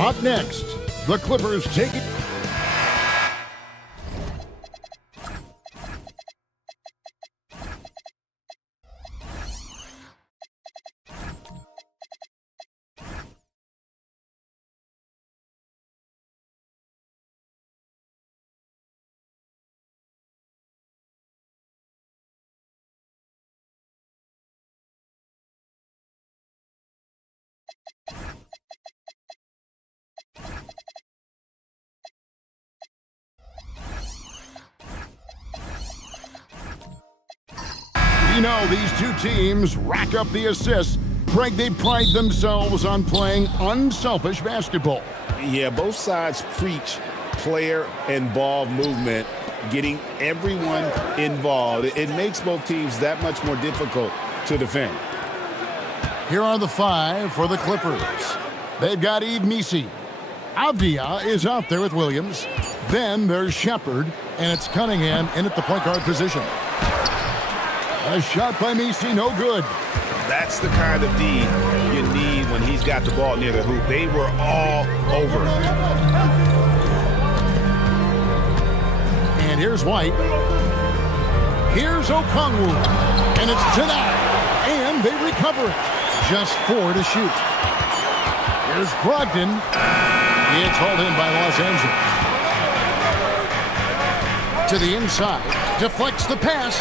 Up next, the Clippers take it. We know these two teams rack up the assists. Greg, they pride themselves on playing unselfish basketball. Yeah, both sides preach player and ball movement, getting everyone involved. It makes both teams that much more difficult to defend. Here are the five for the Clippers. They've got Yves Missi. Avdia is out there with Williams. Then there's Shepard, and it's Cunningham in at the point guard position. A shot by Missi, no good. That's the kind of D you need when he's got the ball near the hoop. They were all over. And here's White. Here's Okongwu. And it's denied. And they recover it. Just 4 to shoot. Here's Brogdon. It's hauled in by Los Angeles. To the inside. Deflects the pass.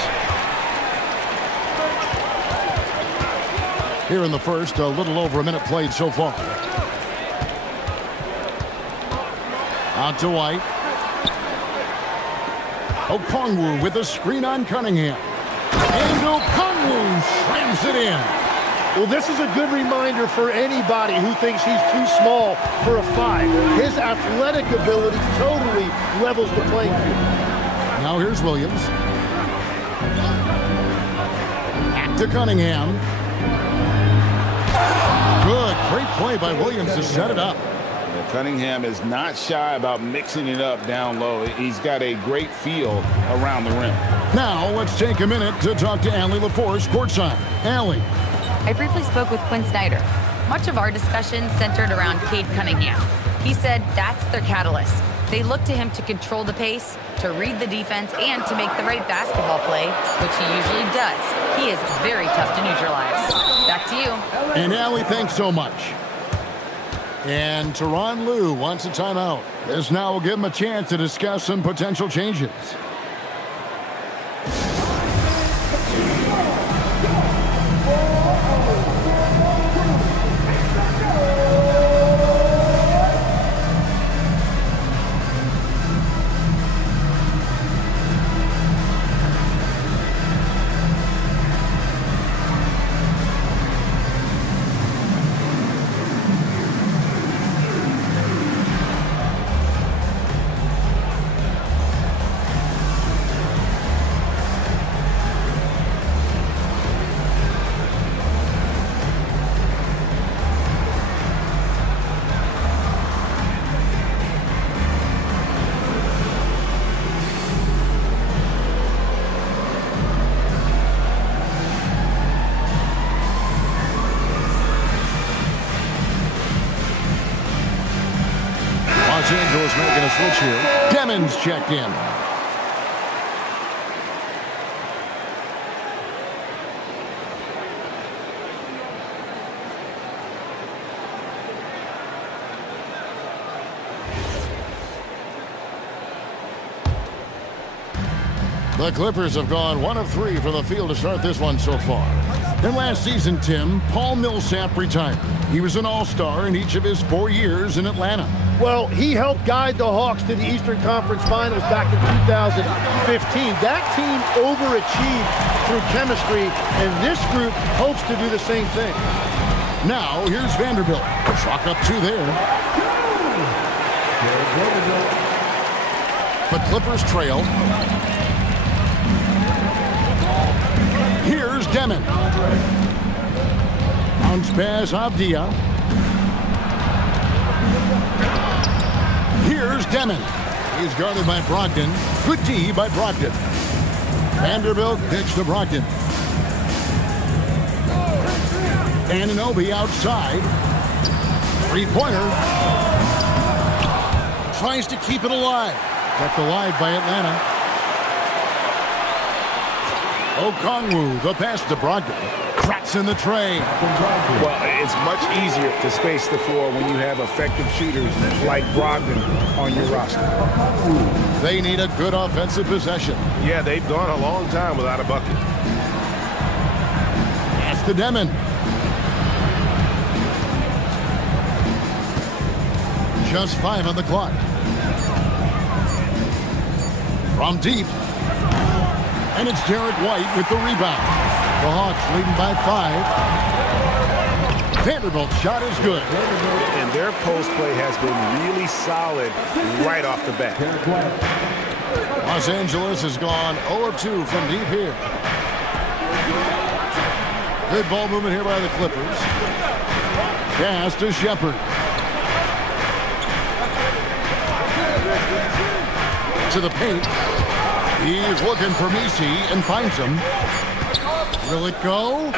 Here in the first, a little over a minute played so far. Out to White. Okongwu with a screen on Cunningham. And Okongwu slams it in. Well, this is a good reminder for anybody who thinks he's too small for a 5. His athletic ability totally levels the playing field. Now here's Williams. Back to Cunningham. Good, great play by Williams to set it up. Cunningham is not shy about mixing it up down low. He's got a great feel around the rim. Now let's take a minute to talk to Allie LaForce courtside. Allie. I briefly spoke with Quinn Snyder. Much of our discussion centered around Cade Cunningham. He said that's their catalyst. They look to him to control the pace, to read the defense, and to make the right basketball play, which he usually does. He is very tough to neutralize. Back to you. And Allie, thanks so much. And Tyronn Lue wants a timeout. This now will give him a chance to discuss some potential changes. Los Angeles making a switch here. Demons checked in. The Clippers have gone 1 of 3 from the field to start this one so far. And last season, Tim, Paul Millsap retired. He was an all-star in each of his 4 years in Atlanta. Well, he helped guide the Hawks to the Eastern Conference Finals back in 2015. That team overachieved through chemistry, and this group hopes to do the same thing. Now, here's Vanderbilt. Chalk up 2 there. But Clippers trail. Here's Demon. Bounce pass, Avdia. Here's Demon. He's guarded by Brogdon. Good D by Brogdon. Vanderbilt pitch to Brogdon. Anunoby outside. Three-pointer. Tries to keep it alive. Kept alive by Atlanta. Okongwu, the pass to Brogdon. Cracks in the tray. Well, it's much easier to space the floor when you have effective shooters like Brogdon on your roster. They need a good offensive possession. Yeah, they've gone a long time without a bucket. Pass to Demon. Just 5 on the clock. From deep. And it's Derek White with the rebound. The Hawks leading by 5. Vanderbilt's shot is good. And their post play has been really solid right off the bat. Los Angeles has gone 0 of 2 from deep here. Good ball movement here by the Clippers. Pass to Shepard. To the paint. He's looking for Messi and finds him. Will it go?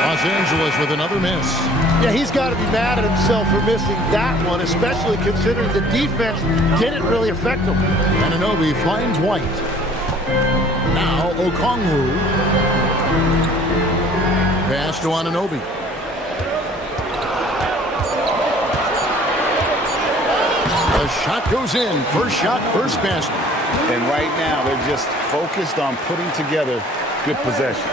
Los Angeles with another miss. Yeah, he's got to be mad at himself for missing that one, especially considering the defense didn't really affect him. Anunoby finds White. Now Okongwu. Pass to Anunoby. The shot goes in. First shot, first basket. And right now, they're just focused on putting together good possession.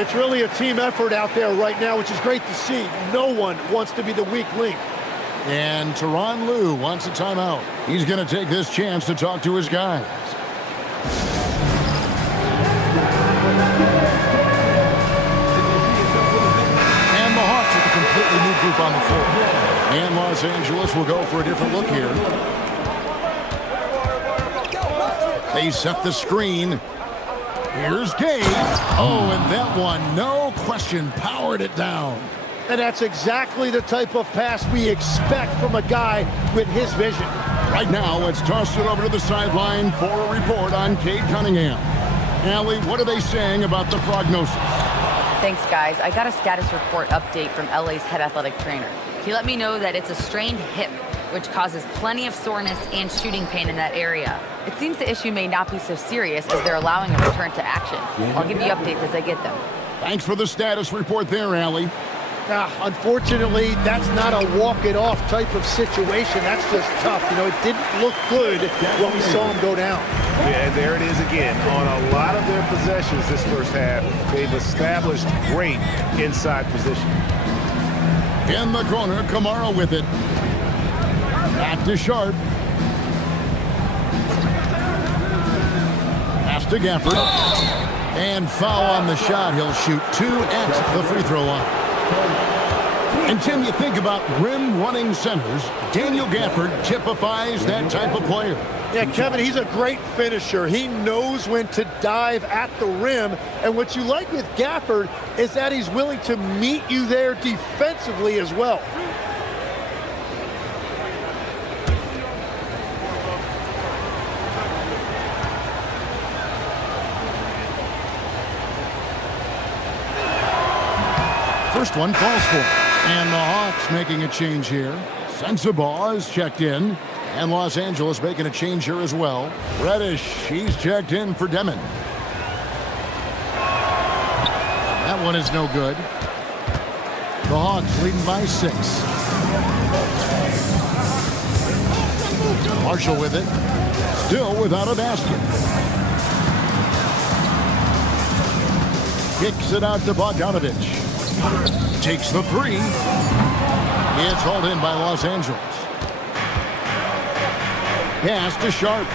It's really a team effort out there right now, which is great to see. No one wants to be the weak link. And Tyronn Lue wants a timeout. He's going to take this chance to talk to his guys. And the Hawks with a completely new group on the floor. And Los Angeles will go for a different look here. They set the screen. Here's Gabe. Oh, and that one, no question, powered it down. And that's exactly the type of pass we expect from a guy with his vision. Right now, let's toss it over to the sideline for a report on Cade Cunningham. Allie, what are they saying about the prognosis? Thanks, guys. I got a status report update from LA's head athletic trainer. He let me know that it's a strained hip, which causes plenty of soreness and shooting pain in that area. It seems the issue may not be so serious as they're allowing a return to action. I'll give you updates as I get them. Thanks for the status report there, Allie. Unfortunately, that's not a walk-it-off type of situation. That's just tough. You know, it didn't look good when we saw him go down. Yeah, and there it is again. On a lot of their possessions this first half, they've established great inside position. In the corner, Kamara with it. Back to Sharp. Pass to Gafford. And foul on the shot. He'll shoot 2 at the free throw line. And Tim, you think about rim-running centers, Daniel Gafford typifies that type of player. Yeah, Kevin, he's a great finisher. He knows when to dive at the rim. And what you like with Gafford is that he's willing to meet you there defensively as well. First one falls for. And the Hawks making a change here. Sensabaugh is checked in. And Los Angeles making a change here as well. Reddish, he's checked in for Demon. That one is no good. The Hawks leading by 6. Marshall with it. Still without a basket. Kicks it out to Bogdanovich. Takes the 3. It's hauled in by Los Angeles. Pass to Sharp.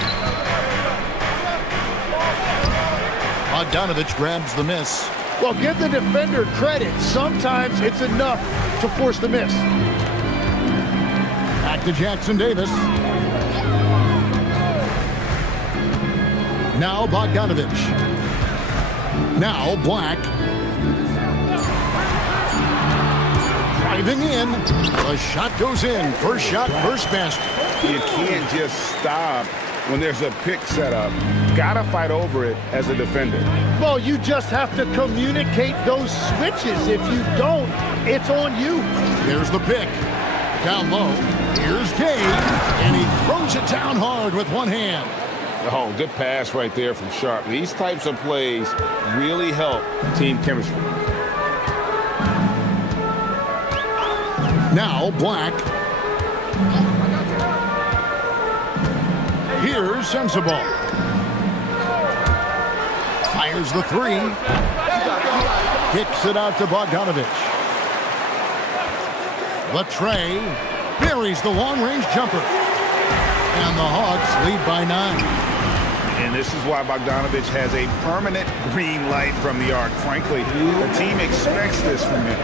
Bogdanovich grabs the miss. Well, give the defender credit. Sometimes it's enough to force the miss. Back to Jackson Davis. Now Bogdanovich. Now Black. Driving in. The shot goes in. First shot, first basket. You can't just stop when there's a pick set up. Gotta fight over it as a defender. Well, you just have to communicate those switches. If you don't, it's on you. Here's the pick. Down low. Here's Gay. And he throws it down hard with one hand. Oh, good pass right there from Sharp. These types of plays really help team chemistry. Now Black. Here's Sensabaugh. Fires the 3. Kicks it out to Bogdanovich. Latrey buries the long-range jumper. And the Hawks lead by 9. And this is why Bogdanovich has a permanent green light from the arc. Frankly, the team expects this from him.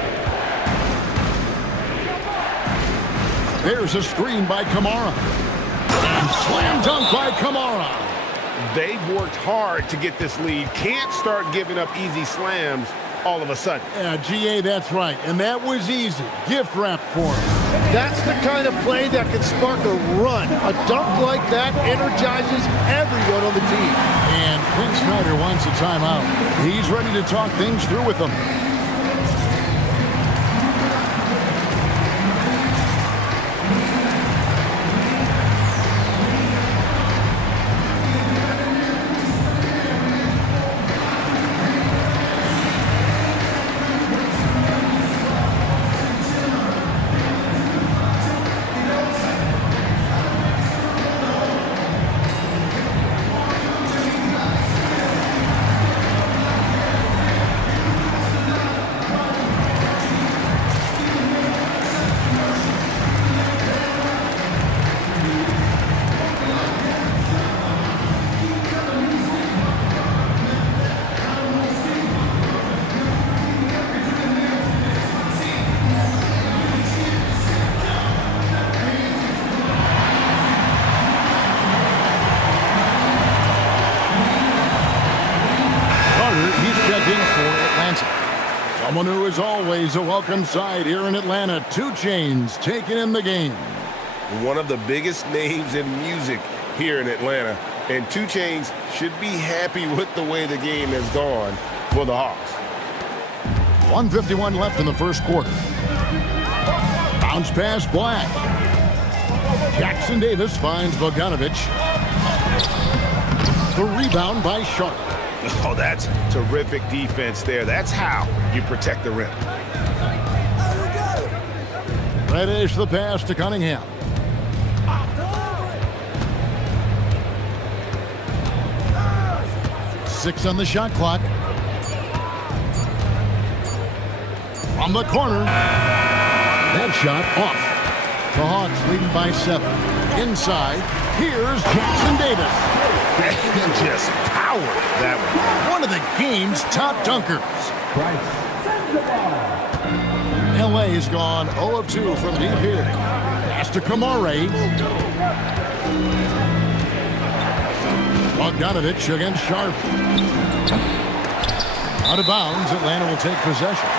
There's a screen by Kamara. And slam dunk by Kamara. They've worked hard to get this lead. Can't start giving up easy slams all of a sudden. Yeah, GA, that's right. And that was easy. Gift wrap for him. That's the kind of play that can spark a run. A dunk like that energizes everyone on the team. And Quinn Snyder wants a timeout. He's ready to talk things through with them. Someone who is always a welcome side here in Atlanta. 2 Chainz taking in the game. One of the biggest names in music here in Atlanta. And 2 Chainz should be happy with the way the game has gone for the Hawks. 1:51 left in the first quarter. Bounce pass Black. Jackson Davis finds Bogdanovic. The rebound by Sharp. Oh, that's terrific defense there. That's how you protect the rim. Reddish the pass to Cunningham. Six on the shot clock. From the corner. That shot off. The Hawks leading by 7. Inside, here's Jackson Davis. And just powered that one. One of the game's top dunkers. LA's gone 0 of 2 from deep here. Pass to Kamare. Bogdanovic against Sharp. Out of bounds, Atlanta will take possession.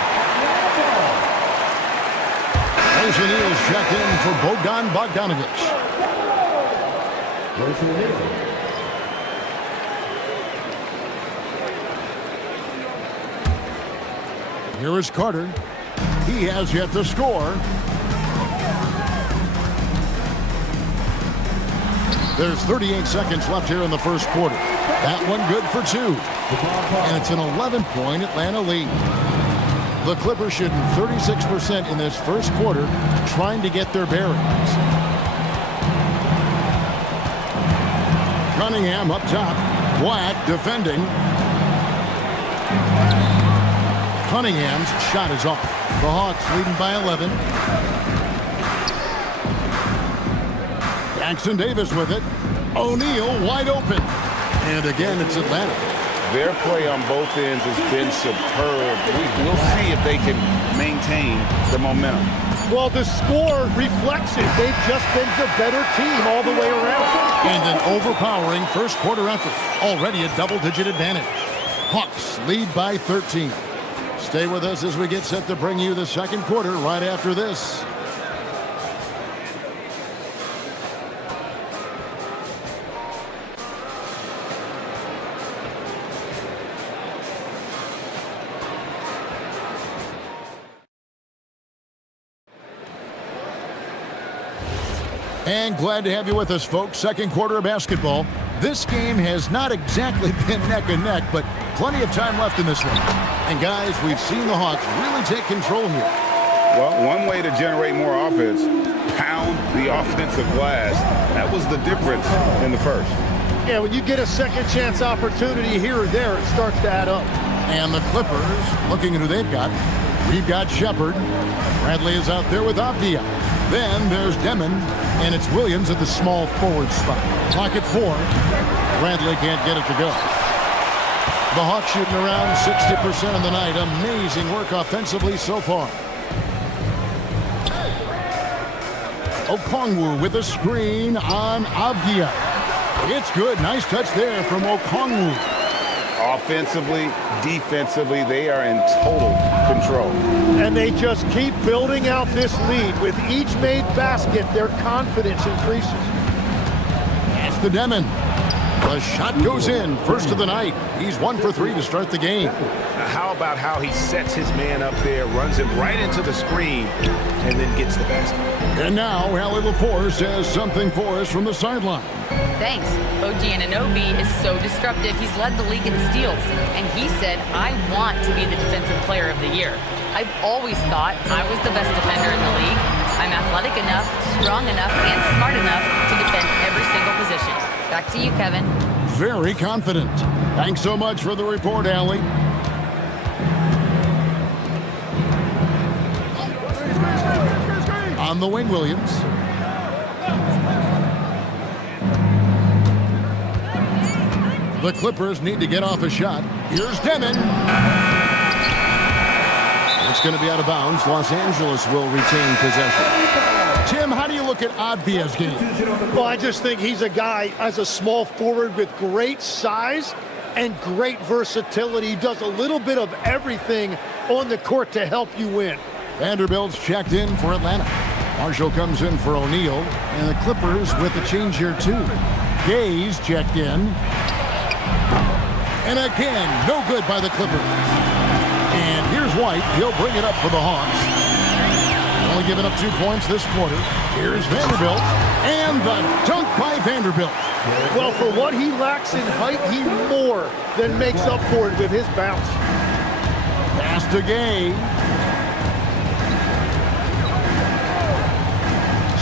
O'Neal's checked in for Bogdan Bogdanovic. Here is Carter. He has yet to score. There's 38 seconds left here in the first quarter. That one good for 2. And it's an 11-point Atlanta lead. The Clippers shooting 36% in this first quarter, trying to get their bearings. Cunningham up top. Black defending. Cunningham's shot is off. The Hawks leading by 11. Jackson Davis with it. O'Neal wide open. And again, it's Atlanta. Their play on both ends has been superb. We'll see if they can maintain the momentum. Well, the score reflects it. They've just been the better team all the way around. And an overpowering first quarter effort. Already a double-digit advantage. Hawks lead by 13. Stay with us as we get set to bring you the second quarter right after this. And glad to have you with us, folks. Second quarter of basketball. This game has not exactly been neck and neck, but plenty of time left in this one. And guys, we've seen the Hawks really take control here. Well, one way to generate more offense, pound the offensive glass. That was the difference in the first. Yeah, when you get a second chance opportunity here or there, it starts to add up. And the Clippers, looking at who they've got. We've got Shepard. Bradley is out there with Avdia. Then there's Demon, and it's Williams at the small forward spot. Clock at 4. Bradley can't get it to go. The Hawks shooting around 60% of the night. Amazing work offensively so far. Okongwu with a screen on Avdia. It's good. Nice touch there from Okongwu. Offensively, defensively, they are in total control. And they just keep building out this lead. With each made basket, their confidence increases. That's the Demon. The shot goes in. First of the night. He's 1 for 3 to start the game. Now, how about how he sets his man up there, runs him right into the screen, and then gets the basket. And now, Allie LaForce has something for us from the sideline. Thanks. OG Anunoby is so disruptive. He's led the league in steals. And he said, I want to be the defensive player of the year. I've always thought I was the best defender in the league. I'm athletic enough, strong enough, and smart enough to defend every single position. Back to you, Kevin. Very confident. Thanks so much for the report, Allie. On the wing, Williams. The Clippers need to get off a shot. Here's Demon. It's going to be out of bounds. Los Angeles will retain possession. Tim, how do you look at Avdia's game? Well, I just think he's a guy as a small forward with great size and great versatility. He does a little bit of everything on the court to help you win. Vanderbilt's checked in for Atlanta. Marshall comes in for O'Neal, and the Clippers with a change here too. Gaze checked in. And again, no good by the Clippers. And here's White. He'll bring it up for the Hawks. only given up 2 points this quarter. Here's Vanderbilt, and the dunk by Vanderbilt. Well, for what he lacks in height, he more than makes up for it with his bounce. Pass to Gay.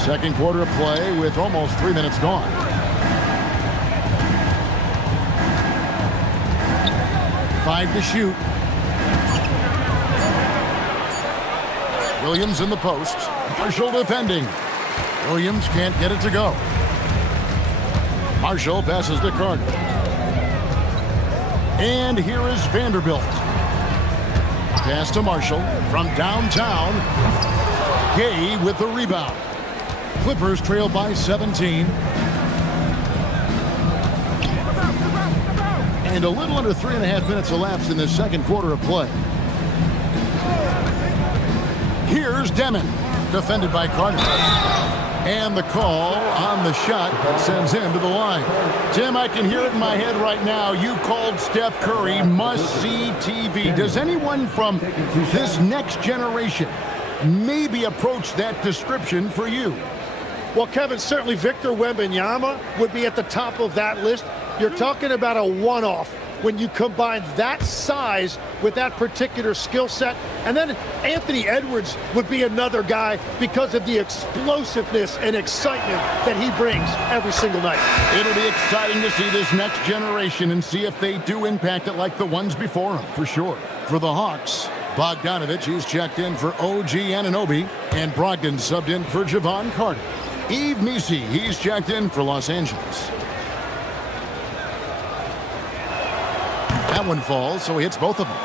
Second quarter of play with almost 3 minutes gone. Five to shoot. Williams in the post. Marshall defending. Williams can't get it to go. Marshall passes to Carter. And here is Vanderbilt. Pass to Marshall from downtown. Gay with the rebound. Clippers trail by 17. And a little under 3.5 minutes elapsed in the second quarter of play. Here's Demon, defended by Carter. And the call on the shot that sends him to the line. Tim, I can hear it in my head right now. You called Steph Curry must-see TV. Does anyone from this next generation maybe approach that description for you? Well, Kevin, certainly Victor Wembanyama would be at the top of that list. You're talking about a one-off when you combine that size with that particular skill set. And then Anthony Edwards would be another guy because of the explosiveness and excitement that he brings every single night. It'll be exciting to see this next generation and see if they do impact it like the ones before them, for sure. For the Hawks, Bogdanovich, he's checked in for OG Anunoby, and Brogdon subbed in for Javon Carter. Yves Missi, he's checked in for Los Angeles. That one falls, so he hits both of them.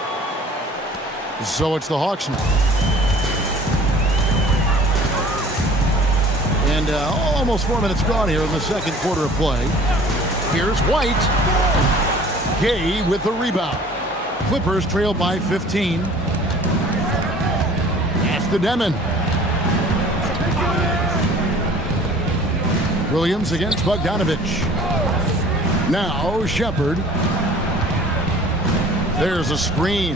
So it's the Hawks now. And almost 4 minutes gone here in the second quarter of play. Here's White. Gay with the rebound. Clippers trail by 15. Pass to Demon. Williams against Bogdanovich. Now Shepard. There's a screen.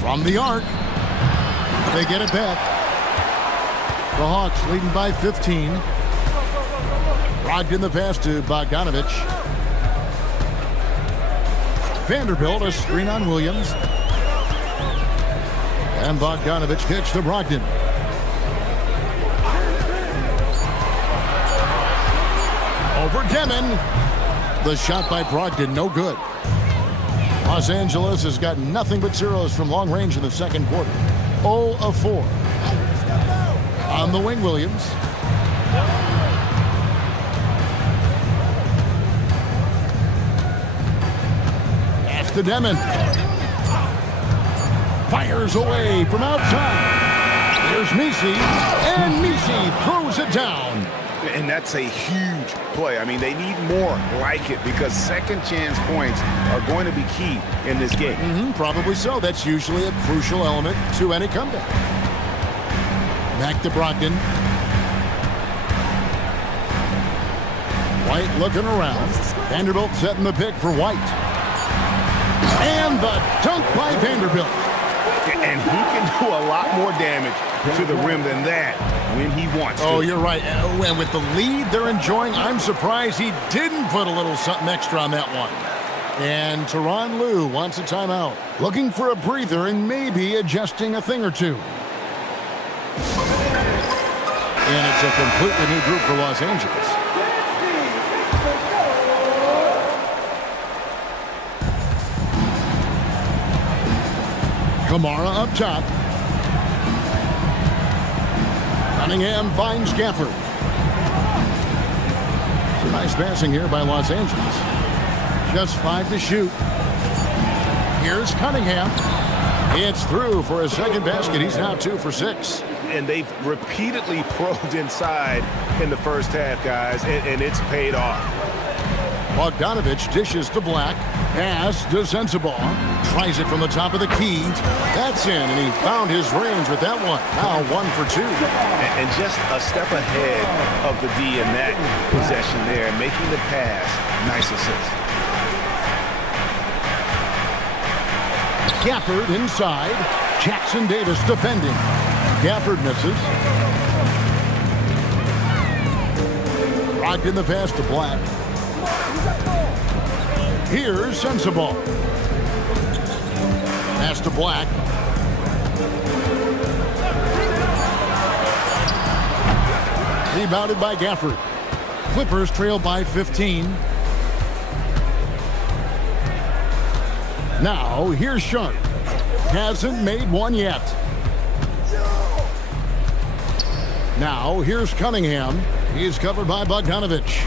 From the arc. They get it back. The Hawks leading by 15. Brogdon the pass to Bogdanovich. Vanderbilt a screen on Williams. And Bogdanovich kicks to Brogdon. Over Demon. The shot by Brogdon, no good. Los Angeles has got nothing but zeros from long range in the second quarter. 0 of 4. On the wing, Williams. Pass to Demon. Fires away from outside. There's Missi, and Missi throws it down. And that's a huge play. I mean, they need more like it because second chance points are going to be key in this game. Probably so. That's usually a crucial element to any comeback. Back to Brogdon. White looking around. Vanderbilt setting the pick for White. And the dunk by Vanderbilt. And he can do a lot more damage to the rim than that when he wants to. Oh, you're right. And with the lead they're enjoying, I'm surprised he didn't put a little something extra on that one. And Tyronn Lue wants a timeout. Looking for a breather and maybe adjusting a thing or two. And it's a completely new group for Los Angeles. Kamara up top. Cunningham finds Gafford. It's a nice passing here by Los Angeles. Just 5 to shoot. Here's Cunningham. It's through for his second basket. He's now 2 for 6. And they've repeatedly probed inside in the first half, guys, and it's paid off. Bogdanovich dishes to Black. Pass to Sensabaugh. Tries it from the top of the key. That's in, and he found his range with that one. Now 1 for 2. And just a step ahead of the D in that possession there, making the pass. Nice assist. Gafford inside. Jackson Davis defending. Gafford misses. Brogdon the pass to Black. Here's Sensabaugh. Pass to Black. Rebounded by Gafford. Clippers trail by 15. Now, here's Sharp. Hasn't made one yet. Now, here's Cunningham. He's covered by Bogdanovich.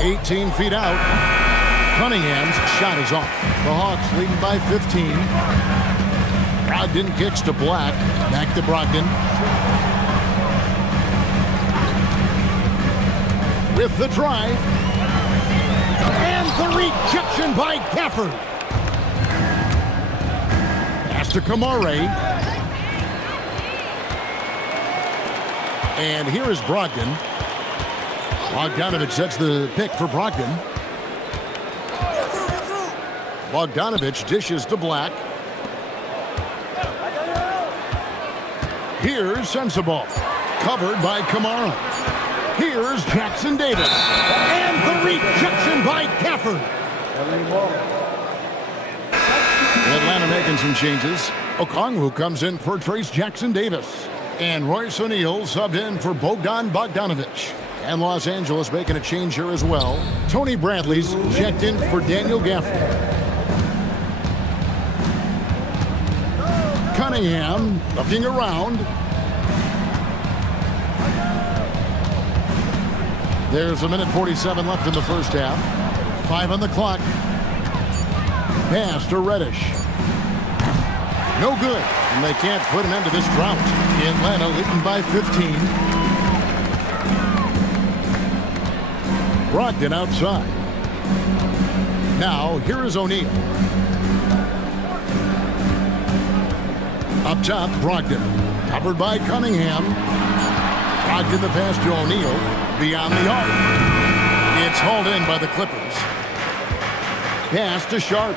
18 feet out. Cunningham's shot is off. The Hawks leading by 15. Brogdon kicks to Black. Back to Brogdon. With the drive. And the rejection by Gafford. Pass to Kamare. And here is Brogdon. Bogdanovich sets the pick for Brogdon. Bogdanovich dishes to Black. Here's Sensabaugh. Covered by Kamara. Here's Jackson Davis. And the rejection by Gafford. Atlanta making some changes. Okongwu comes in for Trace Jackson Davis. And Royce O'Neal subbed in for Bogdan Bogdanovich. And Los Angeles making a change here as well. Tony Bradley's checked in for Daniel Gafford. Cunningham looking around. There's a minute 47 left in the first half. 5 on the clock. Pass to Reddish. No good. And they can't put an end to this drought. Atlanta leading by 15. Brogdon outside. Now, here is O'Neal. Up top, Brogdon. Covered by Cunningham. Brogdon the pass to O'Neal. Beyond the arc. It's hauled in by the Clippers. Pass to Sharp.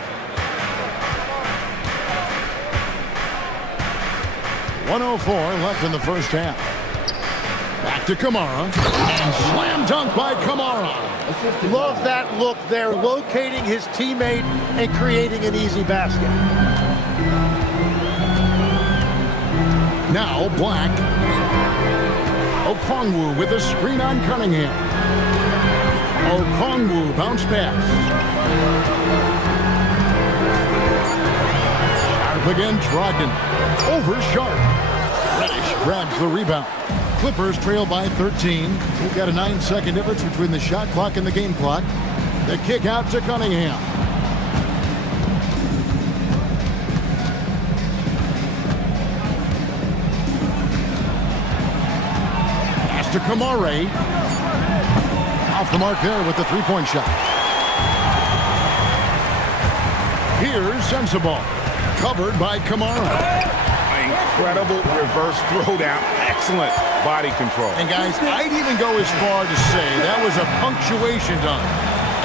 1:04 left in the first half. Back to Kamara. And slam dunk by Kamara. Love that look there, locating his teammate and creating an easy basket. Now Black. Okongwu with a screen on Cunningham. Okongwu bounce pass. Sharp against Brogdon. Over Sharp. Reddish grabs the rebound. Clippers trail by 13. We've got a 9-second difference between the shot clock and the game clock. The kick out to Cunningham. Pass to Kamare. Off the mark there with the three-point shot. Here's Sensabaugh. Covered by Kamara. Incredible reverse throwdown. Excellent body control. And guys, I'd even go as far to say that was a punctuation dunk.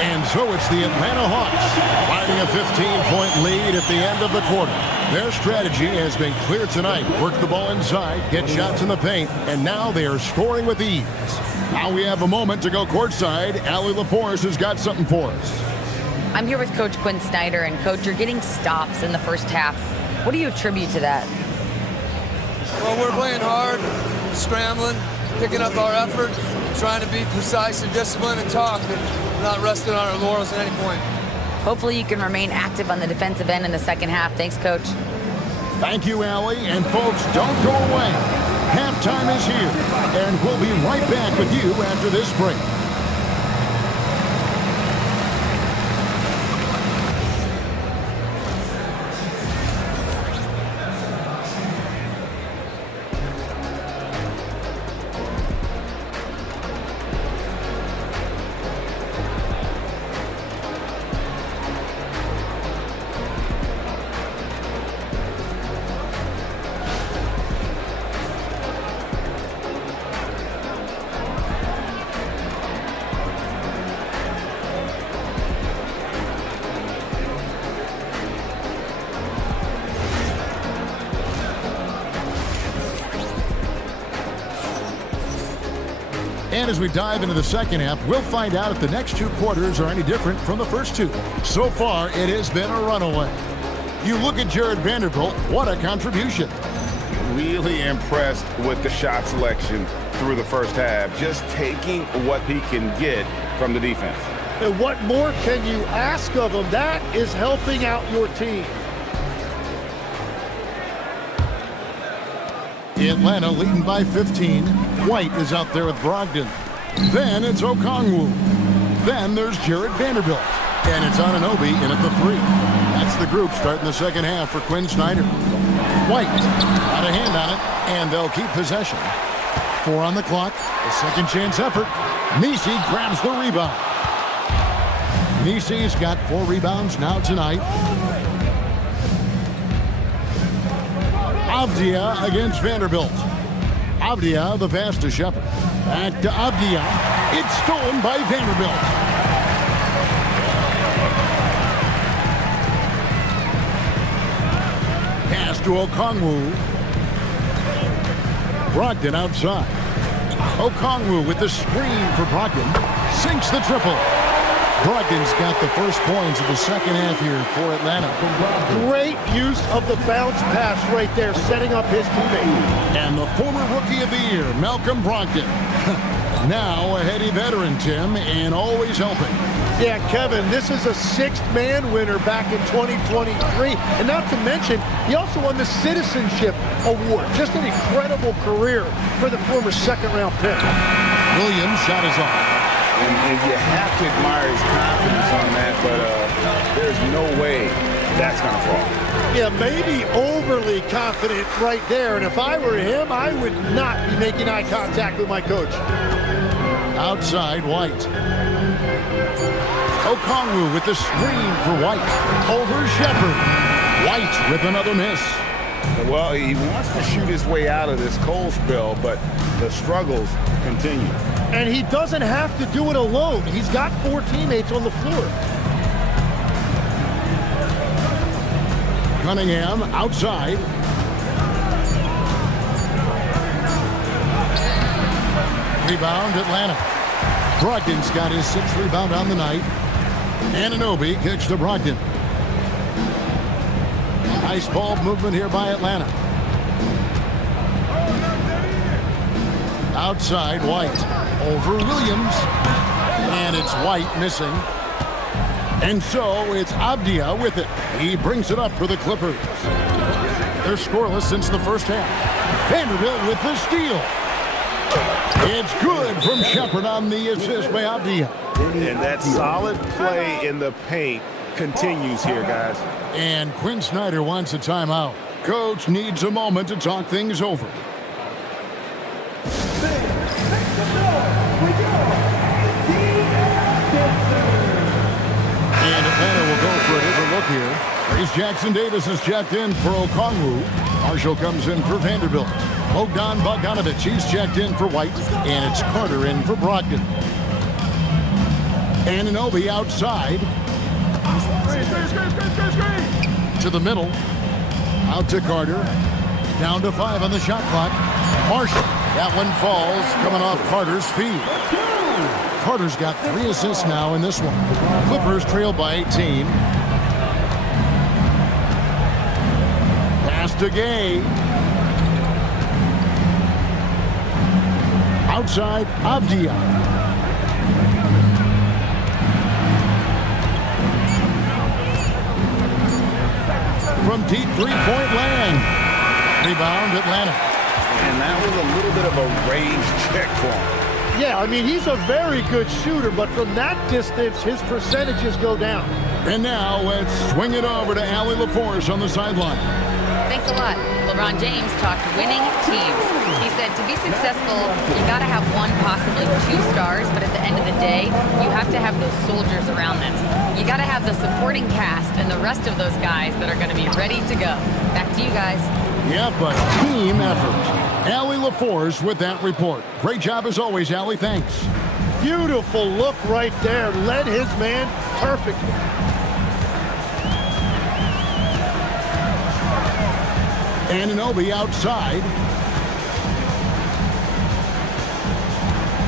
And so it's the Atlanta Hawks finding a 15-point lead at the end of the quarter. Their strategy has been clear tonight. Work the ball inside, get shots in the paint, and now they are scoring with ease. Now we have a moment to go courtside. Allie LaForce has got something for us. I'm here with Coach Quinn Snyder, and Coach, you're getting stops in the first half. What do you attribute to that? Well, we're playing hard, scrambling, picking up our effort, trying to be precise and disciplined and talk, and not resting on our laurels at any point. Hopefully you can remain active on the defensive end in the second half. Thanks, Coach. Thank you, Allie. And folks, don't go away. Halftime is here, and we'll be right back with you after this break. And as we dive into the second half, we'll find out if the next 2 quarters are any different from the first 2. So far, it has been a runaway. You look at Jared Vanderbilt, what a contribution. Really impressed with the shot selection through the first half, just taking what he can get from the defense. And what more can you ask of him? That is helping out your team. Atlanta leading by 15. White is out there with Brogdon. Then it's Okongwu. Then there's Jared Vanderbilt. And it's Anunoby in at the 3. That's the group starting the second half for Quinn Snyder. White got a hand on it, and they'll keep possession. 4 on the clock, a second chance effort. Nisi grabs the rebound. Nisi's got 4 rebounds now tonight. Avdia against Vanderbilt. Avdia, the pass to Shepard. Back to Avdia. It's stolen by Vanderbilt. Pass to Okongwu. Brogdon outside. Okongwu with the screen for Brogdon. Sinks the triple. Brogdon's got the first points of the second half here for Atlanta. Great use of the bounce pass right there, setting up his teammate. And the former Rookie of the Year, Malcolm Brogdon. Now a heady veteran, Tim, and always helping. Yeah, Kevin, this is a 6th-man winner back in 2023. And not to mention, he also won the Citizenship Award. Just an incredible career for the former second-round pick. Williams shot is off. And you have to admire his confidence on that, but there's no way that's going to fall. Yeah, maybe overly confident right there. And if I were him, I would not be making eye contact with my coach. Outside, White. Okongwu with the screen for White. Over Shepard. White with another miss. Well, he wants to shoot his way out of this cold spell, but the struggles continue. And he doesn't have to do it alone. He's got 4 teammates on the floor. Cunningham outside. Rebound, Atlanta. Brogdon's got his 6th rebound on the night. Anunoby kicks to Brogdon. Nice ball movement here by Atlanta. Outside, White. Over Williams. And it's White missing. And so it's Avdia with it. He brings it up for the Clippers. They're scoreless since the first half. Vanderbilt with the steal. It's good from Shepard on the assist by Avdia. And that solid play in the paint continues here, guys. And Quinn Snyder wants a timeout. Coach needs a moment to talk things over. And Atlanta will go for a different look here. Trace Jackson Davis is checked in for Okongwu. Marshall comes in for Vanderbilt. Bogdan Bogdanovic, he's checked in for White. And it's Carter in for Brogdon. Anunoby outside. To the middle. Out to Carter. Down to 5 on the shot clock. Marshall. That one falls, coming off Carter's feet. Carter's got 3 assists now in this one. Clippers trail by 18. Pass to Gay. Outside, Avdia. From deep three-point land. Rebound, Atlanta. And that was a little bit of a range check for him. Yeah, I mean, he's a very good shooter, but from that distance, his percentages go down. And now let's swing it over to Allie LaForce on the sideline. Thanks a lot. LeBron James talked winning teams. He said to be successful, you got to have 1, possibly 2 stars, but at the end of the day, you have to have those soldiers around them. You got to have the supporting cast and the rest of those guys that are going to be ready to go. Back to you guys. Yep, a team effort. Allie LaForce with that report. Great job as always, Allie. Thanks. Beautiful look right there. Led his man perfectly. Anunoby outside.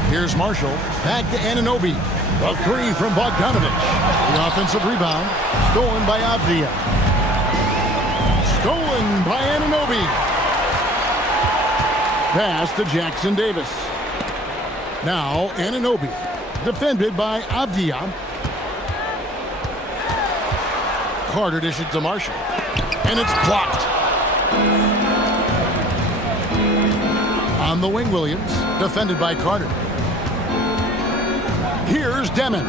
Here's Marshall. Back to Anunoby. The three from Bogdanovich. The offensive rebound. Stolen by Avdia. Stolen by Anunoby. Pass to Jackson Davis. Now Anunoby. Defended by Avdia. Carter dishes to Marshall. And it's blocked. On the wing, Williams. Defended by Carter. Here's Demon.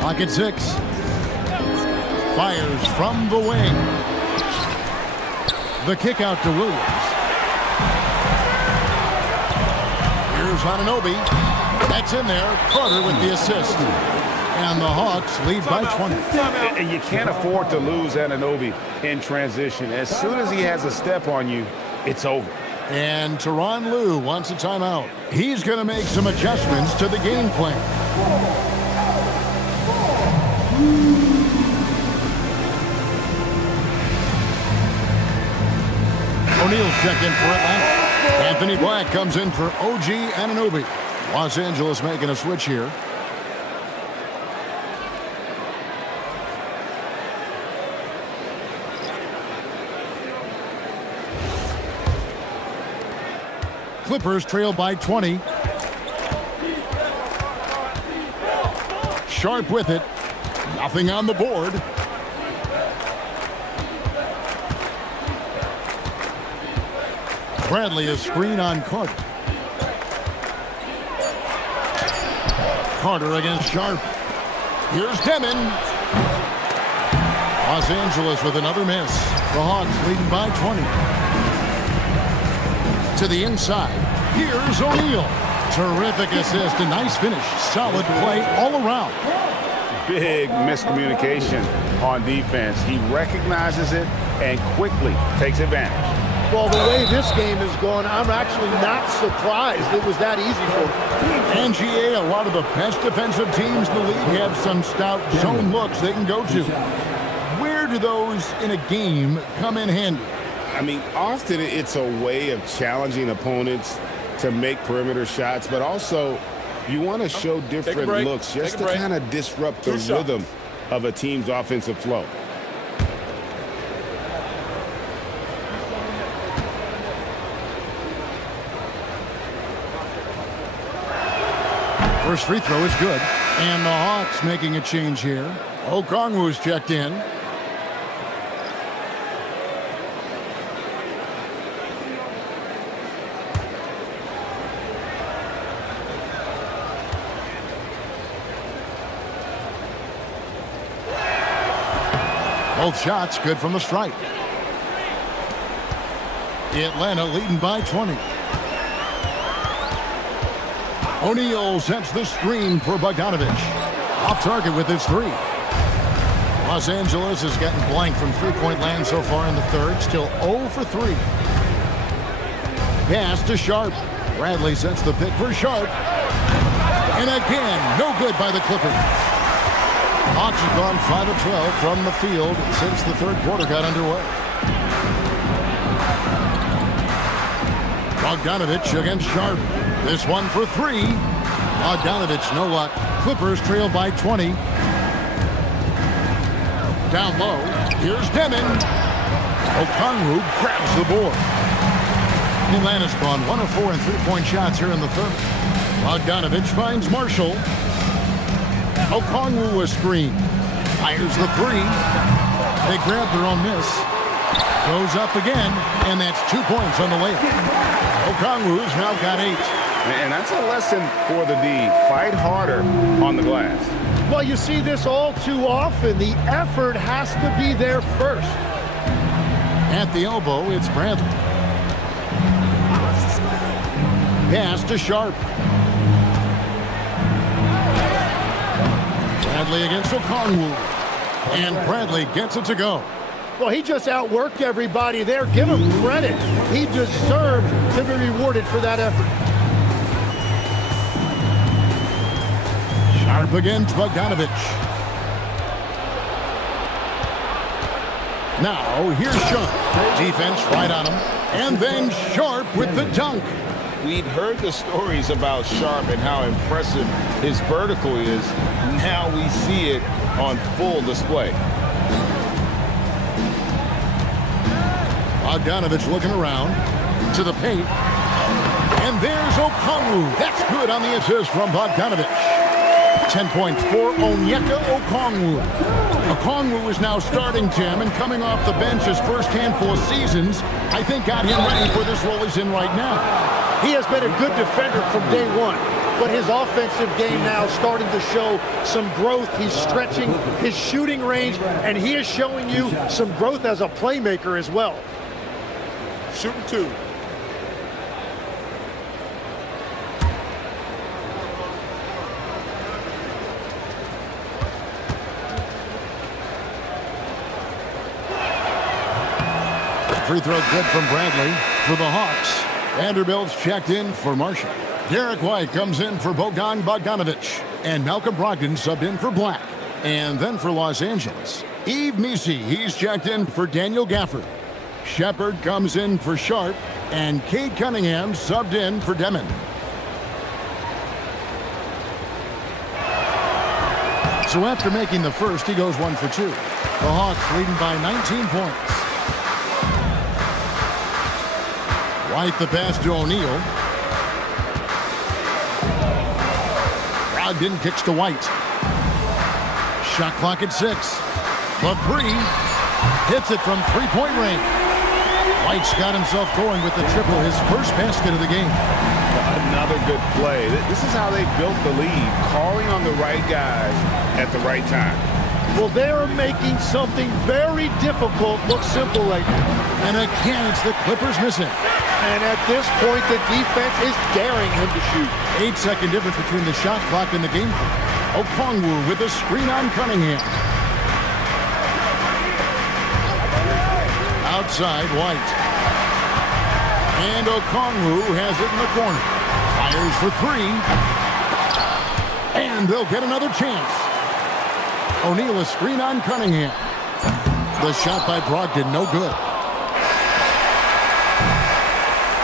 Clock at 6. Fires from the wing. The kick out to Williams. Here's Anunoby. That's in there. Carter with the assist. And the Hawks lead by 20. And you can't afford to lose Anunoby in transition. As soon as he has a step on you, it's over. And Tyronn Lue wants a timeout. He's going to make some adjustments to the game plan. O'Neal's checked in for Atlanta. Anthony Black comes in for OG Anunoby. Los Angeles making a switch here. Clippers trail by 20. Sharp with it. Nothing on the board. Bradley a screen on Carter. Carter against Sharp. Here's Demon. Los Angeles with another miss. The Hawks leading by 20. To the inside. Here's O'Neal. Terrific assist. A nice finish. Solid play all around. Big miscommunication on defense. He recognizes it and quickly takes advantage. Well, the way this game is going, I'm actually not surprised it was that easy for him. NGA, a lot of the best defensive teams in the league have some stout zone looks they can go to. Where do those in a game come in handy? I mean, often it's a way of challenging opponents to make perimeter shots, but also you want to show different looks just to kind of disrupt the rhythm of a team's offensive flow. First free throw is good. And the Hawks making a change here. Okongwu's checked in. Both shots good from the stripe. Atlanta leading by 20. O'Neal sets the screen for Bogdanovich. Off target with his three. Los Angeles has gotten blank from three-point land so far in the third. Still 0 for 3. Pass to Sharp. Bradley sets the pick for Sharp. And again, no good by the Clippers. Hawks have gone 5 of 12 from the field since the third quarter got underway. Bogdanovich against Sharp. This one for 3. Bogdanovich, no luck. Clippers trail by 20. Down low. Here's Demon. Okongwu grabs the board. Atlanta's gone 1 of 4 in three-point shots here in the third. Bogdanovich finds Marshall. Okongwu a screen. Fires the 3. They grab their own miss. Goes up again, and that's 2 points on the layup. Okongwu's now got 8. And that's a lesson for the D. Fight harder on the glass. Well, you see this all too often. The effort has to be there first. At the elbow, it's Bradley. Pass to Sharp. Bradley against Okongwu. And Bradley gets it to go. Well, he just outworked everybody there. Give him credit. He deserved to be rewarded for that effort. Sharp against Bogdanovich. Now, here's Sharp. Defense right on him. And then Sharp with the dunk. We'd heard the stories about Sharp and how impressive his vertical is. Now we see it on full display. Bogdanovich looking around to the paint. And there's Okongwu. That's good on the assist from Bogdanovich. 10 points for Onyeka Okongwu. Okongwu is now starting, Tim, and coming off the bench his first handful of seasons, I think got him ready for this role he's in right now. He has been a good defender from day one, but his offensive game now starting to show some growth. He's stretching his shooting range, and he is showing you some growth as a playmaker as well. Shooting 2. Free throw good from Bradley for the Hawks. Vanderbilt's checked in for Marshall. Derek White comes in for Bogdan Bogdanovich. And Malcolm Brogdon subbed in for Black. And then for Los Angeles, Yves Missi, he's checked in for Daniel Gafford. Shepard comes in for Sharp. And Cade Cunningham subbed in for Demon. So after making the first, he goes 1 for 2. The Hawks leading by 19 points. White the pass to O'Neal. Brogdon kicks to White. Shot clock at 6. The three. Hits it from three-point range. White's got himself going with the triple, his first basket of the game. Another good play. This is how they built the lead, calling on the right guys at the right time. Well, they're making something very difficult look simple right now. And again, it's the Clippers missing. And at this point, the defense is daring him to shoot. 8-second difference between the shot clock and the game clock. Okongwu with a screen on Cunningham. Outside, White. And Okongwu has it in the corner. Fires for 3. And they'll get another chance. O'Neal a screen on Cunningham. The shot by Brogdon, no good.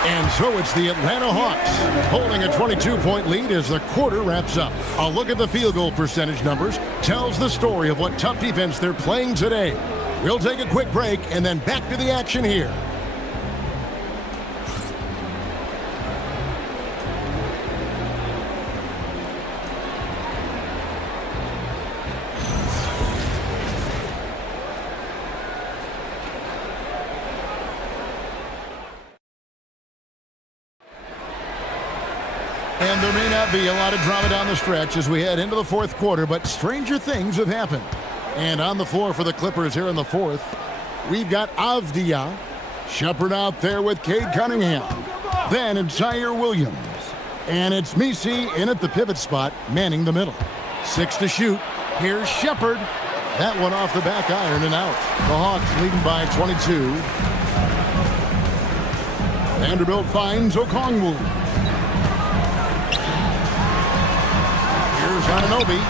And so it's the Atlanta Hawks holding a 22-point lead as the quarter wraps up. A look at the field goal percentage numbers tells the story of what tough defense they're playing today. We'll take a quick break and then back to the action here. And there may not be a lot of drama down the stretch as we head into the fourth quarter, but stranger things have happened. And on the floor for the Clippers here in the fourth, we've got Avdia. Shepard out there with Cade Cunningham. Then it's Zaire Williams. And it's Missi in at the pivot spot, manning the middle. 6 to shoot. Here's Shepard. That one off the back iron and out. The Hawks leading by 22. Vanderbilt finds Okongwu. Here's Anunoby.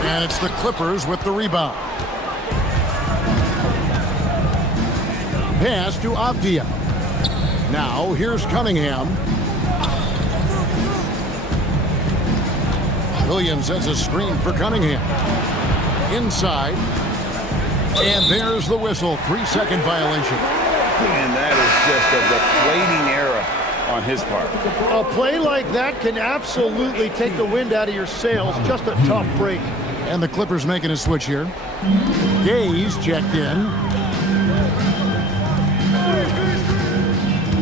And it's the Clippers with the rebound. Pass to Avdia. Now here's Cunningham. Williams has a screen for Cunningham. Inside. And there's the whistle. 3-second violation. And that is just a deflating error on his part. A play like that can absolutely take the wind out of your sails. Just a tough break. And the Clippers making a switch here. Gaze checked in.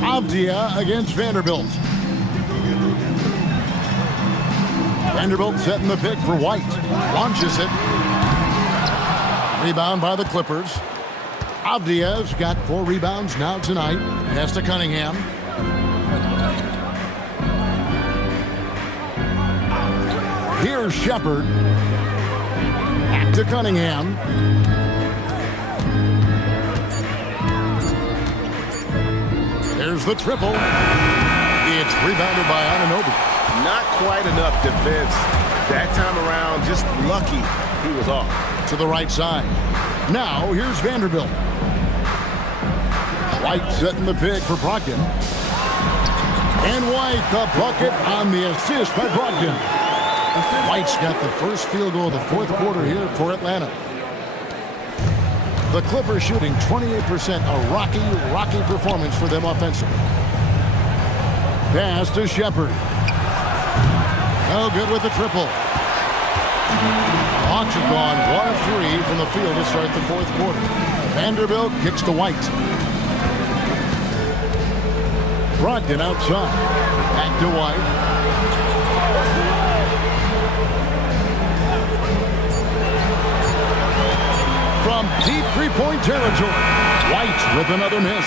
Avdia against Vanderbilt. Vanderbilt setting the pick for White. Launches it. Rebound by the Clippers. Avdia's got 4 rebounds now tonight. Pass to Cunningham. Here's Shepard. Back to Cunningham. There's the triple. It's rebounded by Anunoby. Not quite enough defense. That time around, just lucky he was off. To the right side. Now, here's Vanderbilt. White setting the pick for Brogdon. And White the bucket on the assist by Brogdon. White's got the first field goal of the fourth quarter here for Atlanta. The Clippers shooting 28%, a rocky performance for them offensively. Pass to Shepherd. No good with the triple. Hawks have gone 1 of 3 from the field to start the fourth quarter. Vanderbilt kicks to White. Brogdon outside. Back to White. From deep three-point territory. White with another miss.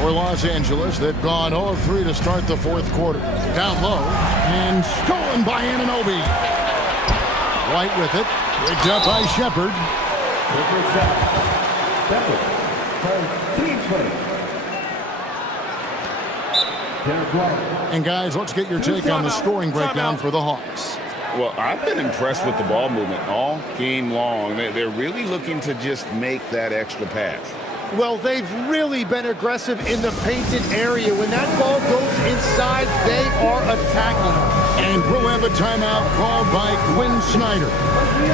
For Los Angeles, they've gone 0 of 3 to start the fourth quarter. Down low and stolen by Anunoby. White with it. Picked up by Shepherd. And guys, let's get your take on the scoring breakdown for the Hawks. Well, I've been impressed with the ball movement all game long. They're really looking to just make that extra pass. Well, they've really been aggressive in the painted area. When that ball goes inside, they are attacking. And we'll have a timeout called by Quinn Snyder.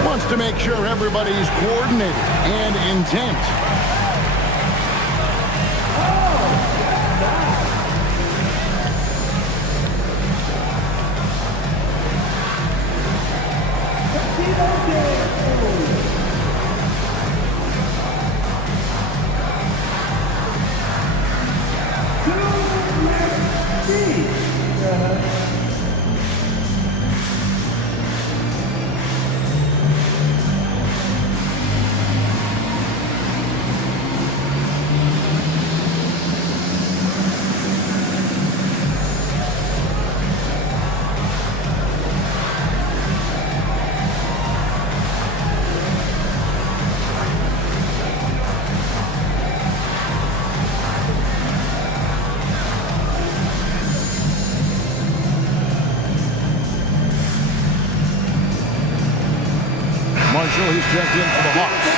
Wants to make sure everybody's coordinated and intent. Marshall, he's checked in for the Hawks.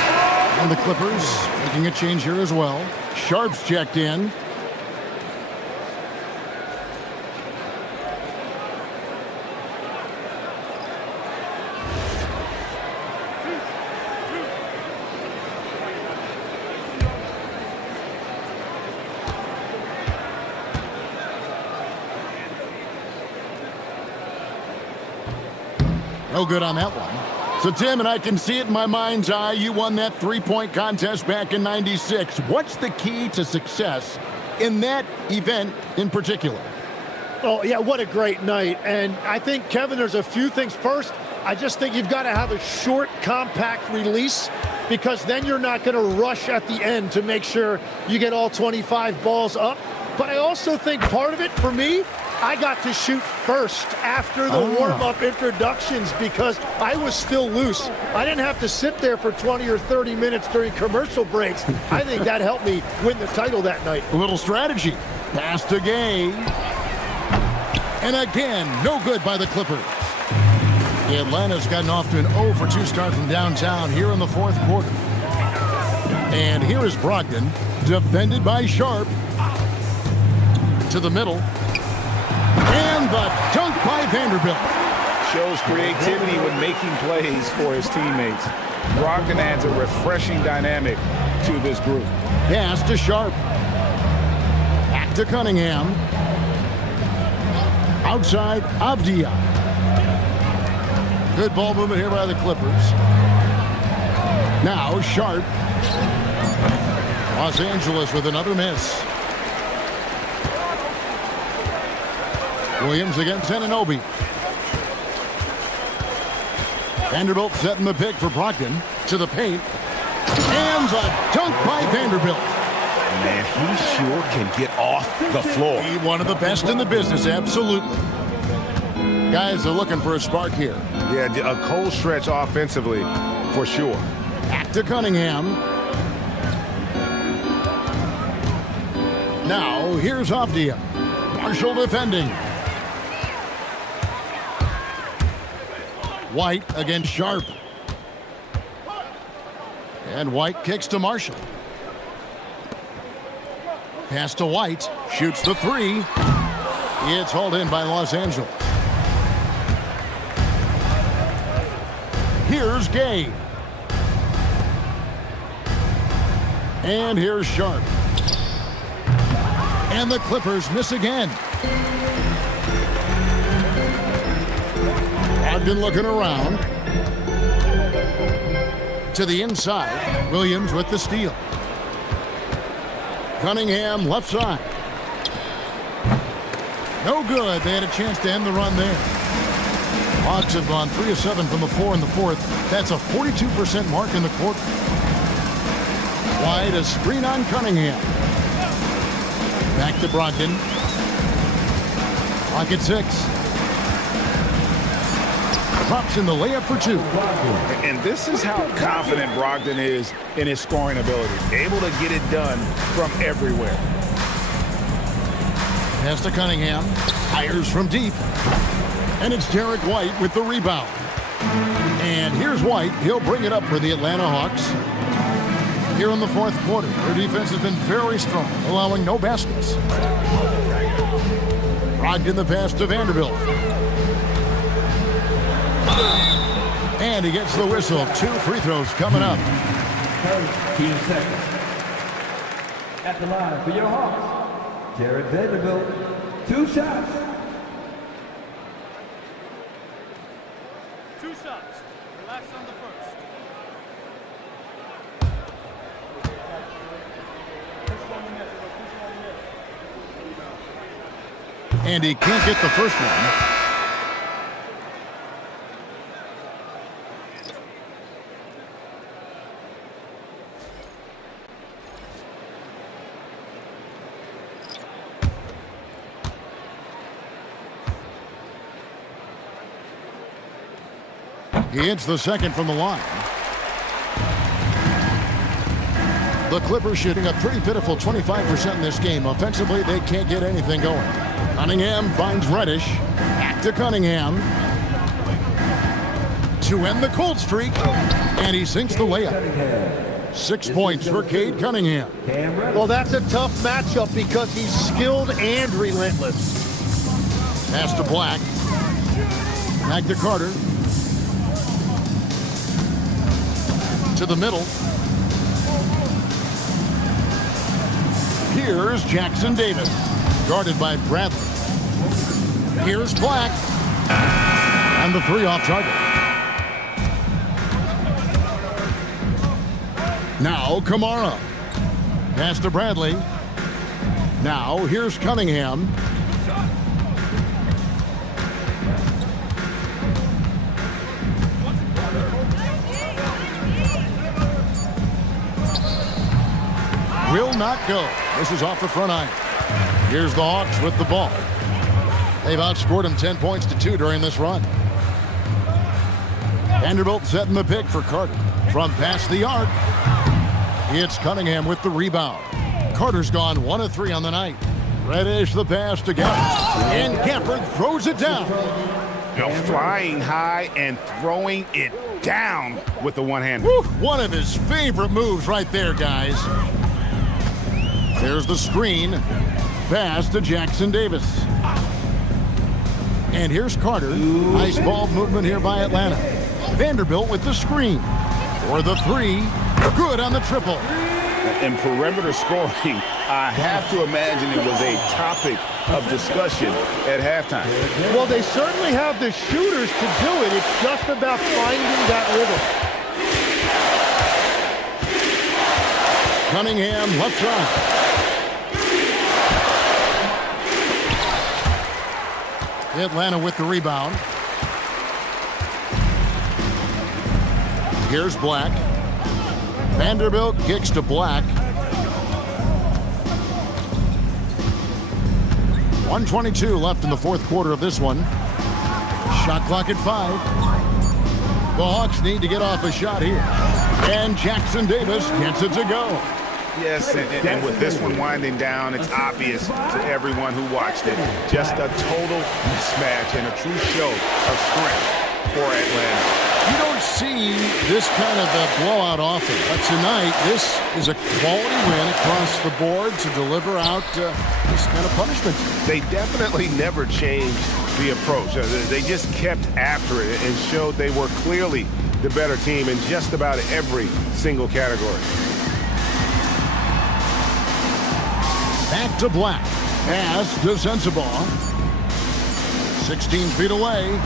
And the Clippers making a change here as well. Sharp's checked in. No good on that one. So, Tim, and I can see it in my mind's eye, you won that three-point contest back in '96. What's the key to success in that event in particular? Oh, yeah, what a great night. And I think, Kevin, there's a few things. First, I just think you've got to have a short, compact release, because then you're not going to rush at the end to make sure you get all 25 balls up. But I also think part of it, for me, I got to shoot first after the warm-up introductions because I was still loose. I didn't have to sit there for 20 or 30 minutes during commercial breaks. I think that helped me win the title that night. A little strategy. Pass to Gay. And again, no good by the Clippers. Atlanta's gotten off to an 0 for 2 start from downtown here in the fourth quarter. And here is Brogdon, defended by Sharp. To the middle. And the dunk by Vanderbilt. Shows creativity when making plays for his teammates. Brogdon adds a refreshing dynamic to this group. Pass to Sharp. Back to Cunningham. Outside, Avdia. Good ball movement here by the Clippers. Now Sharp. Los Angeles with another miss. Williams against Anunoby. Vanderbilt setting the pick for Brogdon to the paint. And the dunk by Vanderbilt. Man, he sure can get off the floor. He one of the best in the business, absolutely. Guys are looking for a spark here. Yeah, a cold stretch offensively for sure. Back to Cunningham. Now here's Avdia. Marshall defending. White against Sharp. And White kicks to Marshall. Pass to White. Shoots the three. It's hauled in by Los Angeles. Here's Gay. And here's Sharp. And the Clippers miss again. Brogdon looking around. To the inside. Williams with the steal. Cunningham left side. No good. They had a chance to end the run there. Hawks have gone 3 of 7 from the floor in the fourth. That's a 42% mark in the quarter. Wide, a screen on Cunningham. Back to Brogdon. Clock at 6. Drops in the layup for 2. And this is how confident Brogdon is in his scoring ability. Able to get it done from everywhere. Pass to Cunningham. Fires from deep. And it's Derek White with the rebound. And here's White. He'll bring it up for the Atlanta Hawks. Here in the fourth quarter, their defense has been very strong, allowing no baskets. Brogdon the pass to Vanderbilt. And he gets the whistle. 2 free throws coming up. 13 seconds. At the line for your Hawks, Jared Vanderbilt, 2 shots. 2 shots. Relax on the first. And he can't get the first one. He hits the second from the line. The Clippers shooting a pretty pitiful 25% in this game. Offensively, they can't get anything going. Cunningham finds Reddish. Back to Cunningham. To end the cold streak. And he sinks the layup. 6 points for Cade Cunningham. Well, that's a tough matchup because he's skilled and relentless. Pass to Black. Back to Carter. To the middle. Here's Jackson Davis, guarded by Bradley. Here's Black. And the 3 off target. Now Kamara. Pass to Bradley. Now here's Cunningham. Will not go. This is off the front iron. Here's the Hawks with the ball. They've outscored him 10 points to 2 during this run. Vanderbilt setting the pick for Carter. From past the arc, it's Cunningham with the rebound. Carter's gone 1 of 3 on the night. Reddish the pass to Gafford. And Gafford throws it down. Flying high and throwing it down with the one-hander. One of his favorite moves right there, guys. There's the screen. Pass to Jackson Davis. And here's Carter. Nice ball movement here by Atlanta. Vanderbilt with the screen. For the 3. Good on the triple. In perimeter scoring, I have to imagine it was a topic of discussion at halftime. Well, they certainly have the shooters to do it. It's just about finding that rhythm. Cunningham left side. Atlanta with the rebound. Here's Black. Vanderbilt kicks to Black. 1:22 left in the fourth quarter of this one. Shot clock at 5. The Hawks need to get off a shot here. And Jackson Davis gets it to go. Yes, and with this one winding down, it's obvious to everyone who watched it. Just a total mismatch and a true show of strength for Atlanta. You don't see this kind of a blowout often, but tonight this is a quality win across the board to deliver out this kind of punishment. They definitely never changed the approach. They just kept after it and showed they were clearly the better team in just about every single category. Back to Black. Pass to Sensabaugh. 16 feet away.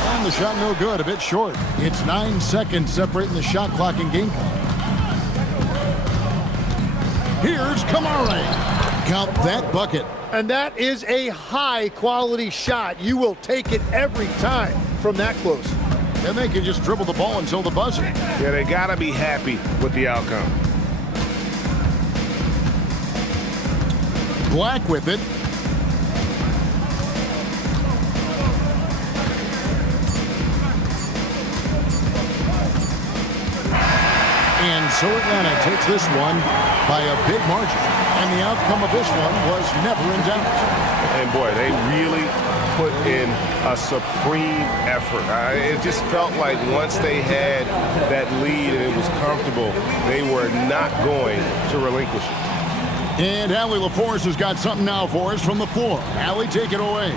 And the shot no good, a bit short. It's 9 seconds separating the shot clock and game clock. Here's Kamare. Count that bucket. And that is a high-quality shot. You will take it every time from that close. And they can just dribble the ball until the buzzer. Yeah, they got to be happy with the outcome. Black with it. And so Atlanta takes this one by a big margin. And the outcome of this one was never in doubt. And boy, they really put in a supreme effort. It just felt like once they had that lead and it was comfortable, they were not going to relinquish it. And Allie LaForce has got something now for us from the floor. Allie, take it away.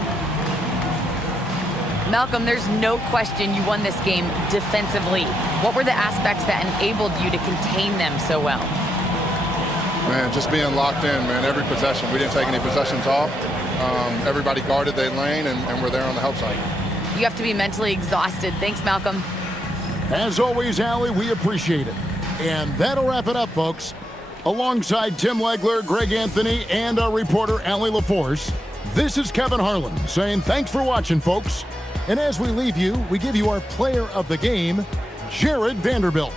Malcolm, there's no question you won this game defensively. What were the aspects that enabled you to contain them so well? Man, just being locked in, man, every possession. We didn't take any possessions off. Everybody guarded their lane, and we're there on the help side. You have to be mentally exhausted. Thanks, Malcolm. As always, Allie, we appreciate it. And that'll wrap it up, folks. Alongside Tim Legler, Greg Anthony, and our reporter, Allie LaForce, this is Kevin Harlan saying thanks for watching, folks. And as we leave you, we give you our player of the game, Jared Vanderbilt.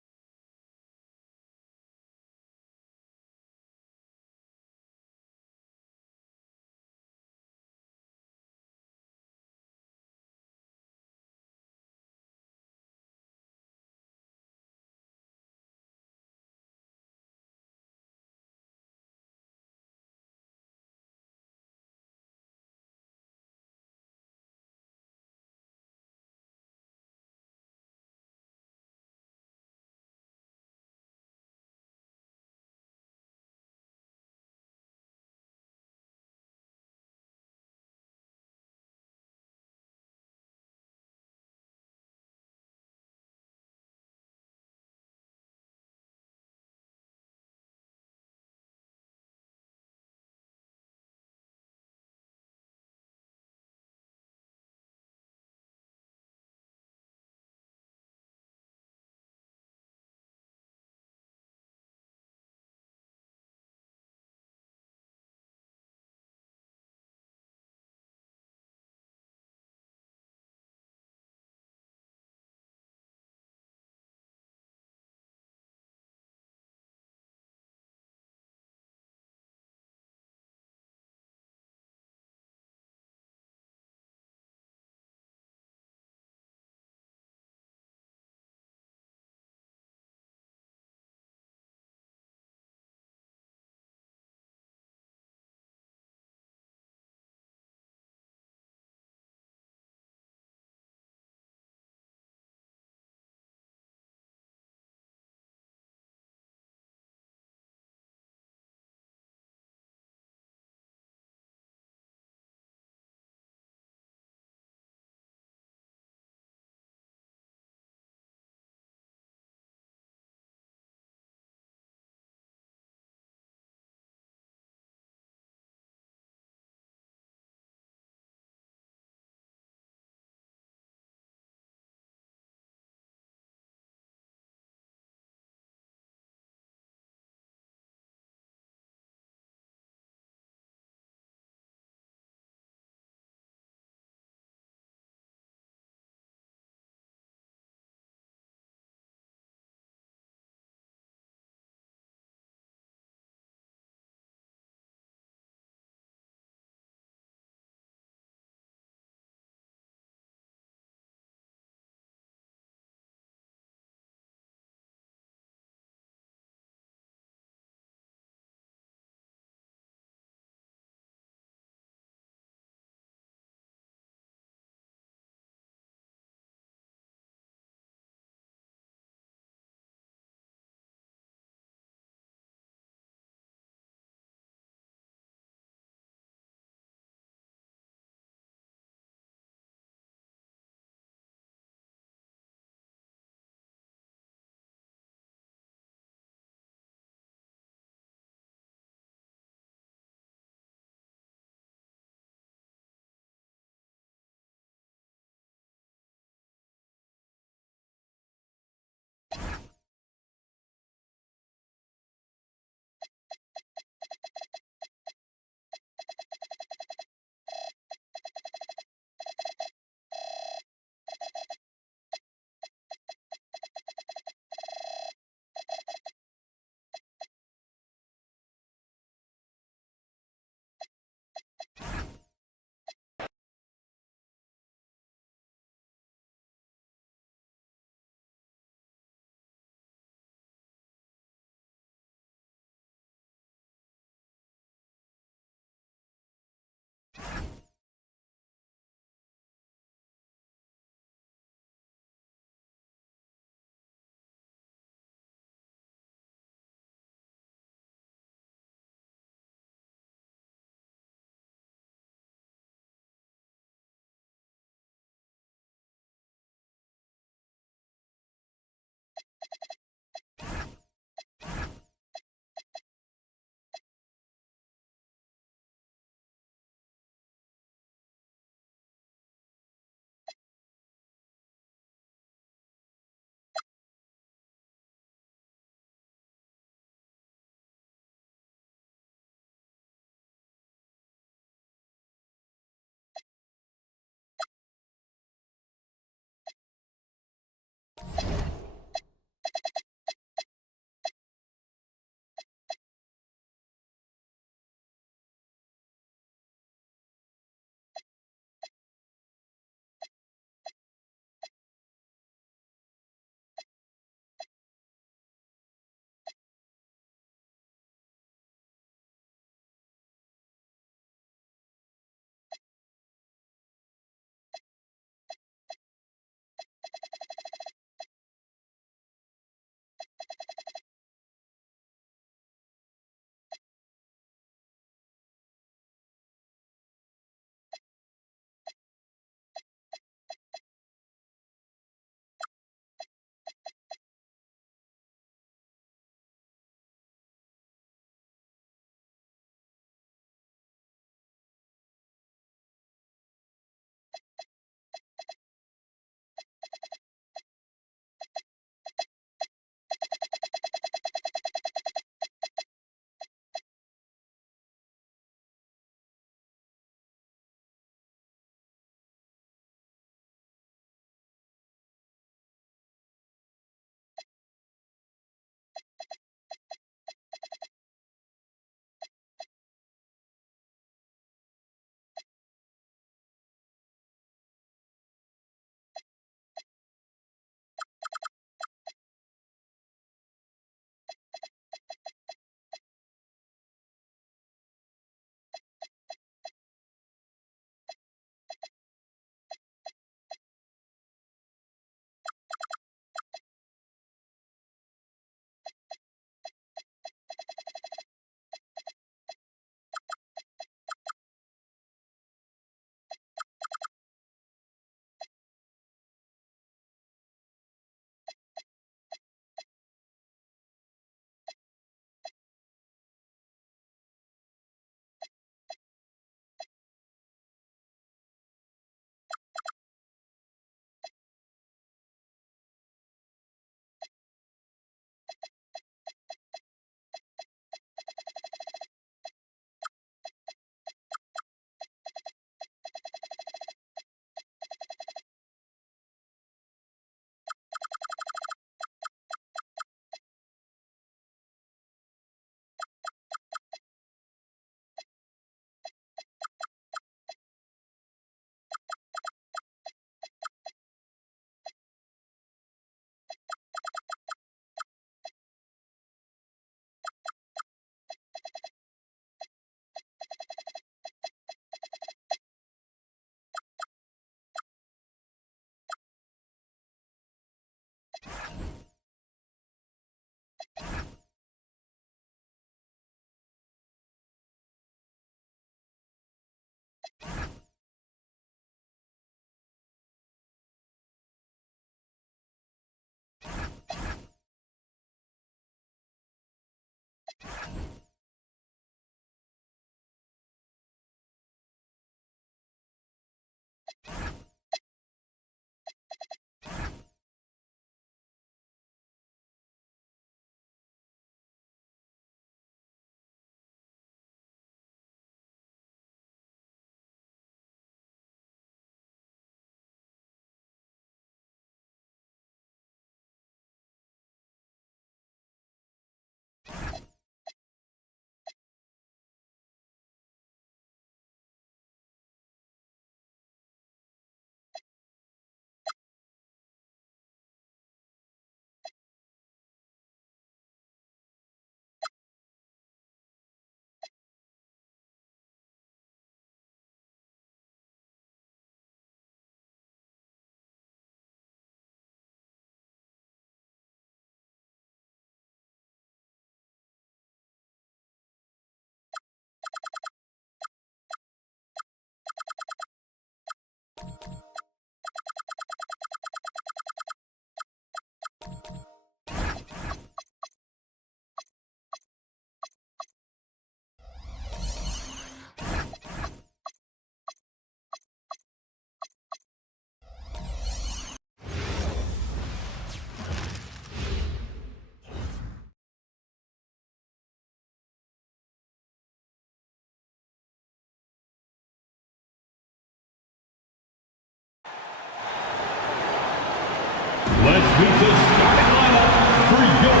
Let's meet the starting lineup for your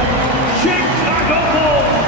Chicago Bulls.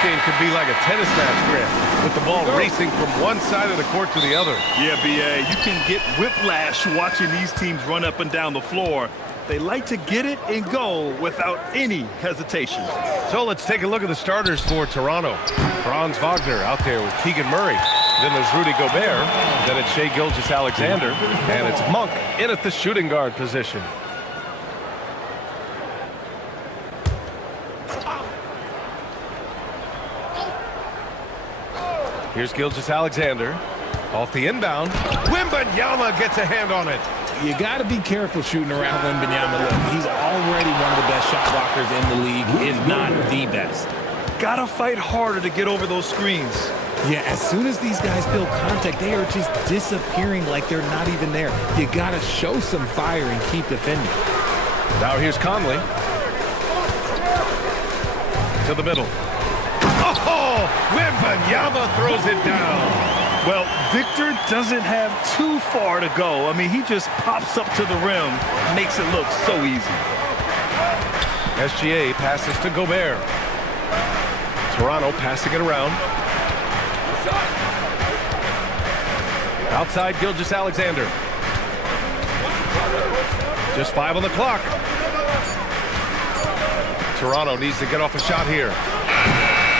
Game could be like a tennis match, Grant, with the ball racing from one side of the court to the other. Yeah, B.A., you can get whiplash watching these teams run up and down the floor. They like to get it and go without any hesitation. So let's take a look at the starters for Toronto. Franz Wagner out there with Keegan Murray. Then there's Rudy Gobert. Then it's Shai Gilgeous-Alexander. And it's Monk in at the shooting guard position. Here's Gilgeous-Alexander off the inbound. Wembanyama gets a hand on it. You got to be careful shooting around Wembanyama. Look, he's already one of the best shot blockers in the league, if not the best. Gotta fight harder to get over those screens. Yeah, as soon as these guys feel contact, they are just disappearing like they're not even there. You got to show some fire and keep defending. Now here's Conley. To the middle. Oh, Wembanyama throws it down. Well, Victor doesn't have too far to go. I mean, he just pops up to the rim, makes it look so easy. SGA passes to Gobert. Toronto passing it around. Outside Gilgeous-Alexander. Just 5 on the clock. Toronto needs to get off a shot here.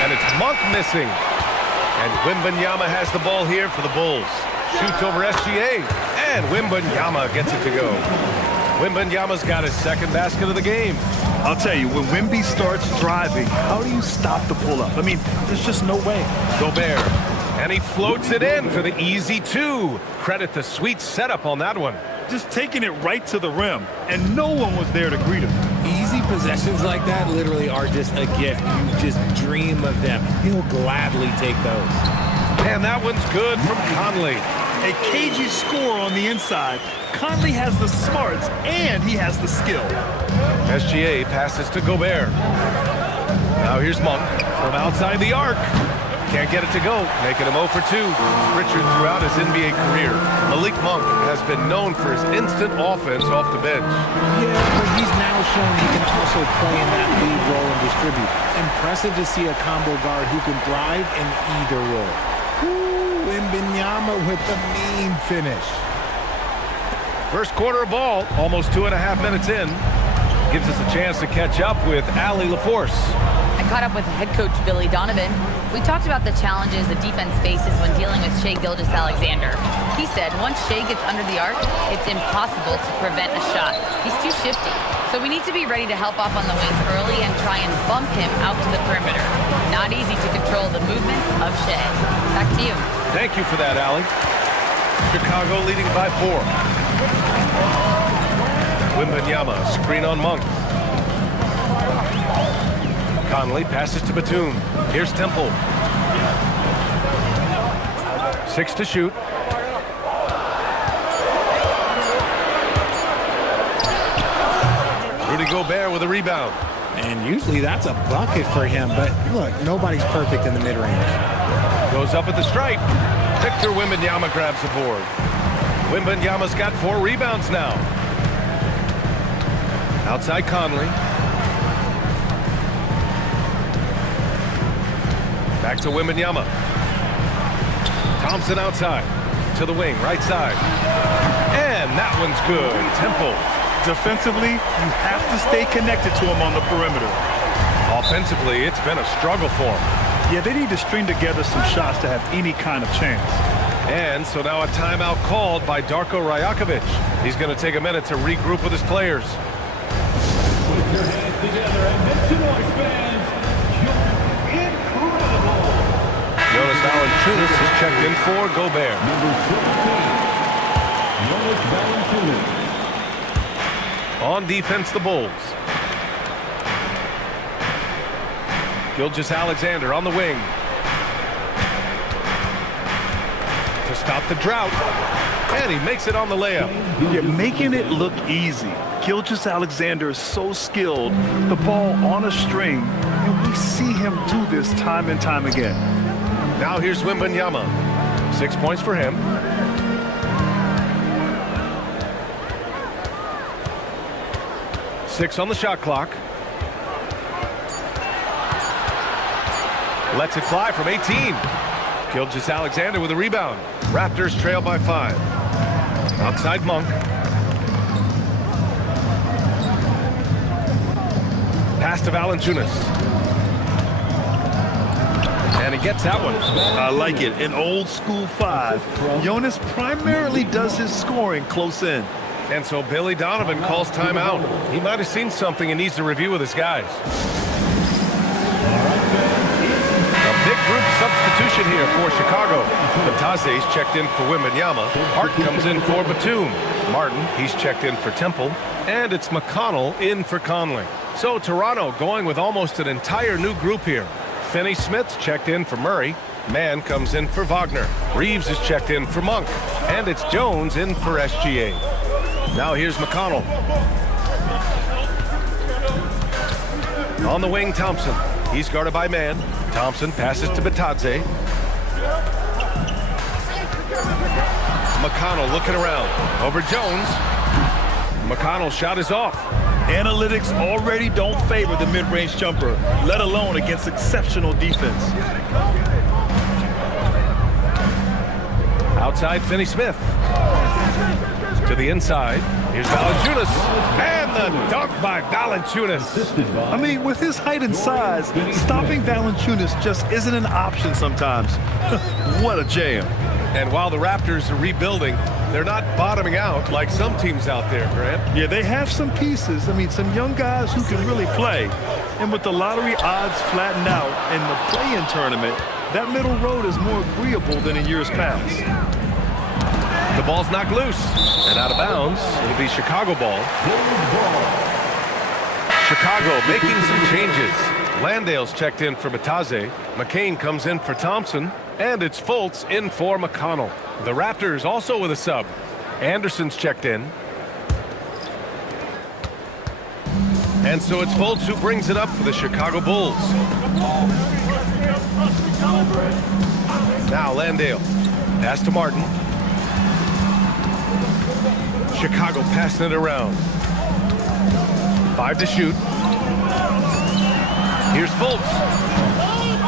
And it's Monk missing. And Wembanyama has the ball here for the Bulls. Shoots over SGA. And Wembanyama gets it to go. Wembanyama's got his second basket of the game. I'll tell you, when Wemby starts driving, how do you stop the pull-up? I mean, there's just no way. Gobert. And he floats it in for the easy 2. Credit the sweet setup on that one. Just taking it right to the rim, and no one was there to greet him. Easy possessions like that literally are just a gift. You just dream of them. He'll gladly take those. And that one's good from Conley. A cagey score on the inside. Conley has the smarts, and he has the skill. SGA passes to Gobert. Now here's Monk from outside the arc. Can't get it to go, making him 0 for 2. Richard, throughout his NBA career, Malik Monk has been known for his instant offense off the bench. Yeah, but he's now shown he can also play in that lead role and distribute. Impressive to see a combo guard who can thrive in either role. Ooh, Wembanyama with the mean finish. First quarter of ball, almost 2.5 minutes in. Gives us a chance to catch up with Allie LaForce. I caught up with head coach Billy Donovan. We talked about the challenges the defense faces when dealing with Shai Gilgeous-Alexander. He said once Shai gets under the arc, it's impossible to prevent a shot. He's too shifty. So we need to be ready to help off on the wings early and try and bump him out to the perimeter. Not easy to control the movements of Shai. Back to you. Thank you for that, Allie. Chicago leading by 4. Wembanyama, screen on Monk. Conley passes to Batum. Here's Temple. 6 to shoot. Rudy Gobert with a rebound. And usually that's a bucket for him, but look, nobody's perfect in the mid-range. Goes up at the stripe. Victor Wembanyama grabs the board. Wembanyama's got 4 rebounds now. Outside Conley. Back to Wembanyama. Thompson outside. To the wing, right side. And that one's good. Temple. Defensively, you have to stay connected to him on the perimeter. Offensively, it's been a struggle for him. Yeah, they need to string together some shots to have any kind of chance. And so now a timeout called by Darko Rajakovic. He's going to take a minute to regroup with his players. Put your hands together and make some noise, fans. You're incredible. Jonas Valanciunas is checked in for Gobert. Number 17, Jonas Valanciunas. On defense, the Bulls. Gilgeous-Alexander on the wing. To stop the drought. And he makes it on the layup. You're making it look easy. Gilgeous-Alexander is so skilled. The ball on a string. And we see him do this time and time again. Now here's Wembanyama. 6 points for him. Six on the shot clock. Lets it fly from 18. Gilgeous-Alexander with a rebound. Raptors trail by 5. Outside Monk. Pass to Valanciunas. And he gets that one. I like it. An old school 5. Jonas primarily does his scoring close in. And so Billy Donovan calls timeout. He might have seen something and needs to review with his guys. A big group substitution here for Chicago. Batase's checked in for Wembanyama. Hart comes in for Batum. Martin, he's checked in for Temple. And it's McConnell in for Conley. So Toronto going with almost an entire new group here. Finney-Smith's checked in for Murray. Mann comes in for Wagner. Reeves is checked in for Monk. And it's Jones in for SGA. Now here's McConnell. On the wing, Thompson. He's guarded by man. Thompson passes to Batadze. McConnell looking around. Over Jones. McConnell's shot is off. Analytics already don't favor the mid-range jumper, let alone against exceptional defense. Outside, Finney-Smith. To the inside. Here's Valanciunas. And the dunk by Valanciunas. I mean, with his height and size, stopping Valanciunas just isn't an option sometimes. What a jam. And while the Raptors are rebuilding, they're not bottoming out like some teams out there, Grant. Yeah, they have some pieces. I mean, some young guys who can really play. And with the lottery odds flattened out in the play-in tournament, that middle road is more agreeable than in years past. The ball's knocked loose and out of bounds. It'll be Chicago ball. Chicago making some changes. Landale's checked in for Batadze. McCain comes in for Thompson. And it's Fultz in for McConnell. The Raptors also with a sub. Anderson's checked in. And so it's Fultz who brings it up for the Chicago Bulls. Now Landale. Pass to Martin. Chicago passing it around. 5 to shoot. Here's Fultz.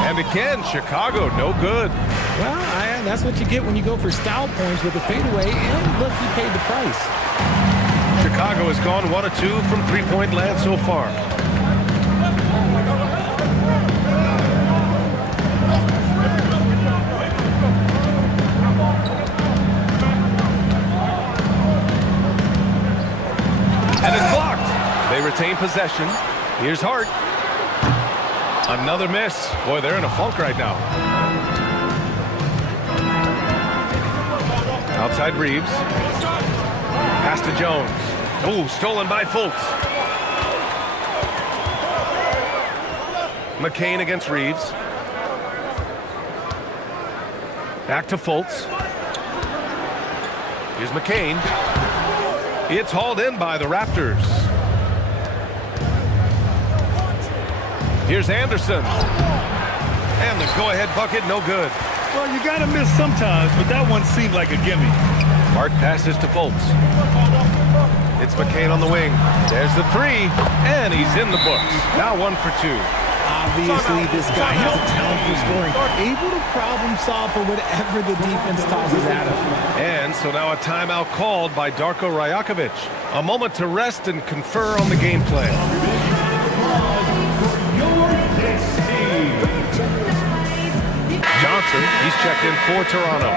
And again, Chicago, no good. Well, that's what you get when you go for style points with a fadeaway. And look, he paid the price. Chicago has gone 1 of 2 from three-point land so far. And it's blocked. They retain possession. Here's Hart. Another miss. Boy, they're in a funk right now. Outside Reeves. Pass to Jones. Oh, stolen by Fultz. McCain against Reeves. Back to Fultz. Here's McCain. It's hauled in by the Raptors. Here's Anderson. And the go-ahead bucket, no good. Well, you got to miss sometimes, but that one seemed like a gimme. Hart passes to Fultz. It's McCain on the wing. There's the three, and he's in the books. Now 1 for 2. Obviously, this guy has a talent for scoring. Able to problem solve for whatever the defense tosses at him. And so now a timeout called by Darko Rajakovic. A moment to rest and confer on the game plan. Johnson, he's checked in for Toronto.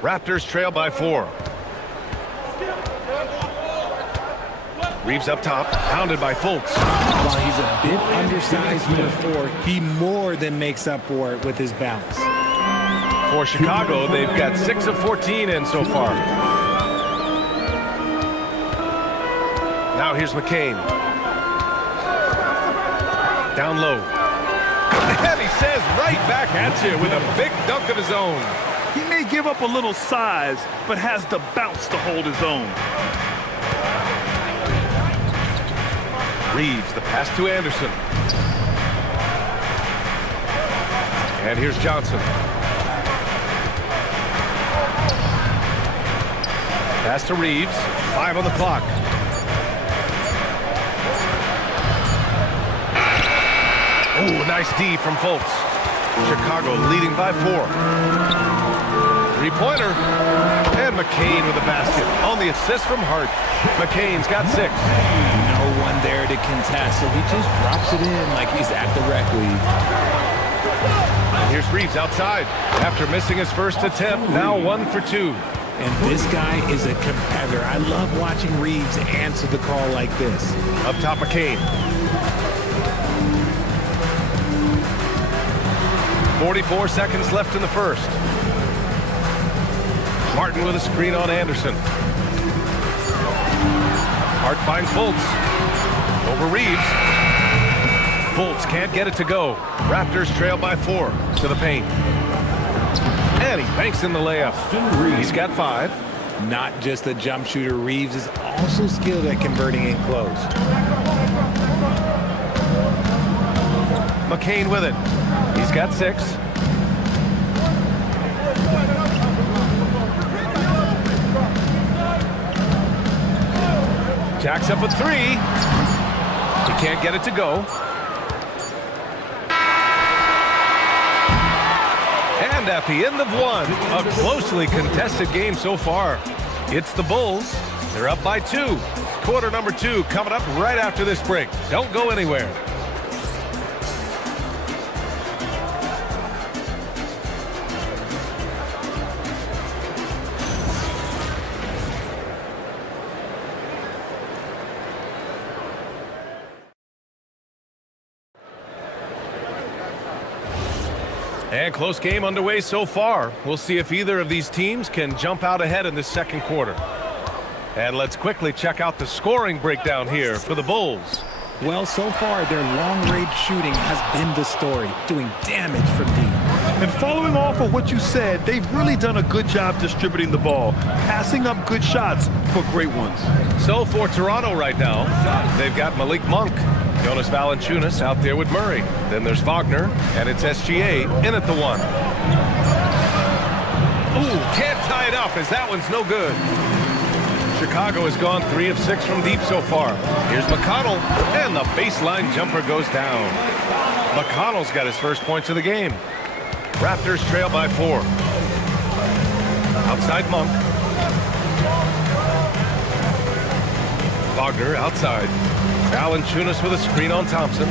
Raptors trail by 4. Reeves up top, pounded by Fultz. While he's a bit undersized for 4, he more than makes up for it with his bounce. For Chicago, they've got 6 of 14 in so far. Now here's McCain. Down low. And he says right back at you with a big dunk of his own. He may give up a little size, but has the bounce to hold his own. Reeves, the pass to Anderson. And here's Johnson. Pass to Reeves. 5 on the clock. Ooh, nice D from Fultz. Chicago leading by 4. Three-pointer. And McCain with a basket. On the assist from Hart. McCain's got 6. No one there to contest, so he just drops it in like he's at the rec league. And here's Reeves outside. After missing his first attempt, now 1 for 2. And this guy is a competitor. I love watching Reeves answer the call like this. Up top, McCain. 44 seconds left in the first. Martin with a screen on Anderson. Hart finds Fultz. Over Reeves. Fultz can't get it to go. Raptors trail by 4 to the paint. And he banks in the layup. He's got 5. Not just a jump shooter, Reeves is also skilled at converting in close. McCain with it. He's got 6. Jacks up a 3. He can't get it to go. And at the end of 1, a closely contested game so far. It's the Bulls. They're up by 2. Quarter number 2 coming up right after this break. Don't go anywhere. And close game underway so far. We'll see if either of these teams can jump out ahead in the second quarter. And let's quickly check out the scoring breakdown here for the Bulls. Well, so far, their long-range shooting has been the story, doing damage from deep. And following off of what you said, they've really done a good job distributing the ball, passing up good shots for great ones. So for Toronto right now, they've got Malik Monk, Jonas Valanciunas out there with Murray. Then there's Wagner, and it's SGA in at the 1. Ooh, can't tie it up as that one's no good. Chicago has gone 3 of 6 from deep so far. Here's McConnell, and the baseline jumper goes down. McConnell's got his first points of the game. Raptors trail by 4. Outside Monk. Wagner outside. Valanciunas with a screen on Thompson.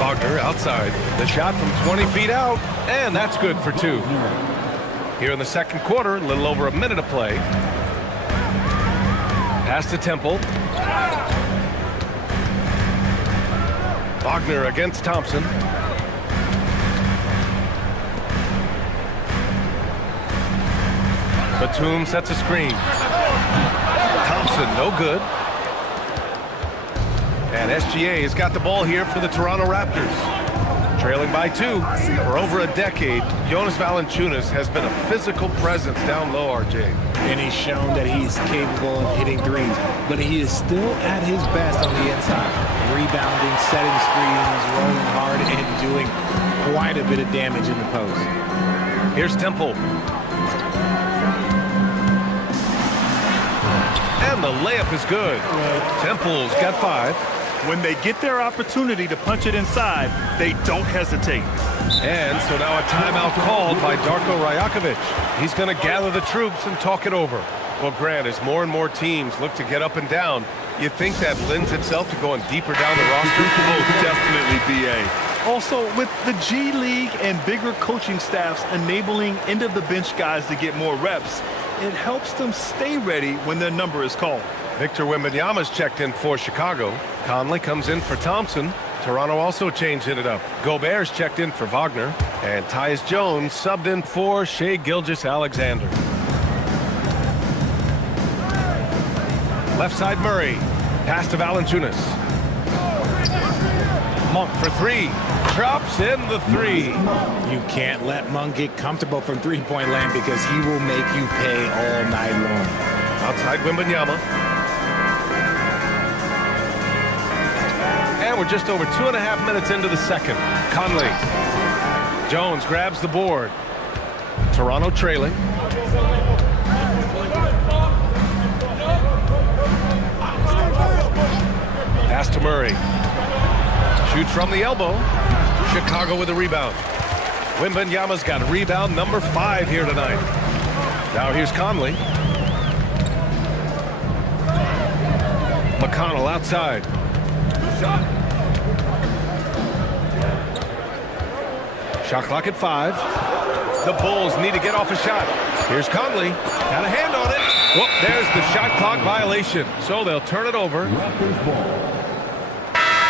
Wagner outside. The shot from 20 feet out, and that's good for 2. Here in the second quarter, a little over a minute of play. Pass to Temple. Wagner against Thompson. Batum sets a screen. Thompson, no good. And SGA has got the ball here for the Toronto Raptors. Trailing by 2. For over a decade, Jonas Valanciunas has been a physical presence down low, RJ. And he's shown that he's capable of hitting threes, but he is still at his best on the inside. Rebounding, setting screens, rolling hard, and doing quite a bit of damage in the post. Here's Temple. And the layup is good. Temple's got 5. When they get their opportunity to punch it inside, they don't hesitate. And so now a timeout called by Darko Rajakovic. He's going to gather the troops and talk it over. Well, Grant, as more and more teams look to get up and down, you think that lends itself to going deeper down the roster? Oh, definitely, B.A. Also, with the G League and bigger coaching staffs enabling end-of-the-bench guys to get more reps, it helps them stay ready when their number is called. Victor Wembanyama's checked in for Chicago. Conley comes in for Thompson. Toronto also changing it up. Gobert's checked in for Wagner. And Tyus Jones subbed in for Shai Gilgeous-Alexander. Left side Murray. Pass to Valanciunas. Monk for 3. Drops in the 3. You can't let Monk get comfortable from three-point land because he will make you pay all night long. Outside Wembanyama. And we're just over 2.5 minutes into the second. Conley. Jones grabs the board. Toronto trailing. Pass to Murray. Shoots from the elbow. Chicago with a rebound. Wembanyama's got rebound number 5 here tonight. Now here's Conley. McConnell outside. Shot clock at 5. The Bulls need to get off a shot. Here's Conley. Got a hand on it. Whoop, there's the shot clock violation. So they'll turn it over.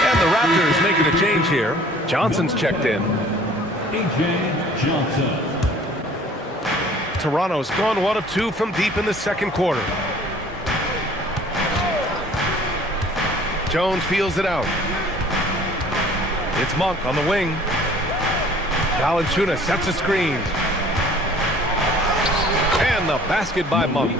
And the Raptors making a change here. Johnson's checked in. A.J. Johnson. Toronto's gone 1 of 2 from deep in the second quarter. Jones feels it out. It's Monk on the wing. Valanciunas sets a screen. And the basket by Monk.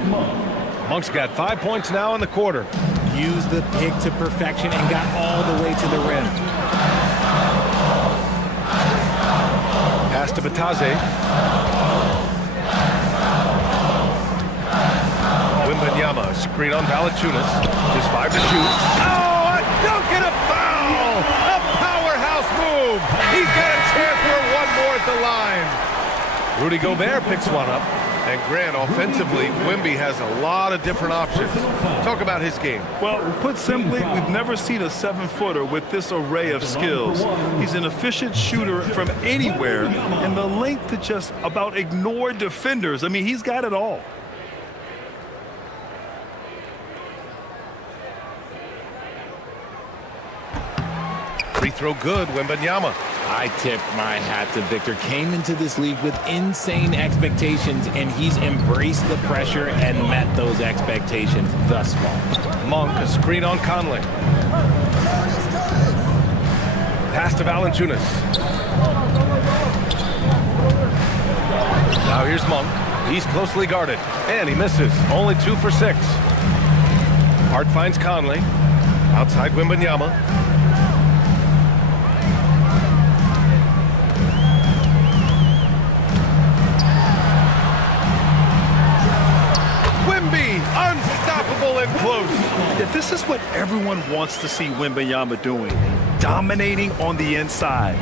Monk's got 5 points now in the quarter. Used the pick to perfection and got all the way to the rim. Pass to Bitadze. Wembanyama, screen on Valanciunas. Just 5 to shoot. Oh, a dunk and a foul! A powerhouse move! He's got a chance for one more at the line. Rudy Gobert picks one up. And Grant, offensively, Wemby has a lot of different options. Talk about his game. Well, put simply, we've never seen a 7-footer with this array of skills. He's an efficient shooter from anywhere, and the length to just about ignore defenders. I mean, he's got it all. Free throw good, Wembanyama. I tip my hat to Victor. Came into this league with insane expectations, and he's embraced the pressure and met those expectations thus far. Monk, a screen on Conley. Pass to Valanciunas. Now here's Monk. He's closely guarded, and he misses. Only 2 for 6. Hart finds Conley. Outside Wembanyama. Unstoppable and close. Yeah, this is what everyone wants to see Wembanyama doing. Dominating on the inside.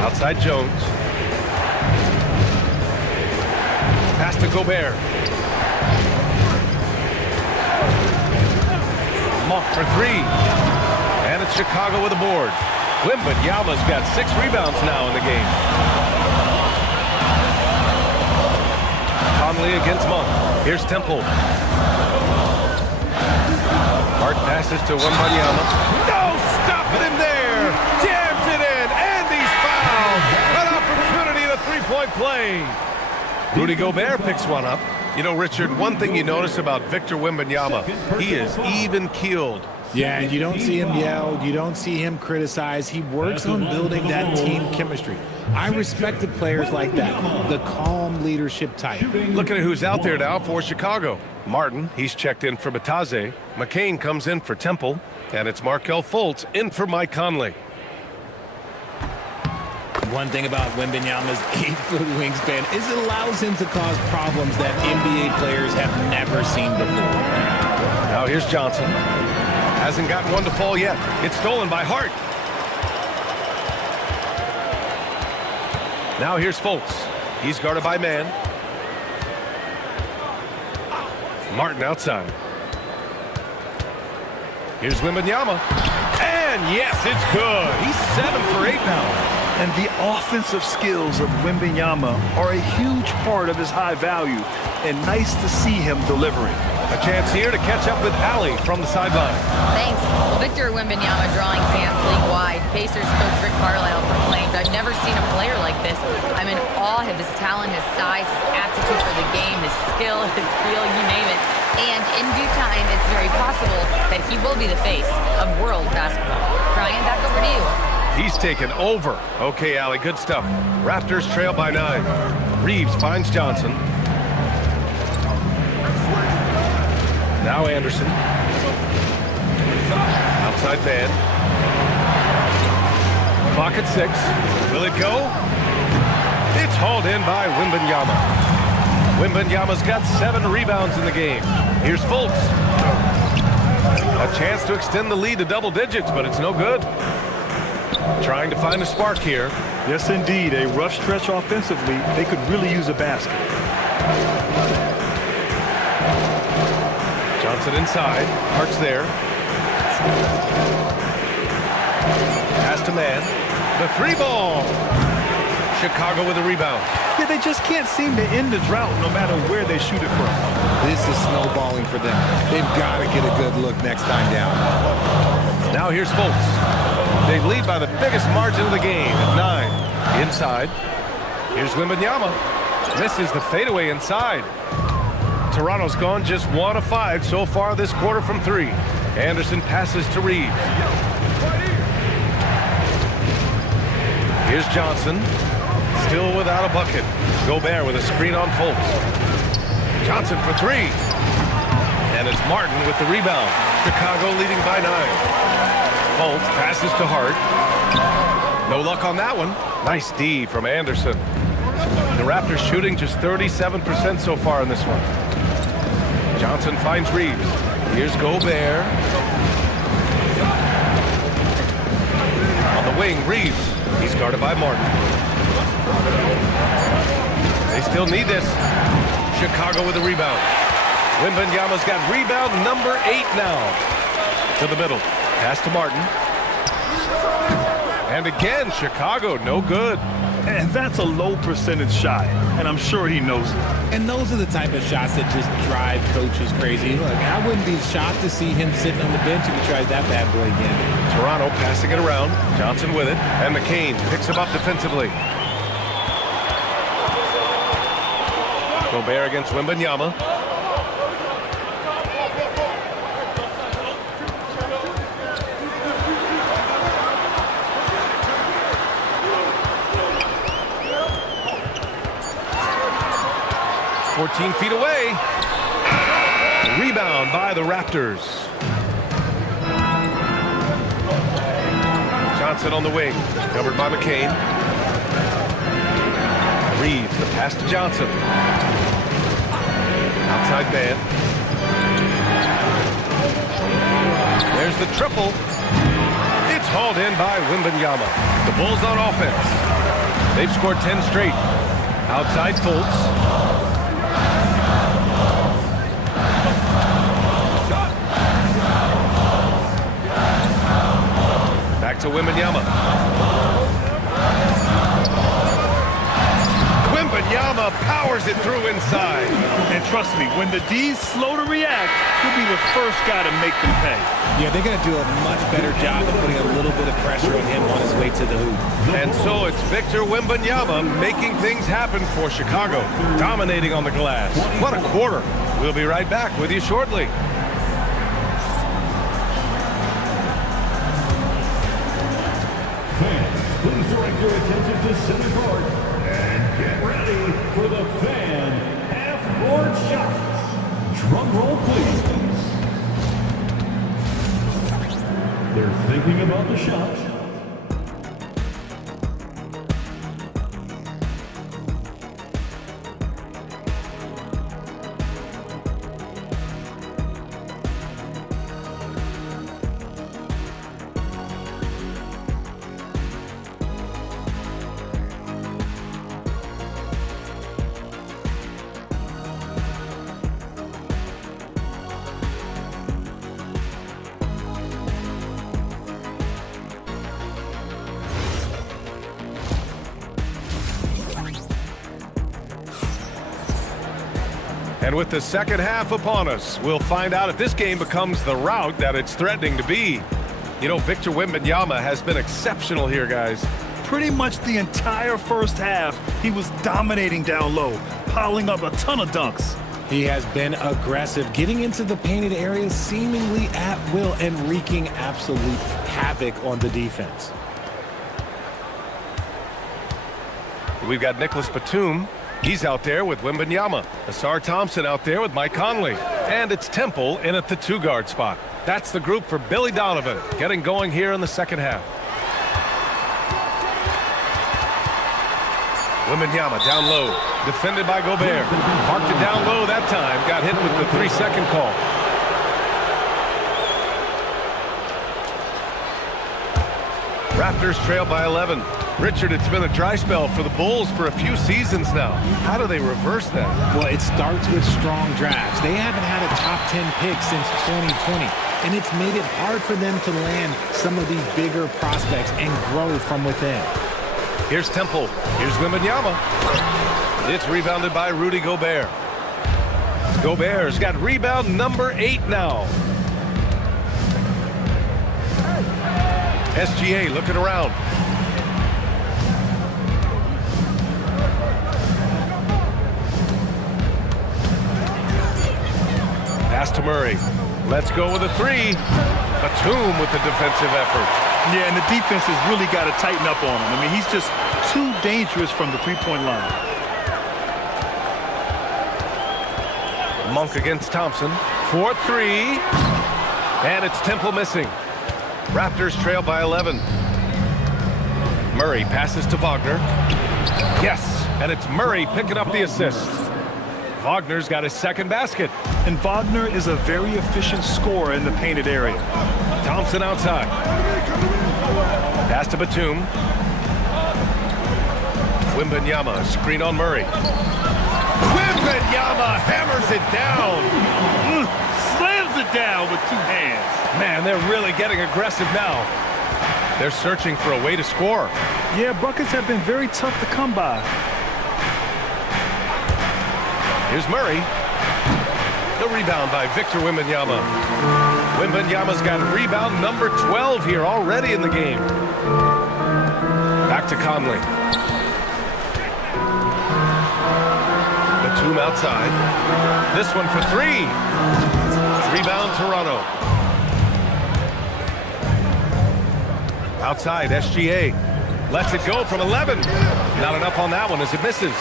Outside Jones. Pass to Gobert. Monk for 3. And it's Chicago with a board. Wembanyama's got 6 rebounds now in the game. Conley against Monk. Here's Temple. Hart passes to Wembanyama. No stopping him there. Jams it in, and he's fouled. An opportunity, the three-point play. Rudy Gobert picks one up. You know, Richard, one thing you notice about Victor Wembanyama, he is even-keeled. Yeah, and you don't see him yell. You don't see him criticize. He works on building that team chemistry. I respect the players like that, the calm leadership type. Looking at who's out there now for Chicago. Martin, he's checked in for Bitadze. McCain comes in for Temple. And it's Markelle Fultz in for Mike Conley. One thing about Wembanyama's 8-foot wingspan is it allows him to cause problems that NBA players have never seen before. Now here's Johnson. Hasn't gotten one to fall yet. It's stolen by Hart. Now here's Fultz. He's guarded by man. Martin outside. Here's Wembanyama. And yes, it's good. He's 7 for 8 now. And the offensive skills of Wembanyama are a huge part of his high value, and nice to see him delivering. A chance here to catch up with Allie from the sideline. Thanks. Well, Victor Wembanyama drawing fans league-wide. Pacers coach Rick Carlisle proclaimed, "I've never seen a player like this. I'm in awe of his talent, his size, his aptitude for the game, his skill, his feel, you name it. And in due time, it's very possible that he will be the face of world basketball." Brian, back over to you. He's taken over. Okay, Allie, good stuff. Raptors trail by 9. Reeves finds Johnson. Now Anderson. Outside man. Clock at 6. Will it go? It's hauled in by Wembanyama. Wembanyama's got 7 rebounds in the game. Here's Fultz. A chance to extend the lead to double digits, but it's no good. Trying to find a spark here. Yes, indeed. A rough stretch offensively. They could really use a basket. Johnson inside. Hart's there. Pass to man. The 3-ball. Chicago with a rebound. Yeah, they just can't seem to end the drought no matter where they shoot it from. This is snowballing for them. They've got to get a good look next time down. Now here's Fultz. They lead by the biggest margin of the game at 9. Inside. Here's Wembanyama. Misses the fadeaway inside. Toronto's gone just 1 of 5 so far this quarter from 3. Anderson passes to Reeves. Here's Johnson, still without a bucket. Gobert with a screen on Fultz. Johnson for 3. And it's Martin with the rebound. Chicago leading by 9. Fultz passes to Hart. No luck on that one. Nice D from Anderson. The Raptors shooting just 37% so far in this one. Johnson finds Reeves. Here's Gobert. On the wing, Reeves. He's guarded by Martin. They still need this. Chicago with a rebound. Wembanyama's got rebound number 8 now. To the middle. Pass to Martin. And again, Chicago, no good. And that's a low percentage shot, and I'm sure he knows it. And those are the type of shots that just drive coaches crazy. Look, I wouldn't be shocked to see him sitting on the bench if he tries that bad boy again. Toronto passing it around. Johnson with it. And McCain picks him up defensively. Gobert against Wembanyama. .14 feet away. Rebound by the Raptors. Johnson on the wing, covered by McCain. Reeves, the pass to Johnson. Outside man. There's the triple. It's hauled in by Wembanyama. The Bulls on offense. They've scored 10 straight. Outside Fultz. Back to Wembanyama. Wembanyama powers it through inside. And trust me, when the D's slow to react, he'll be the first guy to make them pay. Yeah, they're going to do a much better job of putting a little bit of pressure on him on his way to the hoop. And so it's Victor Wembanyama making things happen for Chicago, dominating on the glass. What a quarter. We'll be right back with you shortly. Please direct your attention to center court and get ready for the fan half-court shots. Drum roll, please. They're thinking about the shot. And with the second half upon us, we'll find out if this game becomes the rout that it's threatening to be. You know, Victor Wembanyama has been exceptional here, guys. Pretty much the entire first half, he was dominating down low, piling up a ton of dunks. He has been aggressive, getting into the painted area seemingly at will and wreaking absolute havoc on the defense. We've got Nicholas Batum. He's out there with Wembanyama. Asar Thompson out there with Mike Conley. And it's Temple in at the 2-guard spot. That's the group for Billy Donovan, getting going here in the second half. Wembanyama down low, defended by Gobert. Parked it down low that time, got hit with the 3-second call. Raptors trail by 11. Richard, it's been a dry spell for the Bulls for a few seasons now. How do they reverse that? Well, it starts with strong drafts. They haven't had a top 10 pick since 2020, and it's made it hard for them to land some of these bigger prospects and grow from within. Here's Temple. Here's Wembanyama. It's rebounded by Rudy Gobert. Gobert's got rebound number 8 now. SGA looking around. Pass to Murray. Let's go with a three. Batum with the defensive effort. Yeah, and the defense has really got to tighten up on him. I mean, he's just too dangerous from the three-point line. Monk against Thompson. 4-3. And it's Temple missing. Raptors trail by 11. Murray passes to Wagner. Yes, and it's Murray picking up the assist. Wagner's got his second basket. And Wagner is a very efficient scorer in the painted area. Thompson outside. Pass to Batum. Wembanyama, screen on Murray. Wembanyama hammers it down. Slams it down with two hands. Man, they're really getting aggressive now. They're searching for a way to score. Yeah, buckets have been very tough to come by. Here's Murray. The rebound by Victor Wembanyama. Wembanyama's got rebound number 12 here already in the game. Back to Conley. Batum outside. This one for three. Rebound Toronto. Outside SGA. Lets it go from 11. Not enough on that one as it misses.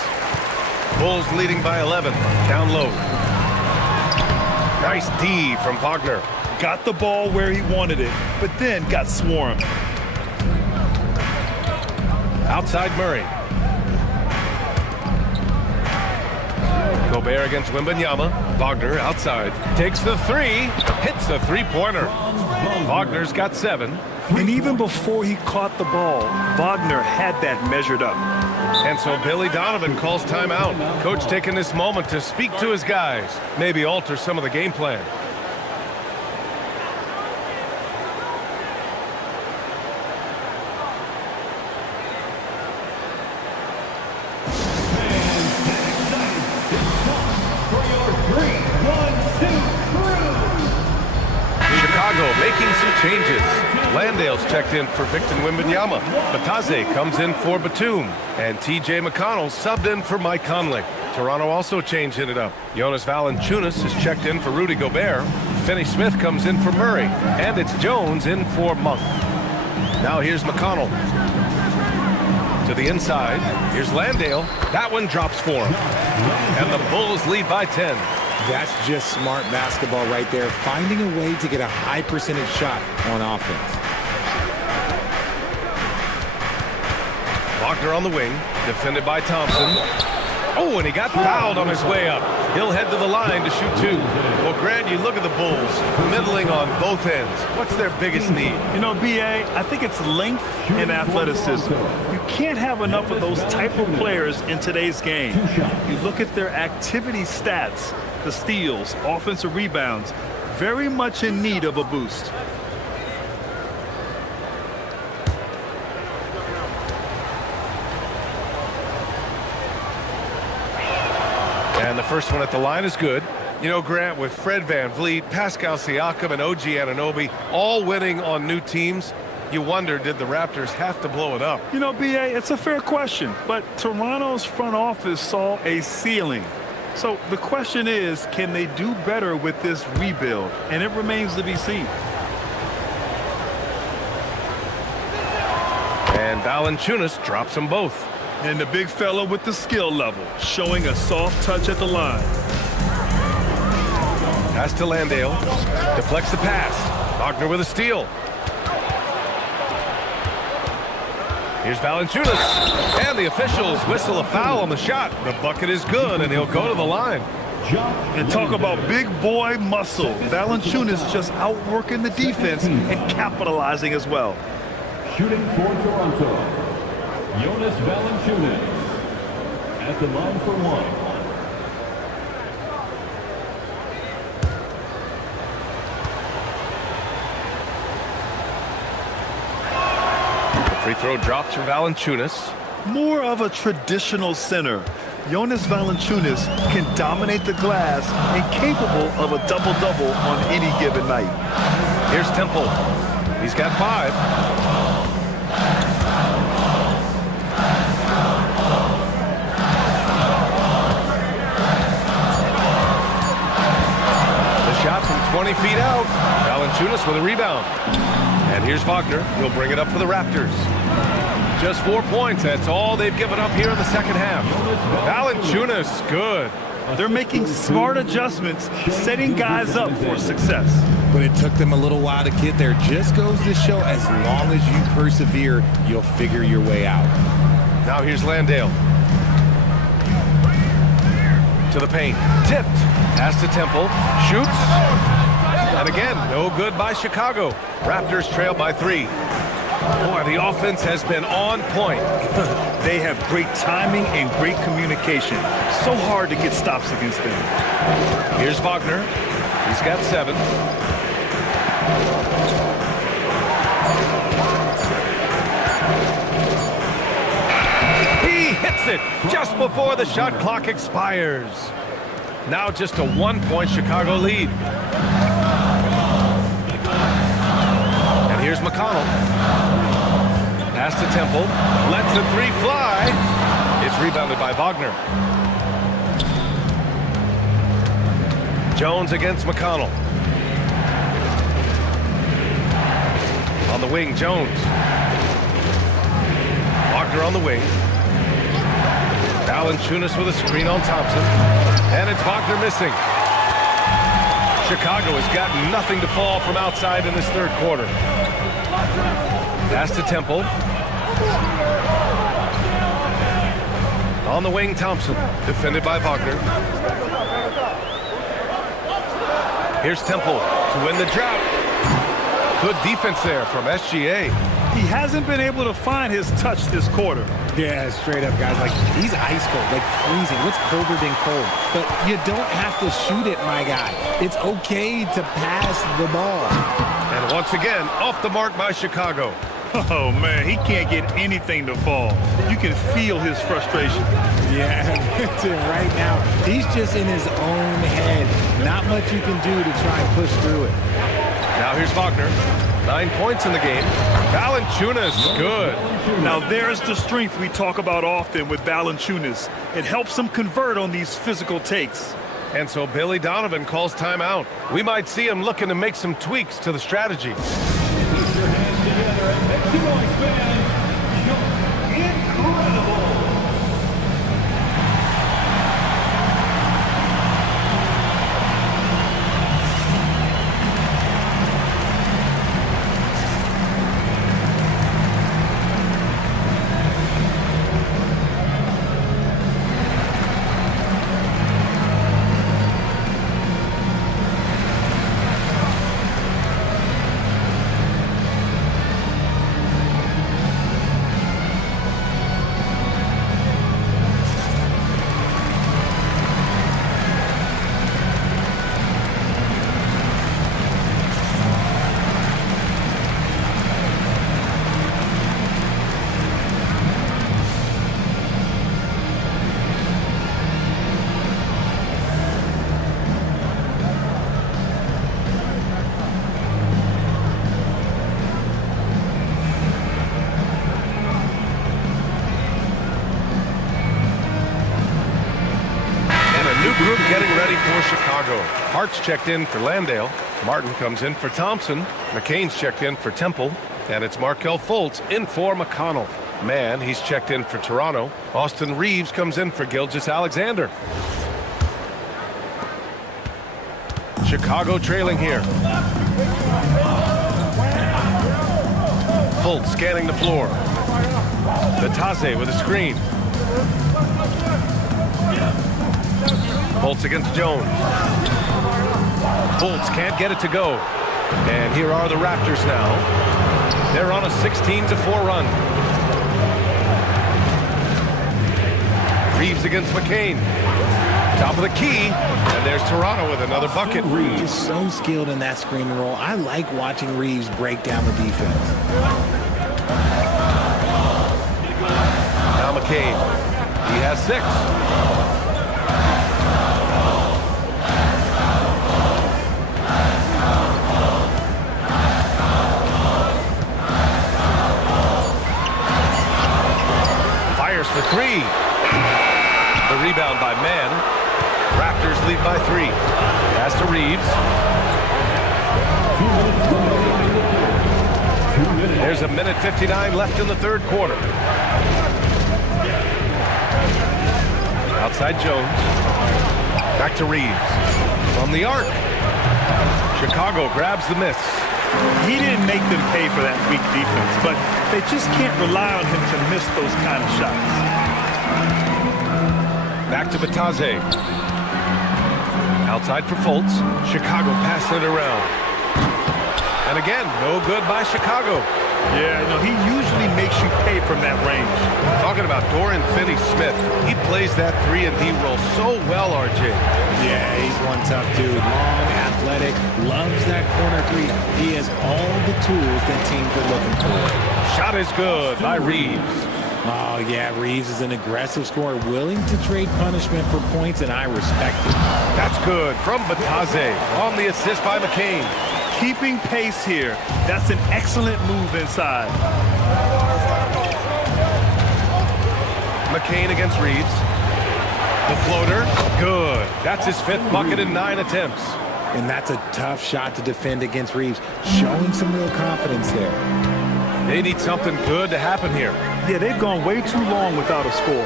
Bulls leading by 11. Down low. Nice D from Wagner. Got the ball where he wanted it, but then got swarmed. Outside Murray. Gobert against Wembanyama. Wagner outside. Takes the three. Hits a three-pointer. Wagner's got 7. And even before he caught the ball, Wagner had that measured up. And so Billy Donovan calls timeout. Coach taking this moment to speak to his guys. Maybe alter some of the game plan. Chicago making some changes. Landale's checked in for Victor Wembanyama. Bataze comes in for Batum. And T.J. McConnell subbed in for Mike Conley. Toronto also changing it up. Jonas Valanciunas is checked in for Rudy Gobert. Finney-Smith comes in for Murray. And it's Jones in for Monk. Now here's McConnell. To the inside. Here's Landale. That one drops for him. And the Bulls lead by 10. That's just smart basketball right there, finding a way to get a high percentage shot on offense. Wagner on the wing, defended by Thompson. Oh, and he got fouled on his way up. He'll head to the line to shoot 2. Well, Grant, you look at the Bulls, middling on both ends. What's their biggest need? You know, B.A., I think it's length and athleticism. You can't have enough of those type of players in today's game. You look at their activity stats, the steals, offensive rebounds, very much in need of a boost. And the first one at the line is good. You know, Grant, with Fred VanVleet, Pascal Siakam, and OG Anunoby all winning on new teams, you wonder, did the Raptors have to blow it up? You know, B.A., it's a fair question, but Toronto's front office saw a ceiling. So the question is, can they do better with this rebuild? And it remains to be seen. And Valanciunas drops them both. And the big fella with the skill level, showing a soft touch at the line. Pass to Landale. Deflects the pass. Wagner with a steal. Here's Valanciunas. And the officials whistle a foul on the shot. The bucket is good, and he'll go to the line. And talk about big boy muscle. Valanciunas just outworking the defense and capitalizing as well. Shooting for Toronto, Jonas Valanciunas at the line for 1. Free throw drops for Valanciunas. More of a traditional center. Jonas Valanciunas can dominate the glass and capable of a double-double on any given night. Here's Temple. He's got 5. 20 feet out. Valanciunas with a rebound. And here's Wagner. He'll bring it up for the Raptors. Just 4 points. That's all they've given up here in the second half. Valanciunas, good. They're making smart adjustments, setting guys up for success. But it took them a little while to get there. Just goes to show, as long as you persevere, you'll figure your way out. Now here's Landale. To the paint. Tipped. Pass to Temple. Shoots. And again, no good by Chicago. Raptors trail by 3. Boy, the offense has been on point. They have great timing and great communication. So hard to get stops against them. Here's Wagner. He's got 7. He hits it just before the shot clock expires. Now just a 1-point Chicago lead. And here's McConnell. Pass to Temple. Lets the 3 fly. It's rebounded by Wagner. Jones against McConnell. On the wing, Jones. Wagner on the wing. Valanciunas with a screen on Thompson. And it's Wagner missing. Chicago has got nothing to fall from outside in this third quarter. Pass to Temple. On the wing, Thompson. Defended by Wagner. Here's Temple to win the drought. Good defense there from SGA. He hasn't been able to find his touch this quarter. Yeah, straight up, guys. Like, he's ice cold, like freezing. What's colder than cold? But you don't have to shoot it, my guy. It's okay to pass the ball. And once again, off the mark by Chicago. Oh, man, he can't get anything to fall. You can feel his frustration. Yeah, right now, he's just in his own head. Not much you can do to try and push through it. Now here's Wagner. 9 points in the game. Valanciunas, good. Now there's the strength we talk about often with Valanciunas. It helps him convert on these physical takes. And so Billy Donovan calls timeout. We might see him looking to make some tweaks to the strategy. Put your hands together and make some noise, fans. You're incredible. Group getting ready for Chicago. Hart's checked in for Landale. Martin comes in for Thompson. McCain's checked in for Temple. And it's Markelle Fultz in for McConnell. Mann, he's checked in for Toronto. Austin Reeves comes in for Gilgeous-Alexander. Chicago trailing here. Fultz scanning the floor. Bitadze with a screen. Fultz against Jones. Fultz can't get it to go. And here are the Raptors now. They're on a 16-4 run. Reeves against McCain. Top of the key. And there's Toronto with another bucket. Reeves is so skilled in that screen and roll. I like watching Reeves break down the defense. Now McCain. He has 6. For 3. The rebound by Mann. Raptors lead by 3. Pass to Reeves. There's a minute 59 left in the third quarter. Outside Jones. Back to Reeves. From the arc. Chicago grabs the miss. He didn't make them pay for that weak defense, but they just can't rely on him to miss those kind of shots. Back to Batase. Outside for Fultz. Chicago passing it around. And again, no good by Chicago. Yeah, no, he usually makes you pay from that range. Talking about Dorian Finney-Smith. He plays that 3-and-D role so well, RJ. Yeah, he's one tough dude. Long, athletic, loves that corner three. He has all the tools that teams are looking for. Shot is good by Reeves. Oh, yeah, Reeves is an aggressive scorer, willing to trade punishment for points, and I respect it. That's good from Batase on the assist by McCain. Keeping pace here. That's an excellent move inside. McCain against Reeves. The floater, good. That's his 5th bucket in 9 attempts. And that's a tough shot to defend against Reeves, showing some real confidence there. They need something good to happen here. Yeah, they've gone way too long without a score.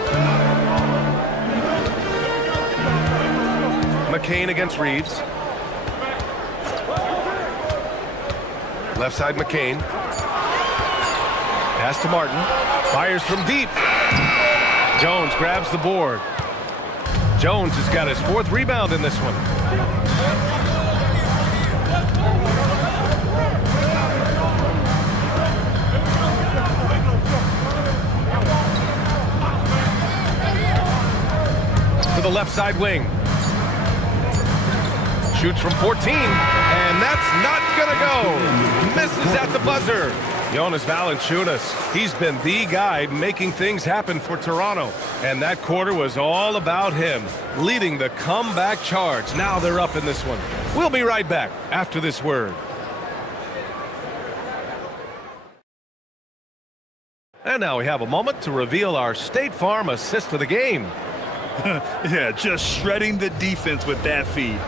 McCain against Reeves. Left side McCain. Pass to Martin. Fires from deep. Jones grabs the board. Jones has got his 4th rebound in this one. To the left side wing. Shoots from 14, and that's not gonna go. Misses at the buzzer. Jonas Valanciunas, he's been the guy making things happen for Toronto. And that quarter was all about him, leading the comeback charge. Now they're up in this one. We'll be right back after this word. And now we have a moment to reveal our State Farm assist of the game. Yeah, just shredding the defense with that feed.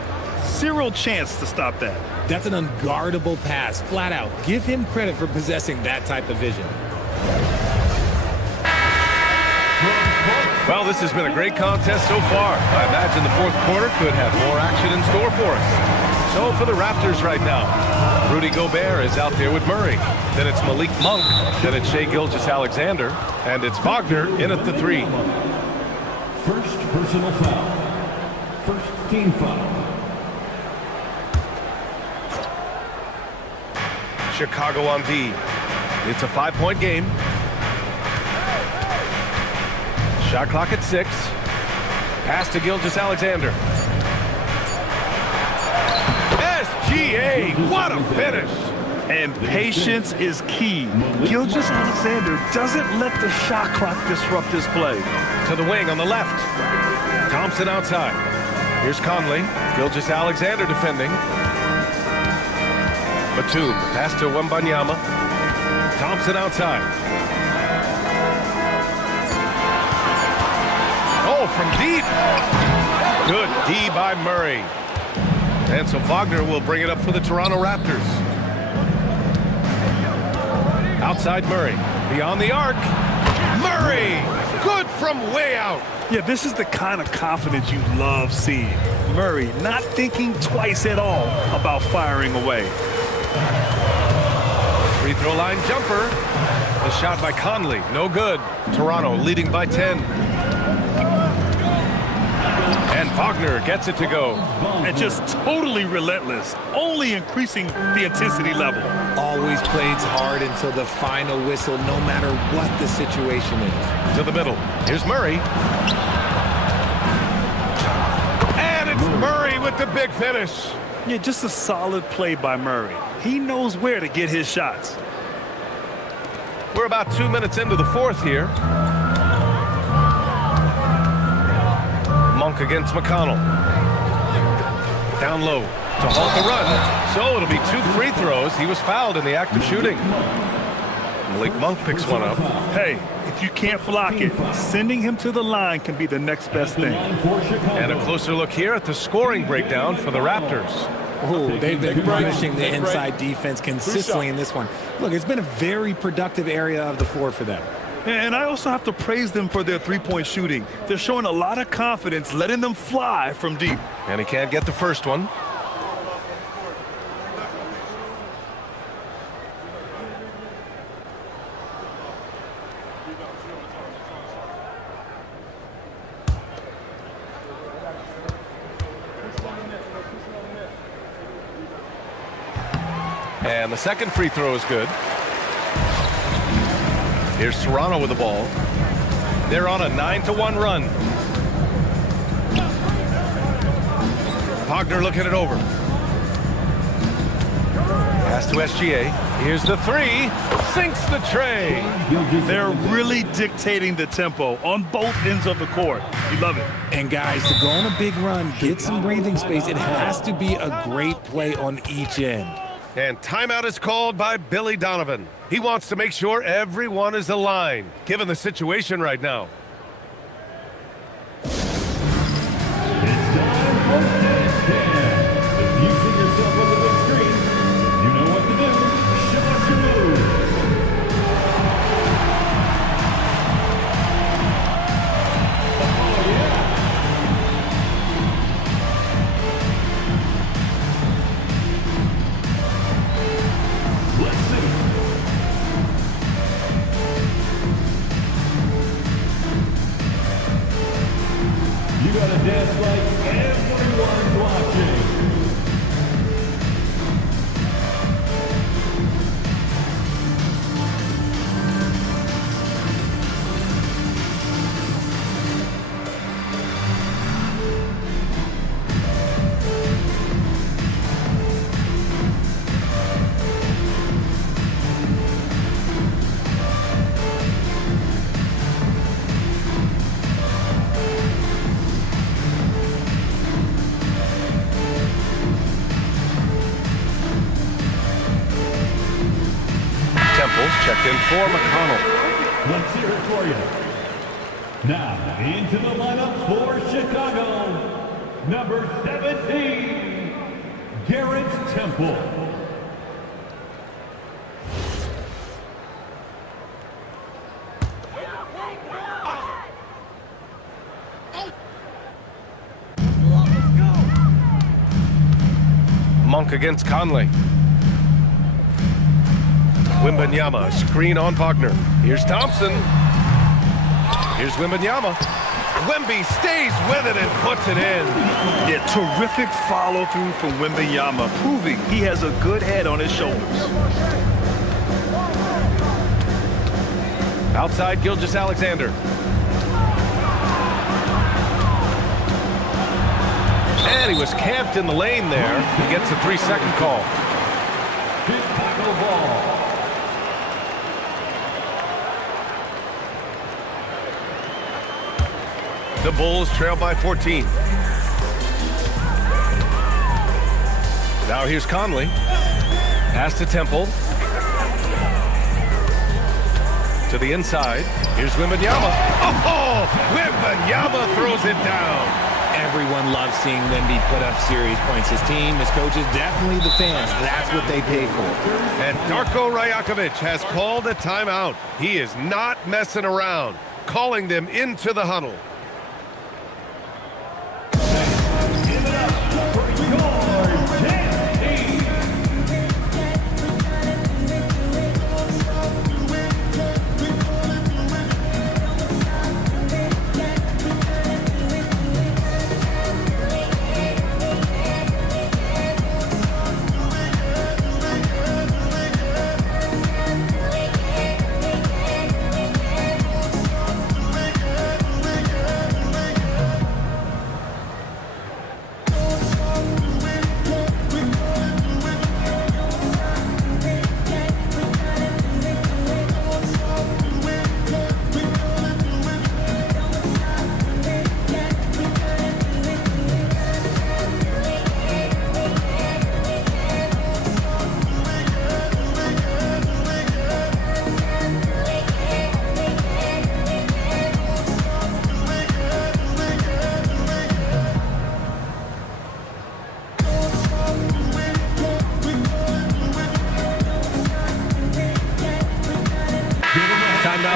Zero chance to stop that. That's an unguardable pass, flat out. Give him credit for possessing that type of vision. Well, this has been a great contest so far. I imagine the fourth quarter could have more action in store for us. So for the Raptors right now, Rudy Gobert is out there with Murray. Then it's Malik Monk. Then it's Shai Gilgeous-Alexander. And it's Wagner in at the 3. First personal foul. First team foul. Chicago on D. It's a 5-point game. Shot clock at 6. Pass to Gilgeous-Alexander. SGA, what a finish! And patience is key. Gilgeous-Alexander doesn't let the shot clock disrupt his play. To the wing on the left. Thompson outside. Here's Conley. Gilgeous-Alexander defending. Batum, pass to Wembanyama. Thompson outside. Oh, from deep. Good D by Murray. And so Wagner will bring it up for the Toronto Raptors. Outside Murray. Beyond the arc. Murray! Good from way out. Yeah, this is the kind of confidence you love seeing. Murray not thinking twice at all about firing away. Free throw line jumper. The shot by Conley. No good. Toronto leading by 10. And Wagner gets it to go. And just totally relentless. Only increasing the intensity level. Always plays hard until the final whistle, no matter what the situation is. To the middle. Here's Murray. And it's Murray with the big finish. Yeah, just a solid play by Murray. He knows where to get his shots. We're about 2 minutes into the fourth here. Monk against McConnell. Down low to halt the run. So it'll be 2 free throws. He was fouled in the act of shooting. Malik Monk picks one up. Hey, if you can't block it, sending him to the line can be the next best thing. And a closer look here at the scoring breakdown for the Raptors. Ooh, they've been punishing the inside defense consistently in this one. Look, it's been a very productive area of the floor for them. And I also have to praise them for their three-point shooting. They're showing a lot of confidence, letting them fly from deep. And he can't get the first one. And the second free throw is good. Here's Toronto with the ball. They're on a 9-1 run. Wagner looking it over. Pass to SGA. Here's the three. Sinks the tray. They're really dictating the tempo on both ends of the court. You love it. And guys, to go on a big run, get some breathing space, it has to be a great play on each end. And timeout is called by Billy Donovan. He wants to make sure everyone is aligned, given the situation right now. It's time for Dance Cam. If you see yourself on the big screen, you know what to do. Show us your moves. Oh, yeah. Let's see. You gotta dance like everyone's watching. Temples checked in for McConnell. Let's hear it for you. Now, into the lineup for Chicago, number 17, Garrett Temple. Monk against Conley. Wembanyama, screen on Wagner. Here's Thompson. Here's Wembanyama. Wemby stays with it and puts it in. Yeah, terrific follow-through from Wembanyama, proving he has a good head on his shoulders. Outside, Gilgeous-Alexander. And he was camped in the lane there. He gets a 3-second call. Chicago ball. The Bulls trail by 14. Now here's Conley. Pass to Temple. To the inside. Here's Wembanyama. Oh, Wembanyama throws it down. Everyone loves seeing Wemby put up serious points. His team, his coaches, definitely the fans. That's what they pay for. And Darko Rajakovic has called a timeout. He is not messing around, calling them into the huddle. Give it up for your dance team.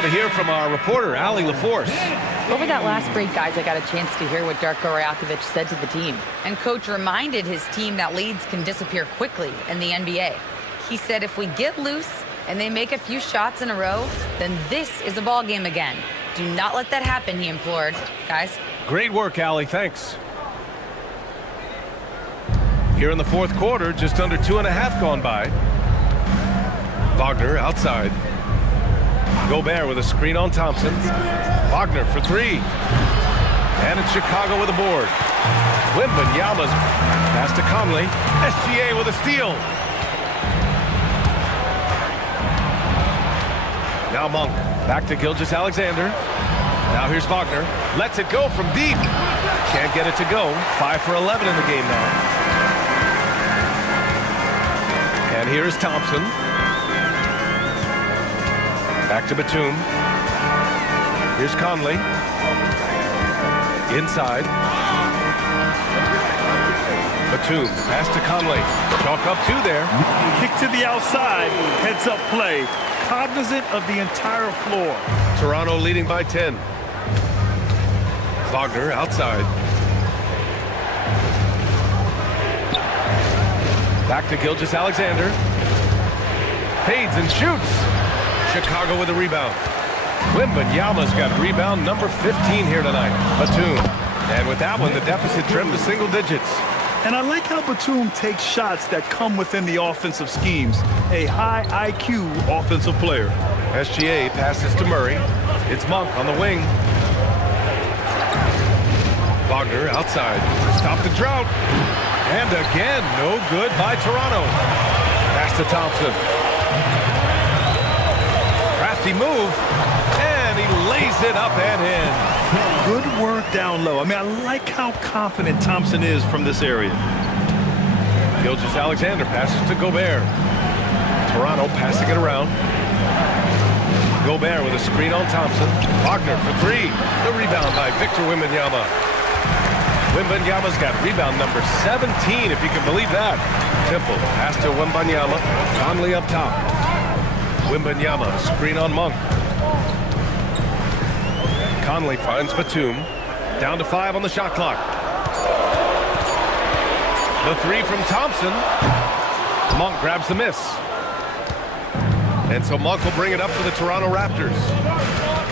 to hear from our reporter, Allie LaForce. Over that last break, guys, I got a chance to hear what Darko Rajakovic said to the team. And Coach reminded his team that leads can disappear quickly in the NBA. He said if we get loose and they make a few shots in a row, then this is a ball game again. Do not let that happen, he implored. Guys. Great work, Allie. Thanks. Here in the fourth quarter, just under 2.5 gone by. Wagner outside. Gobert with a screen on Thompson. Wagner for three. And it's Chicago with a board. Wembanyama's pass to Conley. SGA with a steal. Now Monk. Back to Gilgeous-Alexander. Now here's Wagner. Lets it go from deep. Can't get it to go. 5 for 11 in the game now. And here's Thompson. Back to Batum. Here's Conley. Inside. Batum. Pass to Conley. Chalk up 2 there. Kick to the outside. Heads up play. Cognizant of the entire floor. Toronto leading by 10. Wagner outside. Back to Gilgeous-Alexander. Fades and shoots. Chicago with a rebound. Wembanyama's got rebound number 15 here tonight. Batum. And with that one, the deficit trimmed to single digits. And I like how Batum takes shots that come within the offensive schemes. A high IQ offensive player. SGA passes to Murray. It's Monk on the wing. Wagner outside. Stop the drought. And again, no good by Toronto. Pass to Thompson. Crafty move. And he lays it up and in. Good work down low. I mean, I like how confident Thompson is from this area. Gilgeous-Alexander passes to Gobert. Toronto passing it around. Gobert with a screen on Thompson. Wagner for three. The rebound by Victor Wembanyama. Wembanyama's got rebound number 17, if you can believe that. Temple pass to Wembanyama. Conley up top. Wembanyama, screen on Monk. Conley finds Batum. Down to 5 on the shot clock. The three from Thompson. Monk grabs the miss. And so Monk will bring it up for the Toronto Raptors.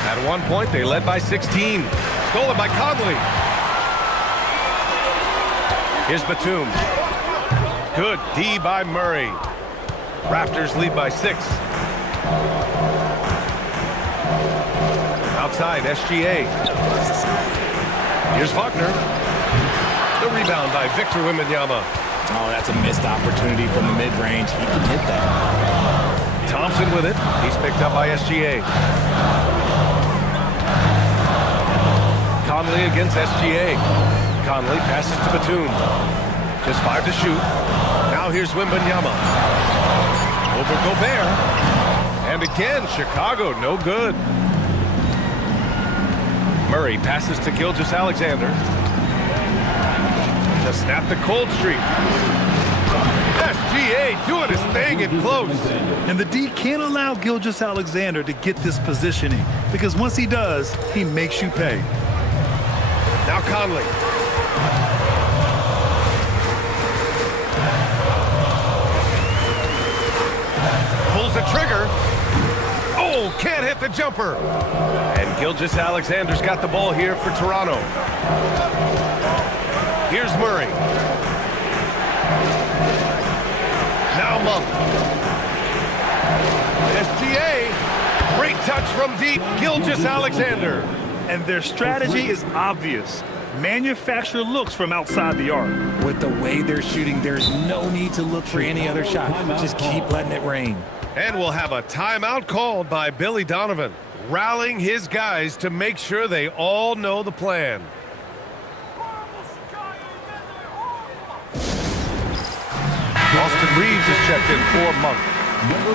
At one point, they led by 16. Stolen by Conley. Here's Batum. Good D by Murray. Raptors lead by 6. Outside, SGA. Here's Wagner. The rebound by Victor Wembanyama. Oh, that's a missed opportunity from the mid-range. He can hit that. Thompson with it. He's picked up by SGA. Conley against SGA. Conley passes to Batum. Just 5 to shoot. Now here's Wembanyama. Over Gobert. And again, Chicago, no good. Murray passes to Gilgeous-Alexander. To snap the cold streak. SGA doing his thing in close. And the D can't allow Gilgeous-Alexander to get this positioning, because once he does, he makes you pay. Now Conley. Pulls the trigger. Oh, can't hit the jumper. And Gilgeous-Alexander's got the ball here for Toronto. Here's Murray. Now Monk. SGA. Great touch from deep. Gilgeous-Alexander. And their strategy is obvious. Manufacture looks from outside the arc. With the way they're shooting, there's no need to look for any other shot. Just keep letting it rain. And we'll have a timeout called by Billy Donovan, rallying his guys to make sure they all know the plan. Austin Reeves is checked in for Monk. Number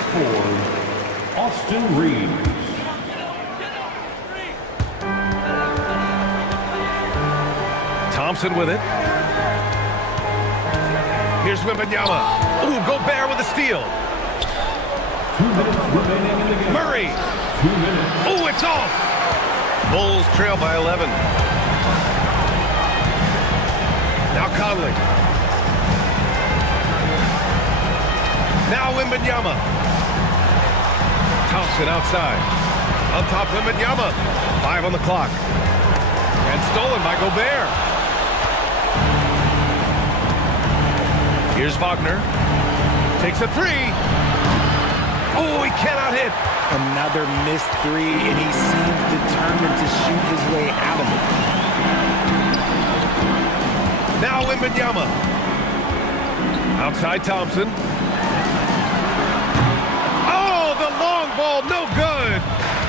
4, Austin Reeves. Thompson with it. Here's Wembanyama. Ooh, Gobert with a steal. 2 minutes remaining in the game. Murray 2 minutes. Oh, it's off! Bulls trail by 11. Now Conley. Now Wembanyama. Thompson outside. On top Wembanyama. 5 on the clock. And stolen by Gobert. Here's Wagner. Takes a three. Oh, he cannot hit. Another missed three, and he seems determined to shoot his way out of it. Now Wembanyama. Outside Thompson. Oh, the long ball, no good.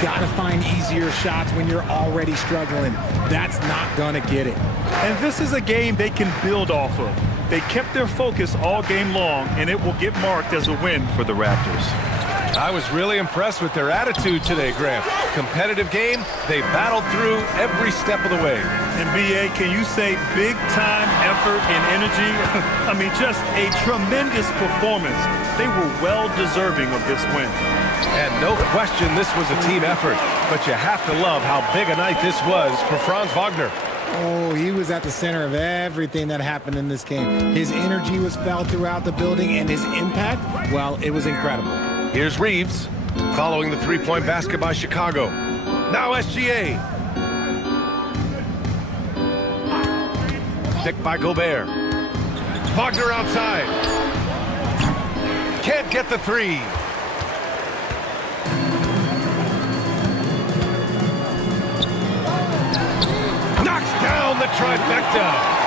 Gotta find easier shots when you're already struggling. That's not gonna get it. And this is a game they can build off of. They kept their focus all game long, and it will get marked as a win for the Raptors. I was really impressed with their attitude today, Graham. Competitive game, they battled through every step of the way. And B.A., can you say big-time effort and energy? I mean, just a tremendous performance. They were well-deserving of this win. And no question this was a team effort, but you have to love how big a night this was for Franz Wagner. Oh, he was at the center of everything that happened in this game. His energy was felt throughout the building, and his impact, well, it was incredible. Here's Reeves, following the three-point basket by Chicago. Now SGA. Picked by Gobert. Wagner outside. Can't get the three. Knocks down the trifecta.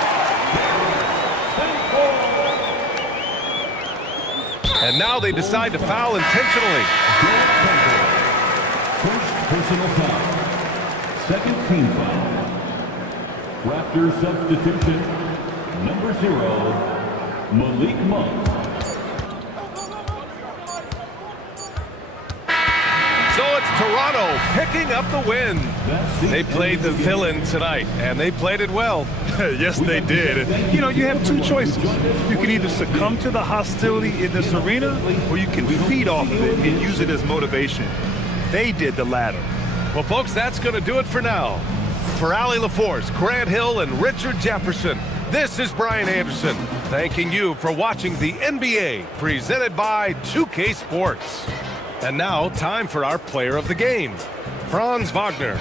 And now they decide to foul intentionally. First personal foul. Second team foul. Raptors substitution. Number 0, Malik Monk. So it's Toronto picking up the win. They played the villain tonight, and they played it well. Yes, they did. You know, you have two choices. You can either succumb to the hostility in this arena, or you can feed off of it and use it as motivation. They did the latter. Well, folks, that's going to do it for now. For Allie LaForce, Grant Hill, and Richard Jefferson, this is Brian Anderson, thanking you for watching the NBA, presented by 2K Sports. And now, time for our player of the game, Franz Wagner.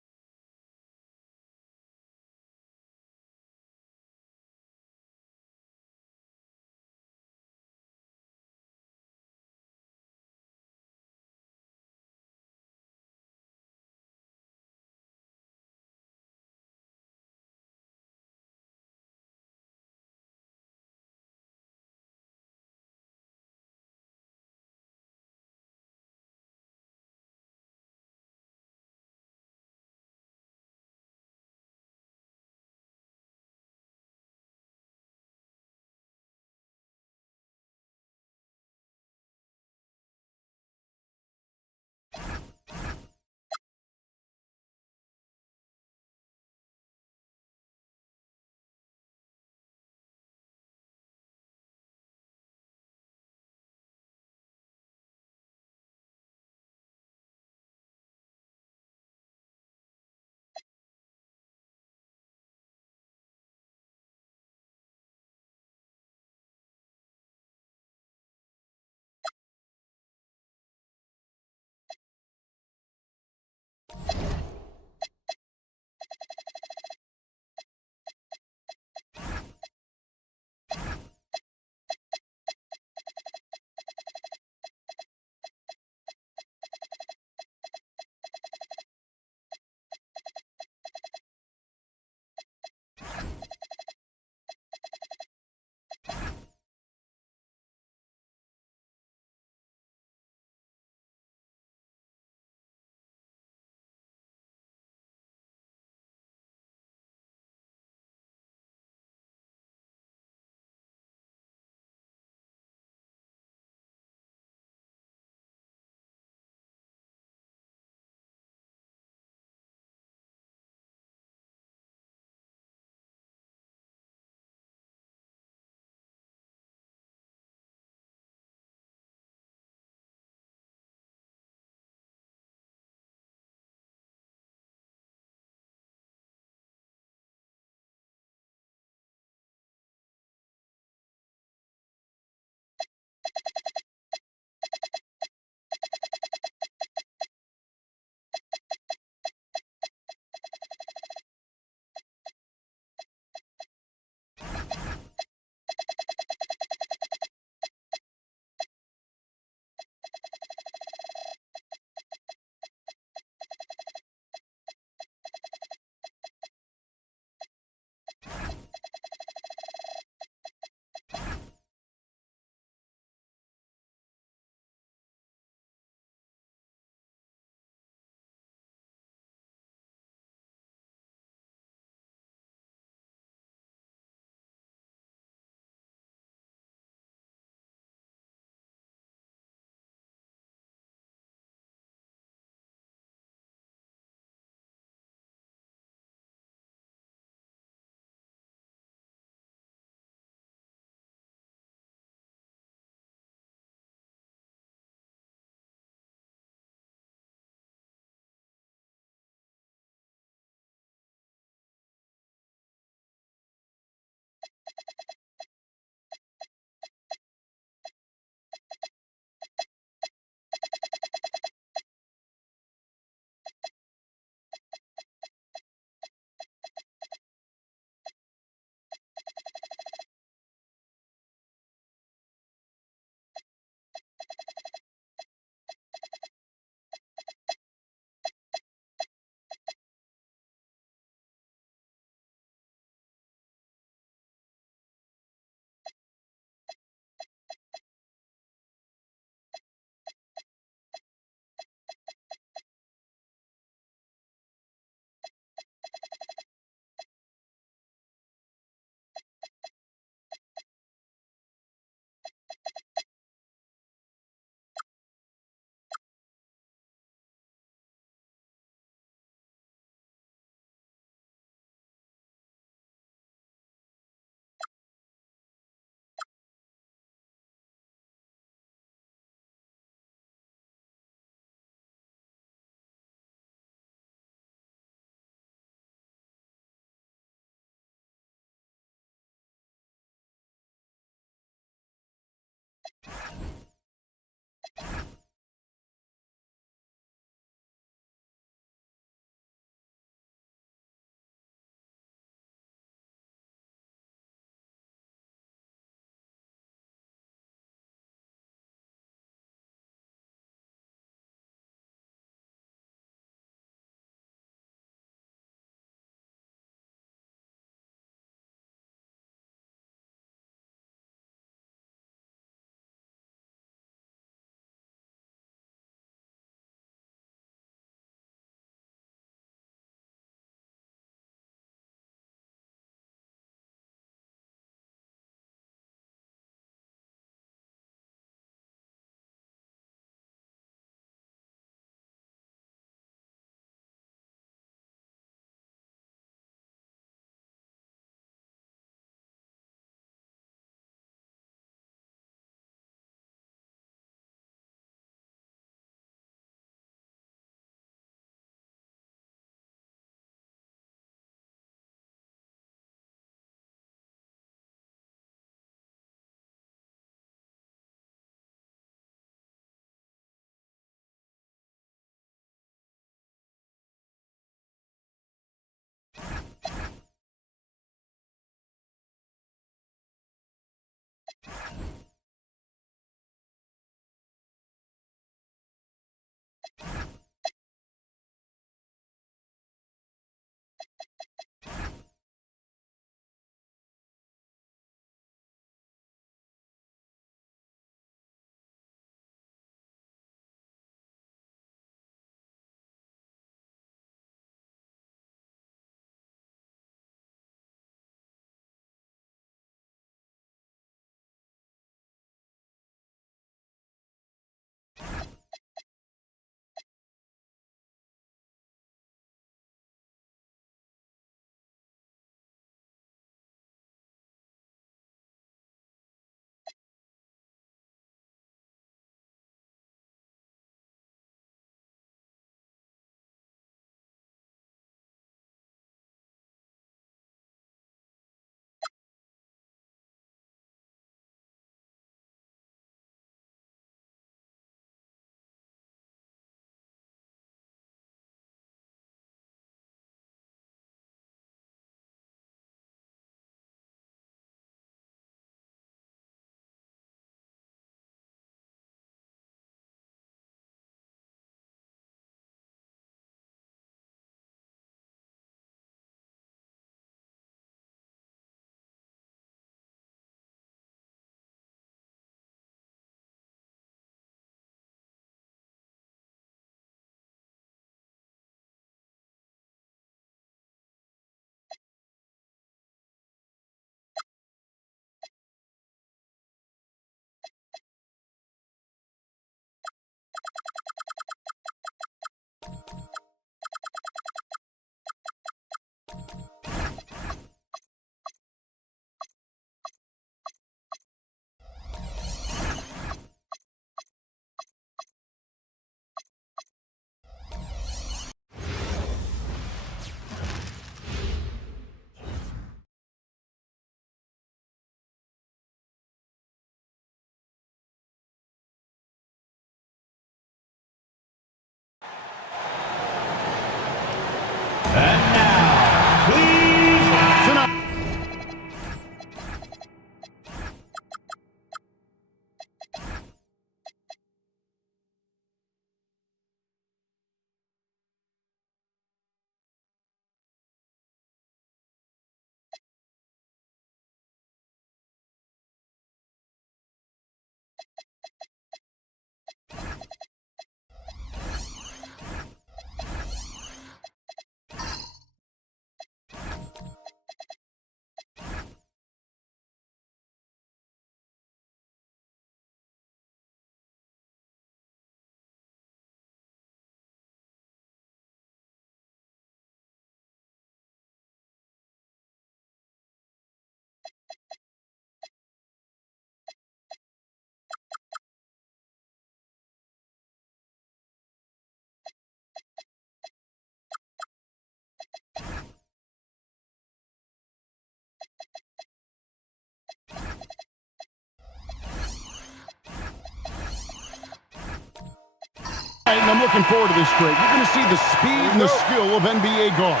looking forward to this straight. You're going to see the speed and the skill of NBA guards.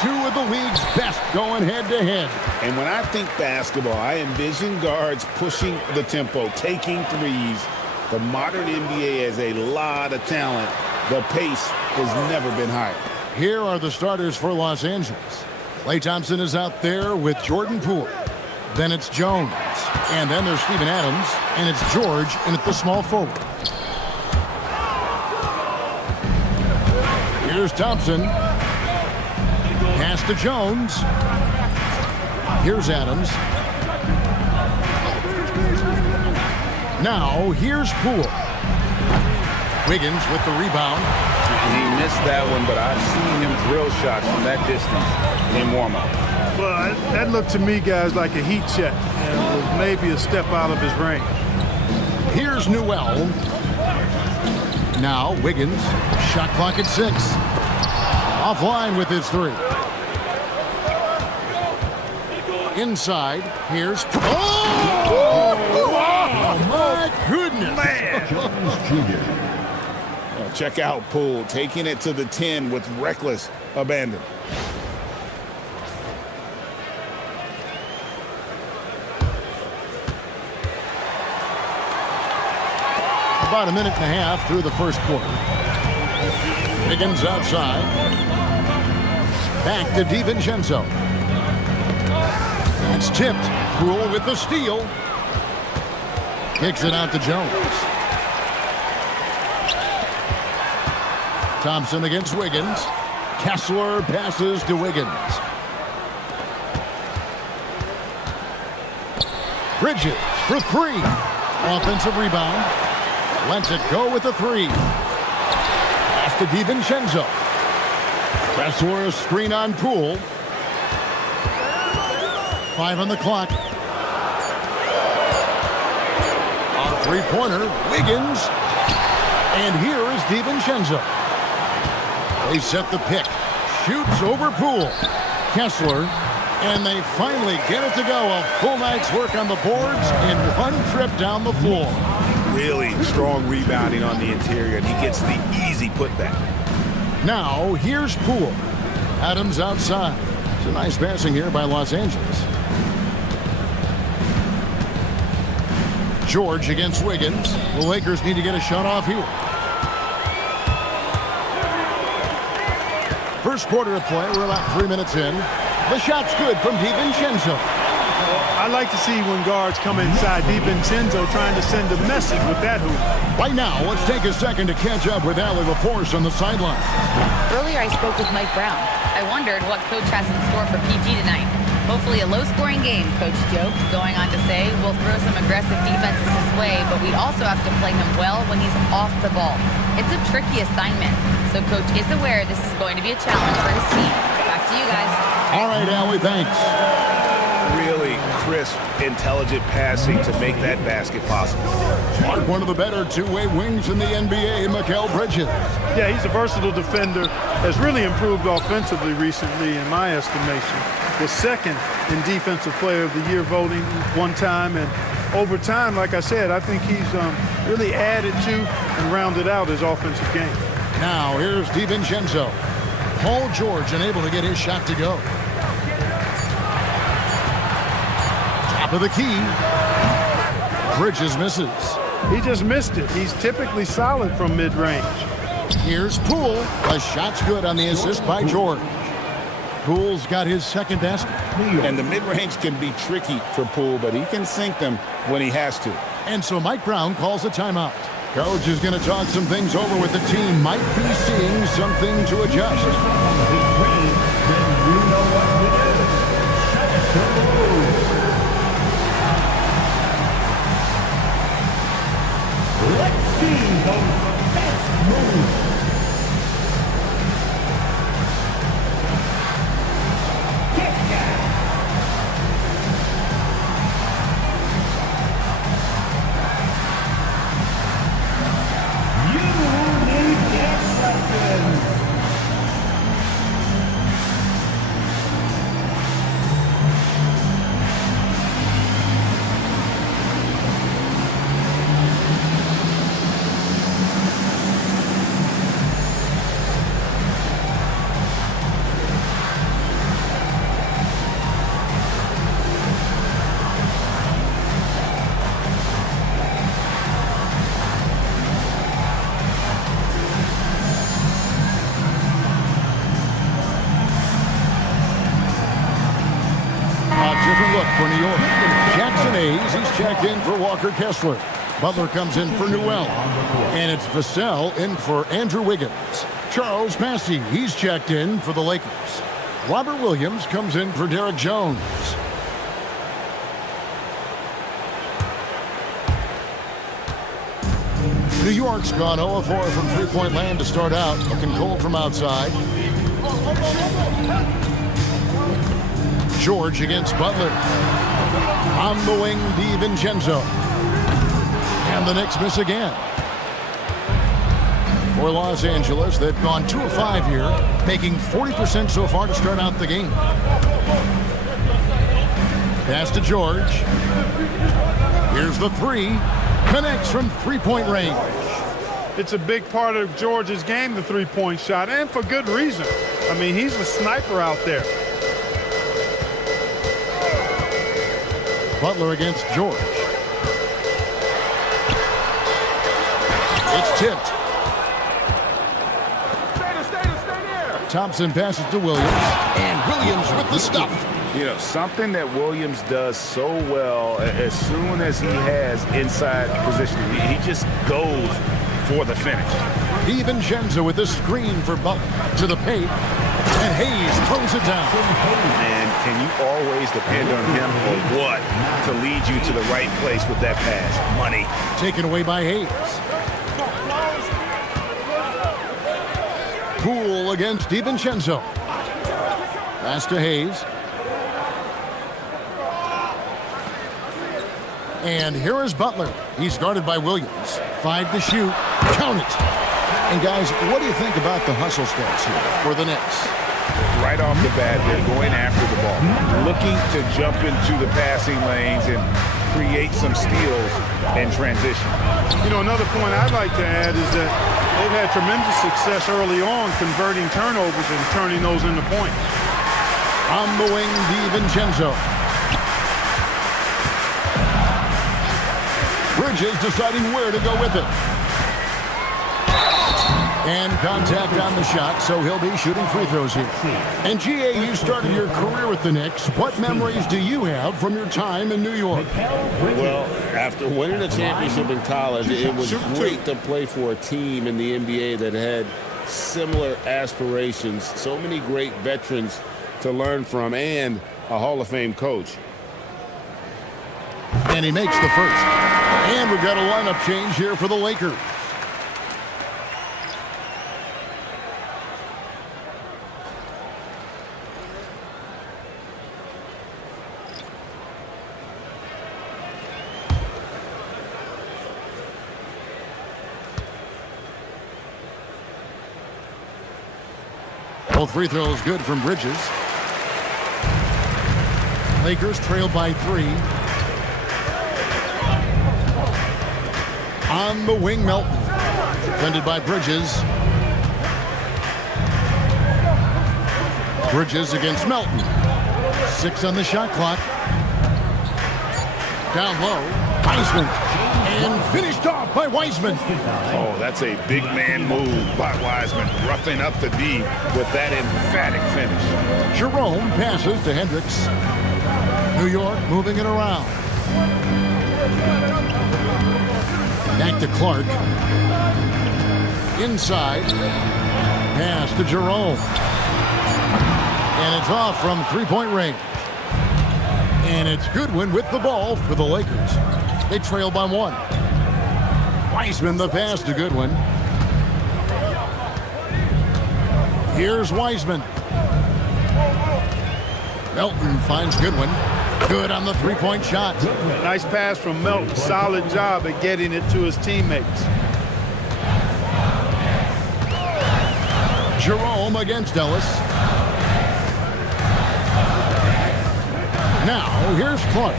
Two of the league's best going head-to-head. And when I think basketball, I envision guards pushing the tempo, taking threes. The modern NBA has a lot of talent. The pace has never been higher. Here are the starters for Los Angeles. Klay Thompson is out there with Jordan Poole. Then it's Jones. And then there's Steven Adams. And it's George in at the small forward. Here's Thompson. Pass to Jones. Here's Adams. Now, here's Poole. Wiggins with the rebound. He missed that one, but I've seen him drill shots from that distance in warm-up. Well, that looked to me, guys, like a heat check, and was maybe a step out of his range. Here's Newell. Now, Wiggins. Shot clock at 6. Offline with his 3. Inside, here's... Oh, my goodness! Well, check out Poole taking it to the 10 with reckless abandon. About a minute and a half through the first quarter. Wiggins outside. Back to DiVincenzo. It's tipped. Poole with the steal. Kicks it out to Jones. Thompson against Wiggins. Kessler passes to Wiggins. Bridges for 3. Offensive rebound. Lets it go with the 3. Pass to DiVincenzo. Kessler a screen on Poole. 5 on the clock. On three-pointer, Wiggins. And here is DiVincenzo. They set the pick. Shoots over Poole. Kessler. And they finally get it to go. A full night's work on the boards in one trip down the floor. Really strong rebounding on the interior, and he gets the easy putback. Now, here's Poole. Adams outside. It's a nice passing here by Los Angeles. George against Wiggins. The Lakers need to get a shot off here. First quarter of play. We're about 3 minutes in. The shot's good from DiVincenzo. I like to see when guards come inside. DiVincenzo trying to send a message with that hoop. Right now, let's take a second to catch up with Allie LaForce on the sideline. Earlier, I spoke with Mike Brown. I wondered what Coach has in store for PG tonight. Hopefully a low-scoring game, Coach joked, going on to say, we'll throw some aggressive defenses his way, but we also have to play him well when he's off the ball. It's a tricky assignment, so Coach is aware this is going to be a challenge for his team. Back to you guys. All right, Allie, thanks. Really crisp, intelligent passing to make that basket possible. Mark, one of the better two-way wings in the NBA, Mikal Bridges. Yeah, he's a versatile defender. Has really improved offensively recently, in my estimation. Was second in Defensive Player of the Year voting one time. And over time, like I said, I think he's really added to and rounded out his offensive game. Now, here's DiVincenzo. Paul George unable to get his shot to go. Top of the key. Bridges misses. He just missed it. He's typically solid from mid-range. Here's Poole. The shot's good on the assist by George. Poole's got his second basket. And the mid-range can be tricky for Poole, but he can sink them when he has to. And so Mike Brown calls a timeout. Coach is going to talk some things over with the team. Might be seeing something to adjust. Let's see the best move. for New York. Jackson Hayes, he's checked in for Walker Kessler. Butler comes in for Newell. And it's Vassell in for Andrew Wiggins. Charles Massey, he's checked in for the Lakers. Robert Williams comes in for Derek Jones. New York's gone 0-4 from three-point land to start out, looking cold from outside. George against Butler. On the wing, DiVincenzo. And the Knicks miss again. For Los Angeles, they've gone 2 of 5 here, making 40% so far to start out the game. Pass to George. Here's the three. Connects from three-point range. It's a big part of George's game, the three-point shot, and for good reason. I mean, he's a sniper out there. Butler against George. It's tipped. Thompson passes to Williams, and Williams with the stuff. You know, something that Williams does so well, as soon as he has inside position, he just goes for the finish. DiVincenzo with the screen for Butler to the paint, and Hayes throws it down. And can you always depend on him or what to lead you to the right place with that pass? Money. Taken away by Hayes. Poole against DiVincenzo. Pass to Hayes. And here is Butler. He's guarded by Williams. 5 to shoot. Count it. And guys, what do you think about the hustle stats here for the Knicks? Right off the bat, they're going after the ball, looking to jump into the passing lanes and create some steals and transition. You know, another point I'd like to add is that they've had tremendous success early on converting turnovers and turning those into points. On the wing, DiVincenzo. Bridges deciding where to go with it. And contact on the shot, so he'll be shooting free throws here. And G.A., you started your career with the Knicks. What memories do you have from your time in New York? Well, after winning a championship in college, it was great to play for a team in the NBA that had similar aspirations, so many great veterans to learn from, and a Hall of Fame coach. And he makes the first. And we've got a lineup change here for the Lakers. Both free throws good from Bridges. Lakers trail by 3. On the wing, Melton. Defended by Bridges. Bridges against Melton. 6 on the shot clock. Down low. Wiseman. And finished off by Wiseman. Oh, that's a big man move by Wiseman, roughing up the D with that emphatic finish. Jerome passes to Hendricks. New York moving it around. Back to Clark. Inside. Pass to Jerome. And it's off from three-point range. And it's Goodwin with the ball for the Lakers. They trail by 1. Wiseman the pass to Goodwin. Here's Wiseman. Melton finds Goodwin. Good on the three-point shot. Nice pass from Melton. Solid job at getting it to his teammates. Jerome against Ellis. Now here's Clark.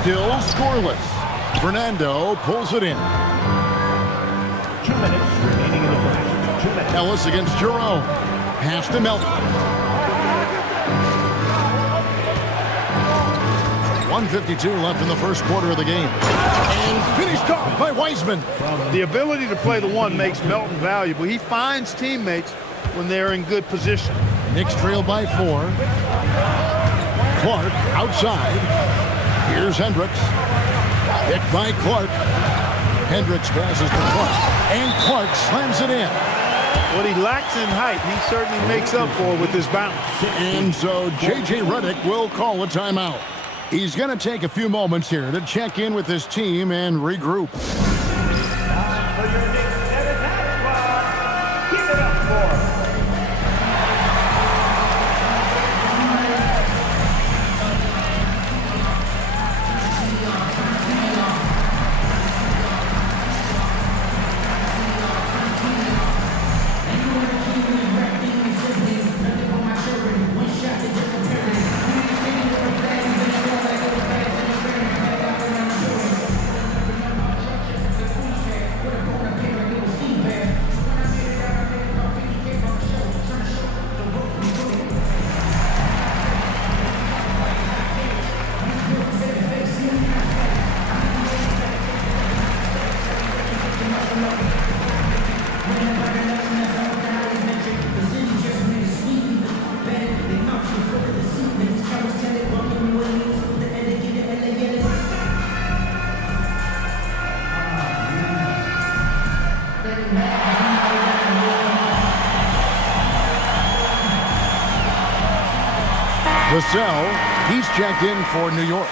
Still scoreless. Fernando pulls it in. 2 minutes remaining in the first. 2 minutes. Ellis against Jerome. Pass to Melton. 1:52 left in the first quarter of the game. And finished off by Wiseman. The ability to play the one makes Melton valuable. He finds teammates when they're in good position. Knicks trail by 4. Clark outside. Here's Hendricks. Picked by Clark. Hendricks passes to Clark. And Clark slams it in. What he lacks in height, he certainly makes up for with his bounce. And so J.J. Redick will call a timeout. He's going to take a few moments here to check in with his team and regroup. Vassell, he's checked in for New York.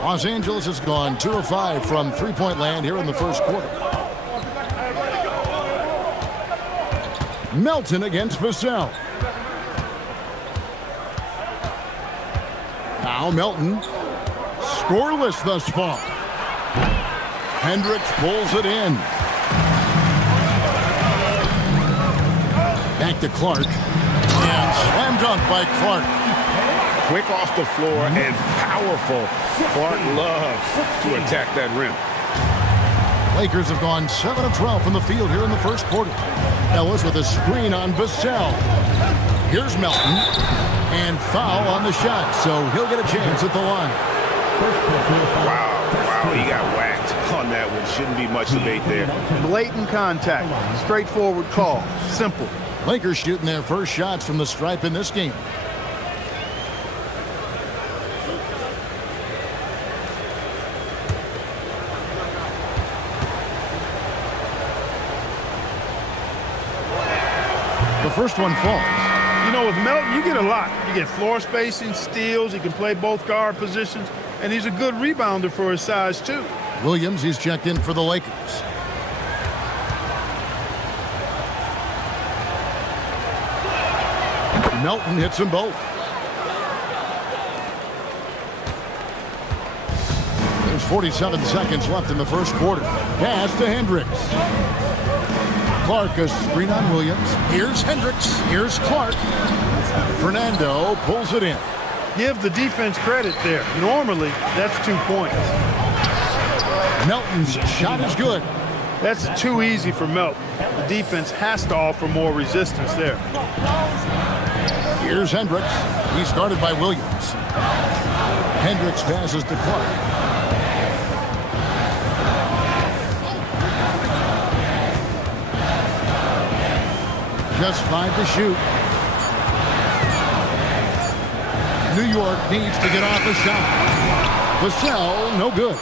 Los Angeles has gone 2 of 5 from three-point land here in the first quarter. Melton against Vassell. Now Melton, scoreless thus far. Hendricks pulls it in. Back to Clark. And slam dunk by Clark. Quick off the floor and powerful. Clark loves to attack that rim. Lakers have gone 7 of 12 from the field here in the first quarter. Ellis with a screen on Vassell. Here's Melton. And foul on the shot, so he'll get a chance at the line. Wow, he got whacked on that one. Shouldn't be much debate there. Blatant contact. Straightforward call. Simple. Lakers shooting their first shots from the stripe in this game. The first one falls. You know, with Melton, you get a lot. You get floor spacing, steals. He can play both guard positions, and he's a good rebounder for his size, too. Williams, he's checked in for the Lakers. Melton hits them both. There's 47 seconds left in the first quarter. Pass to Hendricks. Clark, a screen on Williams. Here's Hendricks. Here's Clark. Fernando pulls it in. Give the defense credit there. Normally, that's 2 points. Melton's shot is good. That's too easy for Melton. The defense has to offer more resistance there. Here's Hendricks. He's guarded by Williams. Hendricks passes to Clark. Just 5 to shoot. New York needs to get off a shot. Vassell, no good.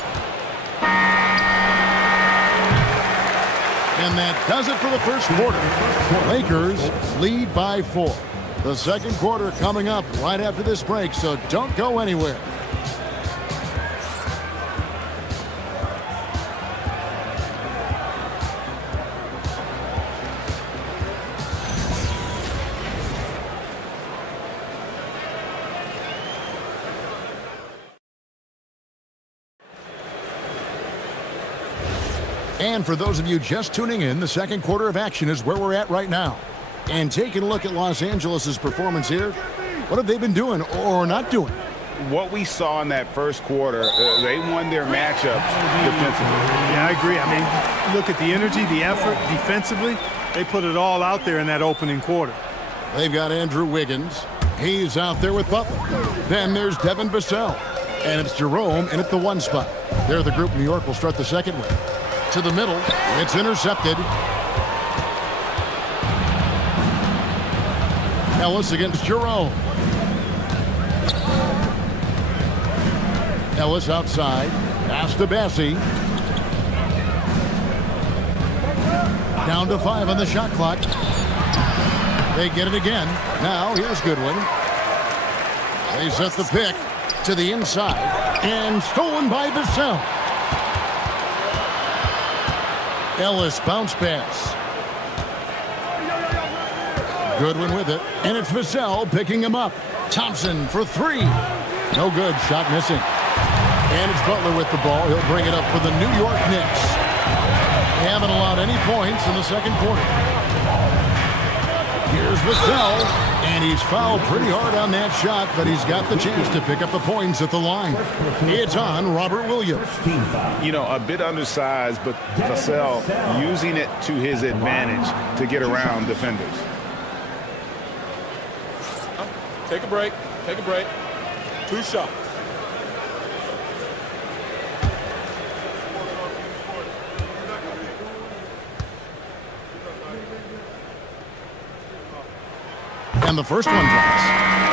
And that does it for the first quarter. Lakers lead by 4. The second quarter coming up right after this break, so don't go anywhere. And for those of you just tuning in, the second quarter of action is where we're at right now. And taking a look at Los Angeles' performance here, what have they been doing or not doing? What we saw in that first quarter, they won their matchups defensively. Yeah, I agree. I mean, look at the energy, the effort defensively. They put it all out there in that opening quarter. They've got Andrew Wiggins. He's out there with Butler. Then there's Devin Vassell. And it's Jerome in at the 1 spot. They're the group New York will start the second with. To the middle. It's intercepted. Ellis against Jerome. Ellis outside. Pass to Bassey. Down to 5 on the shot clock. They get it again. Now here's Goodwin. They set the pick to the inside. And stolen by Vassell. Ellis bounce pass. Goodwin with it. And it's Vassell picking him up. Thompson for 3. No good. Shot missing. And it's Butler with the ball. He'll bring it up for the New York Knicks. They haven't allowed any points in the second quarter. Here's Vassell, and he's fouled pretty hard on that shot, but he's got the chance to pick up the points at the line. It's on Robert Williams. You know, a bit undersized, but Vassell using it to his advantage to get around defenders. Take a break. Take a break. 2 shots. And the first one drops.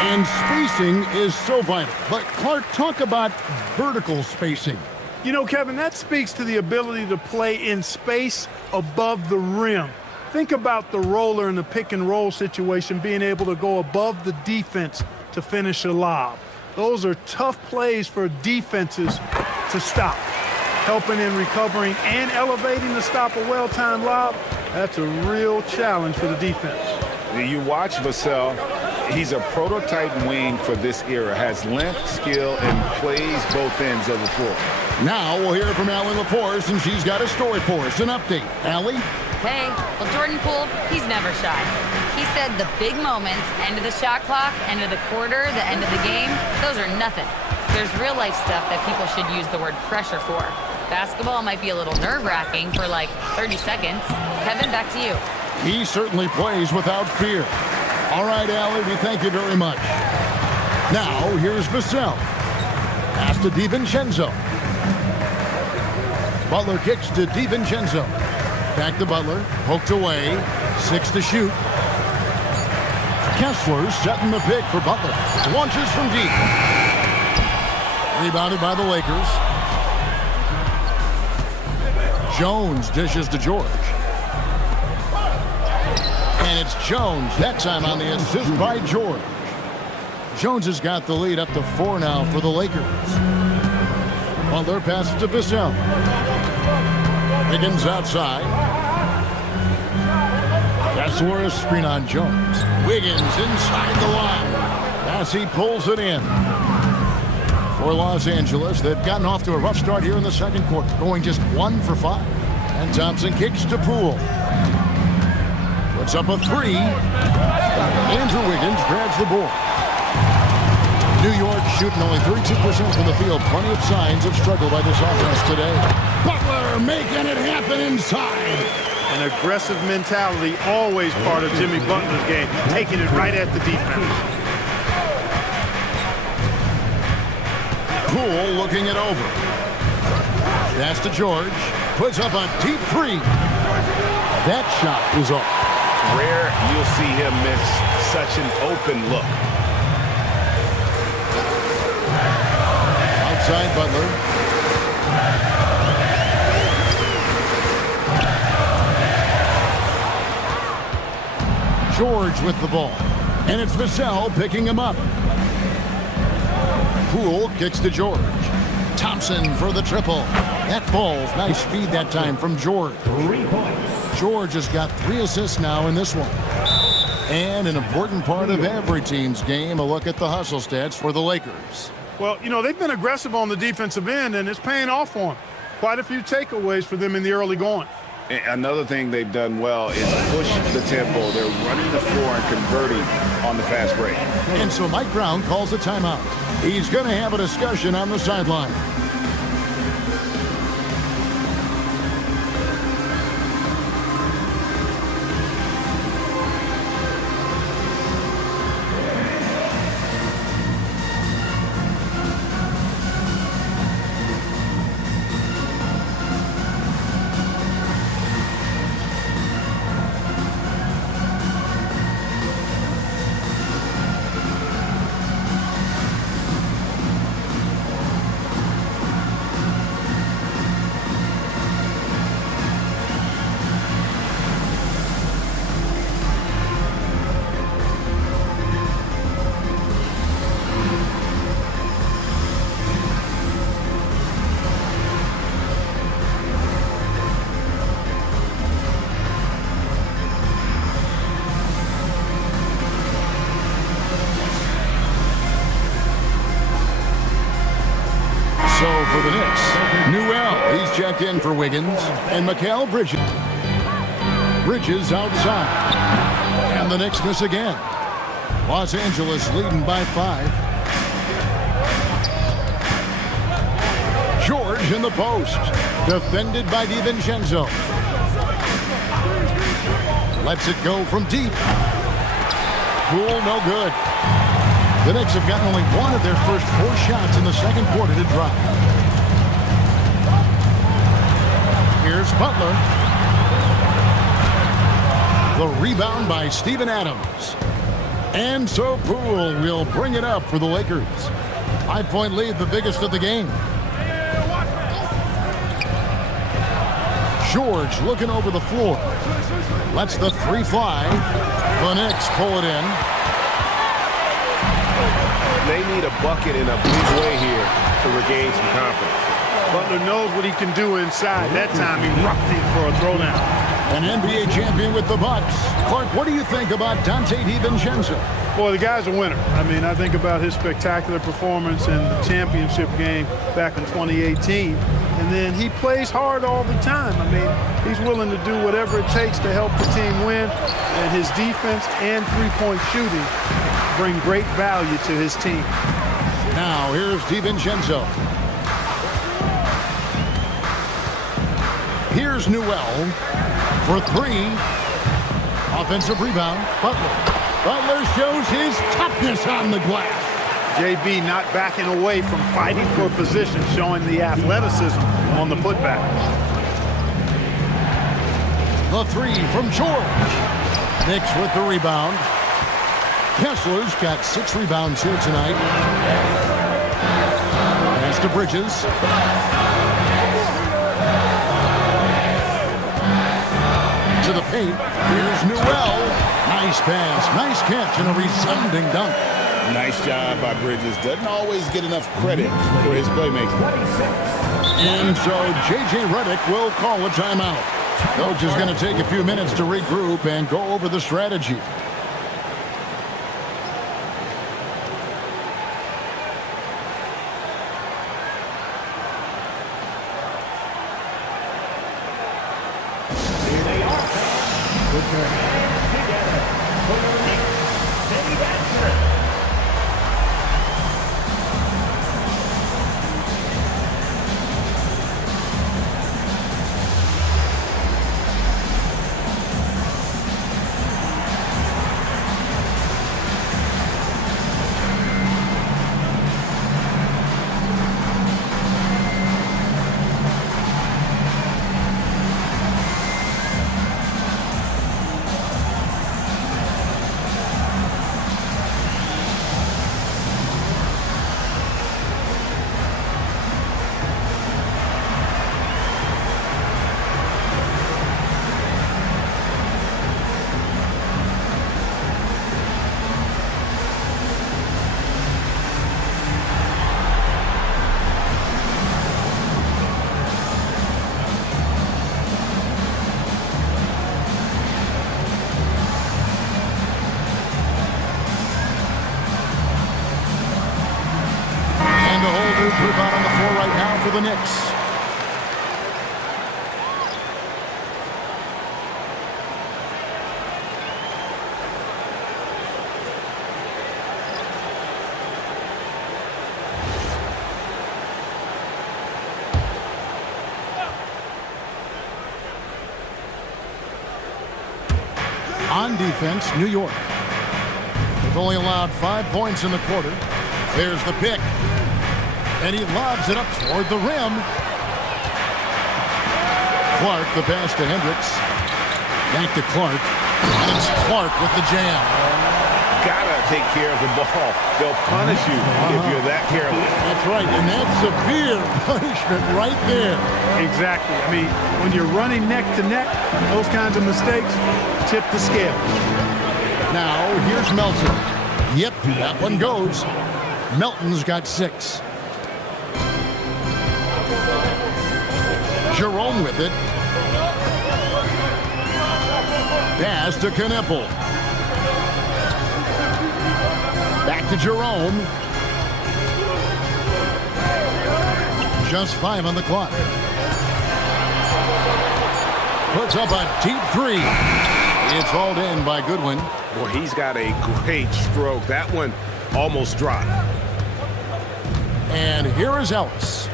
And spacing is so vital. But Clark, talk about vertical spacing. You know, Kevin, that speaks to the ability to play in space above the rim. Think about the roller in the pick and roll situation, being able to go above the defense to finish a lob. Those are tough plays for defenses to stop. Helping in recovering and elevating to stop a well-timed lob, that's a real challenge for the defense. You watch Vassell, he's a prototype wing for this era, has length, skill, and plays both ends of the floor. Now we'll hear from Allie LaForce, and she's got a story for us. An update. Allie? Hey, well, Jordan Poole, he's never shy. He said the big moments, end of the shot clock, end of the quarter, the end of the game, those are nothing. There's real-life stuff that people should use the word pressure for. Basketball might be a little nerve-wracking for like 30 seconds. Kevin, back to you. He certainly plays without fear. All right, Allie, we thank you very much. Now, here's Vassell. Pass to DiVincenzo. Butler kicks to DiVincenzo. Back to Butler. Poked away. 6 to shoot. Kessler setting the pick for Butler. Launches from deep. Rebounded by the Lakers. Jones dishes to George. And it's Jones, that time on the assist by George. Jones has got the lead up to 4 now for the Lakers. Butler passes to Vassell. Wiggins outside. Kessler a screen on Jones. Wiggins inside the line. Bassey pulls it in. For Los Angeles, they've gotten off to a rough start here in the second quarter, going just 1 for 5. And Thompson kicks to Poole. Puts up a 3. Andrew Wiggins grabs the board. New York shooting only 32% from the field. Plenty of signs of struggle by this offense today. Butler making it happen inside. An aggressive mentality, always part of Jimmy Butler's game, taking it right at the defense. Poole looking it over. Pass to George. Puts up a deep 3. That shot is off. Rare you'll see him miss such an open look. Outside Butler. George with the ball. And it's Vassell picking him up. Poole kicks to George. Thompson for the triple. That ball's nice feed that time from George. 3 points. George has got 3 assists now in this one. And an important part of every team's game, a look at the hustle stats for the Lakers. Well, you know, they've been aggressive on the defensive end, and it's paying off for them. Quite a few takeaways for them in the early going. And another thing they've done well is push the tempo. They're running the floor and converting on the fast break. And so Mike Brown calls a timeout. He's going to have a discussion on the sideline. for the Knicks. Newell, he's checked in for Wiggins. And Mikal Bridges. Bridges outside. And the Knicks miss again. Los Angeles leading by 5. George in the post. Defended by DiVincenzo. Lets it go from deep. Poole, no good. The Knicks have gotten only one of their first 4 shots in the second quarter to drop. Here's Butler. The rebound by Steven Adams. And so Poole will bring it up for the Lakers. 5-point lead, the biggest of the game. George looking over the floor. Lets the 3 fly. The Knicks pull it in. They need a bucket in a big way here to regain some confidence. Butler knows what he can do inside. That time he rocked it for a throwdown. An NBA champion with the Bucks. Clark, what do you think about Dante DiVincenzo? Boy, the guy's a winner. I mean, I think about his spectacular performance in the championship game back in 2018. And then he plays hard all the time. I mean, he's willing to do whatever it takes to help the team win. And his defense and three-point shooting bring great value to his team. Now, here's DiVincenzo. Here's Newell for 3. Offensive rebound, Butler. Butler shows his toughness on the glass. JB not backing away from fighting for a position, showing the athleticism on the putback. The 3 from George. Knicks with the rebound. Kessler's got 6 rebounds here tonight. Pass to Bridges. To the paint. Here's Newell. Nice pass, nice catch, and a resounding dunk. Nice job by Bridges. Doesn't always get enough credit for his playmaking. And so J.J. Redick will call a timeout. Coach is going to take a few minutes to regroup and go over the strategy. Group out on the floor right now for the Knicks. On defense, New York. They've only allowed 5 points in the quarter. There's the pick. And he lobs it up toward the rim. Clark, the pass to Hendricks. Back to Clark. And it's Clark with the jam. Gotta take care of the ball. They'll punish you if you're that careless. That's right, and that's severe punishment right there. Exactly. I mean, when you're running neck to neck, those kinds of mistakes tip the scale. Now, here's Melton. Yep, that one goes. Melton's got 6. Jerome with it. Pass to Kneppel. Back to Jerome. Just 5 on the clock. Puts up a deep three. It's hauled in by Goodwin. Boy, he's got a great stroke. That one almost dropped. And here is Ellis.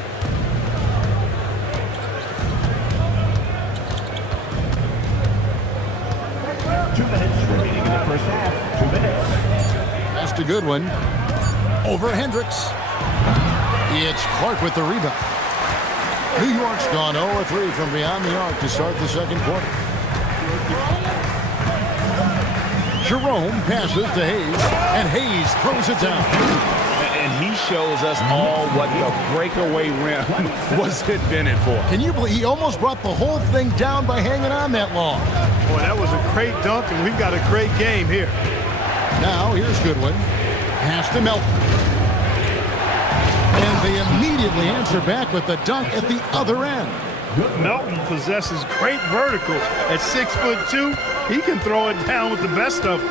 Remaining in the first half. 2 minutes. Pass to Goodwin. Over Hendricks. It's Clark with the rebound. New York's gone 0-3 from beyond the arc to start the second quarter. Jerome passes to Hayes, and Hayes throws it down. And he shows us all what the breakaway rim was invented for. Can you believe he almost brought the whole thing down by hanging on that long? Boy, that was a great dunk, and we've got a great game here. Now, here's Goodwin. Pass to Melton. And they immediately answer back with the dunk at the other end. Melton possesses great vertical. At 6'2", he can throw it down with the best of them.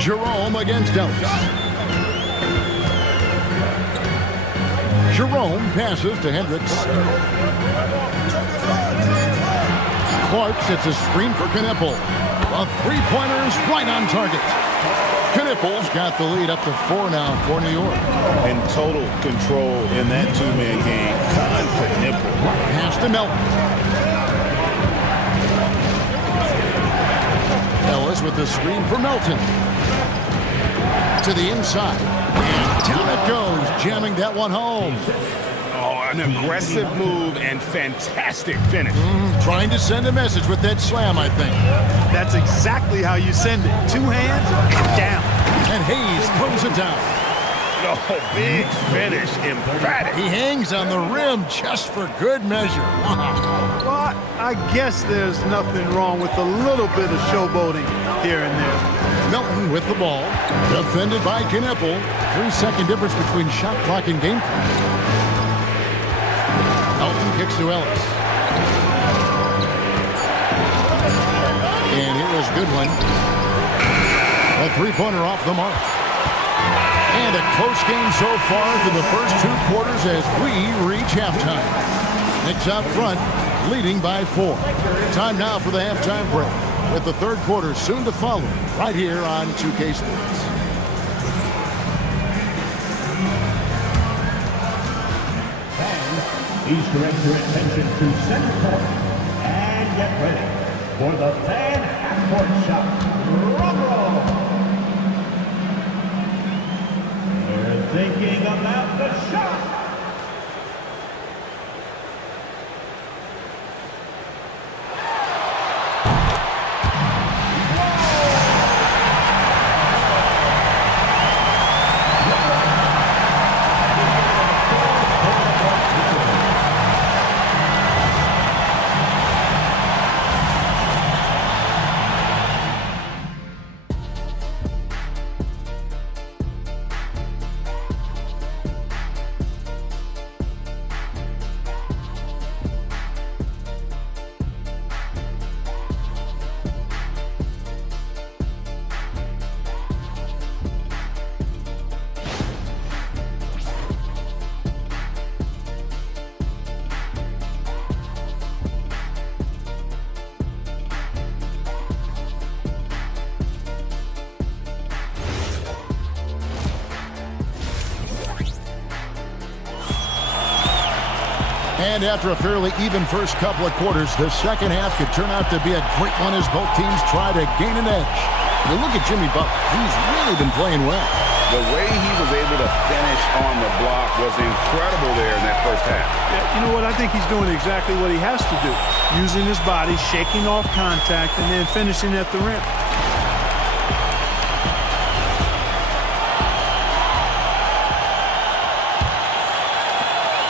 Jerome against Ellis. Jerome passes to Hendricks. Clark sets a screen for Knippel. A three-pointer is right on target. Knippel's got the lead up to 4 now for New York. And total control in that two-man game. Con Knippel. Pass to Melton. Ellis with the screen for Melton. To the inside. And down it goes, jamming that one home. Oh, an aggressive move and fantastic finish. Trying to send a message with that slam, I think. That's exactly how you send it. 2 hands, down. And Hayes throws it down. Oh, big finish, emphatic. He hangs on the rim just for good measure. Wow. Well, I guess there's nothing wrong with a little bit of showboating here and there. Melton with the ball. Defended by Knippel. 3-second difference between shot clock and game clock. Melton kicks to Ellis. And here is Goodwin. A three-pointer off the mark. And a close game so far for the first 2 quarters as we reach halftime. Knicks out front, leading by 4. Time now for the halftime break, with the third quarter soon to follow, right here on 2K Sports. Fans, please direct your attention to center court and get ready for the fan half-court shot. Drum roll. They're thinking about the shot. And after a fairly even first couple of quarters, the second half could turn out to be a great one as both teams try to gain an edge. You look at Jimmy Butler. He's really been playing well. The way he was able to finish on the block was incredible there in that first half. Yeah, you know what? I think he's doing exactly what he has to do. Using his body, shaking off contact, and then finishing at the rim.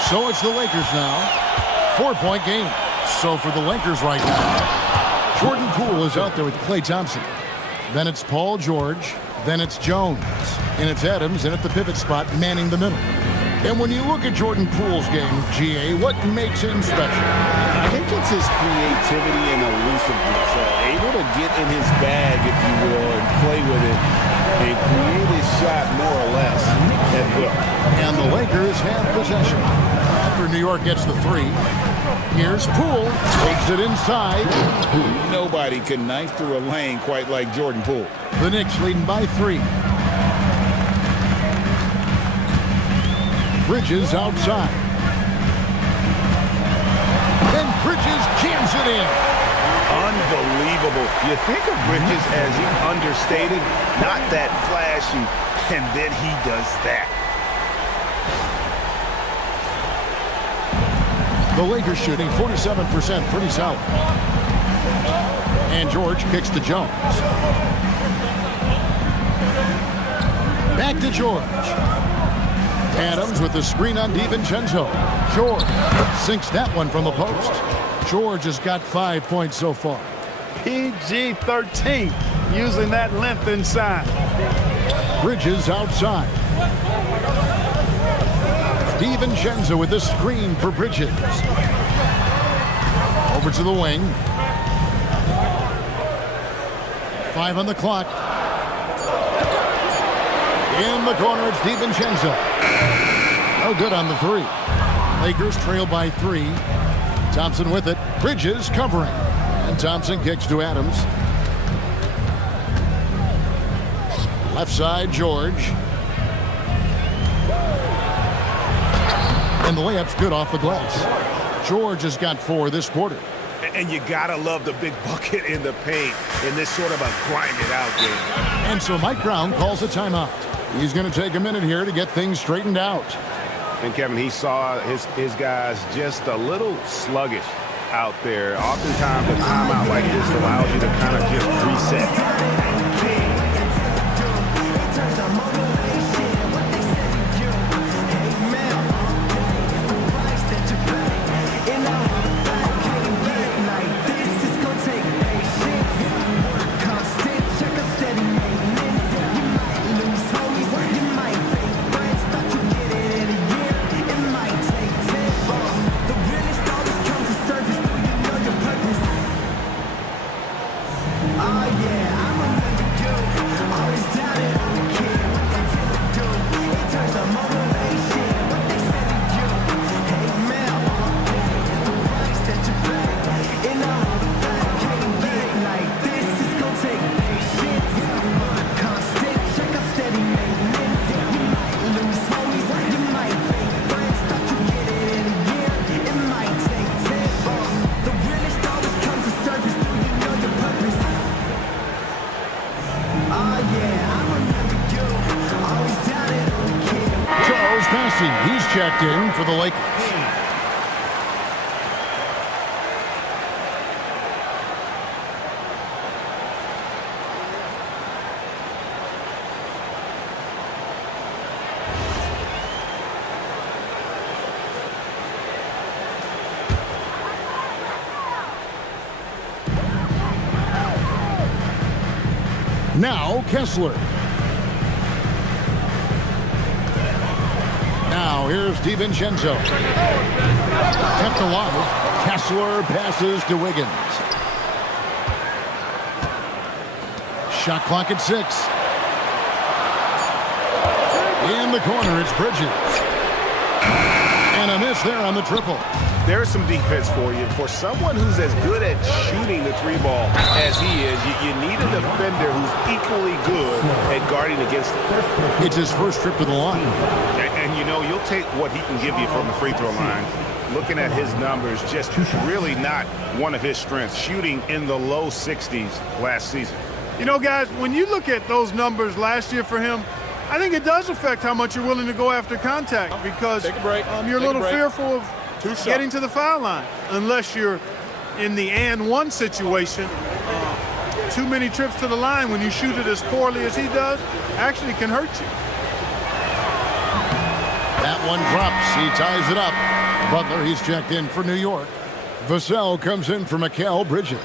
So it's the Lakers now. 4-point game. So for the Lakers right now, Jordan Poole is out there with Klay Thompson. Then it's Paul George. Then it's Jones. And it's Adams in at the pivot spot, manning the middle. And when you look at Jordan Poole's game, GA, what makes him special? I think it's his creativity and elusiveness. Able to get in his bag, if you will, and play with it and create his shot more or less. at will. And the Lakers have possession. After New York gets the 3. Here's Poole. Takes it inside. Nobody can knife through a lane quite like Jordan Poole. The Knicks leading by 3. Bridges outside. And Bridges jams it in. Unbelievable. You think of Bridges as understated, not that flashy, and then he does that. The Lakers shooting 47%, pretty solid. And George kicks to Jones. Back to George. Adams with the screen on DiVincenzo. George sinks that one from the post. George has got 5 points so far. PG-13, using that length inside. Bridges outside. DiVincenzo with the screen for Bridges. Over to the wing. 5 on the clock. In the corner, it's DiVincenzo. No good on the 3. Lakers trail by 3. Thompson with it. Bridges covering. And Thompson kicks to Adams. Left side, George. And the layup's good off the glass. George has got 4 this quarter. And you gotta love the big bucket in the paint in this sort of a grind-it-out game. And so Mike Brown calls a timeout. He's going to take a minute here to get things straightened out. And Kevin, he saw his guys just a little sluggish out there. Oftentimes, a timeout like this allows you to kind of just reset. He's checked in for the Lakers. Now Kessler. Now here's DiVincenzo. Kept alive. Kessler passes to Wiggins. Shot clock at 6. In the corner, it's Bridges. And a miss there on the triple. There's some defense for you. For someone who's as good at shooting the 3-ball as he is, you need a defender who's equally good at guarding against it. It's his first trip to the line. And you know, you'll take what he can give you from the free throw line. Looking at his numbers, just really not one of his strengths. Shooting in the low 60s last season. You know, guys, when you look at those numbers last year for him, I think it does affect how much you're willing to go after contact because you're a little fearful of getting to the foul line unless you're in the and one situation. Too many trips to the line when you shoot it as poorly as he does actually can hurt you. That one drops. He ties it up. Butler, he's checked in for New York. Vassell comes in for Mikal Bridges.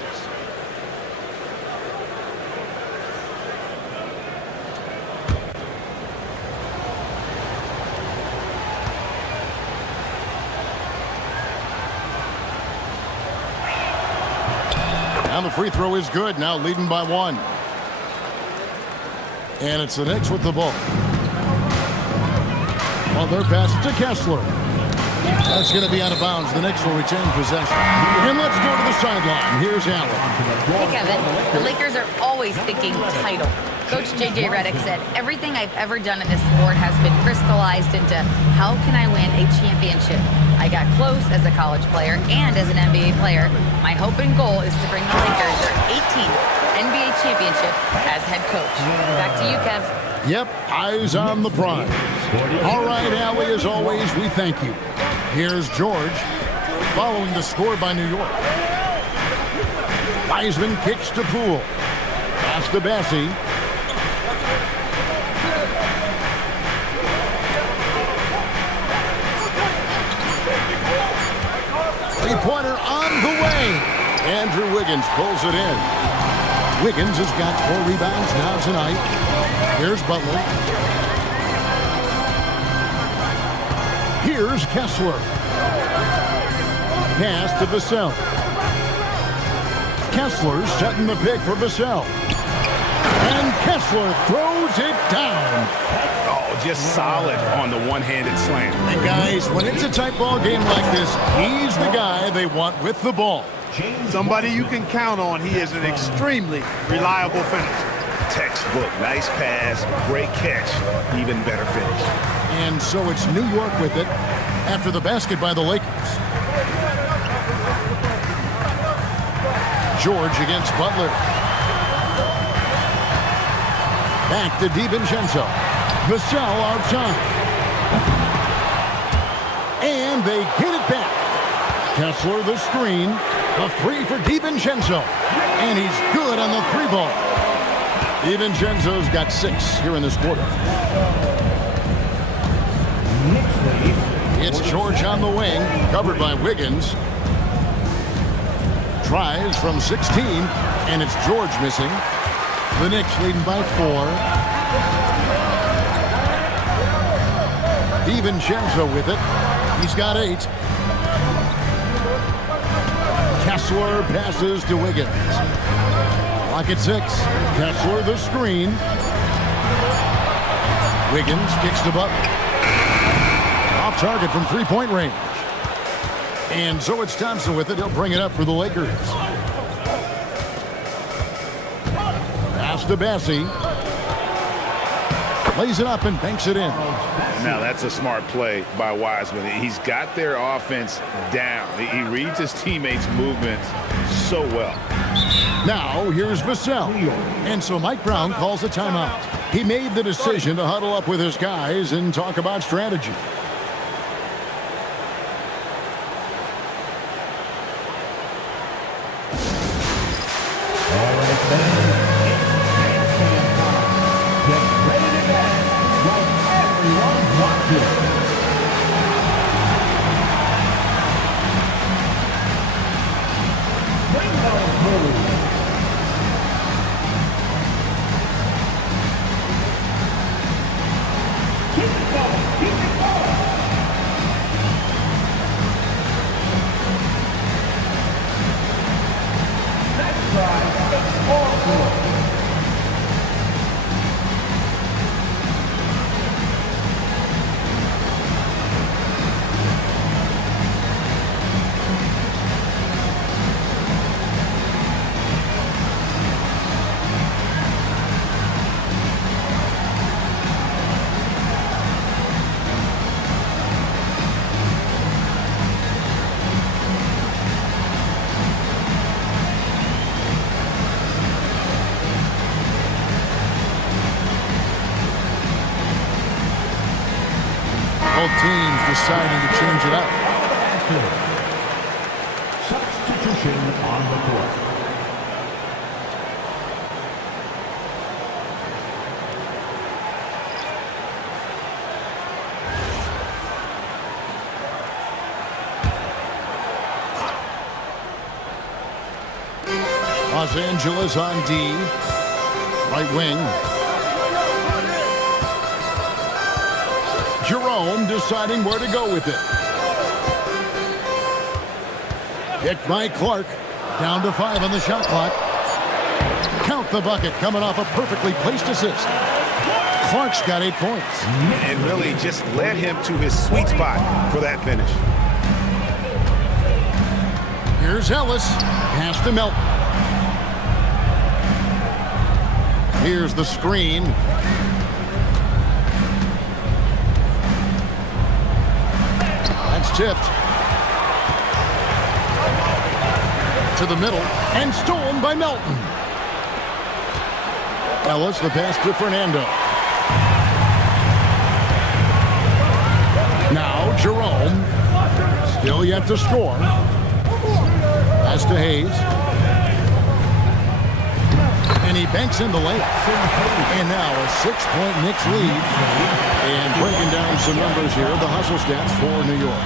And the free throw is good, now leading by 1. And it's the Knicks with the ball. Butler passes to Kessler. That's going to be out of bounds. The Knicks will retain possession. And let's go to the sideline. Here's Allen. Hey, Kevin. The Lakers are always thinking title. Coach J.J. Redick said, everything I've ever done in this sport has been crystallized into how can I win a championship? I got close as a college player and as an NBA player. My hope and goal is to bring the Lakers their 18th NBA championship as head coach. Back to you, Kev. Yep, eyes on the prize. All right, Allie, as always, we thank you. Here's George following the score by New York. Wiseman kicks to Poole. Pass to Bassie. Three-pointer on the way. Andrew Wiggins pulls it in. Wiggins has got 4 rebounds now tonight. Here's Butler. Here's Kessler. Pass to Vassell. Kessler setting the pick for Vassell. And Kessler throws it down. Oh, just solid on the one-handed slam. And guys, when it's a tight ball game like this, he's the guy they want with the ball. Somebody you can count on. He is an extremely reliable finisher. Textbook, nice pass, great catch, even better finish. And so it's New York with it after the basket by the Lakers. George against Butler. Back to DiVincenzo. Vassell outside. And they get it back. Kessler the screen. A 3 for DiVincenzo. And he's good on the 3 ball. DiVincenzo's got 6 here in this quarter. It's George on the wing, covered by Wiggins. Tries from 16, and it's George missing. The Knicks leading by 4. DiVincenzo with it. He's got 8. Kessler passes to Wiggins. Clock at 6. Kessler the screen. Wiggins kicks to Butler. Off target from 3-point range. And so it's Thompson with it. He'll bring it up for the Lakers. Pass to Bassie. Lays it up and banks it in. Now that's a smart play by Wiseman. He's got their offense down. He reads his teammates' movements so well. Now here's Vassell. And so Mike Brown calls a timeout. He made the decision to huddle up with his guys and talk about strategy. Both teams deciding to change it up. Substitution on the court. Los Angeles on D. Right wing. Jerome deciding where to go with it. Kicked by Clark. Down to 5 on the shot clock. Count the bucket coming off a perfectly placed assist. Clark's got 8 points. And really just led him to his sweet spot for that finish. Here's Ellis. Pass to Melton. Here's the screen. That's tipped. To the middle and stolen by Melton. Ellis, the pass to Fernando. Now Jerome. Still yet to score. Pass to Hayes. And he banks in the layup. And now a 6-point Knicks lead. And breaking down some numbers here, the hustle stats for New York.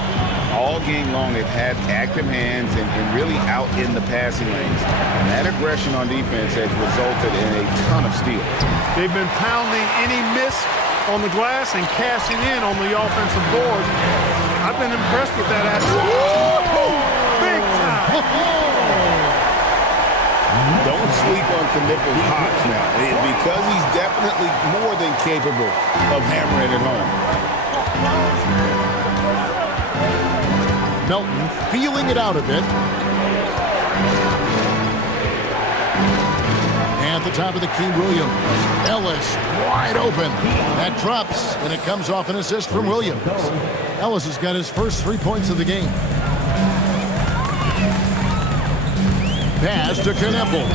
All game long, they've had active hands and really out in the passing lanes. And that aggression on defense has resulted in a ton of steals. They've been pounding any miss on the glass and cashing in on the offensive board. I've been impressed with that attitude. Big time. Don't sleep on Knipple's hops now, because he's definitely more than capable of hammering it home. Melton feeling it out a bit. At the top of the key, Williams. Ellis wide open. That drops, and it comes off an assist from Williams. Ellis has got his first 3 points of the game. Pass to Knueppel.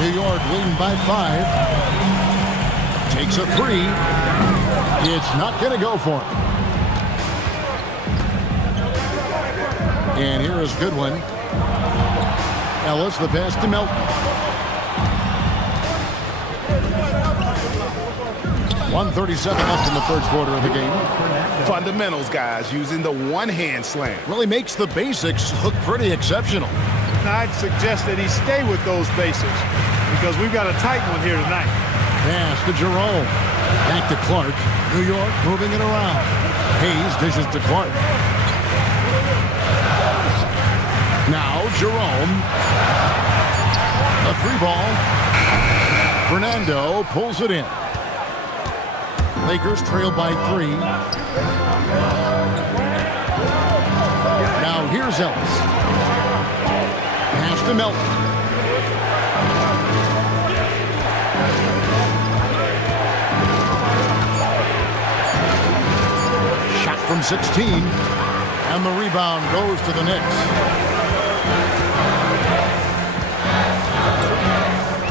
New York leading by 5. Takes a 3. It's not going to go for him. And here is Goodwin. Ellis, the pass to Melton. 1:37 left in the third quarter of the game. Fundamentals, guys, using the one-hand slam. Really makes the basics look pretty exceptional. Now, I'd suggest that he stay with those basics because we've got a tight one here tonight. Pass to Jerome. Back to Clark. New York moving it around. Hayes dishes to Clark. Now Jerome. A 3-ball. Fernando pulls it in. Lakers trail by 3. Now here's Ellis. Pass to Melton. Shot from 16. And the rebound goes to the Knicks.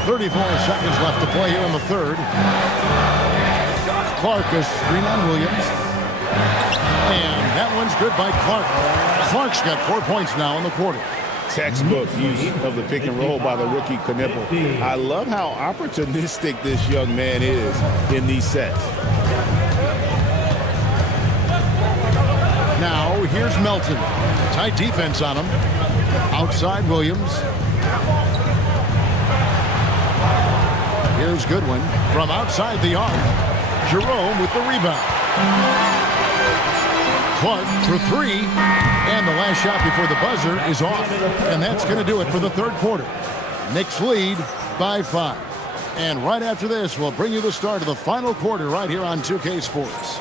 34 seconds left to play here in the third. Clark is screen on Williams. And that one's good by Clark. Clark's got 4 points now in the quarter. Textbook use of the pick and roll by the rookie Knueppel. I love how opportunistic this young man is in these sets. Now here's Melton. Tight defense on him. Outside Williams. Here's Goodwin from outside the arc. Jerome with the rebound. Clark for 3. And the last shot before the buzzer is off. And that's going to do it for the third quarter. Knicks lead by 5. And right after this, we'll bring you the start of the final quarter right here on 2K Sports.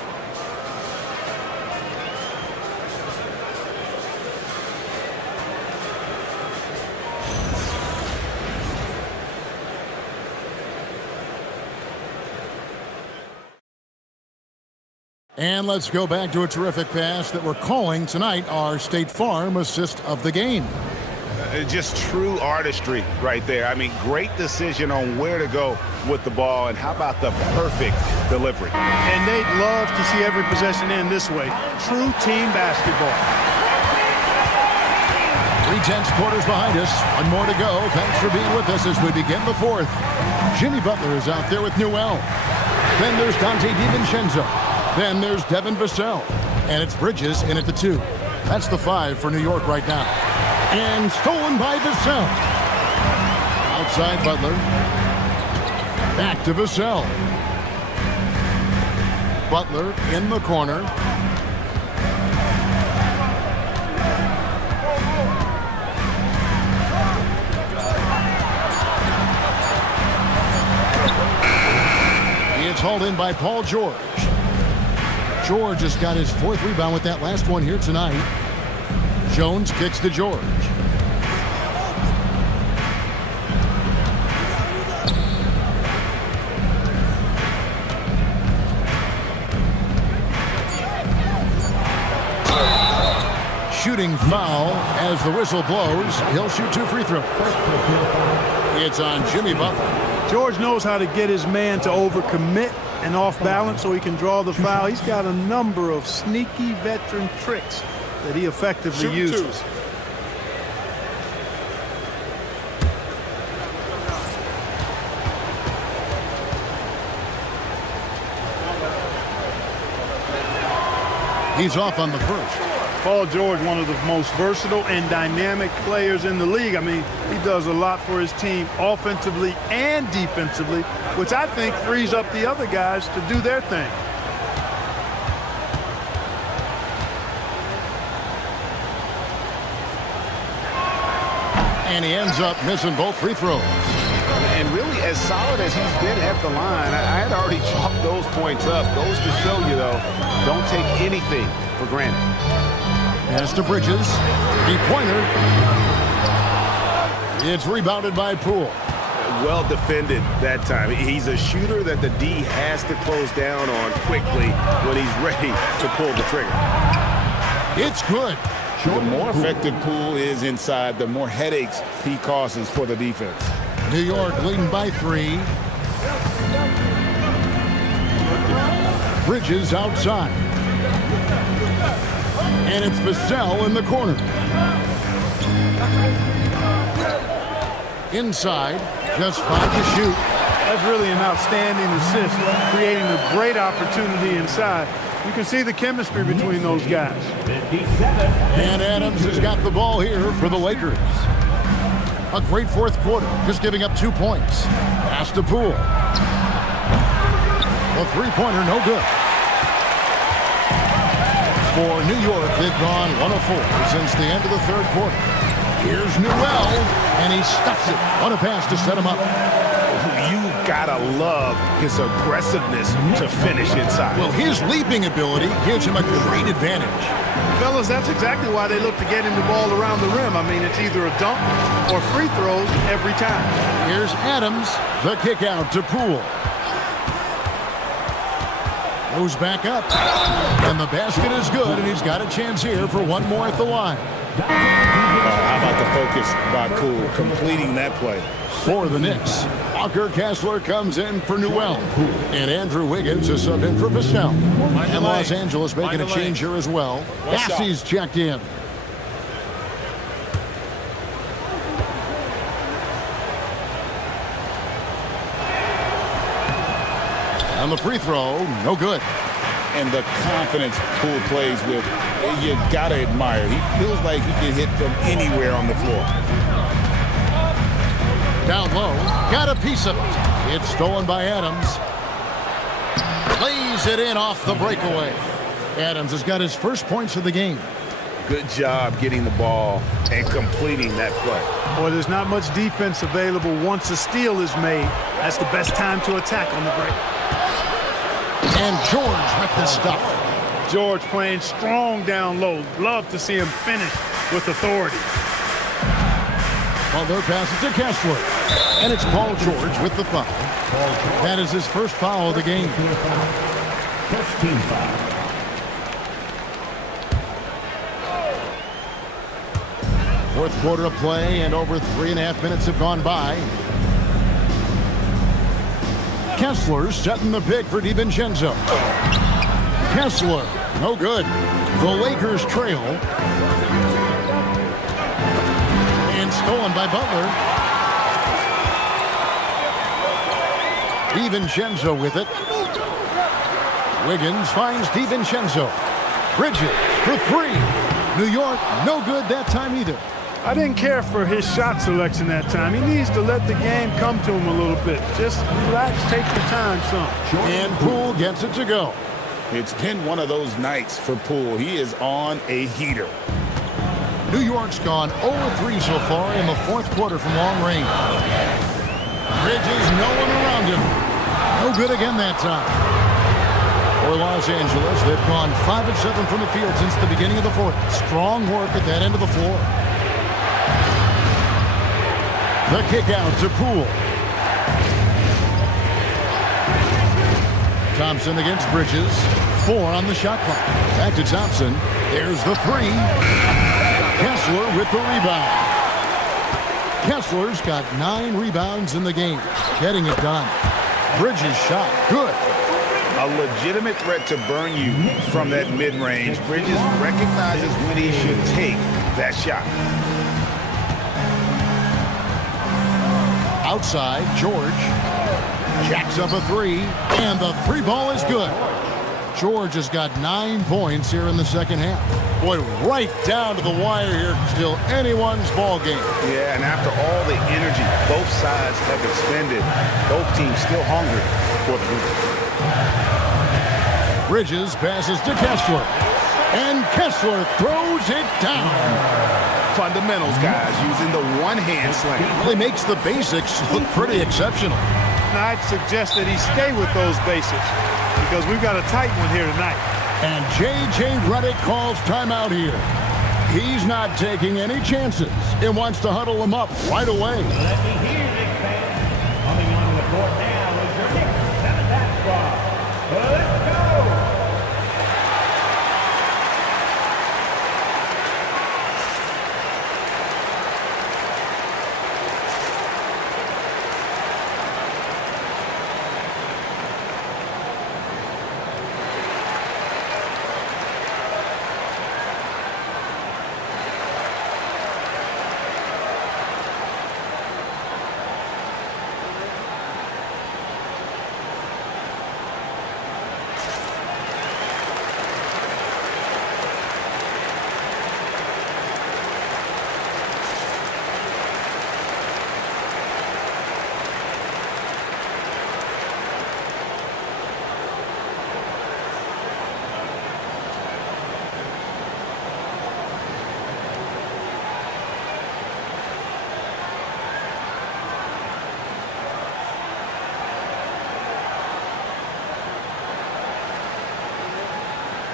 And let's go back to a terrific pass that we're calling tonight our State Farm assist of the game. Just true artistry right there. I mean, great decision on where to go with the ball, and how about the perfect delivery. And they'd love to see every possession end this way. True team basketball. 3/10 quarters behind us. One more to go. Thanks for being with us as we begin the fourth. Jimmy Butler is out there with Newell. Then there's Dante DiVincenzo. Then there's Devin Vassell. And it's Bridges in at the 2. That's the 5 for New York right now. And stolen by Vassell. Outside Butler. Back to Vassell. Butler in the corner. hauled in by Paul George. George has got his 4th rebound with that last one here tonight. Jones kicks to George. Shooting foul as the whistle blows. He'll shoot 2 free throws. It's on Jimmy Butler. George knows how to get his man to overcommit and off balance so he can draw the foul. He's got a number of sneaky veteran tricks that he effectively uses. He's off on the first. Paul George, one of the most versatile and dynamic players in the league. I mean, he does a lot for his team offensively and defensively, which I think frees up the other guys to do their thing. And he ends up missing both free throws. And really, as solid as he's been at the line, I had already chalked those points up. Goes to show you, though, don't take anything for granted. Pass to Bridges. Three-pointer. It's rebounded by Poole. Well defended that time. He's a shooter that the D has to close down on quickly when he's ready to pull the trigger. It's good. The more effective Poole is inside, the more headaches he causes for the defense. New York leading by 3. Bridges outside. And it's Vassell in the corner. Inside, just 5 to shoot. That's really an outstanding assist, creating a great opportunity inside. You can see the chemistry between those guys. And Adams has got the ball here for the Lakers. A great 4th quarter, just giving up 2 points. Pass to Poole. The three-pointer, no good. For New York, they've gone 1 of 4 since the end of the 3rd quarter. Here's Newell, and he stuffs it. What a pass to set him up. You gotta love his aggressiveness to finish inside. Well, his leaping ability gives him a great advantage. Fellas, that's exactly why they look to get him the ball around the rim. I mean, it's either a dunk or free throws every time. Here's Adams, the kick out to Poole. Goes back up, and the basket is good, and he's got a chance here for one more at the line. How about the focus by Poole completing that play? For the Knicks, Walker Kessler comes in for Newell, and Andrew Wiggins is subbed in for Vassell. And Los Angeles making a change here as well. Bassey's checked in. And the free throw, no good. And the confidence Poole plays with, you gotta admire. He feels like he can hit from anywhere on the floor. Down low, got a piece of it. It's stolen by Adams. Lays it in off the breakaway. Adams has got his first points of the game. Good job getting the ball and completing that play. Boy, there's not much defense available once a steal is made. That's the best time to attack on the break. And George with the stuff. George playing strong down low. Love to see him finish with authority. Butler passes to Kessler. And it's Paul George with the foul. That is his first foul of the game. First team foul. Fourth quarter of play, and over 3.5 minutes have gone by. Kessler setting the pick for DiVincenzo. Kessler, no good. The Lakers trail. And stolen by Butler. DiVincenzo with it. Wiggins finds DiVincenzo. Bridges for 3. New York, no good that time either. I didn't care for his shot selection that time. He needs to let the game come to him a little bit. Just relax, take your time, son. And Poole gets it to go. It's been one of those nights for Poole. He is on a heater. New York's gone 0-3 so far in the fourth quarter from long range. Bridges, no one around him. No good again that time. For Los Angeles, they've gone 5 of 7 from the field since the beginning of the fourth. Strong work at that end of the floor. The kick out to Poole. Thompson against Bridges. 4 on the shot clock. Back to Thompson. There's the 3. Kessler with the rebound. Kessler's got 9 rebounds in the game. Getting it done. Bridges shot. Good. A legitimate threat to burn you from that mid-range. Bridges recognizes when he should take that shot. Outside, George jacks up a 3, and the 3 ball is good. George has got 9 points here in the second half. Boy, right down to the wire here. Still anyone's ball game. Yeah, and after all the energy both sides have expended, both teams still hungry for the win. Bridges passes to Kessler, and Kessler throws it down. Fundamentals, guys, using the one-hand slam. Really makes the basics look pretty exceptional. Now, I'd suggest that he stay with those basics because we've got a tight one here tonight. And J.J. Redick calls timeout here. He's not taking any chances and wants to huddle them up right away. Let me hear it, fans. Coming onto the court now is your Knicks 7th squad. Let's go!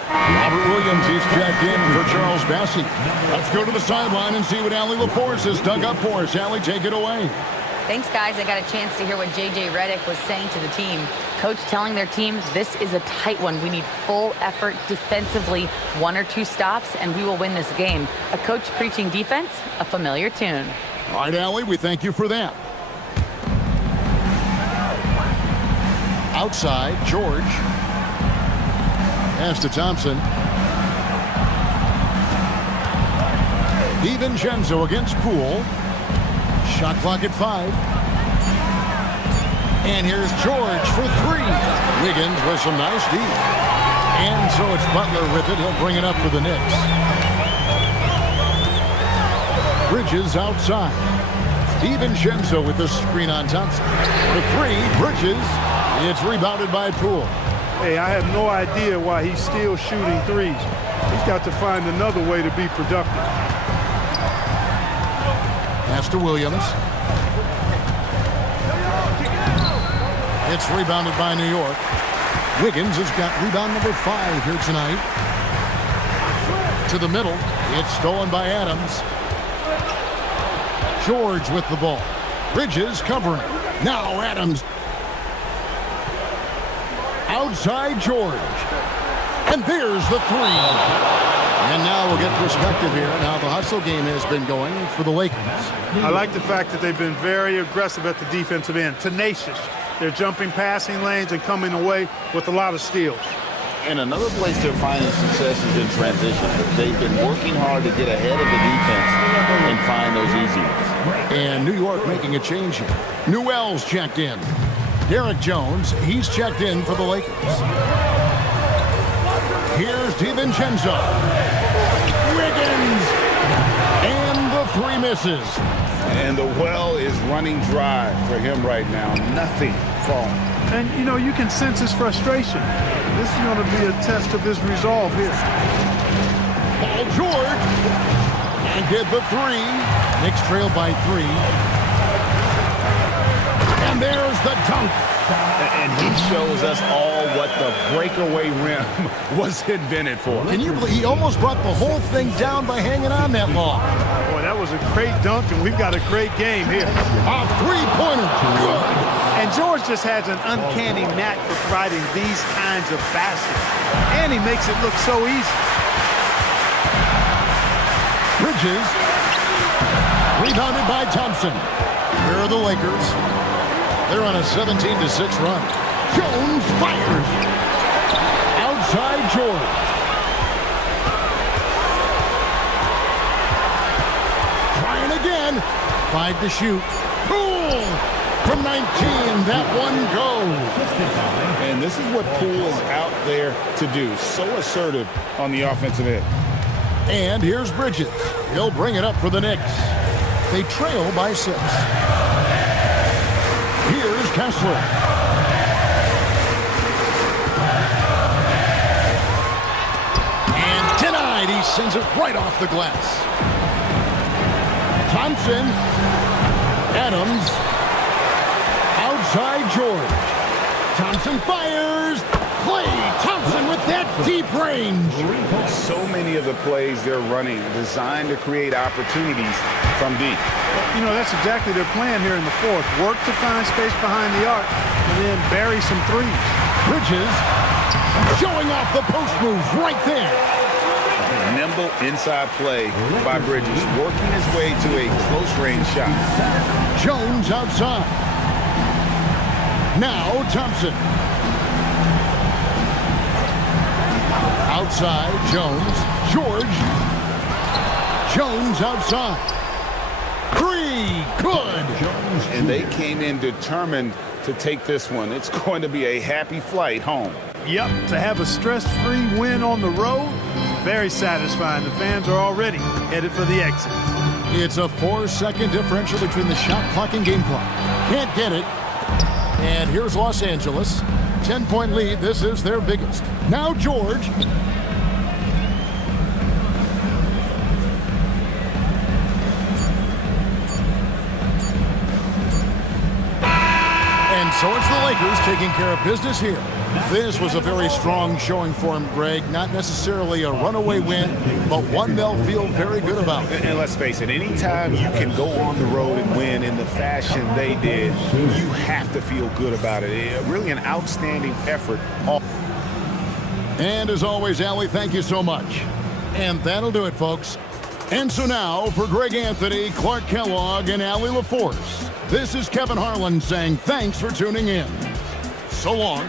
Robert Williams is checked in for Charles Bassey. Let's go to the sideline and see what Allie LaForce has dug up for us. Allie, take it away. Thanks, guys. I got a chance to hear what J.J. Redick was saying to the team. Coach telling their team, this is a tight one. We need full effort defensively, 1 or 2 stops, and we will win this game. A coach preaching defense, a familiar tune. All right, Allie, we thank you for that. Outside, George. Pass to Thompson. DiVincenzo against Poole. Shot clock at 5. And here's George for 3. Wiggins with some nice D. And so it's Butler with it. He'll bring it up for the Knicks. Bridges outside. DiVincenzo with the screen on Thompson. The 3, Bridges. It's rebounded by Poole. Hey, I have no idea why he's still shooting threes. He's got to find another way to be productive. Pass to Williams. It's rebounded by New York. Wiggins has got rebound number 5 here tonight. To the middle. It's stolen by Adams. George with the ball. Bridges covering. Now Adams. Outside George. And there's the 3. And now we'll get perspective here on how the hustle game has been going for the Lakers. I like the fact that they've been very aggressive at the defensive end, tenacious. They're jumping passing lanes and coming away with a lot of steals. And another place they're finding success is in transition. They've been working hard to get ahead of the defense and find those easy ones. And New York making a change here. Newell's checked in. Derek Jones, he's checked in for the Lakers. Here's DiVincenzo. Wiggins. And the 3 misses. And the well is running dry for him right now. Nothing falling. And, you know, you can sense his frustration. This is going to be a test of his resolve here. Paul George. And get the 3. Knicks trail by 3. And And there's the dunk. And he shows us all what the breakaway rim was invented for. Can you believe he almost brought the whole thing down by hanging on that long? Boy, that was a great dunk, and we've got a great game here. A three-pointer. Good. And George just has an uncanny knack for providing these kinds of baskets. And he makes it look so easy. Bridges. Rebounded by Thompson. Here are the Lakers. They're on a 17-6 run. Jones fires. Outside George. Trying again. 5 to shoot. Poole from 19. That one goes. And this is what Poole is out there to do. So assertive on the offensive end. And here's Bridges. He'll bring it up for the Knicks. They trail by 6. Here's Kessler. And denied. He sends it right off the glass. Thompson. Adams. Outside George. Thompson fires. Klay Thompson with that deep range. So many of the plays they're running designed to create opportunities from deep. You know, that's exactly their plan here in the fourth. Work to find space behind the arc and then bury some threes. Bridges showing off the post moves right there. Nimble inside play by Bridges, working his way to a close-range shot. Jones outside. Now Thompson. Outside, Jones. George. Jones outside. 3, good. And they came in determined to take this one. It's going to be a happy flight home. Yep, to have a stress-free win on the road, very satisfying. The fans are already headed for the exit. It's a 4-second differential between the shot clock and game clock. Can't get it. And here's Los Angeles. 10-point lead. This is their biggest. Now George. And so it's the Lakers taking care of business here. This was a very strong showing for him, Greg. Not necessarily a runaway win, but one they'll feel very good about. And let's face it, anytime you can go on the road and win in the fashion they did, you have to feel good about it. Really an outstanding effort. And as always, Allie, thank you so much. And that'll do it, folks. And so now, for Greg Anthony, Clark Kellogg, and Allie LaForce, this is Kevin Harlan saying thanks for tuning in. So long.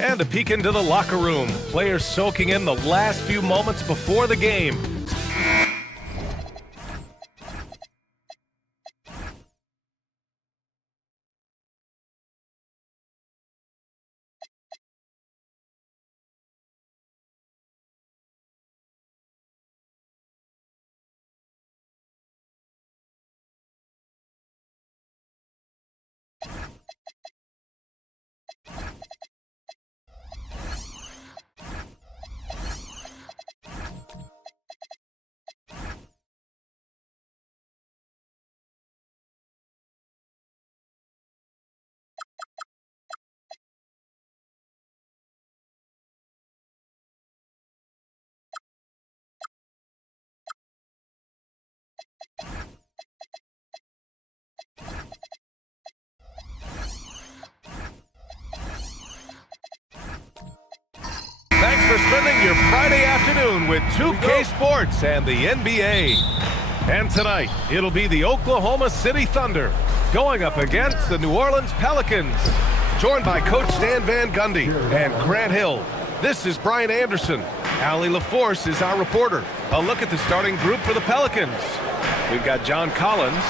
And a peek into the locker room. Players soaking in the last few moments before the game. Thanks for spending your Friday afternoon with 2K Sports and the NBA. And tonight, it'll be the Oklahoma City Thunder going up against the New Orleans Pelicans. Joined by Coach Stan Van Gundy and Grant Hill. This is Brian Anderson. Allie LaForce is our reporter. A look at the starting group for the Pelicans. We've got John Collins.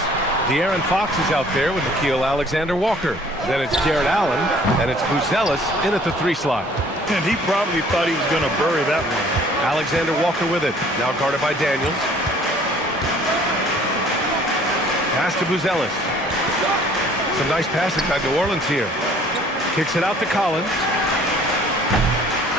De'Aaron Fox is out there with Nickeil Alexander-Walker. Then it's Jared Allen, and it's Buzelis in at the 3 slot. And he probably thought he was going to bury that one. Alexander-Walker with it, now guarded by Daniels. Pass to Buzelis. Some nice passing by New Orleans here. Kicks it out to Collins.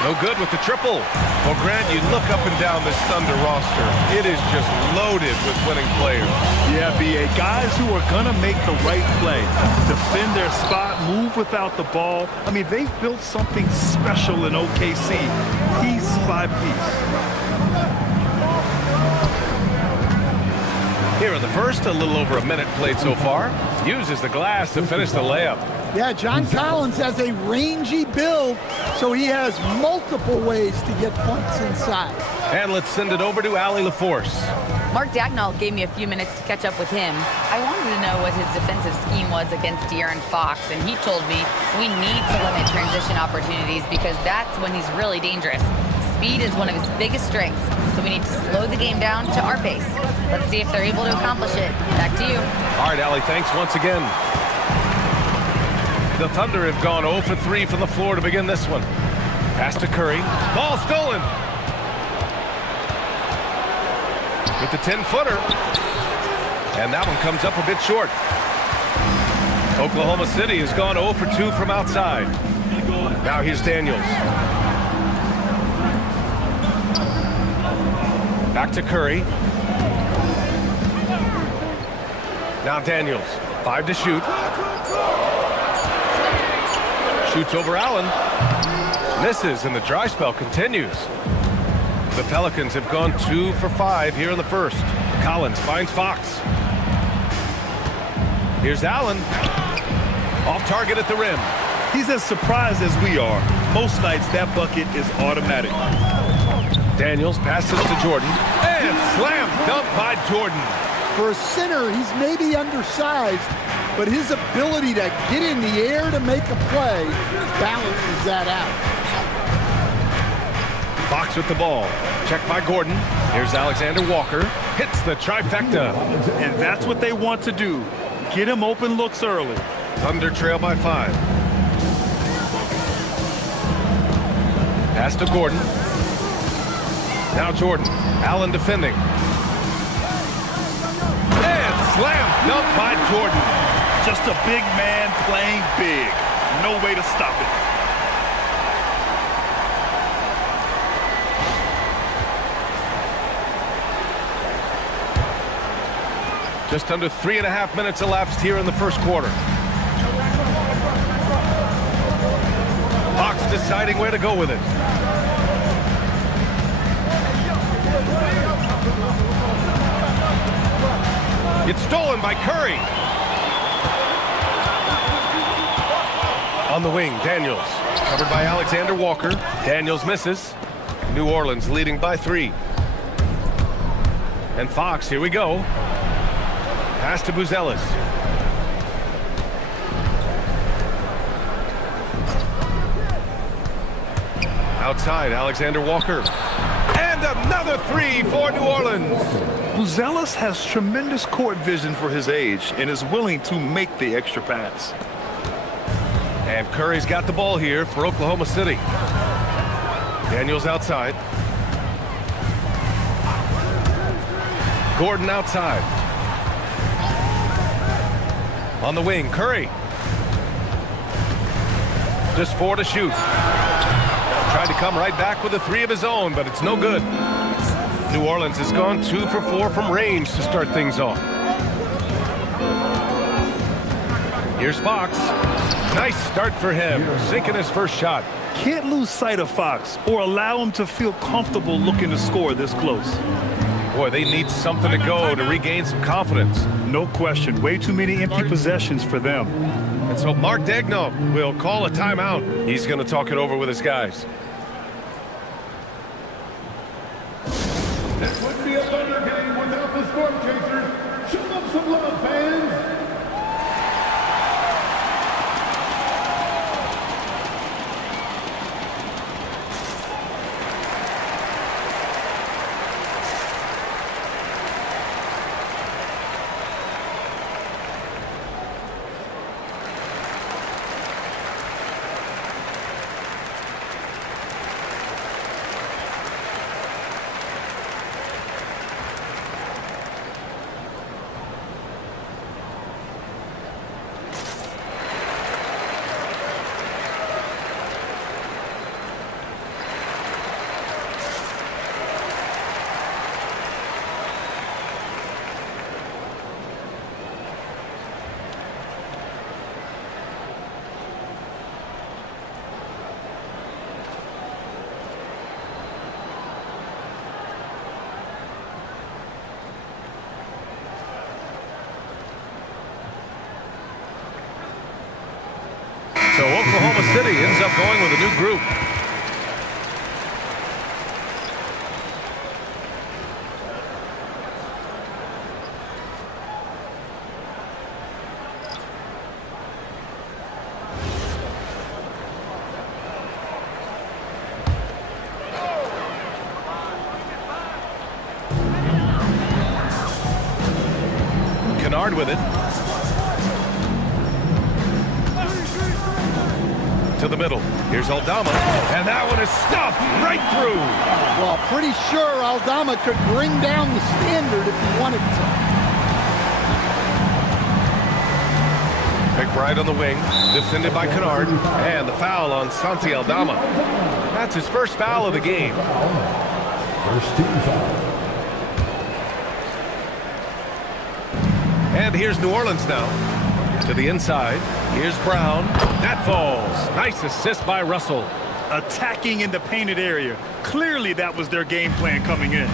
No good with the triple. Well, Grant, you look up and down this Thunder roster. It is just loaded with winning players. Yeah, B.A. Guys who are going to make the right play. Defend their spot, move without the ball. I mean, they've built something special in OKC, piece by piece. Here in the first, a little over a minute played so far. Uses the glass to finish the layup. Yeah, John Collins has a rangy build, so he has multiple ways to get points inside. And let's send it over to Allie LaForce. Mark Dagnall gave me a few minutes to catch up with him. I wanted to know what his defensive scheme was against De'Aaron Fox, and he told me we need to limit transition opportunities because that's when he's really dangerous. Speed is one of his biggest strengths, so we need to slow the game down to our pace. Let's see if they're able to accomplish it. Back to you. All right, Allie, thanks once again. The Thunder have gone 0 for 3 from the floor to begin this one. Pass to Curry. Ball stolen. With the 10-footer. And that one comes up a bit short. Oklahoma City has gone 0 for 2 from outside. Now here's Daniels. Back to Curry. Now Daniels. 5 to shoot. Shoots over Allen. Misses, and the dry spell continues. The Pelicans have gone 2 for 5 here in the first. Collins finds Fox. Here's Allen. Off target at the rim. He's as surprised as we are. Most nights, that bucket is automatic. Daniels passes to Jordan. And slam dunk by Jordan. For a center, he's maybe undersized, but his ability to get in the air to make a play balances that out. Fox with the ball. Checked by Gordon. Here's Alexander Walker. Hits the trifecta. And that's what they want to do. Get him open looks early. Thunder trail by 5. Pass to Gordon. Now Jordan. Allen defending. And slam dunk by Jordan. Just a big man playing big. No way to stop it. Just under 3.5 minutes elapsed here in the first quarter. Fox deciding where to go with it. It's stolen by Curry. On the wing, Daniels. Covered by Alexander Walker. Daniels misses. New Orleans leading by 3. And Fox, here we go. Pass to Buzelis. Outside, Alexander Walker. And another 3 for New Orleans. Buzelis has tremendous court vision for his age and is willing to make the extra pass. And Curry's got the ball here for Oklahoma City. Daniels outside. Gordon outside. On the wing, Curry. Just 4 to shoot. Tried to come right back with a 3 of his own, but it's no good. New Orleans has gone 2 for 4 from range to start things off. Here's Fox. Nice start for him, sinking his first shot. Can't lose sight of Fox or allow him to feel comfortable looking to score this close. Boy, they need something to go to regain some confidence. No question. Way too many empty possessions for them. And so Mark Daigneault will call a timeout. He's going to talk it over with his guys. This wouldn't be a Thunder game without the Storm Chasers. Show them some love, fans. So Oklahoma City ends up going with a new group. Kennard with it. To the middle. Here's Aldama, and that one is stuffed right through. Well, pretty sure Aldama could bring down the standard if he wanted to. McBride on the wing, defended by Kennard, and the foul on Santi Aldama. That's his first foul of the game. First team foul. And here's New Orleans now. To the inside. Here's Brown. That falls. Nice assist by Russell. Attacking in the painted area. Clearly that was their game plan coming in.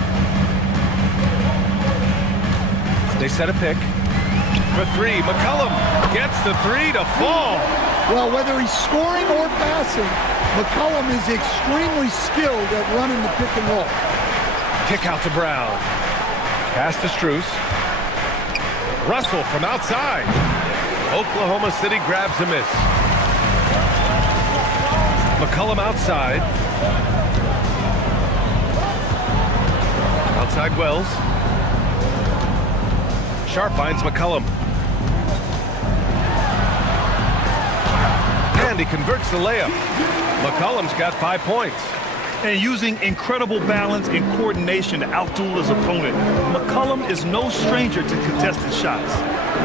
They set a pick. For 3, McCollum gets the 3 to fall. Well, whether he's scoring or passing, McCollum is extremely skilled at running the pick and roll. Kick out to Brown. Pass to Strus. Russell from outside. Oklahoma City grabs a miss. McCollum outside. Outside Wells. Sharp finds McCollum. And he converts the layup. McCollum's got 5 points. And using incredible balance and coordination to outduel his opponent, McCollum is no stranger to contested shots.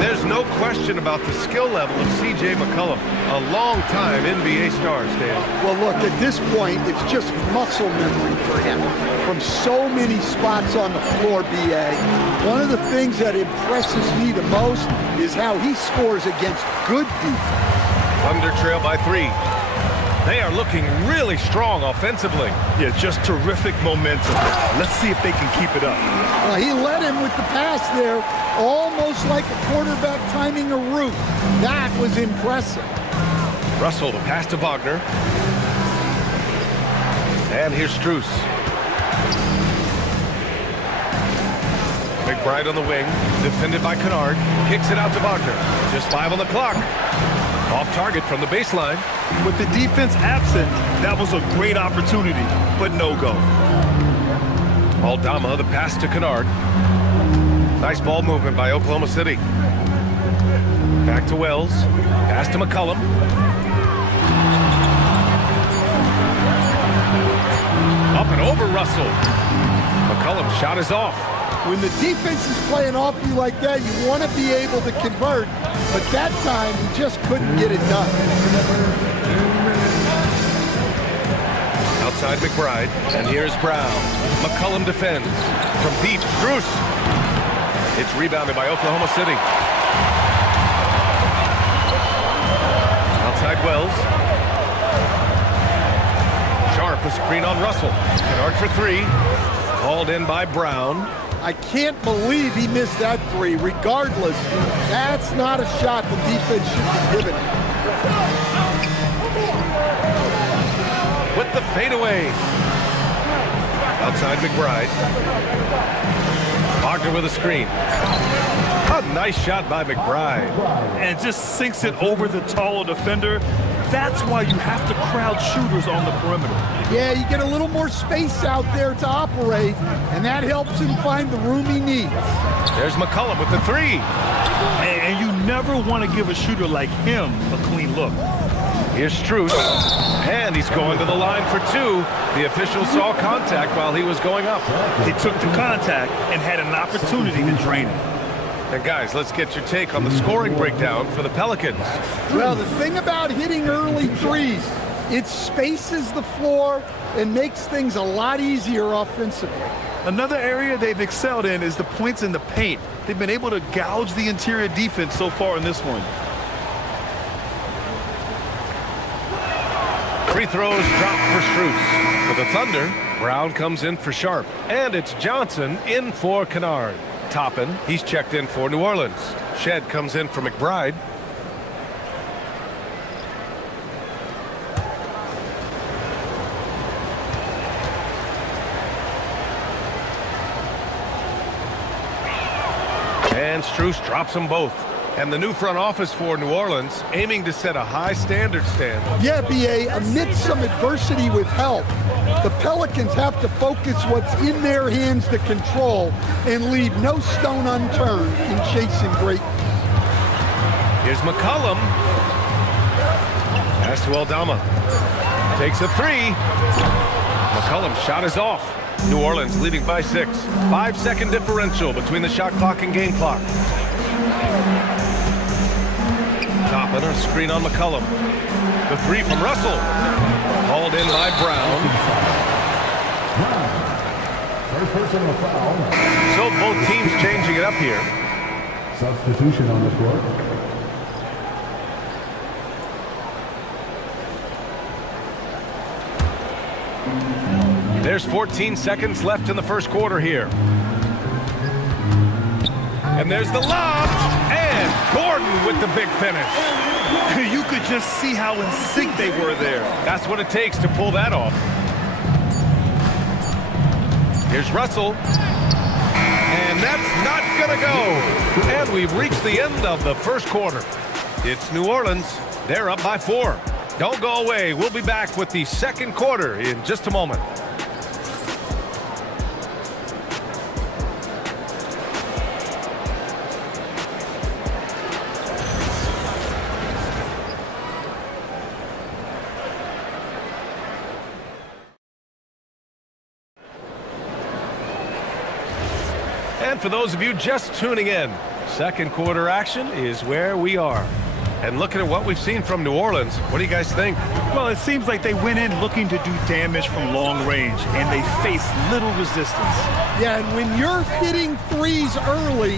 There's no question about the skill level of C.J. McCollum, a long-time NBA star, Stan. Well, look, at this point, it's just muscle memory for him from so many spots on the floor, B.A. One of the things that impresses me the most is how he scores against good defense. Thunder trail by 3. They are looking really strong offensively. Yeah, just terrific momentum. Let's see if they can keep it up. Well, he led him with the pass there, almost like a quarterback timing a route. That was impressive. Russell, the pass to Wagner. And here's Strus. McBride on the wing, defended by Kennard. Kicks it out to Wagner. Just 5 on the clock. Off target from the baseline. With the defense absent, that was a great opportunity, but no go. Aldama, the pass to Kennard. Nice ball movement by Oklahoma City. Back to Wells. Pass to McCollum. Up and over Russell. McCollum's shot is off. When the defense is playing off you like that, you want to be able to convert, but that time he just couldn't get it done. Outside McBride, and here's Brown. McCollum defends. From deep, Strus. It's rebounded by Oklahoma City. Outside Wells. Sharp, a screen on Russell. Kennard for 3. Called in by Brown. I can't believe he missed that 3. Regardless, that's not a shot the defense should be giving him. With the fadeaway. Outside McBride. Wagner with a screen. A nice shot by McBride. And just sinks it over the taller defender. That's why you have to crowd shooters on the perimeter. Yeah, you get a little more space out there to operate, and that helps him find the room he needs. There's McCollum with the 3. And you never want to give a shooter like him a clean look. Here's Strus, and he's going to the line for 2. The official saw contact while he was going up. He took the contact and had an opportunity to drain it. And guys, let's get your take on the scoring breakdown for the Pelicans. Well, the thing about hitting early threes, it spaces the floor and makes things a lot easier offensively. Another area they've excelled in is the points in the paint. They've been able to gouge the interior defense so far in this one. Free throws dropped for Strus. For the Thunder, Brown comes in for Sharp. And it's Johnson in for Kennard. Toppin, he's checked in for New Orleans. Shed comes in for McBride. And Strus drops them both. And the new front office for New Orleans aiming to set a high standard, Stan. Yeah, B.A., amidst some adversity with help, the Pelicans have to focus what's in their hands to control and leave no stone unturned in chasing greatness. Here's McCollum. Pass to Aldama. Takes a 3. McCollum's shot is off. New Orleans leading by 6. 5-second differential between the shot clock and game clock. Toppin, a screen on McCollum. The 3 from Russell. Hauled in by Brown. First personal foul. So both teams changing it up here. Substitution on the court. There's 14 seconds left in the first quarter here. And there's the lob. And Gordon with the big finish. You could just see how in sync they were there. That's what it takes to pull that off. Here's Russell. And that's not going to go. And we've reached the end of the first quarter. It's New Orleans. They're up by 4. Don't go away. We'll be back with the second quarter in just a moment. And for those of you just tuning in, second quarter action is where we are. And looking at what we've seen from New Orleans, what do you guys think? Well, it seems like they went in looking to do damage from long range, and they faced little resistance. Yeah, and when you're hitting threes early,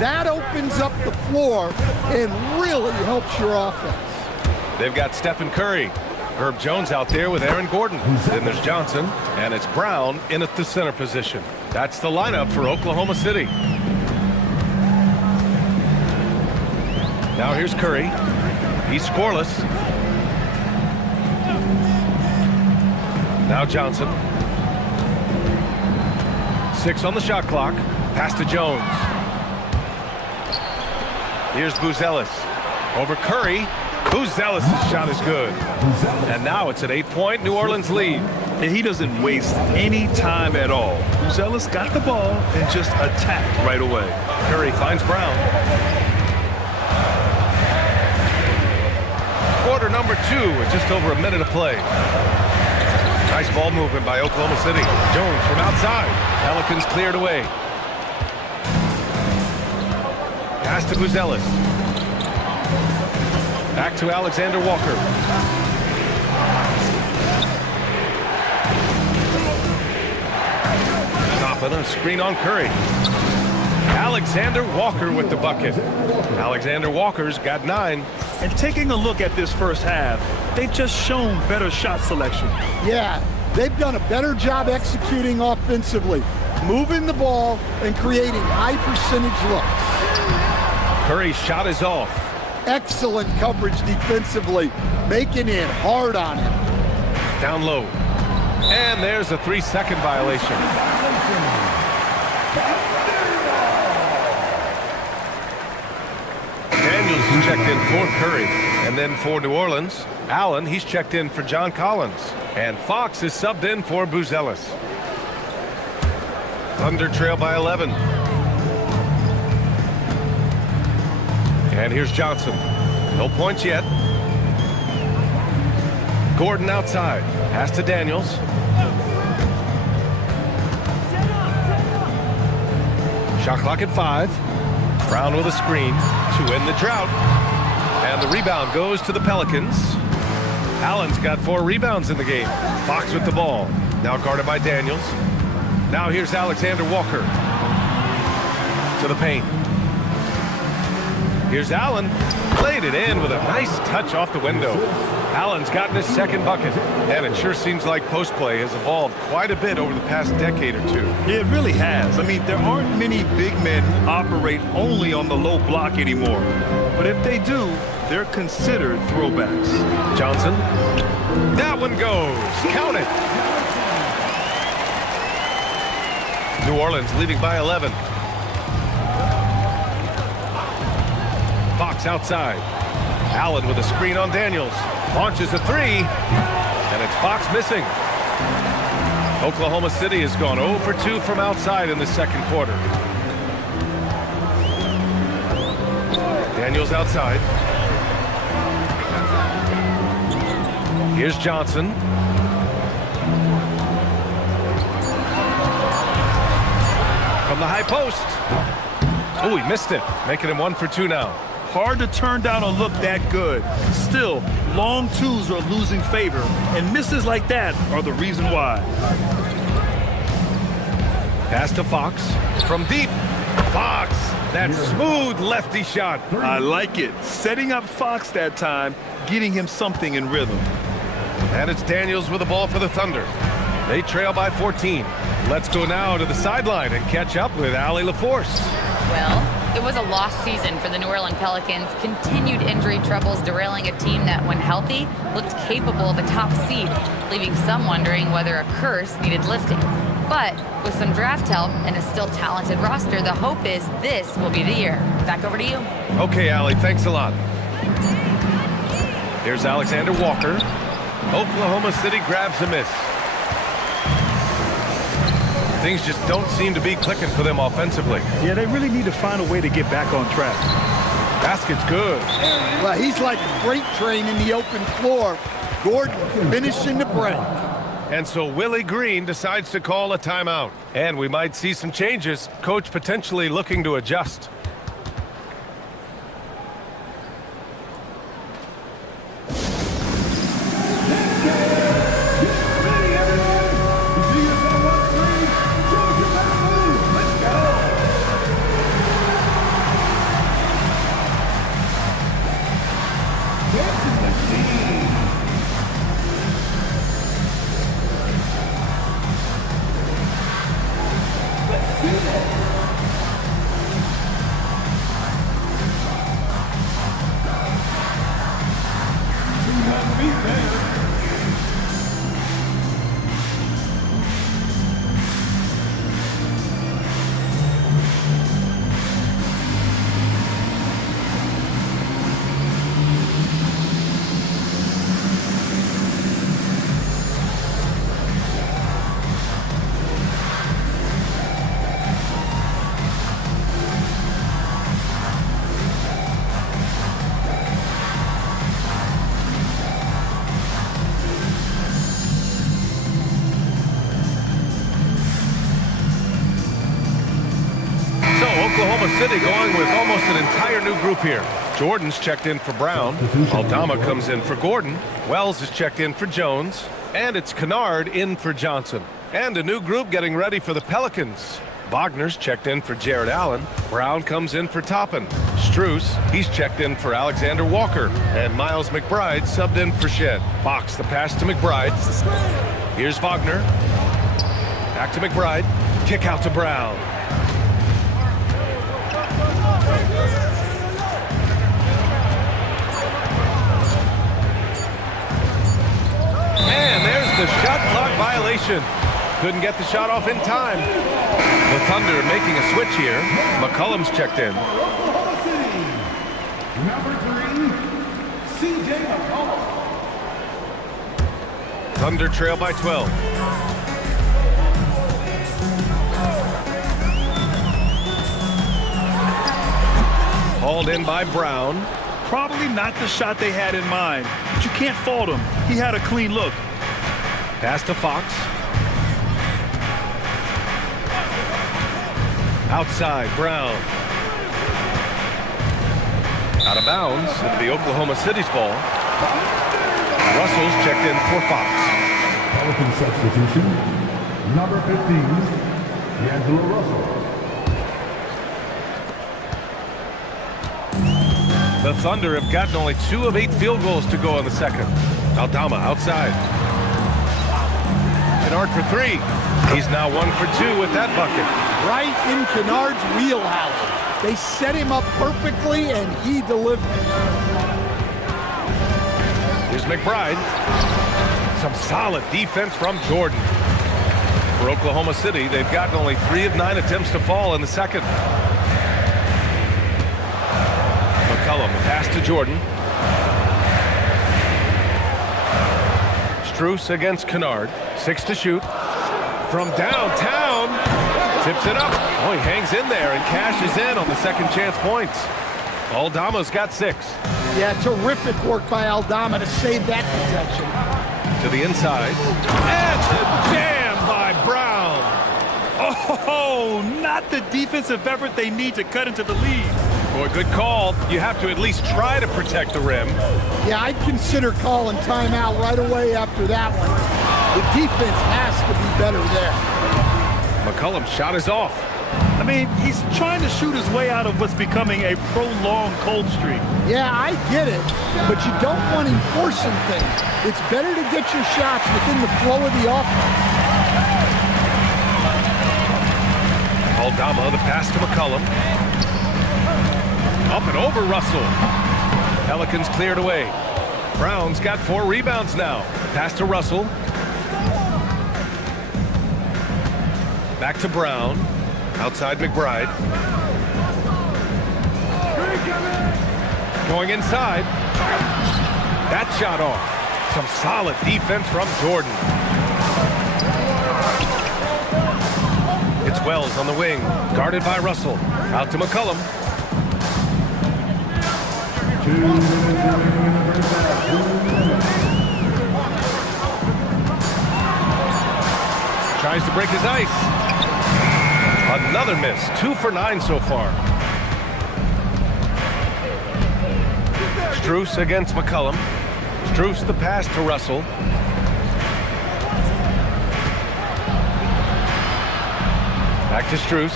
that opens up the floor and really helps your offense. They've got Stephen Curry, Herb Jones out there with Aaron Gordon. Then there's Johnson, and it's Brown in at the center position. That's the lineup for Oklahoma City. Now here's Curry. He's scoreless. Now Johnson. 6 on the shot clock. Pass to Jones. Here's Buzelis. Over Curry. Buzelis' shot is good. And now it's an 8-point New Orleans lead. And he doesn't waste any time at all. Buzelis got the ball and just attacked right away. Curry finds Brown. Quarter number 2 with just over a minute of play. Nice ball movement by Oklahoma City. Jones from outside. Pelicans cleared away. Pass to Buzelis. Back to Alexander Walker. Toppin, a screen on Curry. Alexander Walker with the bucket. Alexander Walker's got 9. And taking a look at this first half, they've just shown better shot selection. Yeah, they've done a better job executing offensively, moving the ball and creating high percentage looks. Curry's shot is off. Excellent coverage defensively, making it hard on him. Down low. And there's a 3-second violation. Daniels checked in for Curry. And then for New Orleans, Allen, he's checked in for John Collins. And Fox is subbed in for Buzelis. Thunder trail by 11. And here's Johnson. No points yet. Gordon outside. Pass to Daniels. Shot clock at 5. Brown with a screen to end the drought. And the rebound goes to the Pelicans. Allen's got 4 rebounds in the game. Fox with the ball. Now guarded by Daniels. Now here's Alexander Walker. To the paint. Here's Allen. Played it in with a nice touch off the window. Allen's gotten his second bucket. And it sure seems like post play has evolved quite a bit over the past decade or 2. Yeah, it really has. I mean, there aren't many big men who operate only on the low block anymore. But if they do, they're considered throwbacks. Johnson. That one goes. Count it. New Orleans leading by 11. Fox outside. Allen with a screen on Daniels. Launches a 3. And it's Fox missing. Oklahoma City has gone 0 for 2 from outside in the second quarter. Daniels outside. Here's Johnson. From the high post. Oh, he missed it. Making him 1 for 2 now. Hard to turn down a look that good. Still, long twos are losing favor, and misses like that are the reason why. Pass to Fox. From deep. Fox. That smooth lefty shot. I like it. Setting up Fox that time, getting him something in rhythm. And it's Daniels with the ball for the Thunder. They trail by 14. Let's go now to the sideline and catch up with Allie LaForce. Well, it was a lost season for the New Orleans Pelicans. Continued injury troubles derailing a team that, when healthy, looked capable of a top seed, leaving some wondering whether a curse needed lifting. But with some draft help and a still talented roster, the hope is this will be the year. Back over to you. Okay, Allie, thanks a lot. Here's Alexander Walker. Oklahoma City grabs a miss. Things just don't seem to be clicking for them offensively. Yeah, they really need to find a way to get back on track. Basket's good. Well, he's like a freight train in the open floor. Gordon finishing the break. And so Willie Green decides to call a timeout. And we might see some changes. Coach potentially looking to adjust. Oklahoma City going with almost an entire new group here. Jordan's checked in for Brown. Aldama comes in for Gordon. Wells is checked in for Jones. And it's Kennard in for Johnson. And a new group getting ready for the Pelicans. Wagner's checked in for Jared Allen. Brown comes in for Toppin. Strus, he's checked in for Alexander Walker. And Miles McBride subbed in for Shed. Fox the pass to McBride. Here's Wagner. Back to McBride. Kick out to Brown. And there's the shot clock violation. Couldn't get the shot off in time. The Thunder making a switch here. McCollum's checked in. Number 3, C.J. McCollum. Thunder trail by 12. Hauled in by Brown. Probably not the shot they had in mind, but you can't fault him. He had a clean look. Pass to Fox. Outside, Brown. Out of bounds. It'll be Oklahoma City's ball. Russell's checked in for Fox. Pelican substitution, number 15, D'Angelo Russell. The Thunder have gotten only 2 of 8 field goals to go in the second. Aldama outside. Kennard for 3. He's now 1 for 2 with that bucket. Right in Kennard's wheelhouse. They set him up perfectly, and he delivered. Here's McBride. Some solid defense from Jordan. For Oklahoma City, they've gotten only 3 of 9 attempts to fall in the second. McCollum, a pass to Jordan. Strus against Kennard. 6 to shoot. From downtown. Tips it up. Oh, he hangs in there and cashes in on the second chance points. Aldama's got 6. Yeah, terrific work by Aldama to save that possession. To the inside. And the jam by Brown. Oh, not the defensive effort they need to cut into the lead. Boy, good call. You have to at least try to protect the rim. Yeah, I'd consider calling timeout right away after that one. The defense has to be better there. McCollum's shot is off. I mean, he's trying to shoot his way out of what's becoming a prolonged cold streak. Yeah, I get it, but you don't want him forcing things. It's better to get your shots within the flow of the offense. Aldama, the pass to McCollum. Up and over Russell. Pelicans cleared away. Brown's got 4 rebounds now. Pass to Russell. Back to Brown. Outside McBride. Going inside. That shot off. Some solid defense from Jordan. It's Wells on the wing, guarded by Russell. Out to McCollum. Tries to break his ice. Another miss. 2 for 9 so far. Strus against McCollum. Strus the pass to Russell. Back to Strus.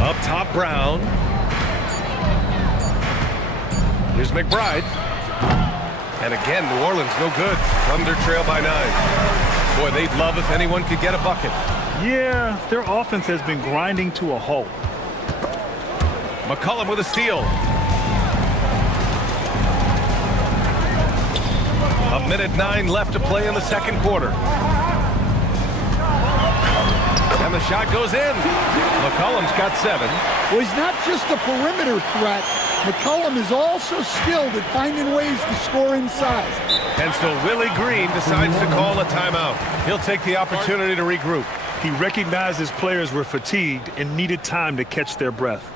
Up top, Brown. Here's McBride. And again, New Orleans no good. Thunder trail by 9. Boy, they'd love if anyone could get a bucket. Yeah, their offense has been grinding to a halt. McCollum with a steal. A minute 9 left to play in the second quarter. And the shot goes in. McCollum's got 7. Well, he's not just a perimeter threat. McCollum is also skilled at finding ways to score inside. And so Willie Green decides to call a timeout. He'll take the opportunity to regroup. He recognized his players were fatigued and needed time to catch their breath.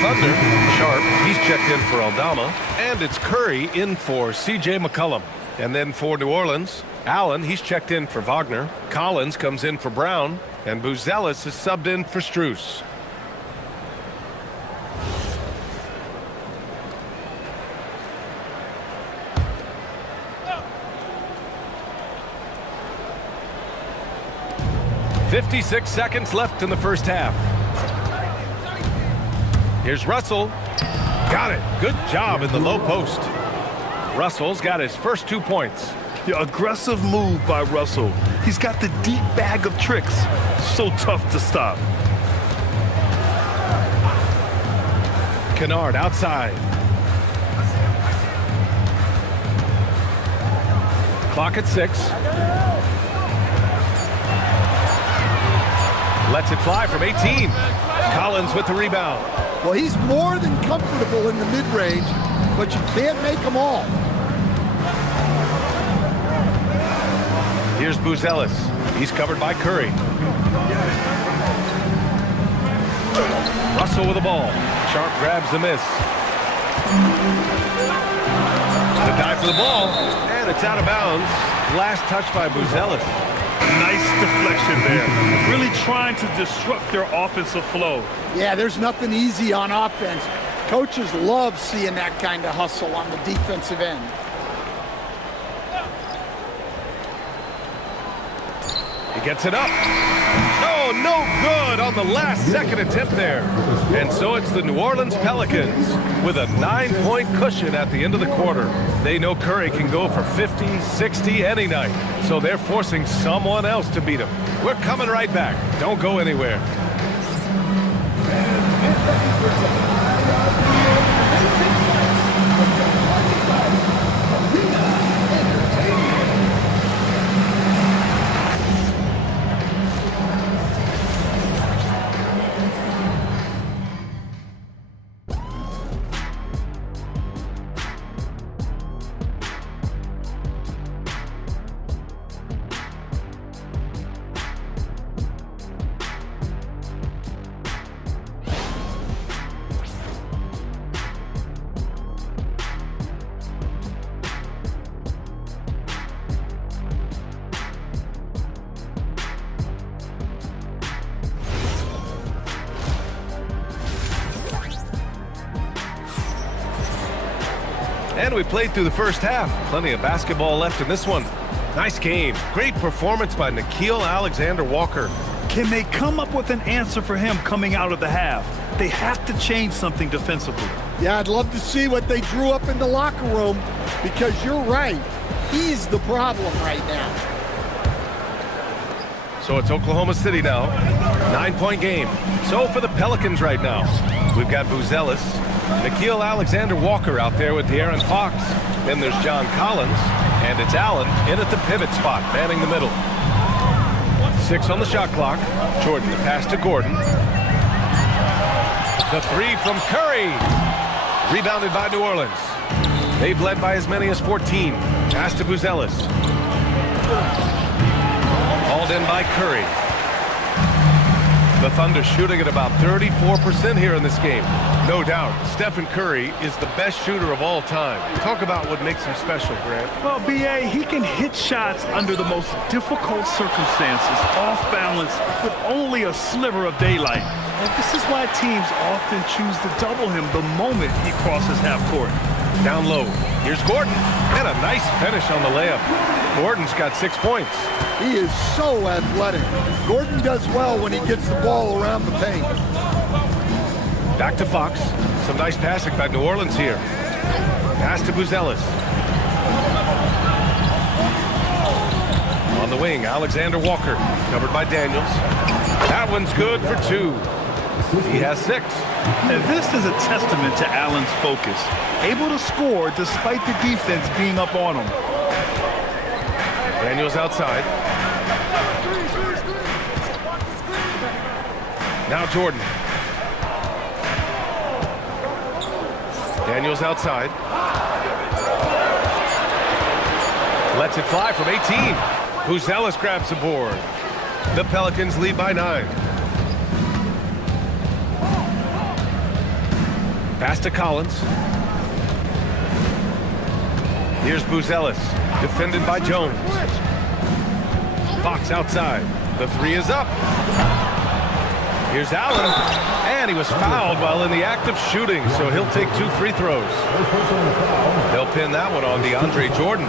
Thunder, Sharp, he's checked in for Aldama, and it's Curry in for C.J. McCollum. And then for New Orleans, Allen, he's checked in for Wagner. Collins comes in for Brown, and Buzelis is subbed in for Strus. .56 seconds left in the first half. Here's Russell. Got it. Good job in the low post. Russell's got his first 2 points. Yeah, aggressive move by Russell. He's got the deep bag of tricks. So tough to stop. Kennard outside. Clock at 6. Lets it fly from 18. Collins with the rebound. Well, he's more than comfortable in the mid-range, but you can't make them all. Here's Buzelis. He's covered by Curry. Russell with the ball. Sharp grabs the miss. The dive for the ball, and it's out of bounds. Last touch by Buzelis. Nice deflection there. Really trying to disrupt their offensive flow. Yeah, there's nothing easy on offense. Coaches love seeing that kind of hustle on the defensive end. He gets it up. Oh, no good on the last second attempt there. And so it's the New Orleans Pelicans with a 9-point cushion at the end of the quarter. They know Curry can go for 50, 60 any night. So they're forcing someone else to beat him. We're coming right back. Don't go anywhere. And we played through the first half. Plenty of basketball left in this one. Nice game. Great performance by Nickeil Alexander-Walker. Can they come up with an answer for him coming out of the half? They have to change something defensively. Yeah, I'd love to see what they drew up in the locker room, because you're right. He's the problem right now. So it's Oklahoma City now. 9-point game. So for the Pelicans right now, we've got Buzelis, Nickeil Alexander-Walker out there with De'Aaron Fox. Then there's John Collins, and it's Allen in at the pivot spot, manning the middle. 6 on the shot clock. Jordan, the pass to Gordon. The 3 from Curry. Rebounded by New Orleans. They've led by as many as 14. Pass to Buzelis. Hauled in by Curry. The Thunder shooting at about 34% here in this game. No doubt, Stephen Curry is the best shooter of all time. Talk about what makes him special, Grant. Well, B.A., he can hit shots under the most difficult circumstances, off balance, with only a sliver of daylight. And this is why teams often choose to double him the moment he crosses half court. Down low. Here's Gordon. And a nice finish on the layup. Gordon's got 6 points. He is so athletic. Gordon does well when he gets the ball around the paint. Back to Fox. Some nice passing by New Orleans here. Pass to Buzelis. On the wing, Alexander-Walker. Covered by Daniels. That one's good for 2. He has 6. And this is a testament to Allen's focus. Able to score despite the defense being up on him. Daniels outside. Now Jordan. Daniels outside. Lets it fly from 18. Buzelis grabs the board. The Pelicans lead by 9. Pass to Collins. Here's Buzelis, defended by Jones. Fox outside. The 3 is up. Here's Allen, and he was fouled while in the act of shooting, so he'll take 2 free throws. They'll pin that one on DeAndre Jordan.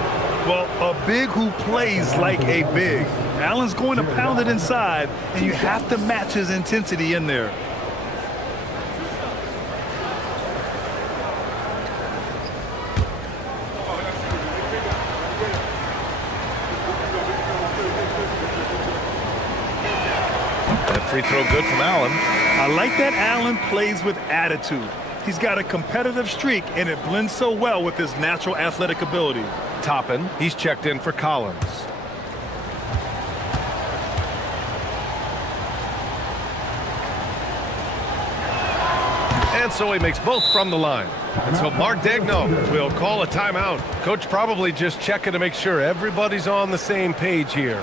Well, a big who plays like a big. Allen's going to pound it inside, and you have to match his intensity in there. Free throw good from Allen. I like that Allen plays with attitude. He's got a competitive streak, and it blends so well with his natural athletic ability. Toppin, he's checked in for Collins. And so he makes both from the line. And so Mark Daigneault will call a timeout. Coach probably just checking to make sure everybody's on the same page here.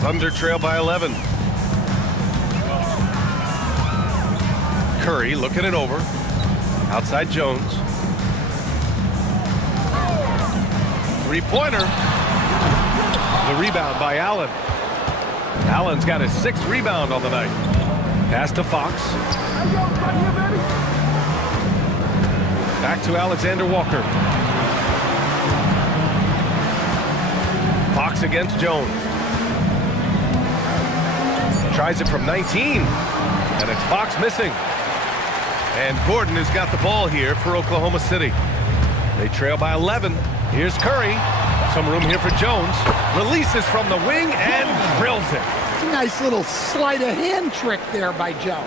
Thunder trail by 11. Curry looking it over. Outside Jones. Three-pointer. The rebound by Allen. Allen's got his 6th rebound on the night. Pass to Fox. Back to Alexander Walker. Fox against Jones. Tries it from 19. And it's Fox missing. And Gordon has got the ball here for Oklahoma City. They trail by 11. Here's Curry. Some room here for Jones. Releases from the wing and drills it. It's a nice little sleight of hand trick there by Jones.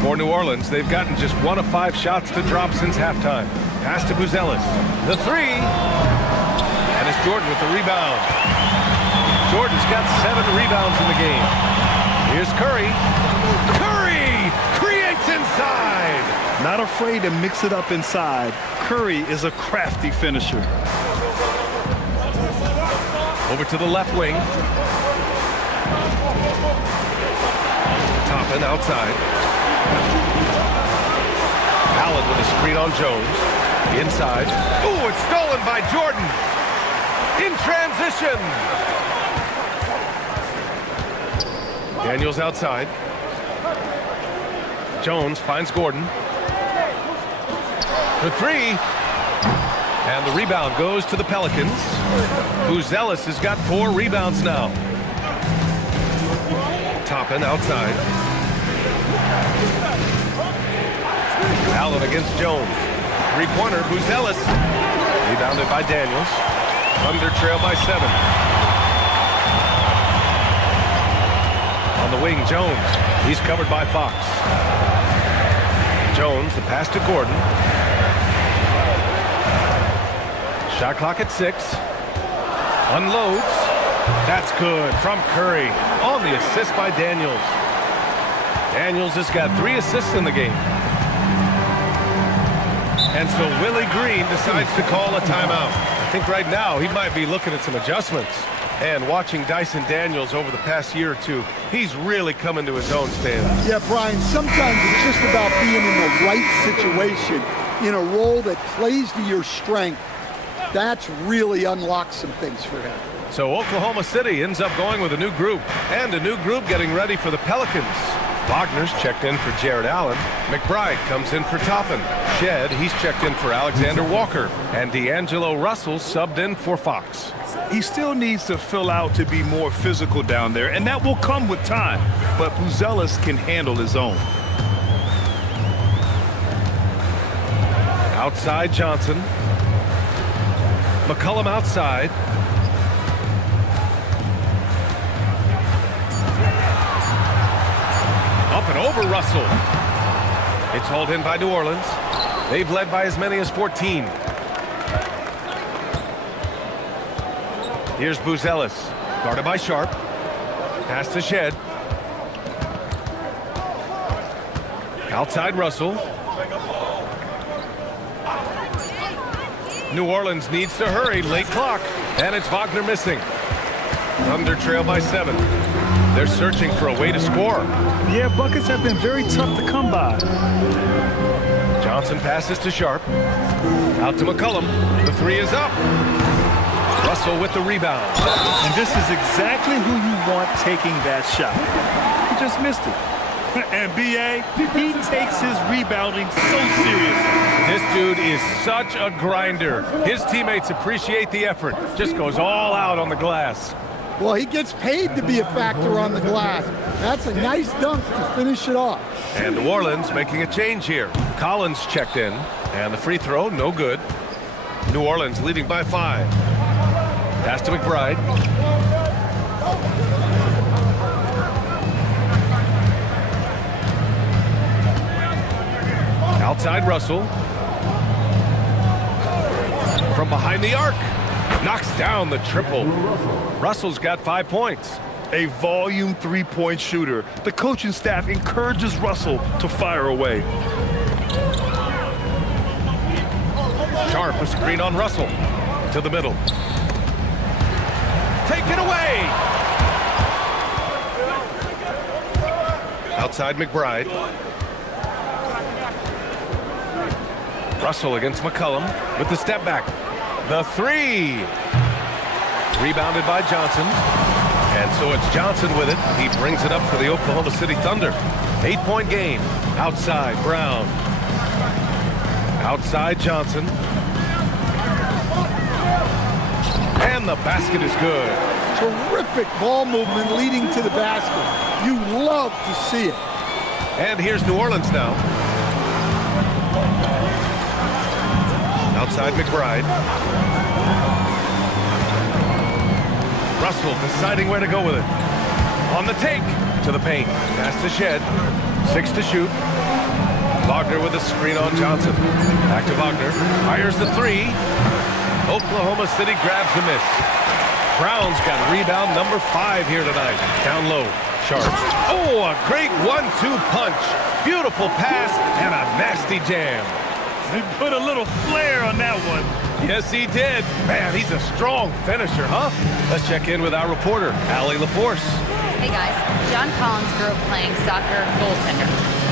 For New Orleans, they've gotten just 1 of 5 shots to drop since halftime. Pass to Buzelis. The 3. And it's Jordan with the rebound. Jordan's got 7 rebounds in the game. Here's Curry. Curry creates inside. Not afraid to mix it up inside. Curry is a crafty finisher. Over to the left wing. Toppin outside. Allen with a screen on Jones. Inside. Ooh, it's stolen by Jordan. In transition. Daniels outside. Jones finds Gordon. For 3. And the rebound goes to the Pelicans. Buzelis has got 4 rebounds now. Toppin outside. Allen against Jones. Three-pointer, Buzelis. Rebounded by Daniels. Thunder trail by 7. On the wing, Jones. He's covered by Fox. Jones, the pass to Gordon. Shot clock at 6. Unloads. That's good from Curry. On the assist by Daniels. Daniels has got 3 assists in the game. And so Willie Green decides to call a timeout. I think right now he might be looking at some adjustments. And watching Dyson Daniels over the past year or 2, he's really coming to his own, Stan. Yeah, Brian, sometimes it's just about being in the right situation, in a role that plays to your strength. That's really unlocked some things for him. So Oklahoma City ends up going with a new group, and a new group getting ready for the Pelicans. Wagner's checked in for Jared Allen. McBride comes in for Toppin. Shed, he's checked in for Alexander Walker. And D'Angelo Russell subbed in for Fox. He still needs to fill out to be more physical down there, and that will come with time. But Buzelis can handle his own. Outside Johnson. McCollum outside. Up and over Russell. It's hauled in by New Orleans. They've led by as many as 14. Here's Buzelis. Guarded by Sharp. Pass to Shed. Outside Russell. New Orleans needs to hurry. Late clock. And it's Wagner missing. Thunder trail by 7. They're searching for a way to score. Yeah, buckets have been very tough to come by. Johnson passes to Sharp. Out to McCollum. The 3 is up. Russell with the rebound. And this is exactly who you want taking that shot. He just missed it. And B.A., he takes his rebounding so seriously. This dude is such a grinder. His teammates appreciate the effort. Just goes all out on the glass. Well, he gets paid to be a factor on the glass. That's a nice dunk to finish it off. And New Orleans making a change here. Collins checked in, and the free throw, no good. New Orleans leading by 5. Pass to McBride. Outside Russell. From behind the arc. Knocks down the triple. Russell's got 5 points. A volume three-point shooter. The coaching staff encourages Russell to fire away. Sharp, a screen on Russell. To the middle. Taken away! Outside McBride. Russell against McCollum with the step back. The three. Rebounded by Johnson. And so it's Johnson with it. He brings it up for the Oklahoma City Thunder. 8-point game. Outside, Brown. Outside, Johnson. And the basket is good. Terrific ball movement leading to the basket. You love to see it. And here's New Orleans now. Outside McBride. Russell deciding where to go with it. On the take to the paint. Pass to Shed. 6 to shoot. Wagner with a screen on Johnson. Back to Wagner. Fires the three. Oklahoma City grabs the miss. Brown's got rebound number 5 here tonight. Down low. Sharp. Oh, a great 1-2 punch. Beautiful pass and a nasty jam. He put a little flair on that one. Yes, he did. Man, he's a strong finisher, huh? Let's check in with our reporter, Allie LaForce. Hey, guys. John Collins grew up playing soccer goaltender.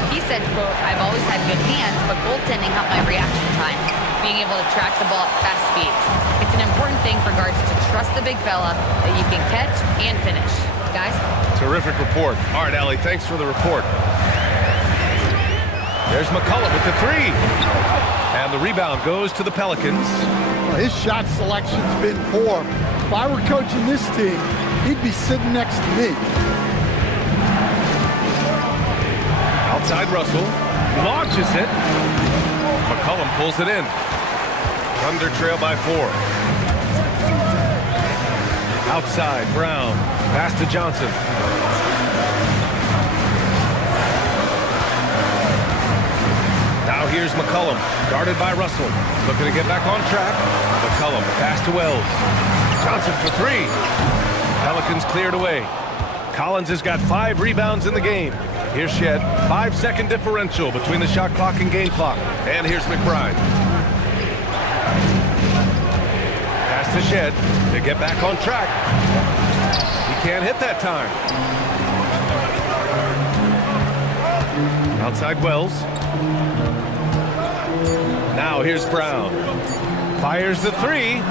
He said, quote, "I've always had good hands, but goaltending helped my reaction time, being able to track the ball at fast speeds. It's an important thing for guards to trust the big fella that you can catch and finish." Guys? Terrific report. All right, Allie, thanks for the report. There's McCollum with the three. And the rebound goes to the Pelicans. Well, his shot selection's been poor. If I were coaching this team, he'd be sitting next to me. Outside Russell. Launches it. McCollum pulls it in. Thunder trail by 4. Outside, Brown. Pass to Johnson. Now here's McCollum, guarded by Russell. Looking to get back on track. McCollum, pass to Wells. Johnson for 3. Pelicans cleared away. Collins has got 5 rebounds in the game. Here's Shed. 5-second differential between the shot clock and game clock. And here's McBride. Pass to Shed to get back on track. He can't hit that time. Outside Wells. Now here's Brown. Fires the 3.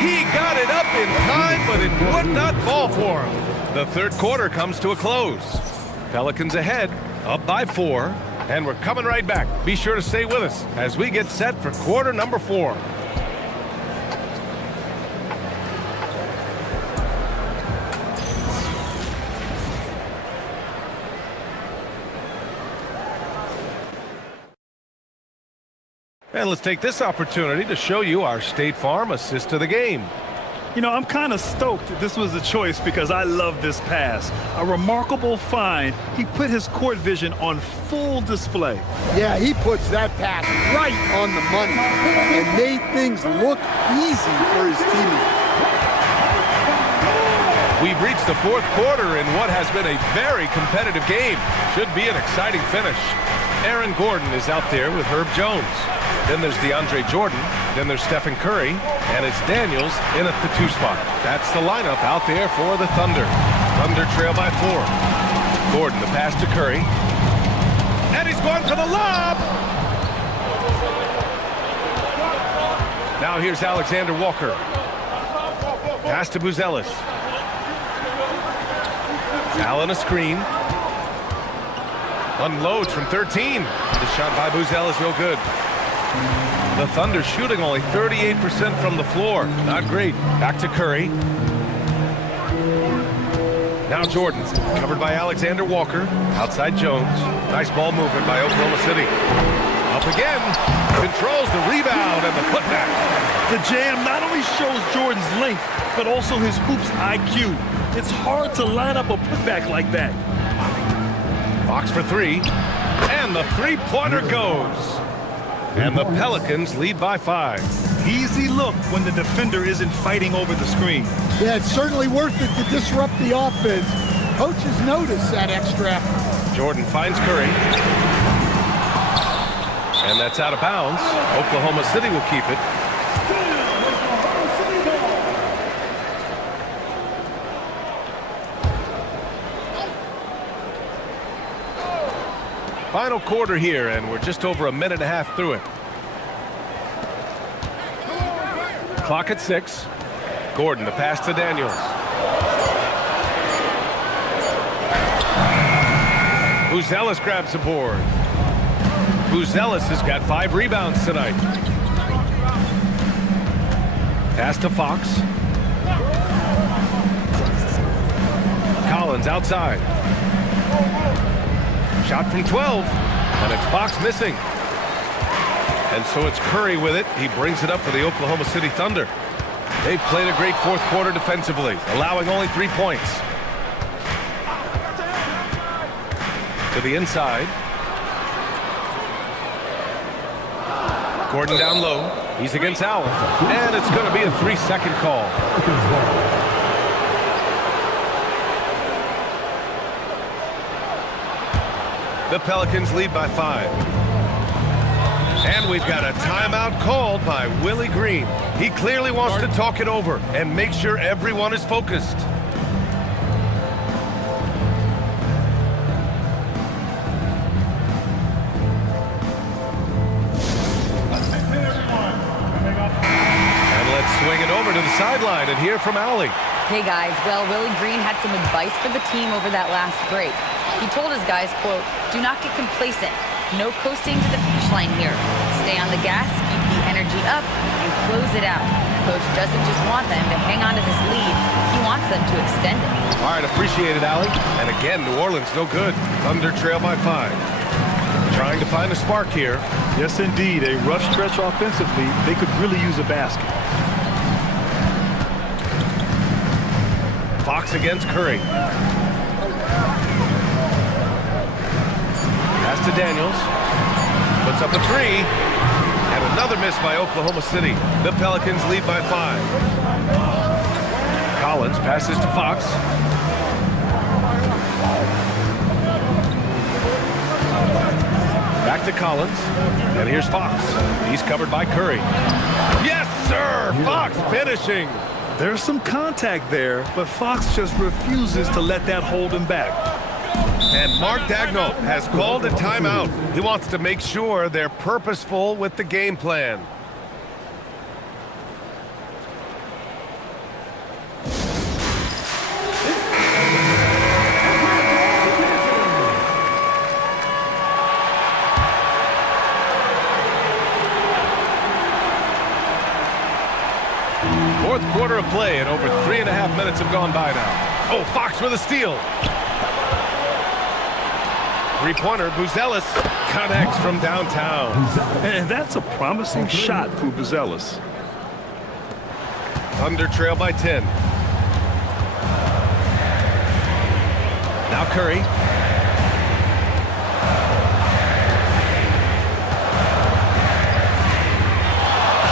He got it up in time, but it would not fall for him. The third quarter comes to a close. Pelicans ahead, up by 4, and we're coming right back. Be sure to stay with us as we get set for quarter number 4. And let's take this opportunity to show you our State Farm assist to the game. You know, I'm kind of stoked that this was a choice because I love this pass. A remarkable find. He put his court vision on full display. Yeah, he puts that pass right on the money and made things look easy for his teammates. We've reached the fourth quarter in what has been a very competitive game. Should be an exciting finish. Aaron Gordon is out there with Herb Jones. Then there's DeAndre Jordan. Then there's Stephen Curry. And it's Daniels in at the 2 spot. That's the lineup out there for the Thunder. Thunder trail by 4. Gordon, the pass to Curry. And he's going for the lob! Now here's Alexander Walker. Pass to Buzelis. Allen a screen. Unloads from 13. The shot by Buzelis real good. The Thunder shooting only 38% from the floor. Not great. Back to Curry. Now Jordan, covered by Alexander Walker. Outside Jones. Nice ball movement by Oklahoma City. Up again. Controls the rebound and the putback. The jam not only shows Jordan's length, but also his hoops IQ. It's hard to line up a putback like that. Fox for 3. And the three-pointer goes. And the Pelicans lead by 5. Easy look when the defender isn't fighting over the screen. Yeah, it's certainly worth it to disrupt the offense. Coaches notice that extra effort. Jordan finds Curry. And that's out of bounds. Oklahoma City will keep it. Final quarter here, and we're just over a minute and a half through it. Clock at 6. Gordon, the pass to Daniels. Buzelis grabs the board. Buzelis has got 5 rebounds tonight. Pass to Fox. Collins outside. Shot from 12, and it's Fox missing. And so it's Curry with it. He brings it up for the Oklahoma City Thunder. They've played a great fourth quarter defensively, allowing only 3 points. To the inside. Gordon down low. He's against Allen. And it's going to be a 3-second call. The Pelicans lead by 5. And we've got a timeout called by Willie Green. He clearly wants to talk it over and make sure everyone is focused. And let's swing it over to the sideline and hear from Allie. Hey guys, well, Willie Green had some advice for the team over that last break. He told his guys, quote, "Do not get complacent. No coasting to the finish line here. Stay on the gas, keep the energy up, and close it out." Coach doesn't just want them to hang on to this lead. He wants them to extend it. All right, appreciate it, Allie. And again, New Orleans no good. Thunder trail by 5. Trying to find a spark here. Yes, indeed. A rough stretch offensively. They could really use a basket. Fox against Curry. Pass to Daniels. Puts up a 3. And another miss by Oklahoma City. The Pelicans lead by 5. Collins passes to Fox. Back to Collins. And here's Fox. He's covered by Curry. Yes, sir! Fox finishing. There's some contact there, but Fox just refuses to let that hold him back. And Mark Daigneault has called a timeout. He wants to make sure they're purposeful with the game plan. Fourth quarter of play, and over 3.5 minutes have gone by now. Oh, Fox with a steal. Three-pointer, Buzelis connects from downtown. And that's a promising shot for Buzelis. Thunder trail by 10. Now Curry.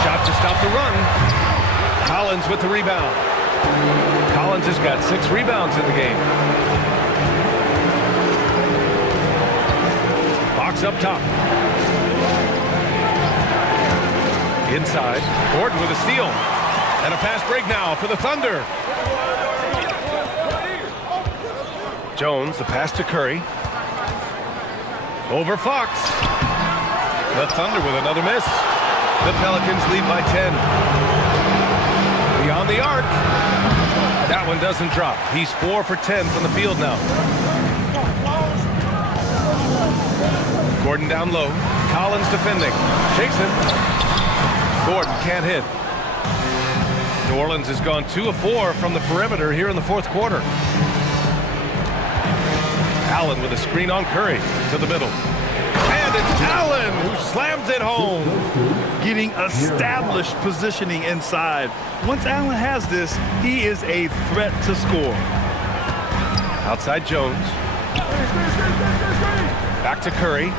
Shot to stop the run. Collins with the rebound. Collins has got 6 rebounds in the game. Fox up top. Inside. Gordon with a steal. And a fast break now for the Thunder. Jones, the pass to Curry. Over Fox. The Thunder with another miss. The Pelicans lead by 10. Beyond the arc. That one doesn't drop. He's 4 for 10 from the field now. Gordon down low. Collins defending. Shakes him. Gordon can't hit. New Orleans has gone 2 of 4 from the perimeter here in the fourth quarter. Allen with a screen on Curry to the middle. And it's Allen who slams it home. Getting established positioning inside. Once Allen has this, he is a threat to score. Outside Jones. Back to Curry.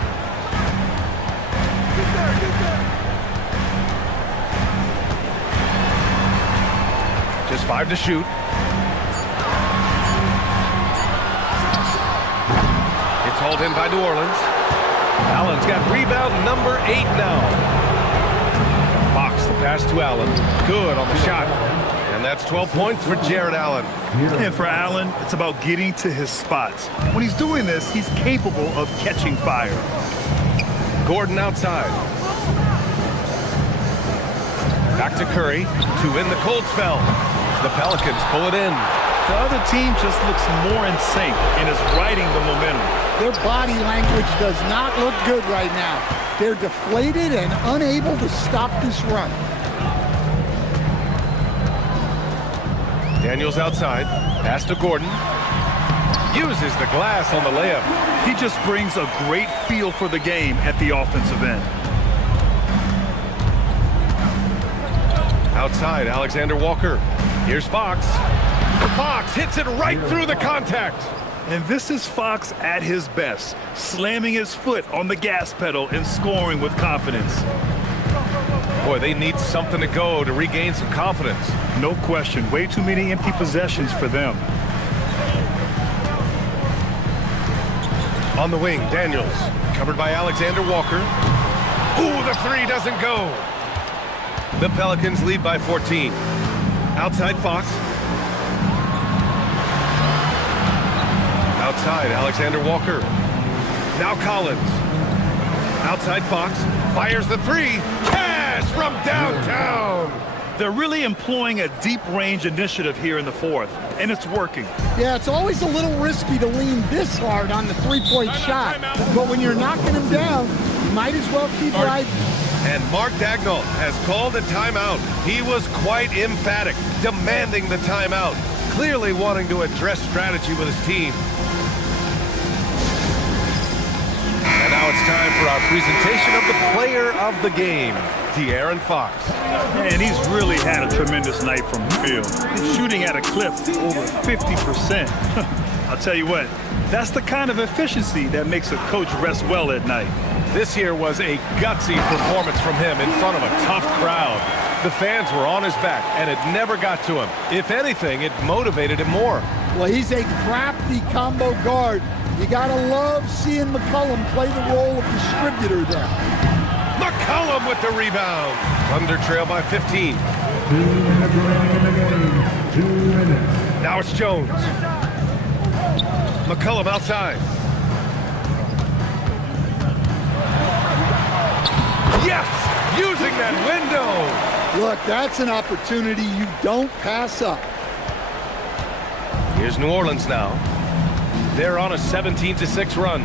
Just 5 to shoot. It's hauled in by New Orleans. Allen's got rebound number 8 now. Fox, the pass to Allen. Good on the shot. And that's 12 points for Jared Allen. And for Allen, it's about getting to his spots. When he's doing this, he's capable of catching fire. Gordon outside. Back to Curry to win the cold spell. The Pelicans pull it in. The other team just looks more in sync and is riding the momentum. Their body language does not look good right now. They're deflated and unable to stop this run. Daniels outside. Pass to Gordon. Uses the glass on the layup. He just brings a great feel for the game at the offensive end. Outside, Alexander Walker. Here's Fox. Fox hits it right through the contact. And this is Fox at his best, slamming his foot on the gas pedal and scoring with confidence. Boy, they need something to go to regain some confidence. No question. Way too many empty possessions for them. On the wing, Daniels. Covered by Alexander Walker. Ooh, the three doesn't go. The Pelicans lead by 14. Outside, Fox. Outside, Alexander Walker. Now Collins. Outside, Fox. Fires the three. Cash from downtown. They're really employing a deep range initiative here in the fourth, and it's working. Yeah, it's always a little risky to lean this hard on the three-point shot. But when you're knocking them down, you might as well keep riding. And Mark Daigneault has called a timeout. He was quite emphatic, demanding the timeout, clearly wanting to address strategy with his team. And now it's time for our presentation of the player of the game, De'Aaron Fox. And he's really had a tremendous night from the field. He's shooting at a clip over 50%. I'll tell you what, that's the kind of efficiency that makes a coach rest well at night. This here was a gutsy performance from him in front of a tough crowd. The fans were on his back, and it never got to him. If anything, it motivated him more. Well, he's a crafty combo guard. You gotta love seeing McCollum play the role of distributor there. McCollum with the rebound. Thunder trail by 15. 2 minutes remaining in the game. 2 minutes. Now it's Jones. McCollum outside. Yes! Using that window! Look, that's an opportunity you don't pass up. Here's New Orleans now. They're on a 17-6 run.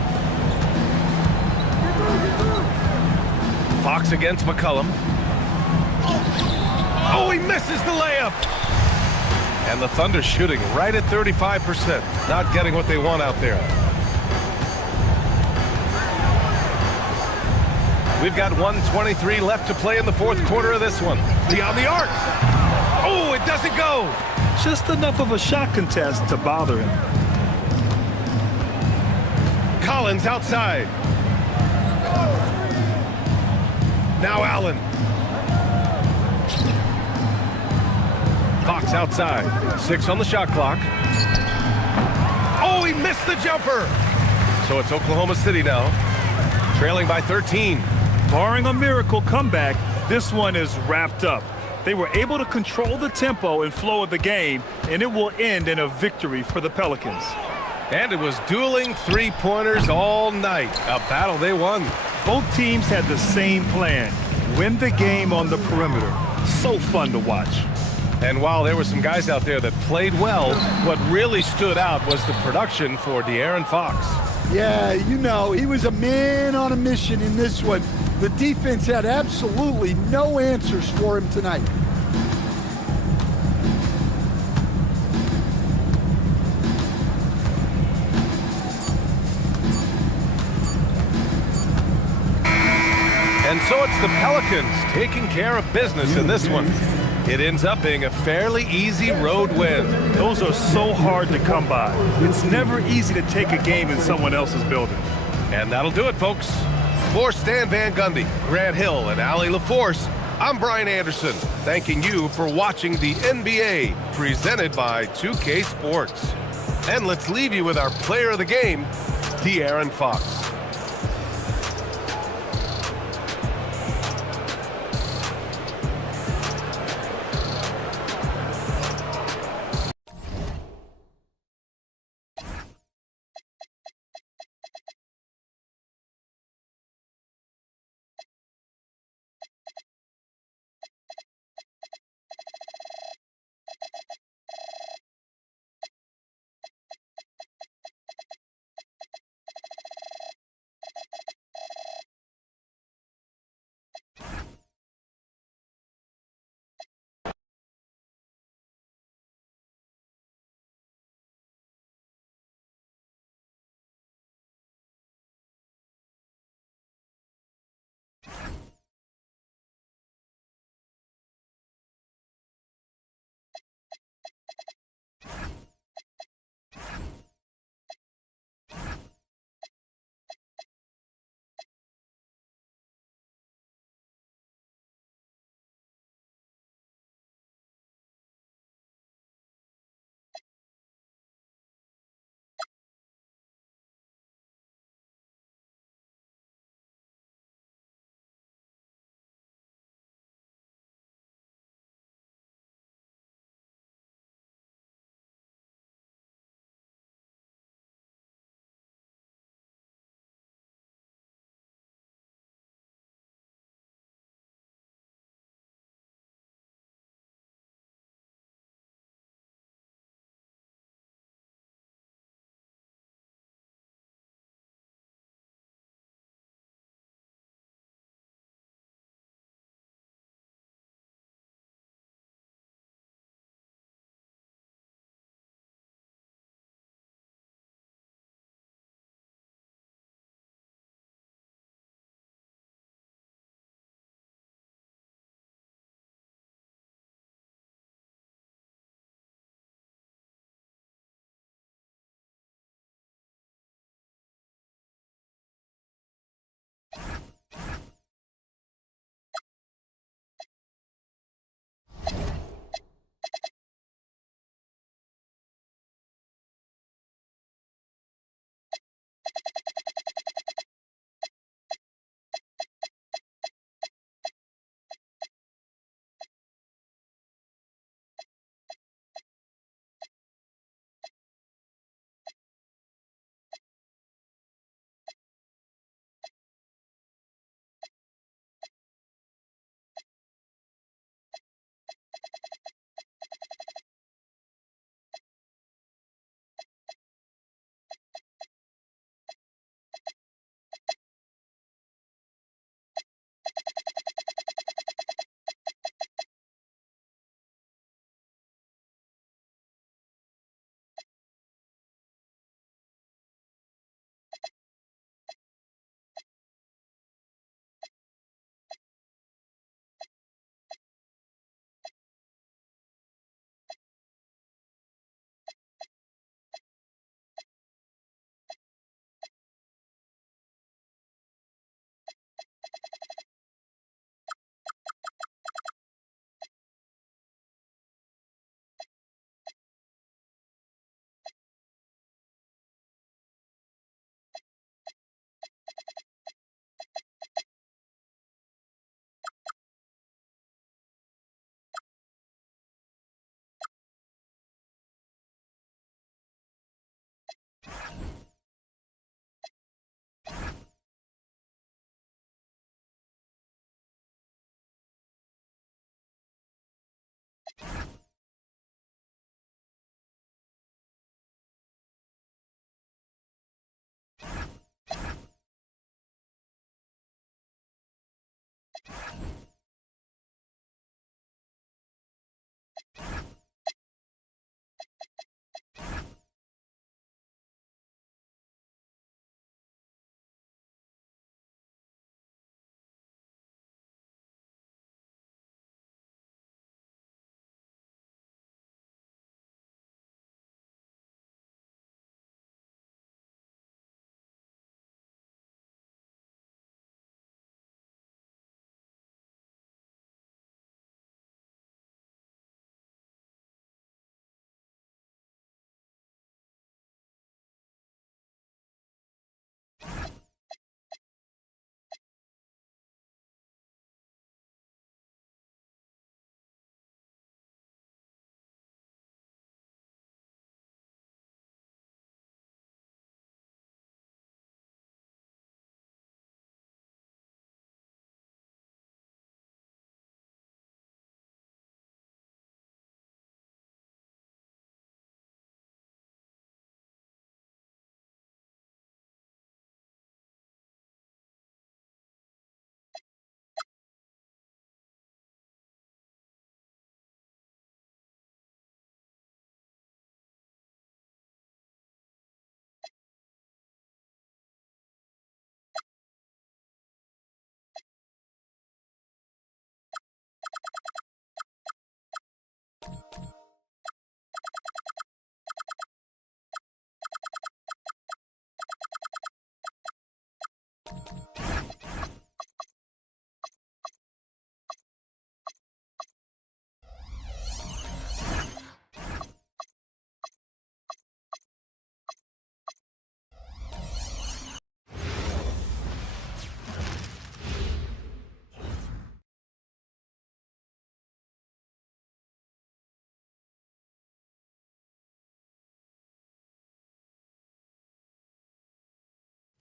Fox against McCollum. Oh, he misses the layup! And the Thunder shooting right at 35%. Not getting what they want out there. We've got 1:23 left to play in the fourth quarter of this one. Beyond the arc. Oh, it doesn't go. Just enough of a shot contest to bother him. Collins outside. Now Allen. Fox outside. 6 on the shot clock. Oh, he missed the jumper. So it's Oklahoma City now, trailing by 13. Barring a miracle comeback, this one is wrapped up. They were able to control the tempo and flow of the game, and it will end in a victory for the Pelicans. And it was dueling three-pointers all night. A battle they won. Both teams had the same plan. Win the game on the perimeter. So fun to watch. And while there were some guys out there that played well, what really stood out was the production for De'Aaron Fox. Yeah, you know, he was a man on a mission in this one. The defense had absolutely no answers for him tonight. And so it's the Pelicans taking care of business in this one. It ends up being a fairly easy road win. Those are so hard to come by. It's never easy to take a game in someone else's building. And that'll do it, folks. For Stan Van Gundy, Grant Hill, and Allie LaForce, I'm Brian Anderson, thanking you for watching the NBA presented by 2K Sports. And let's leave you with our player of the game, De'Aaron Fox.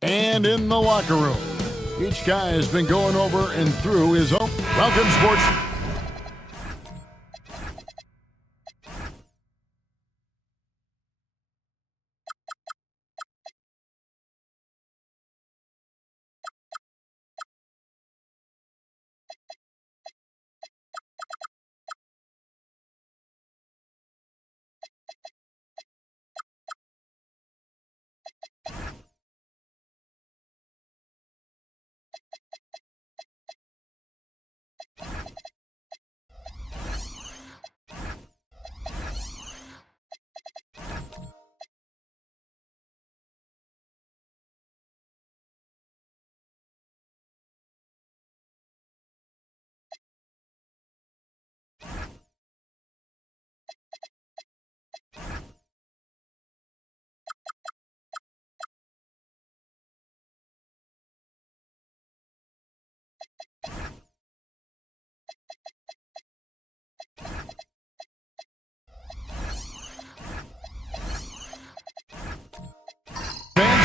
And in the locker room, each guy has been going over and through his own. Welcome, sports.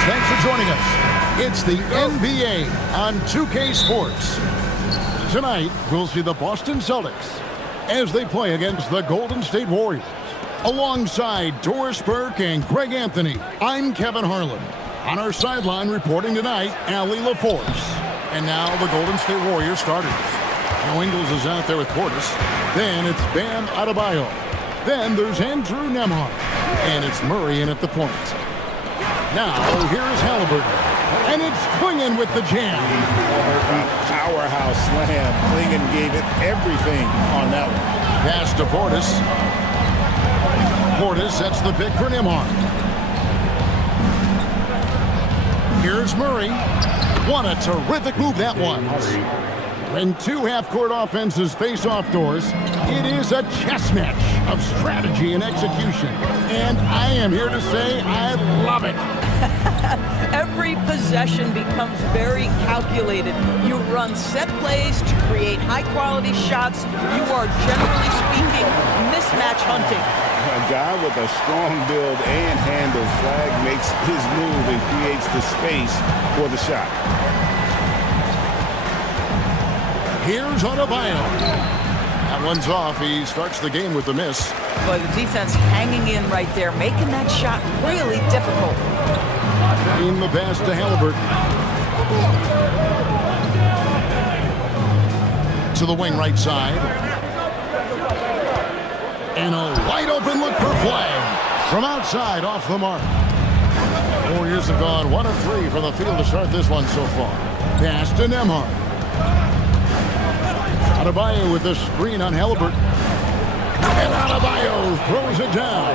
Thanks for joining us. It's the NBA on 2K Sports. Tonight, we'll see the Boston Celtics as they play against the Golden State Warriors. Alongside Doris Burke and Greg Anthony, I'm Kevin Harlan. On our sideline reporting tonight, Allie LaForce. And now the Golden State Warriors starters. Joe Ingles is out there with Portis. Then it's Bam Adebayo. Then there's Andrew Nembhard. And it's Murray in at the point. Now, here's Halliburton. And it's Clingan with the jam. Powerhouse slam. Clingan gave it everything on that one. Pass to Portis. Portis sets the pick for Nembhard. Here's Murray. What a terrific move that was. When two half-court offenses face off doors, it is a chess match of strategy and execution. And I am here to say I love it. Every possession becomes very calculated. You run set plays to create high-quality shots. You are, generally speaking, mismatch hunting. A guy with a strong build and handle. Flag makes his move and creates the space for the shot. Here's Adebayo. That one's off. He starts the game with the miss. But the defense hanging in right there, making that shot really difficult. In the pass to Halliburton. to the wing right side. And a wide open look for Flag. From outside, off the mark. Warriors have gone 1 of 3 from the field to start this one so far. Pass to Nembhard. Adebayo with the screen on Halliburton. And Adebayo throws it down.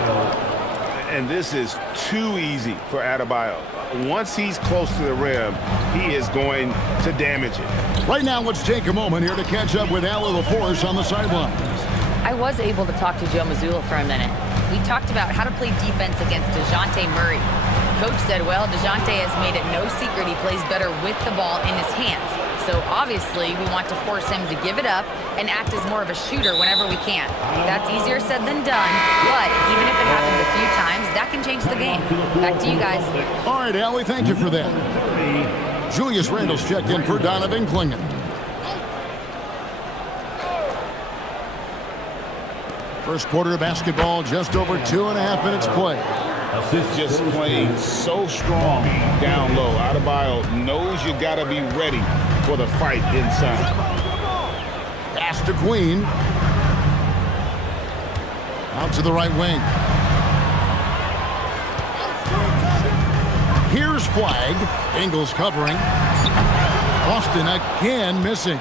And this is too easy for Adebayo. Once he's close to the rim, he is going to damage it. Right now, let's take a moment here to catch up with Allie LaForce on the sidelines. I was able to talk to Joe Mazzulla for a minute. We talked about how to play defense against DeJounte Murray. Coach said, well, DeJounte has made it no secret he plays better with the ball in his hands. So obviously we want to force him to give it up and act as more of a shooter whenever we can. That's easier said than done, but even if it happens a few times, that can change the game. Back to you guys. All right, Allie, thank you for that. Julius Randle's checked in for Donovan Clingan. First quarter of basketball, just over 2.5 minutes play. Just playing so strong down low. Adebayo knows you got to be ready for the fight inside. Pass to Queen. Out to the right wing. Here's Flag. Ingles covering. Boston again missing.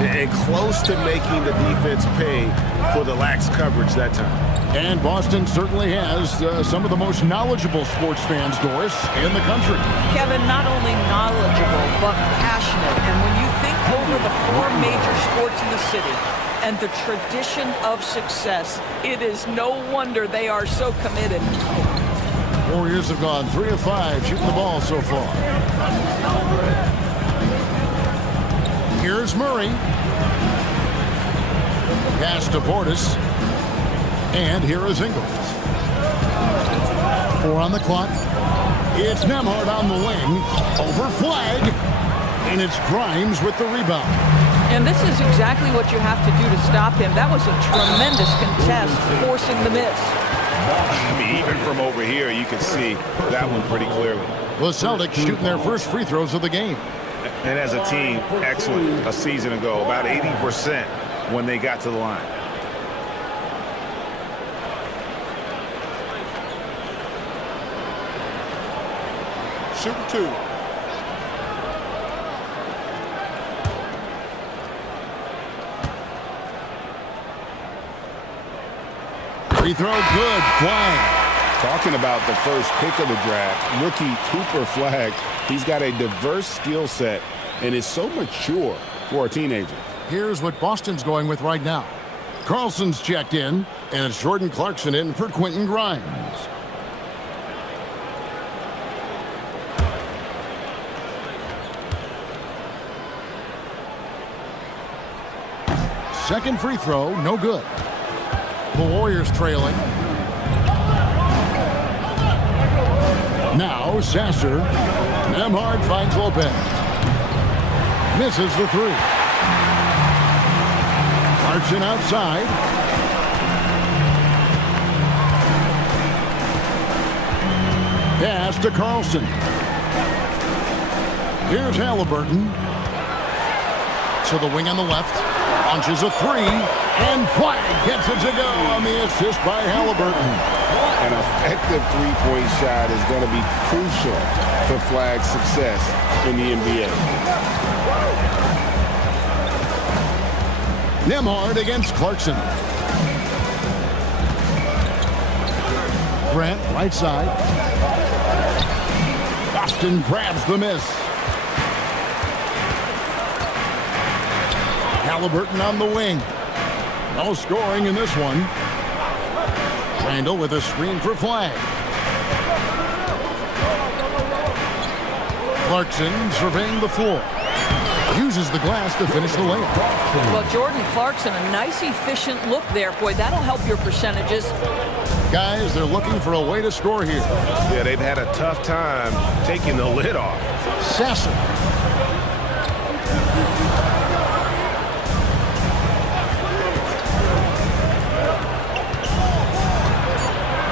And close to making the defense pay for the lax coverage that time. And Boston certainly has some of the most knowledgeable sports fans, Doris, in the country. Kevin, not only knowledgeable, but passionate. And when you think over the 4 major sports in the city and the tradition of success, it is no wonder they are so committed. Warriors have gone 3 of 5 shooting the ball so far. Here's Murray. Pass to Portis. And here is Ingles. 4 on the clock. It's Nembhard on the wing. Over Flag. And it's Grimes with the rebound. And this is exactly what you have to do to stop him. That was a tremendous contest, forcing the miss. I mean, even from over here, you can see that one pretty clearly. The Celtics shooting their first free throws of the game. And as a team, excellent a season ago. About 80% when they got to the line. Shoot 2. Free throw good. Flag. Talking about the first pick of the draft, rookie Cooper Flag. He's got a diverse skill set and is so mature for a teenager. Here's what Boston's going with right now. Carlson's checked in, and it's Jordan Clarkson in for Quentin Grimes. Second free throw, no good. The Warriors trailing. Now Sasser. Nembhard finds Lopez. Misses the 3. Clarkson outside. Pass to Carlson. Here's Halliburton. To the wing on the left. Launches a 3. And Flag gets it to go on the assist by Halliburton. An effective three-point shot is going to be crucial to Flag's success in the NBA. Nembhard against Clarkson. Grant, right side. Boston grabs the miss. Halliburton on the wing. No scoring in this one. Randle with a screen for Flag. Clarkson surveying the floor. Uses the glass to finish the layup. Well, Jordan Clarkson, a nice, efficient look there. Boy, that'll help your percentages. Guys, they're looking for a way to score here. Yeah, they've had a tough time taking the lid off. Sasser.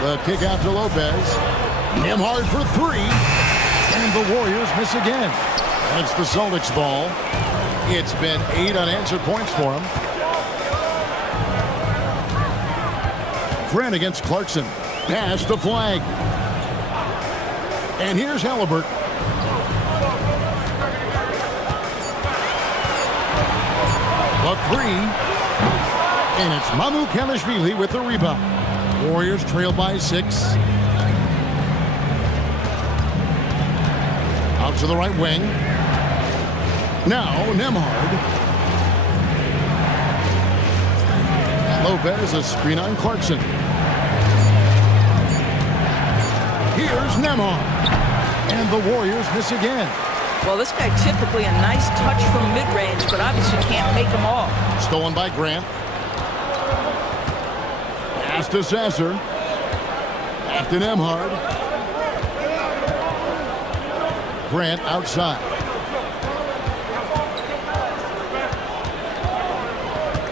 The kick out to Lopez. Nembhard for 3. And the Warriors miss again. And it's the Celtics ball. It's been 8 unanswered points for him. Grant against Clarkson. Pass the flag. And here's Halliburton. The 3. And it's Mamukelashvili with the rebound. Warriors trail by 6. Out to the right wing. Now Nembhard. Lopez a screen on Clarkson. Here's Nembhard. And the Warriors miss again. Well, this guy typically a nice touch from mid-range, but obviously can't make them all. Stolen by Grant. Pass to Sasser. Back to Nembhard. Grant outside.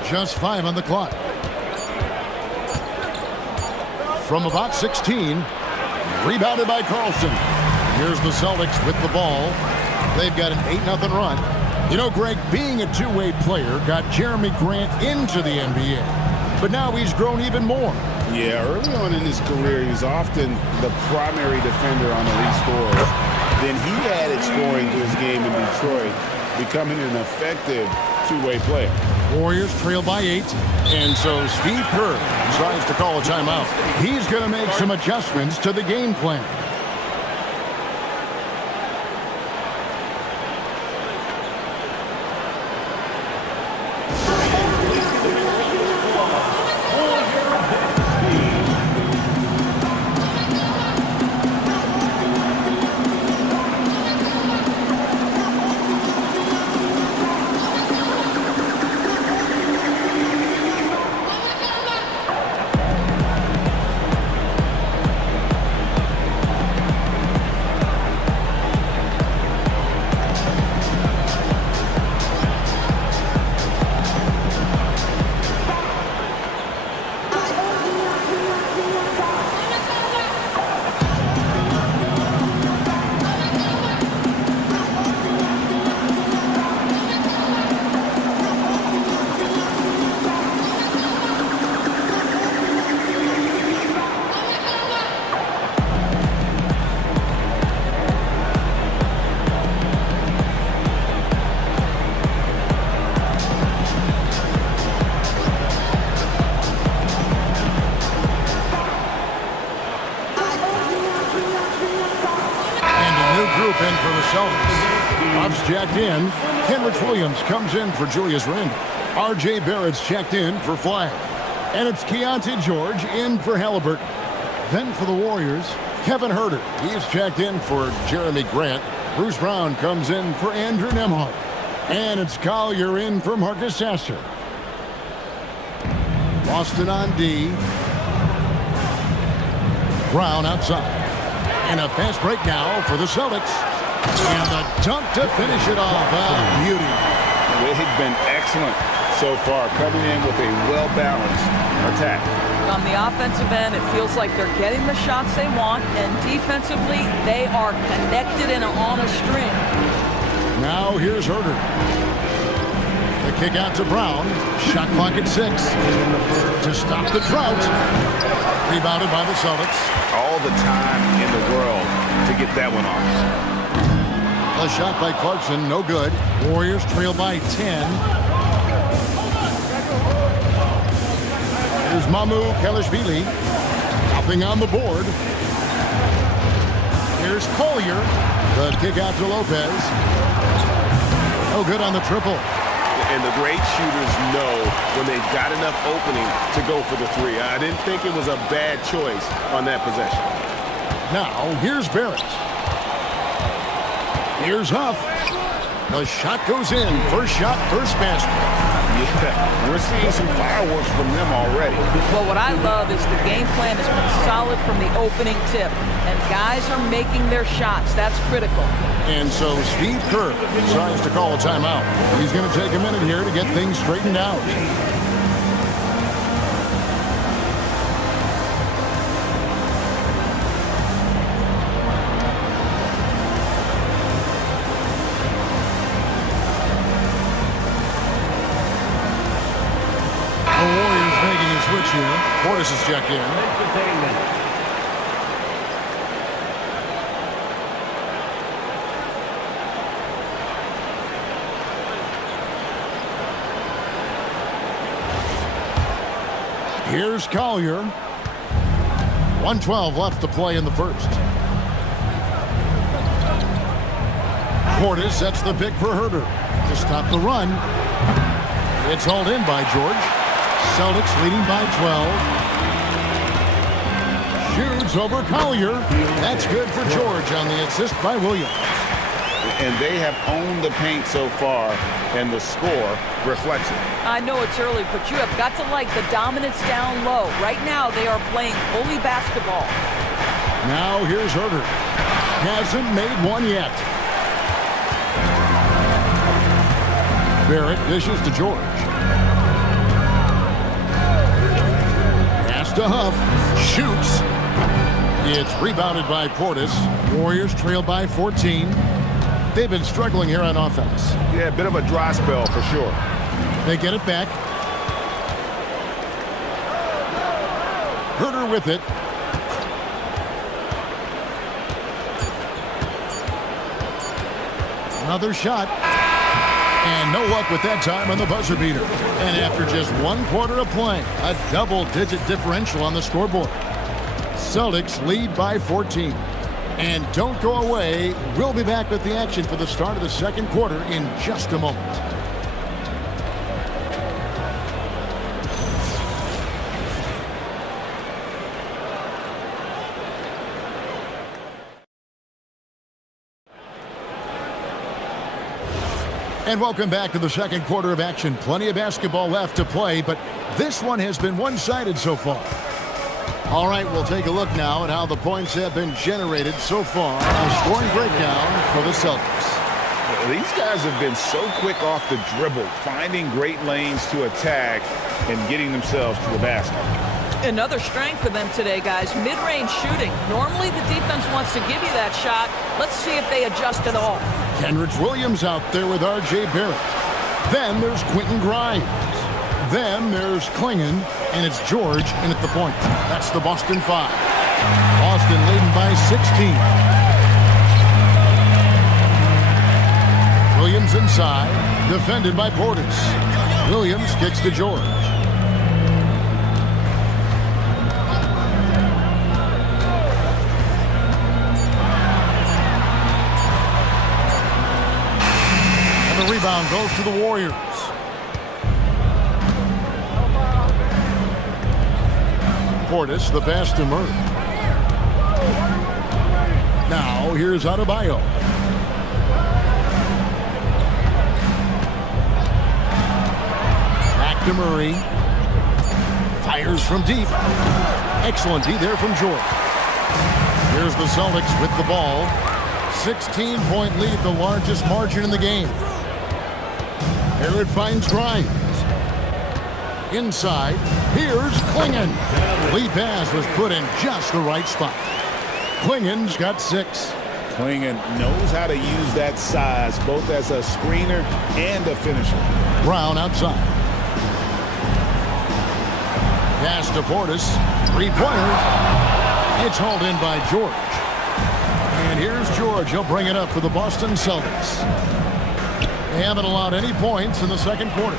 Just 5 on the clock. From about 16. Rebounded by Carlson. Here's the Celtics with the ball. They've got an 8-0 run. You know, Greg, being a two-way player got Jeremy Grant into the NBA. But now he's grown even more. Yeah, early on in his career, he was often the primary defender on elite scores. Then he added scoring to his game in Detroit, becoming an effective two-way player. Warriors trail by 8. And so Steve Kerr decides to call a timeout. He's going to make some adjustments to the game plan. Buffs jacked in. Kenrich Williams comes in for Julius Randle. R.J. Barrett's checked in for Flag. And it's Keontae George in for Halliburton. Then for the Warriors, Kevin Huerter. He's checked in for Jeremy Grant. Bruce Brown comes in for Andrew Nembhard. And it's Collier in for Marcus Sasser. Boston on D. Brown outside. And a fast break now for the Celtics. And the dunk to finish it off. Beauty. They've been excellent so far, coming in with a well-balanced attack. On the offensive end, it feels like they're getting the shots they want, and defensively, they are connected and on a string. Now here's Huerter. The kick out to Brown. Shot clock at 6. To stop the drought. Rebounded by the Celtics. All the time in the world to get that one off. A shot by Clarkson, no good. Warriors trail by 10. Here's Mamukelashvili. Nothing on the board. Here's Collier. The kick out to Lopez. No good on the triple. And the great shooters know when they've got enough opening to go for the three. I didn't think it was a bad choice on that possession. Now, here's Barrett. Here's Huff. The shot goes in. First shot, first basket. Yeah, we're seeing some fireworks from them already. Well, what I love is the game plan has been solid from the opening tip, and guys are making their shots. That's critical. And so Steve Kerr decides to call a timeout. He's going to take a minute here to get things straightened out. Portis is checked in. Here's Collier. 1:12 left to play in the first. Portis sets the pick for Herter to stop the run. It's hauled in by George. Celtics leading by 12. Shoots over Collier. That's good for George on the assist by Williams. And they have owned the paint so far, and the score reflects it. I know it's early, but you have got to like the dominance down low. Right now, they are playing bully basketball. Now here's Herter. Hasn't made one yet. Barrett dishes to George. Pass to Huff. Shoots. It's rebounded by Portis. Warriors trail by 14. They've been struggling here on offense. Yeah, a bit of a dry spell for sure. They get it back. Herter with it. Another shot. And no luck with that time on the buzzer beater. And after just 1 quarter of play, a double-digit differential on the scoreboard. Celtics lead by 14. And don't go away. We'll be back with the action for the start of the second quarter in just a moment. And welcome back to the second quarter of action. Plenty of basketball left to play, but this one has been one-sided so far. All right, we'll take a look now at how the points have been generated so far. A scoring breakdown for the Celtics. These guys have been so quick off the dribble, finding great lanes to attack and getting themselves to the basket. Another strength for them today, guys. Mid-range shooting. Normally the defense wants to give you that shot. Let's see if they adjust at all. Kenrich Williams out there with R.J. Barrett. Then there's Quentin Grimes. Then there's Klingon, and it's George in at the point. That's the Boston 5. Boston leading by 16. Williams inside, defended by Portis. Williams kicks to George. And the rebound goes to the Warriors. Portis, the pass to Murray. Now, here's Adebayo. Back to Murray. Fires from deep. Excellent D there from George. Here's the Celtics with the ball. 16-point lead, the largest margin in the game. Barrett finds Grimes. Inside, here's Klingon. The lead pass was put in just the right spot. Klingon's got 6. Klingon knows how to use that size, both as a screener and a finisher. Brown outside. Pass to Portis. 3-pointer. It's hauled in by George. And here's George. He'll bring it up for the Boston Celtics. They haven't allowed any points in the second quarter.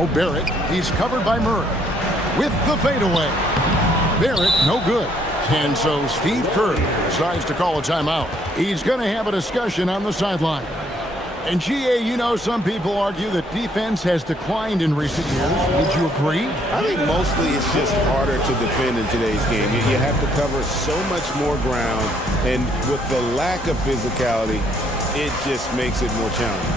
Now Barrett. He's covered by Murray. With the fadeaway. Barrett, no good. And so Steve Kerr decides to call a timeout. He's going to have a discussion on the sideline. And GA, you know, some people argue that defense has declined in recent years. Would you agree? I think mostly it's just harder to defend in today's game. You have to cover so much more ground, and with the lack of physicality, it just makes it more challenging.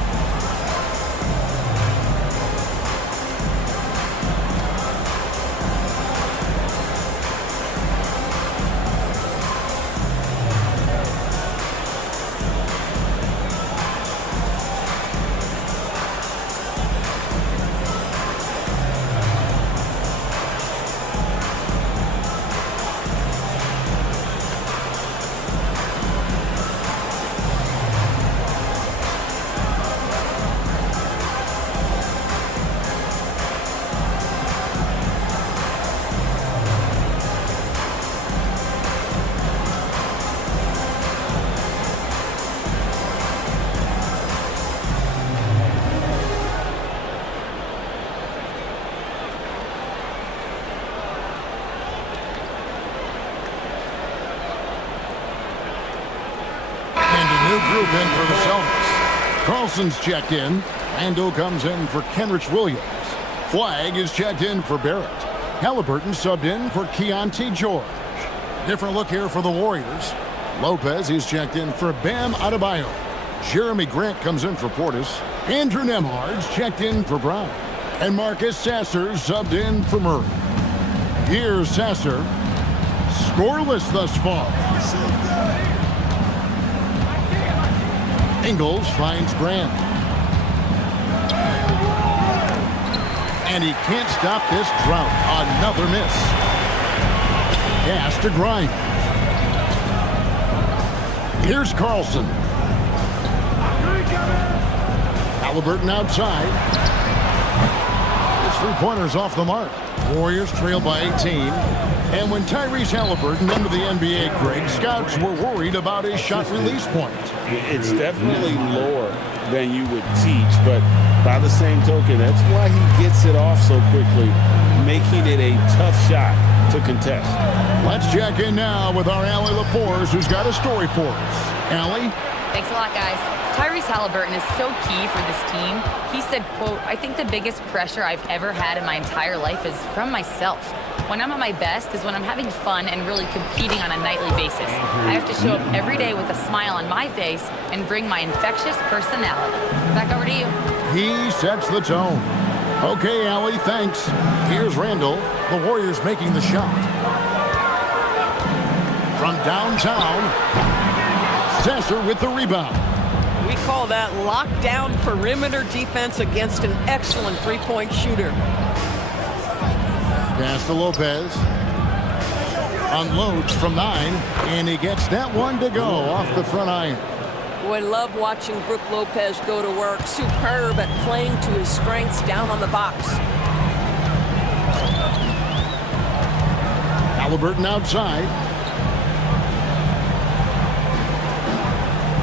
group in for the Celtics. Carlson's checked in. Randall comes in for Kenrich Williams. Flag is checked in for Barrett. Halliburton subbed in for Keontae George. Different look here for the Warriors. Lopez is checked in for Bam Adebayo. Jeremy Grant comes in for Portis. Andrew Nembhard's checked in for Brown. And Marcus Sasser subbed in for Murray. Here's Sasser. Scoreless thus far. Ingles finds Grant. And he can't stop this drought. Another miss. Pass to Grimes. Here's Carlson. Halliburton outside. His three-pointer's off the mark. Warriors trail by 18. And when Tyrese Halliburton entered the NBA, Greg, scouts were worried about his shot release point. It's definitely lower than you would teach, but by the same token, that's why he gets it off so quickly, making it a tough shot to contest. Let's check in now with our Allie LaForce, who's got a story for us. Allie? Thanks a lot, guys. Tyrese Halliburton is so key for this team. He said, quote, "I think the biggest pressure I've ever had in my entire life is from myself. When I'm at my best is when I'm having fun and really competing on a nightly basis. I have to show up every day with a smile on my face and bring my infectious personality." Back over to you. He sets the tone. Okay, Allie, thanks. Here's Randall. The Warriors making the shot. From downtown, Sasser with the rebound. We call that lockdown perimeter defense against an excellent three-point shooter. Pass to Lopez. Unloads from 9, and he gets that one to go off the front iron. Boy, love watching Brook Lopez go to work. Superb at playing to his strengths down on the box. Halliburton outside.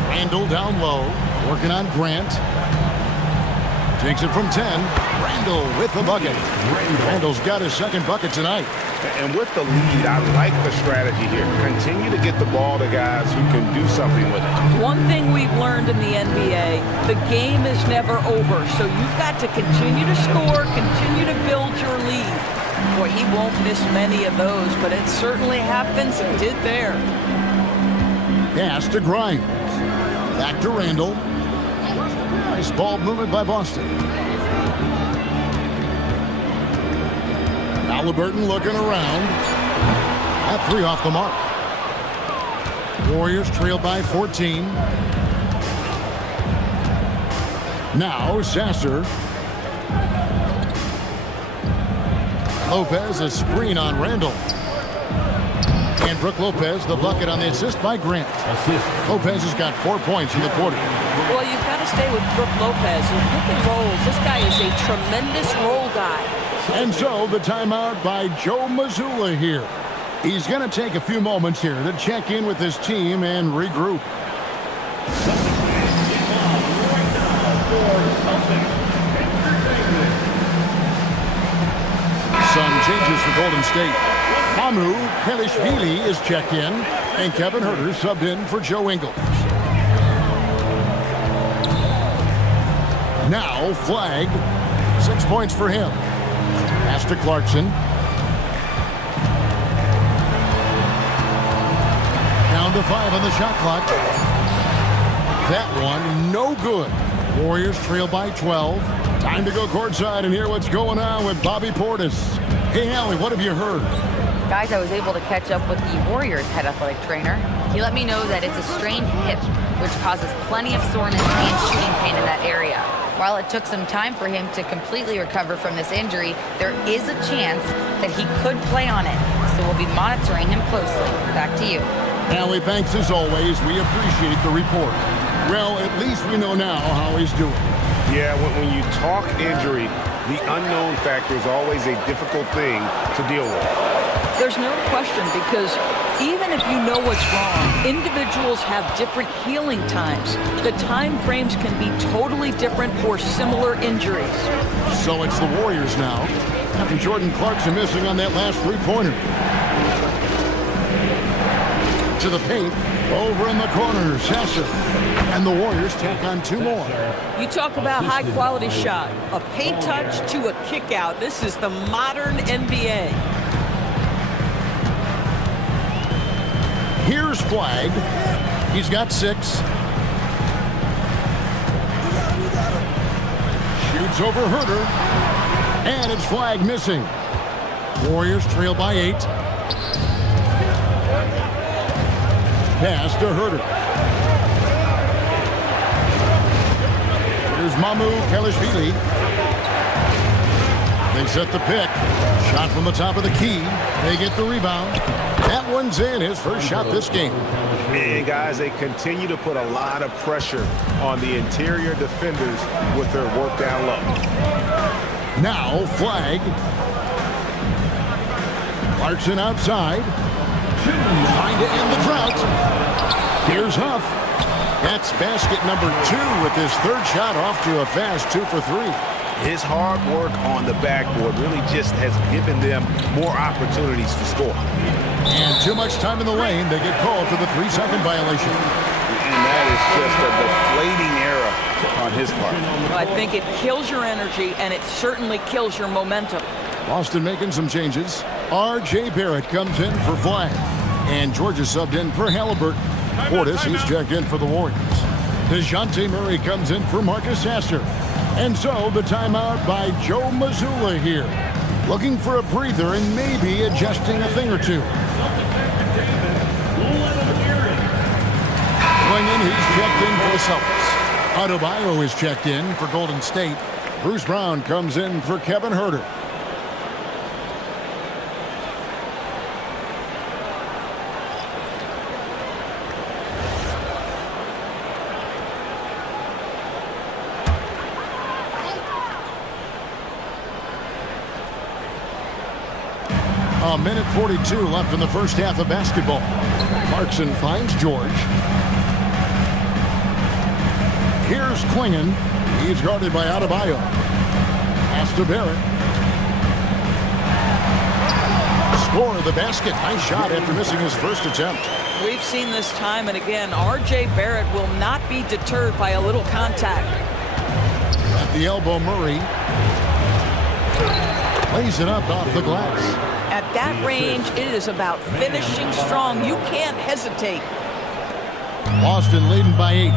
Randall down low, working on Grant. Takes it from 10. Randall with the bucket. Randall's got his second bucket tonight. And with the lead, I like the strategy here. Continue to get the ball to guys who can do something with it. One thing we've learned in the NBA, the game is never over. So you've got to continue to score, continue to build your lead. Boy, he won't miss many of those, but it certainly happens and did there. Pass to Grimes. Back to Randall. Nice ball movement by Boston. Halliburton looking around. That three off the mark. Warriors trail by 14. Now Sasser. Lopez, a screen on Randall. And Brook Lopez, the bucket on the assist by Grant. Lopez has got 4 points in the quarter. Well, you've got to stay with Brook Lopez. In pick and rolls, this guy is a tremendous roll guy. And so the timeout by Joe Mazzulla here. He's going to take a few moments here to check in with his team and regroup. Some changes for Golden State. Hamu Pelishvili is checked in, and Kevin Huerter subbed in for Joe Ingles. Now Flag, 6 points for him. Pass to Clarkson. Down to 5 on the shot clock. That one, no good. Warriors trail by 12. Time to go courtside and hear what's going on with Bobby Portis. Hey, Allie, what have you heard? Guys, I was able to catch up with the Warriors head athletic trainer. He let me know that it's a strained hip, which causes plenty of soreness and shooting pain in that area. While it took some time for him to completely recover from this injury, there is a chance that he could play on it. So we'll be monitoring him closely. Back to you. Allie, thanks as always. We appreciate the report. Well, at least we know now how he's doing. Yeah, when you talk injury, the unknown factor is always a difficult thing to deal with. There's no question, because even if you know what's wrong, individuals have different healing times. The time frames can be totally different for similar injuries. So it's the Warriors now, after Jordan Clarkson missing on that last three-pointer. to the paint. Over in the corner, Sasser. And the Warriors tack on 2 more. You talk about high-quality shot. A paint touch to a kick-out. This is the modern NBA. Here's Flagg. He's got 6. Shoots over Herter. And it's Flagg missing. Warriors trail by 8. Pass to Herter. Here's Mamu Kelishvili. They set the pick. Shot from the top of the key. They get the rebound. That one's in. His first shot this game. And guys, they continue to put a lot of pressure on the interior defenders with their work down low. Now Flagg. Clarkson outside. Trying to end the drought. Here's Huff. That's basket number 2 with his 3rd shot off to a fast 2 for 3. His hard work on the backboard really just has given them more opportunities to score. And too much time in the lane. They get called for the 3-second violation. And that is just a deflating error on his part. I think it kills your energy, and it certainly kills your momentum. Boston making some changes. R.J. Barrett comes in for Flagg. And Georgia subbed in for Halliburton. Portis, he's checked in for the Warriors. DeJounte Murray comes in for Marcus Sasser. And so the timeout by Joe Mazzulla here. Looking for a breather and maybe adjusting a thing or two. Swinging, he's checked in for the Celtics. Adebayo is checked in for Golden State. Bruce Brown comes in for Kevin Herter. A minute 42 left in the first half of basketball. Clarkson finds George. Here's Klingon. He's guarded by Adebayo. Pass to Barrett. Score of the basket. Nice shot after missing his first attempt. We've seen this time and again. R.J. Barrett will not be deterred by a little contact. At the elbow, Murray. Lays it up off the glass. At that range, it is about finishing strong. You can't hesitate. Boston leading by 8.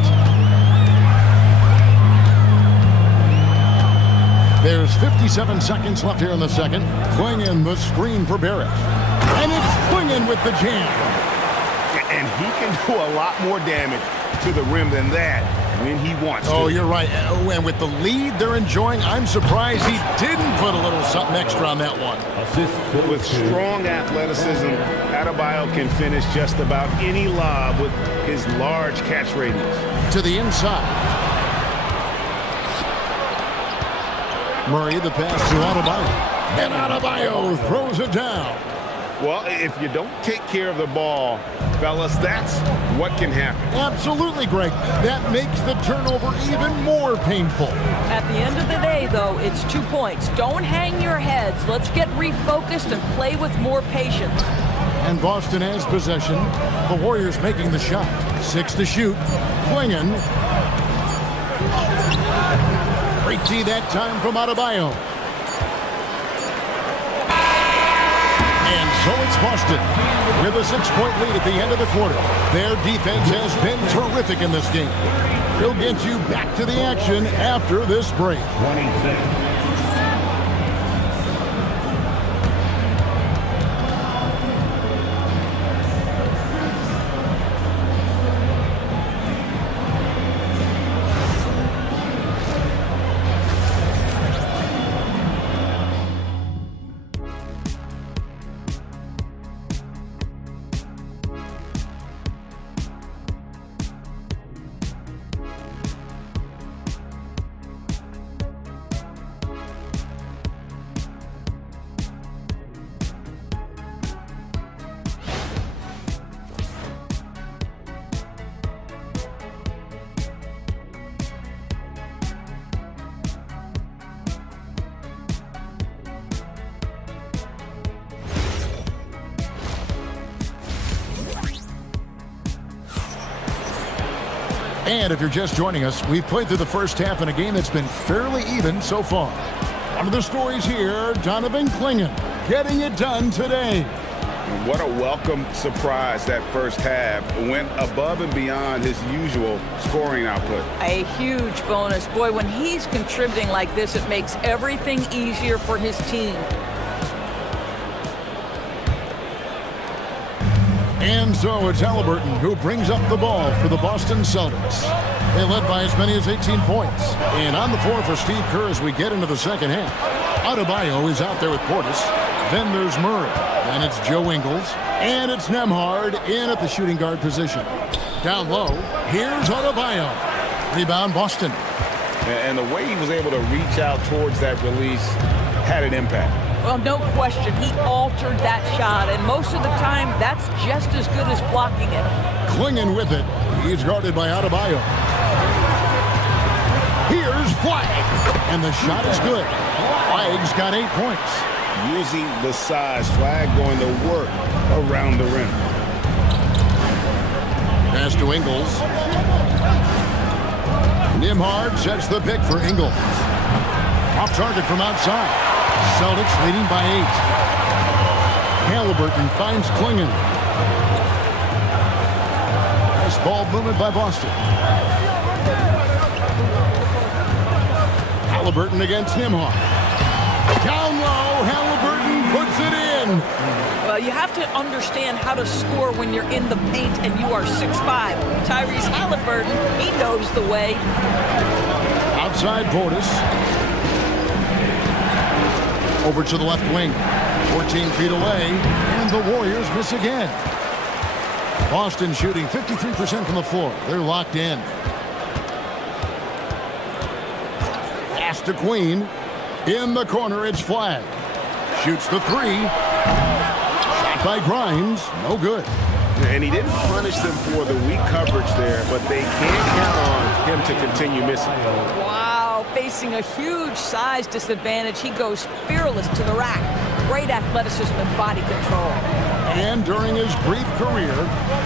There's 57 seconds left here in the second. Klingon the screen for Barrett. And it's Klingon with the jam. And he can do a lot more damage to the rim than that when he wants to. Oh, you're right. Oh, and with the lead they're enjoying, I'm surprised he didn't put a little something extra on that one. With strong athleticism, Adebayo can finish just about any lob with his large catch radius. To the inside. Murray, the pass to Adebayo. And Adebayo throws it down. Well, if you don't take care of the ball, fellas, that's what can happen. Absolutely, Greg. That makes the turnover even more painful. At the end of the day, though, it's 2 points. Don't hang your heads. Let's get refocused and play with more patience. And Boston has possession. The Warriors making the shot. 6 to shoot. Klingon. Great D that time from Adebayo. And so it's Boston with a 6-point lead at the end of the quarter. Their defense has been terrific in this game. We'll get you back to the action after this break. 26. And if you're just joining us, we've played through the first half in a game that's been fairly even so far. One of the stories here, Donovan Clingan getting it done today. What a welcome surprise that first half. Went above and beyond his usual scoring output. A huge bonus. Boy, when he's contributing like this, it makes everything easier for his team. And so it's Halliburton who brings up the ball for the Boston Celtics. They led by as many as 18 points. And on the floor for Steve Kerr as we get into the second half. Adebayo is out there with Portis. Then there's Murray. And it's Joe Ingles. And it's Nembhard in at the shooting guard position. Down low, here's Adebayo. Rebound Boston. And the way he was able to reach out towards that release had an impact. Well, no question. He altered that shot, and most of the time, that's just as good as blocking it. Clingan with it. He's guarded by Adebayo. Here's Flagg, and the shot is good. Flagg's got 8 points. Using the size, Flagg going to work around the rim. Pass to Ingles. Nembhard sets the pick for Ingles. Off target from outside. Celtics leading by 8. Halliburton finds Clingan. Nice ball movement by Boston. Halliburton against Nembhard. Down low, Halliburton puts it in. Well, you have to understand how to score when you're in the paint and you are 6'5". Tyrese Halliburton, he knows the way. Outside Portis. Over to the left wing. 14 feet away. And the Warriors miss again. Boston shooting 53% from the floor. They're locked in. Pass to Queen. In the corner, it's Flagg. Shoots the three. Shot by Grimes. No good. And he didn't punish them for the weak coverage there, but they can't count on him to continue missing. Wow, facing a huge size disadvantage, he goes fearless to the rack. Great athleticism and body control. And during his brief career,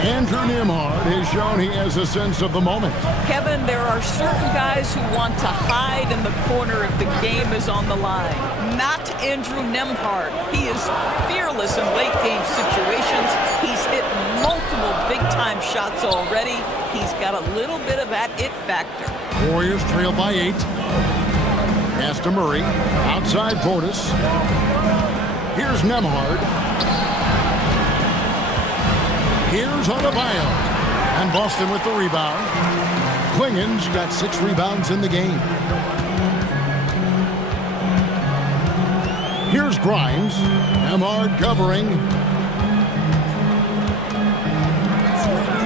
Andrew Nembhard has shown he has a sense of the moment. Kevin, there are certain guys who want to hide in the corner if the game is on the line. Not Andrew Nembhard. He is fearless in late-game situations. He's hit multiple big-time shots already. He's got a little bit of that it factor. Warriors trail by 8. Pass to Murray. Outside Portis. Here's Nembhard. Here's Adebayo. And Boston with the rebound. Clingan's got 6 rebounds in the game. Here's Grimes. Nembhard covering.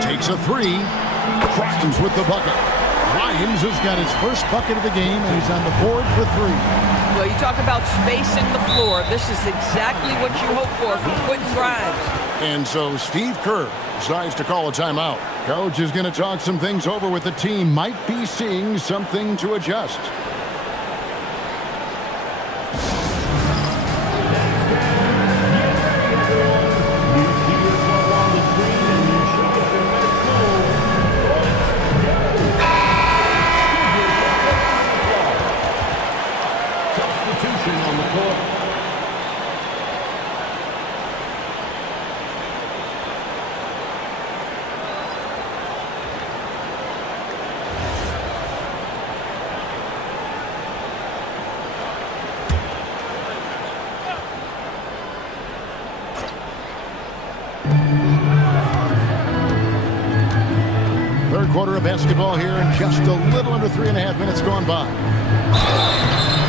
Takes a 3. Grimes with the bucket. Grimes has got his first bucket of the game, and he's on the board for 3. Well, you talk about spacing the floor. This is exactly what you hope for from Quentin Grimes. And so Steve Kerr decides to call a timeout. Coach is going to talk some things over with the team. Might be seeing something to adjust. Quarter of basketball here and just a little under 3.5 minutes gone by.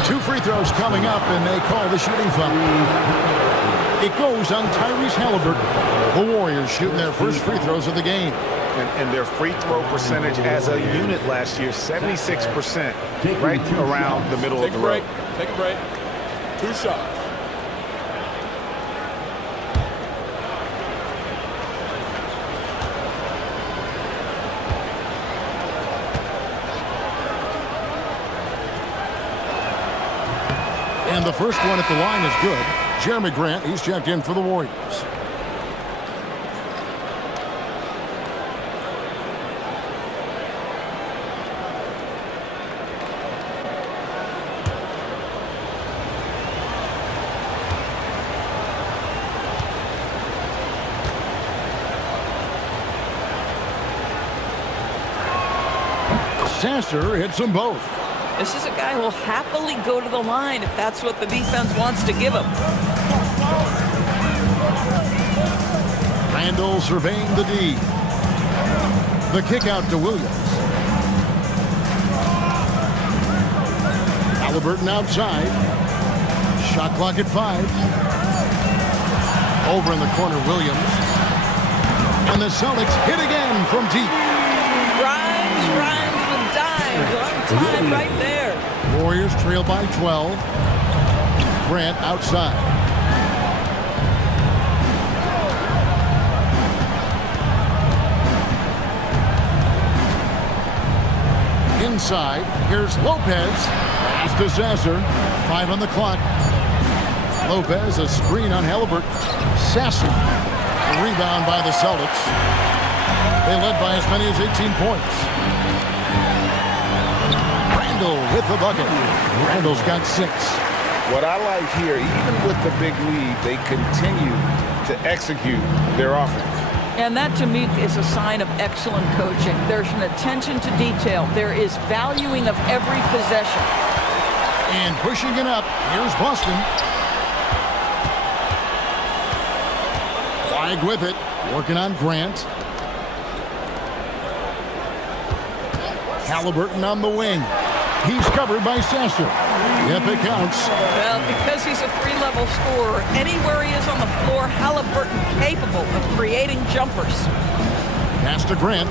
2 free throws coming up, and they call the shooting foul. It goes on Tyrese Halliburton. The Warriors shooting their first free throws of the game. And their free throw percentage as a unit last year, 76%, right around the middle of the road. Take a break. 2 shots. And the first one at the line is good. Jeremy Grant, he's checked in for the Warriors. Sasser hits them both. This is a guy who will happily go to the line if that's what the defense wants to give him. Randall surveying the D. The kick out to Williams. Halliburton outside. Shot clock at 5. Over in the corner, Williams. And the Celtics hit again from deep. Rhymes with dimes. On time right there. Warriors trail by 12. Grant outside. Inside, here's Lopez. Pass to Sasser. 5 on the clock. Lopez, a screen on Halliburton. Sasser. A rebound by the Celtics. They led by as many as 18 points. Randall with the bucket. Randall's got 6. What I like here, even with the big lead, they continue to execute their offense. And that, to me, is a sign of excellent coaching. There's an attention to detail. There is valuing of every possession. And pushing it up, here's Boston. Flag with it, working on Grant. Halliburton on the wing. He's covered by Sasser. Yep, it counts. Well, because he's a 3-level scorer, anywhere he is on the floor, Halliburton capable of creating jumpers. Pass to Grant.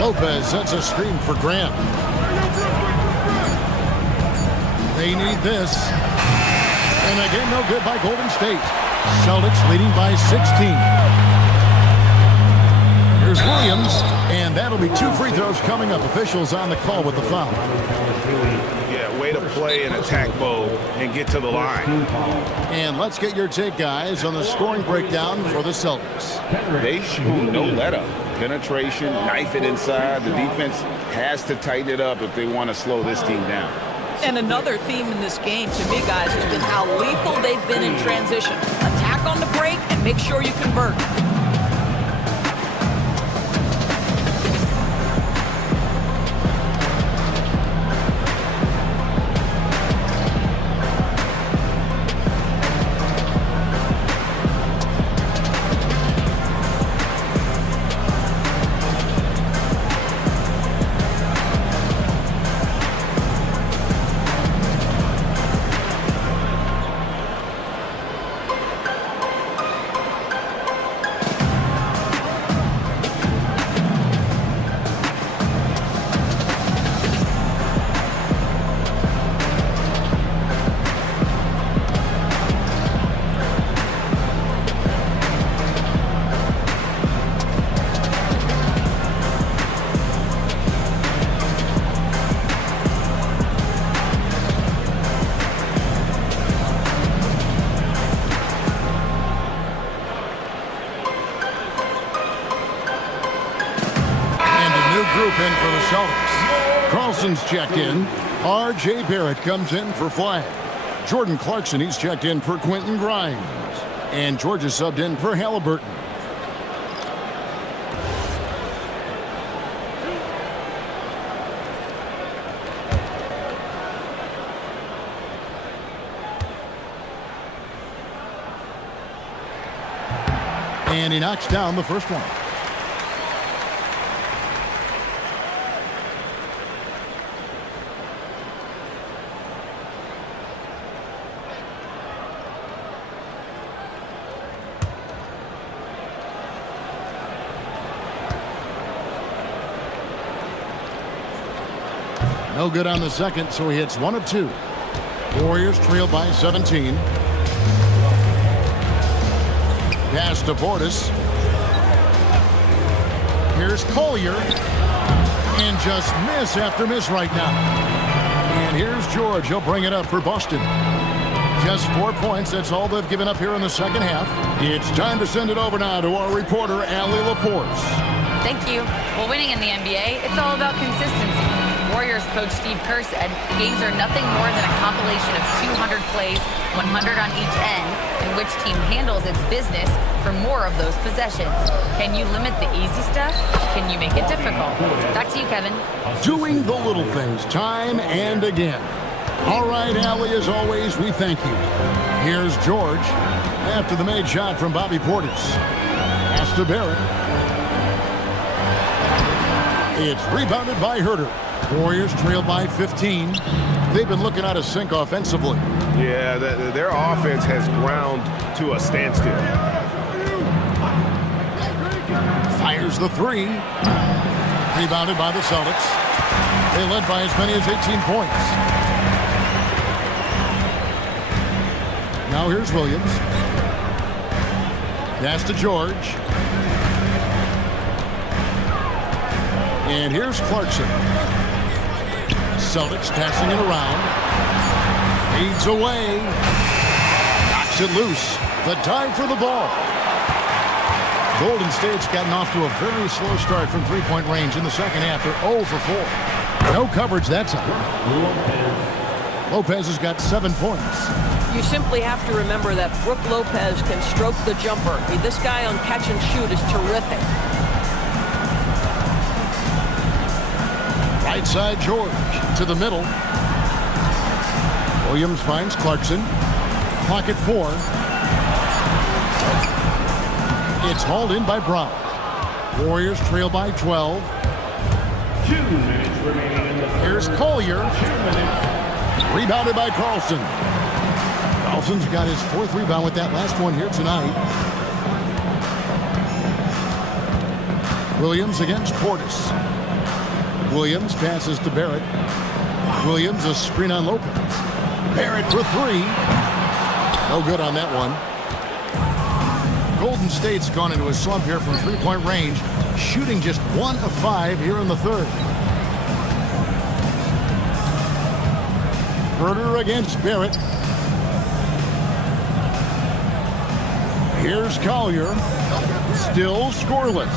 Lopez sets a screen for Grant. They need this. And again, no good by Golden State. Celtics leading by 16. Here's Williams, and that'll be 2 free throws coming up. Officials on the call with the foul. Yeah, way to play and attack mode and get to the line. And let's get your take, guys, on the scoring breakdown for the Celtics. They shoot no let-up. Penetration, knife it inside. The defense has to tighten it up if they want to slow this team down. And another theme in this game, to me, guys, has been how lethal they've been in transition. Attack on the break and make sure you convert. Group in for the Celtics. Carlson's checked in. R.J. Barrett comes in for Flag. Jordan Clarkson, he's checked in for Quentin Grimes. And Georgia subbed in for Halliburton. And he knocks down the first one. No good on the second, so he hits 1 of 2. Warriors trail by 17. Pass to Portis. Here's Collier. And just miss after miss right now. And here's George. He'll bring it up for Boston. Just 4 points. That's all they've given up here in the second half. It's time to send it over now to our reporter, Allie LaForce. Thank you. Well, winning in the NBA, it's all about consistency. Warriors coach Steve Kerr said games are nothing more than a compilation of 200 plays, 100 on each end, and which team handles its business for more of those possessions. Can you limit the easy stuff? Can you make it difficult? Back to you, Kevin. Doing the little things time and again. All right, Allie, as always, we thank you. Here's George after the made shot from Bobby Portis. Pass to Barrett. It's rebounded by Herter. Warriors trail by 15. They've been looking out of sync offensively. Yeah, their offense has ground to a standstill. Fires the three. Rebounded by the Celtics. They led by as many as 18 points. Now here's Williams. Pass to George. And here's Clarkson. Celtics passing it around. Fades away. Knocks it loose. The time for the ball. Golden State's gotten off to a very slow start from three-point range in the second half. They're 0 for 4. No coverage that time. Lopez has got 7 points. You simply have to remember that Brook Lopez can stroke the jumper. This guy on catch and shoot is terrific. Right side George to the middle. Williams finds Clarkson. Clock at 4. It's hauled in by Brown. Warriors trail by 12. 2 minutes remaining in the third. Here's Collier. 2 minutes. Rebounded by Carlson. Carlson's got his 4th rebound with that last one here tonight. Williams against Portis. Williams passes to Barrett. Williams a screen on Lopez. Barrett for 3. No good on that one. Golden State's gone into a slump here from three-point range, shooting just 1 of 5 here in the third. Herter against Barrett. Here's Collier. Still scoreless.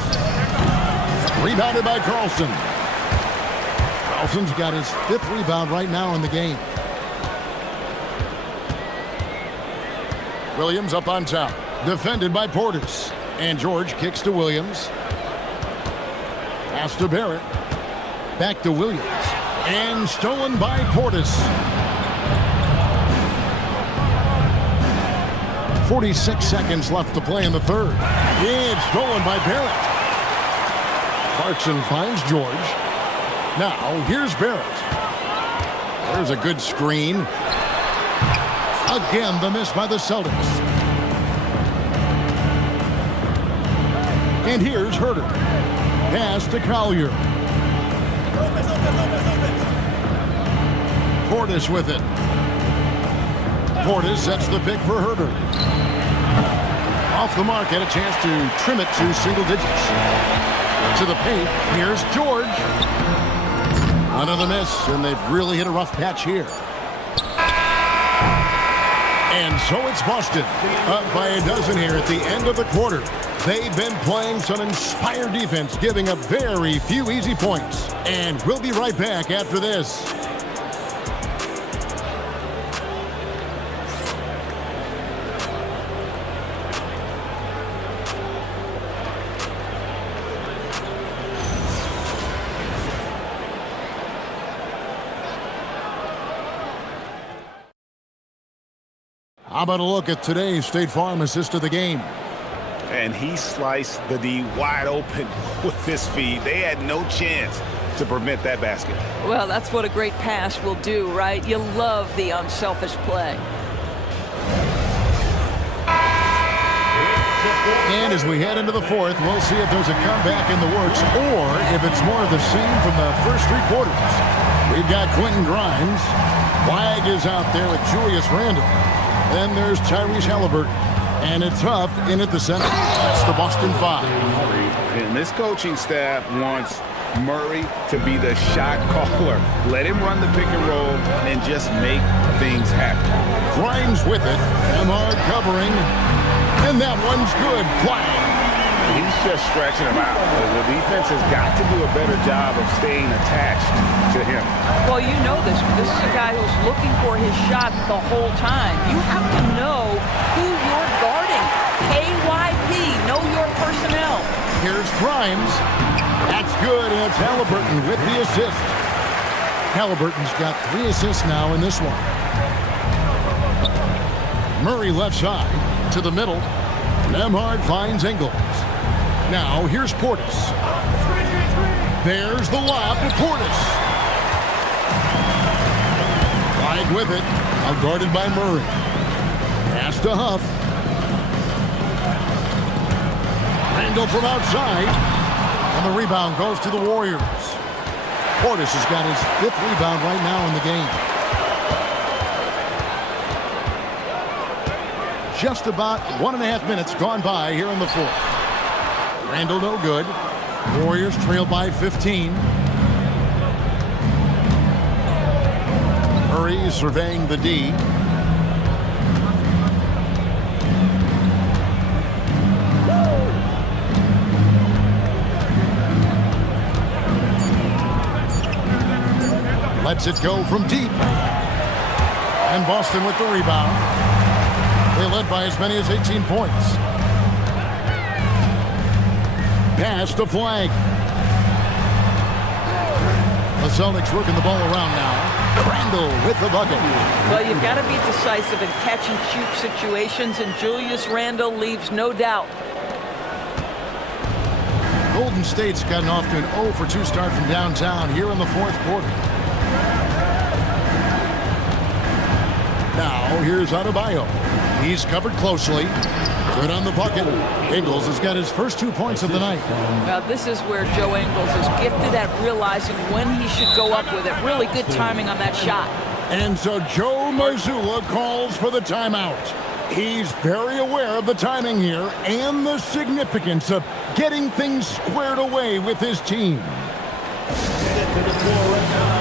Rebounded by Carlson. Carlson's got his 5th rebound right now in the game. Williams up on top. Defended by Portis. And George kicks to Williams. Pass to Barrett. Back to Williams. And stolen by Portis. 46 seconds left to play in the third. And stolen by Barrett. Clarkson finds George. Now, here's Barrett. There's a good screen. Again, the miss by the Celtics. And here's Herter. Pass to Collier. Portis with it. Portis sets the pick for Herter. Off the mark, had a chance to trim it to single digits. To the paint, here's George. Another miss, and they've really hit a rough patch here. And so it's Boston, up by a dozen here at the end of the quarter. They've been playing some inspired defense, giving up very few easy points. And we'll be right back after this. How about a look at today's State Farm assist of the game? And he sliced the D wide open with this feed. They had no chance to prevent that basket. Well, that's what a great pass will do, right? You love the unselfish play. And as we head into the fourth, we'll see if there's a comeback in the works or if it's more of the same from the first 3 quarters. We've got Quentin Grimes. Flag is out there with Julius Randle. Then there's Tyrese Halliburton. And it's Huff in at the center. That's the Boston 5. And this coaching staff wants Murray to be the shot caller. Let him run the pick and roll and just make things happen. Grimes with it. Ahmad covering. And that one's good. Flag. He's just stretching him out. The defense has got to do a better job of staying attached to him. Well, you know this. This is a guy who's looking for his shot the whole time. You have to know who you're guarding. KYP, know your personnel. Here's Grimes. That's good, and it's Halliburton with the assist. Halliburton's got 3 assists now in this one. Murray left side to the middle. Nembhard finds Ingles. Now here's Portis. There's the lob to Portis. Wide with it. Out guarded by Murray. Pass to Huff. Randall from outside. And the rebound goes to the Warriors. Portis has got his 5th rebound right now in the game. Just about 1.5 minutes gone by here in the 4th. Randall no good. Warriors trail by 15. Murray surveying the D. Lets it go from deep. And Boston with the rebound. They led by as many as 18 points. Pass to Flag. The Celtics working the ball around now. Randall with the bucket. Well, you've got to be decisive in catch-and-shoot situations, and Julius Randle leaves no doubt. Golden State's gotten off to an 0-for-2 start from downtown here in the 4th quarter. Now, here's Adebayo. He's covered closely. Good on the bucket. Ingles has got his first 2 points of the night. Well, this is where Joe Ingles is gifted at realizing when he should go up with it. Really good timing on that shot. And so Joe Mazzulla calls for the timeout. He's very aware of the timing here and the significance of getting things squared away with his team. To the floor right now.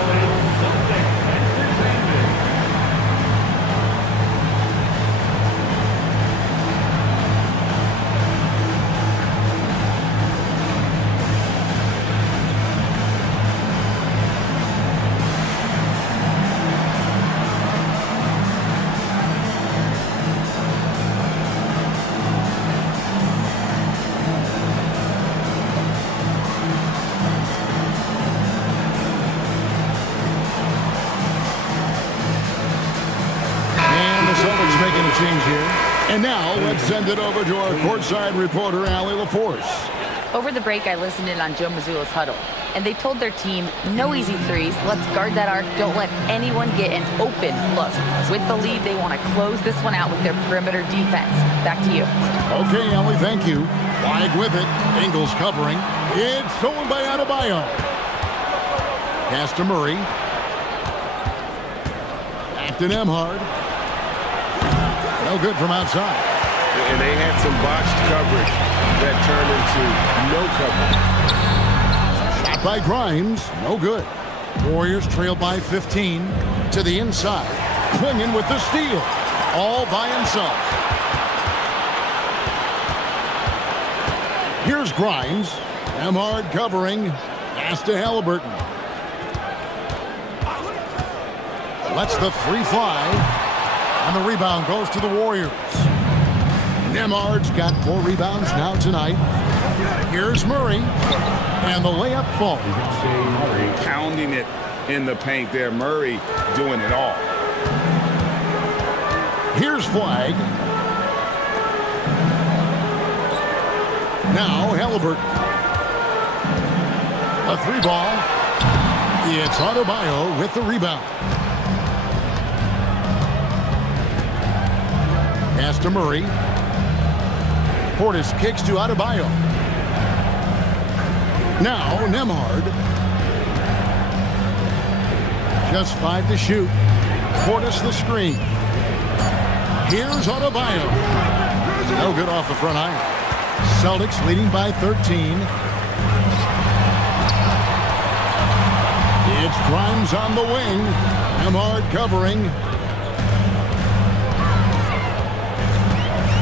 Change here. And now let's send it over to our courtside reporter, Allie LaForce. Over the break, I listened in on Joe Mazzulla's huddle, and they told their team, no easy threes, let's guard that arc, don't let anyone get an open look. With the lead, they want to close this one out with their perimeter defense. Back to you. Okay, Allie, thank you. Wide with it. Ingles covering. It's stolen by Adebayo. Pass to Murray. Back to Nembhard. No good from outside. And they had some botched coverage that turned into no coverage. Shot by Grimes. No good. Warriors trail by 15 to the inside. Clingan with the steal. All by himself. Here's Grimes. Nembhard covering. Pass to Halliburton. Lets the 3 fly. And the rebound goes to the Warriors. Nembhard's got 4 rebounds now tonight. Here's Murray. And the layup falls. Pounding it in the paint there. Murray doing it all. Here's Flag. Now Halliburton. A 3 ball. It's Adebayo with the rebound. Pass to Murray. Portis kicks to Adebayo. Now Nembhard. Just 5 to shoot. Portis the screen. Here's Adebayo. No good off the front iron. Celtics leading by 13. It's Grimes on the wing. Nembhard covering.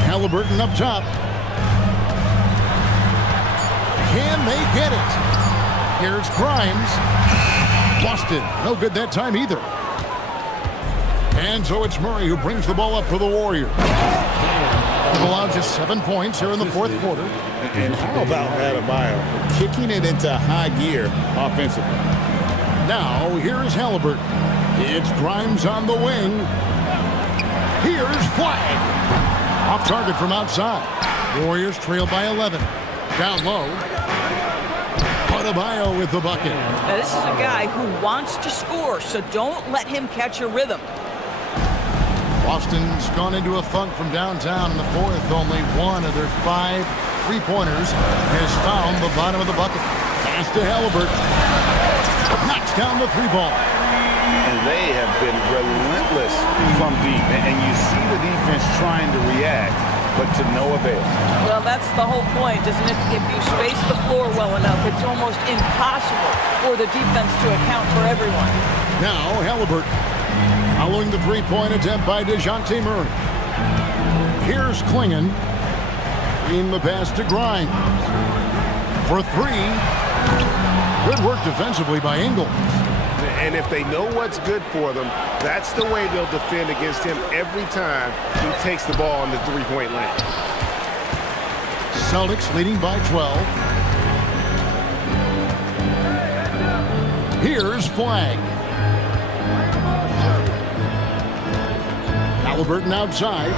Halliburton up top. Can they get it? Here's Grimes. Boston, no good that time either. And so it's Murray who brings the ball up for the Warriors. They've allowed just 7 points here in the fourth quarter. And how about Adebayo kicking it into high gear offensively? Now, here's Halliburton. It's Grimes on the wing. Here's Flag. Off target from outside. Warriors trail by 11. Down low. Adebayo with the bucket. Now, this is a guy who wants to score, so don't let him catch a rhythm. Boston's gone into a funk from downtown in the fourth. Only one of their 5 3-pointers has found the bottom of the bucket. Pass to Halliburton. Knocks down the 3-ball. And they have been relentless from deep. And you see the defense trying to react, but to no avail. Well, that's the whole point, isn't it? If you space the floor well enough, it's almost impossible for the defense to account for everyone. Now, Halliburton. Following the 3-point attempt by DeJounte Murray. Here's Klingon. In the pass to Grimes. For 3. Good work defensively by Ingles. And if they know what's good for them, that's the way they'll defend against him every time he takes the ball in the 3-point lane. Celtics leading by 12. Here's Flag. Halliburton outside.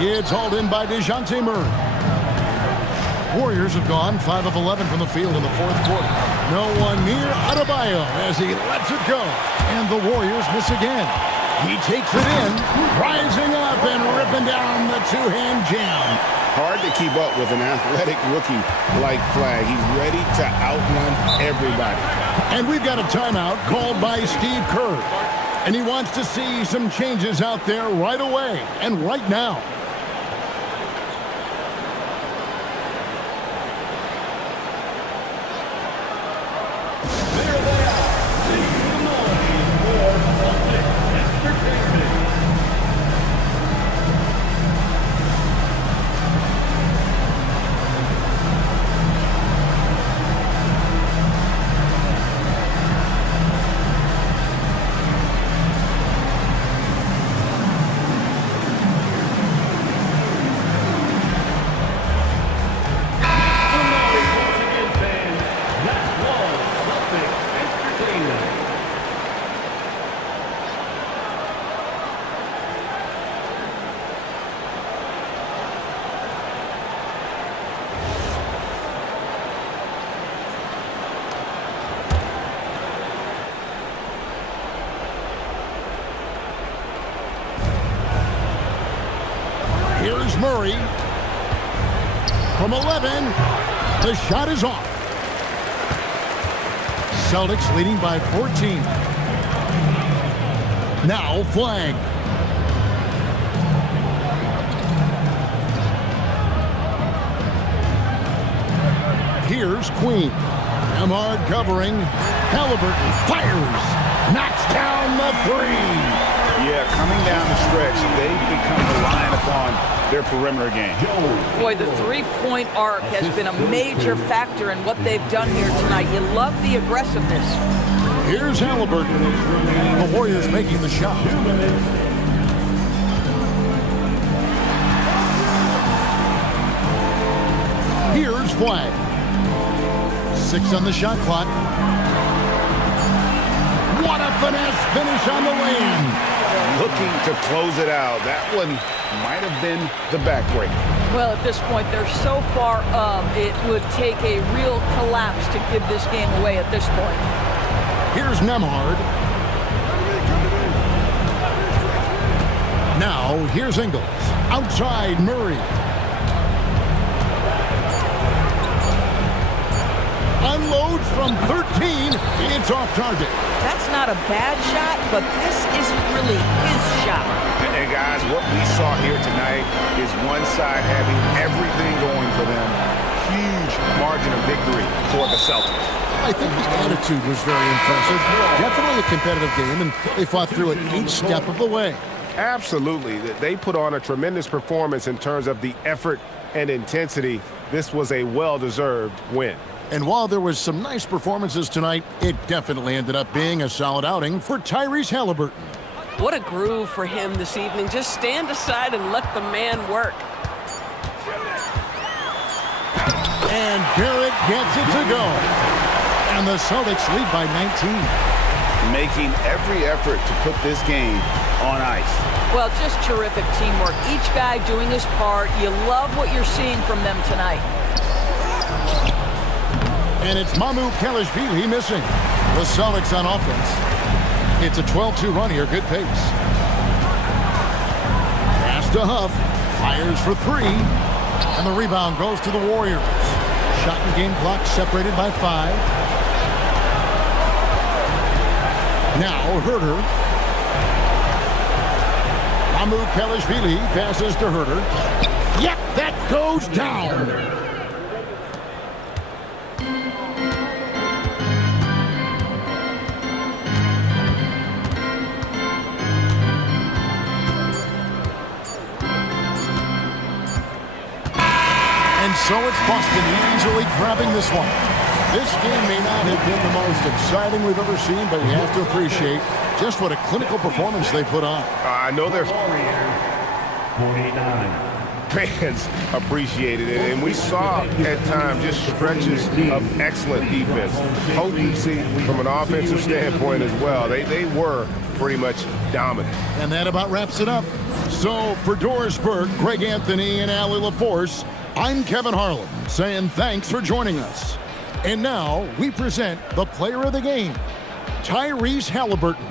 It's hauled in by DeJounte Murray. Warriors have gone 5 of 11 from the field in the fourth quarter. No one near Adebayo as he lets it go. And the Warriors miss again. He takes it in, rising up and ripping down the 2-hand jam. Hard to keep up with an athletic rookie like Flag. He's ready to outrun everybody. And we've got a timeout called by Steve Kerr. And he wants to see some changes out there right away and right now. Here's Murray. From 11, the shot is off. Celtics leading by 14. Now Flag. Here's Queen. Nembhard covering. Halliburton fires. Knocks down the 3. Yeah, coming down the stretch, they've become reliant upon their perimeter game. Boy, the 3-point arc has been a major factor in what they've done here tonight. You love the aggressiveness. Here's Halliburton. The Warriors making the shot. Here's Flag. 6 on the shot clock. What a finesse finish on the lane. Looking to close it out. That one might have been the backbreaker. Well, at this point, they're so far up, it would take a real collapse to give this game away at this point. Here's Nembhard. Now, here's Ingles. Outside, Murray. Unloads from 13. It's off target. That's not a bad shot, but this isn't really his shot. And guys, what we saw here tonight is one side having everything going for them. Huge margin of victory for the Celtics. I think the attitude was very impressive. Definitely a competitive game, and they fought through it each step of the way. Absolutely. They put on a tremendous performance in terms of the effort and intensity. This was a well-deserved win. And while there was some nice performances tonight, it definitely ended up being a solid outing for Tyrese Halliburton. What a groove for him this evening. Just stand aside and let the man work. And Barrett gets it to go. And the Celtics lead by 19. Making every effort to put this game on ice. Well, just terrific teamwork. Each guy doing his part. You love what you're seeing from them tonight. And it's Mamu Kelishvili missing. The Celtics on offense. It's a 12-2 run here. Good pace. Pass to Huff. Fires for three. And the rebound goes to the Warriors. Shot and game clock separated by 5. Now Herter. Mamu Kelishvili passes to Herter. Yep, that goes down. And so it's Boston easily grabbing this one. This game may not have been the most exciting we've ever seen, but you have to appreciate just what a clinical performance they put on. I know they're 49. Fans appreciated it, and we saw at times just stretches of excellent defense, potency from an offensive standpoint as well. They were pretty much dominant. And that about wraps it up. So for Doris Burke, Greg Anthony, and Allie LaForce, I'm Kevin Harlan saying thanks for joining us. And now we present the player of the game, Tyrese Halliburton.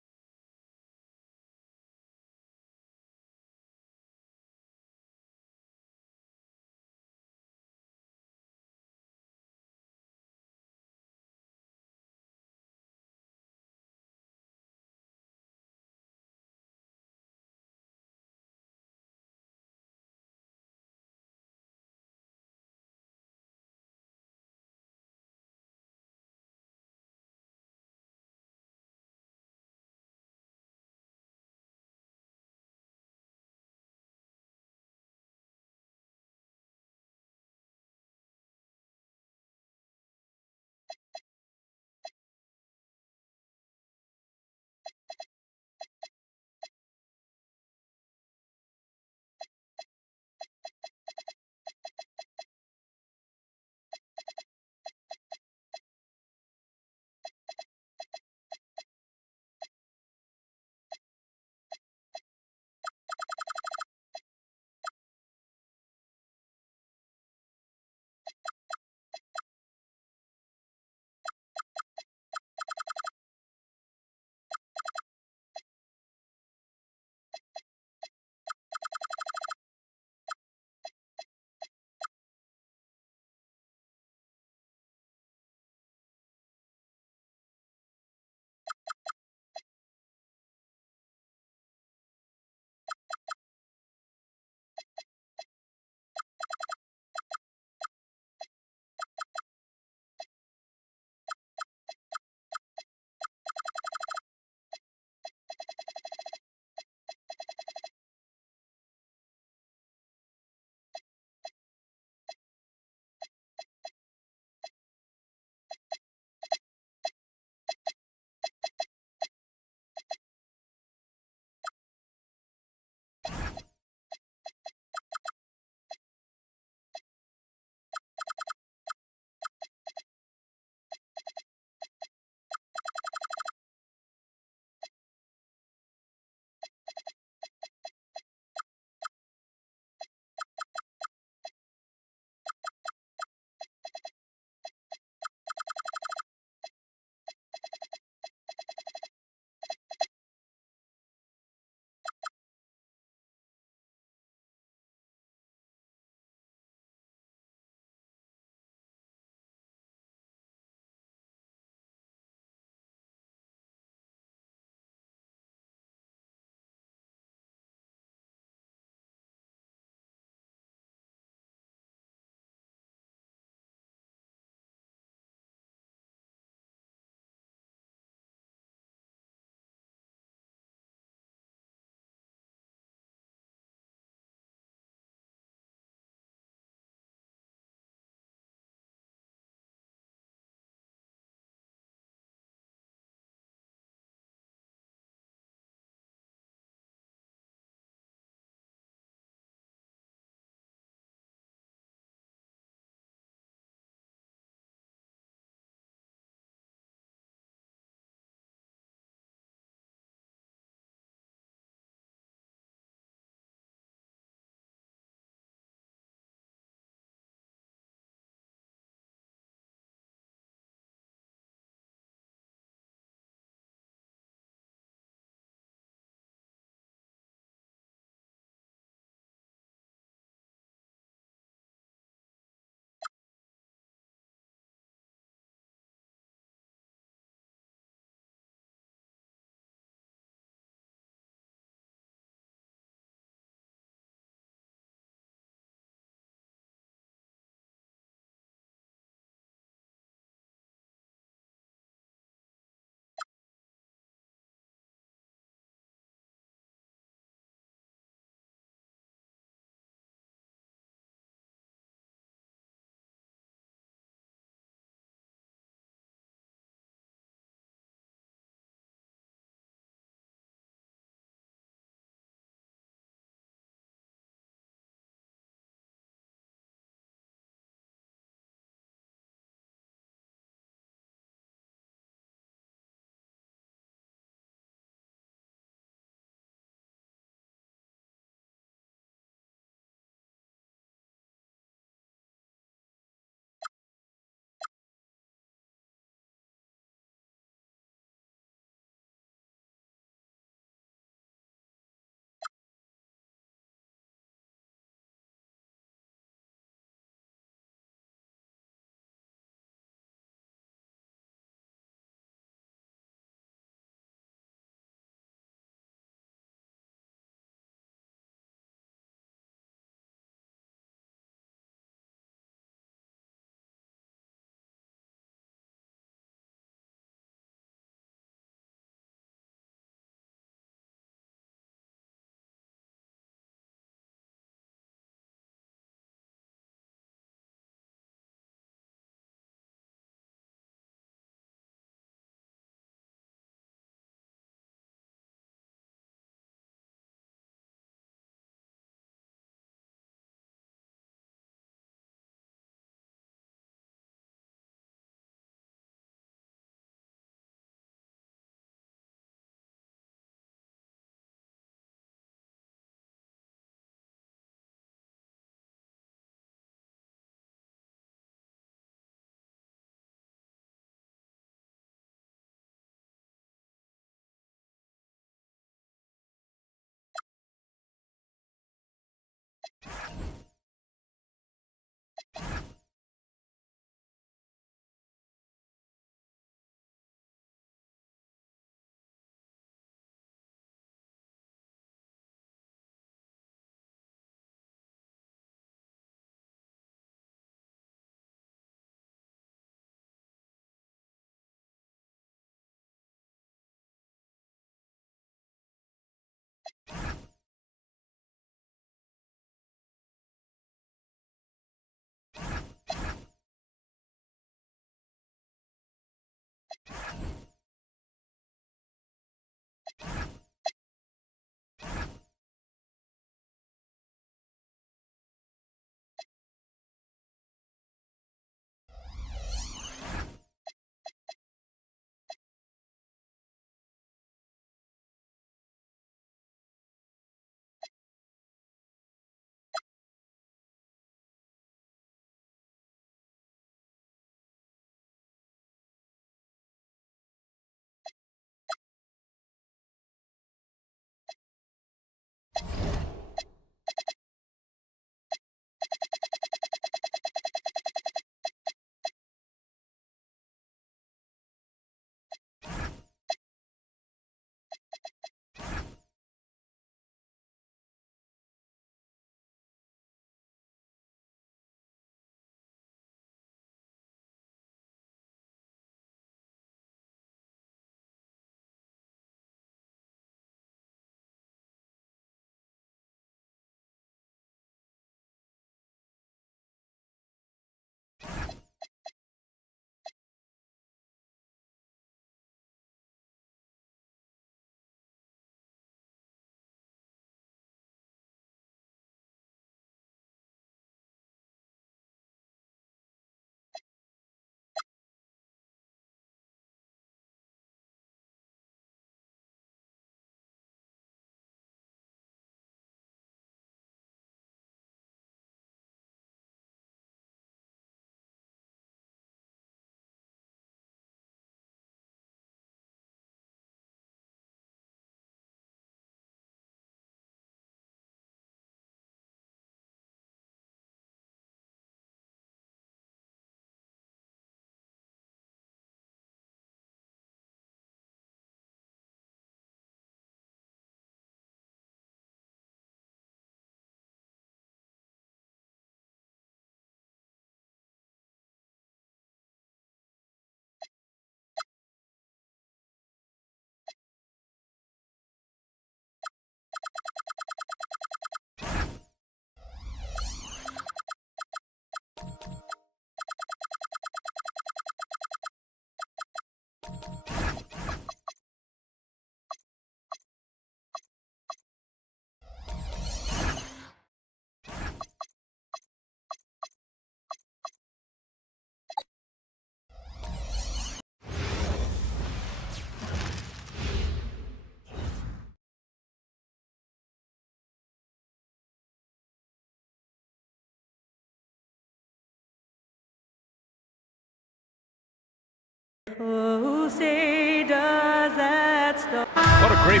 Who say does that stop? What a great...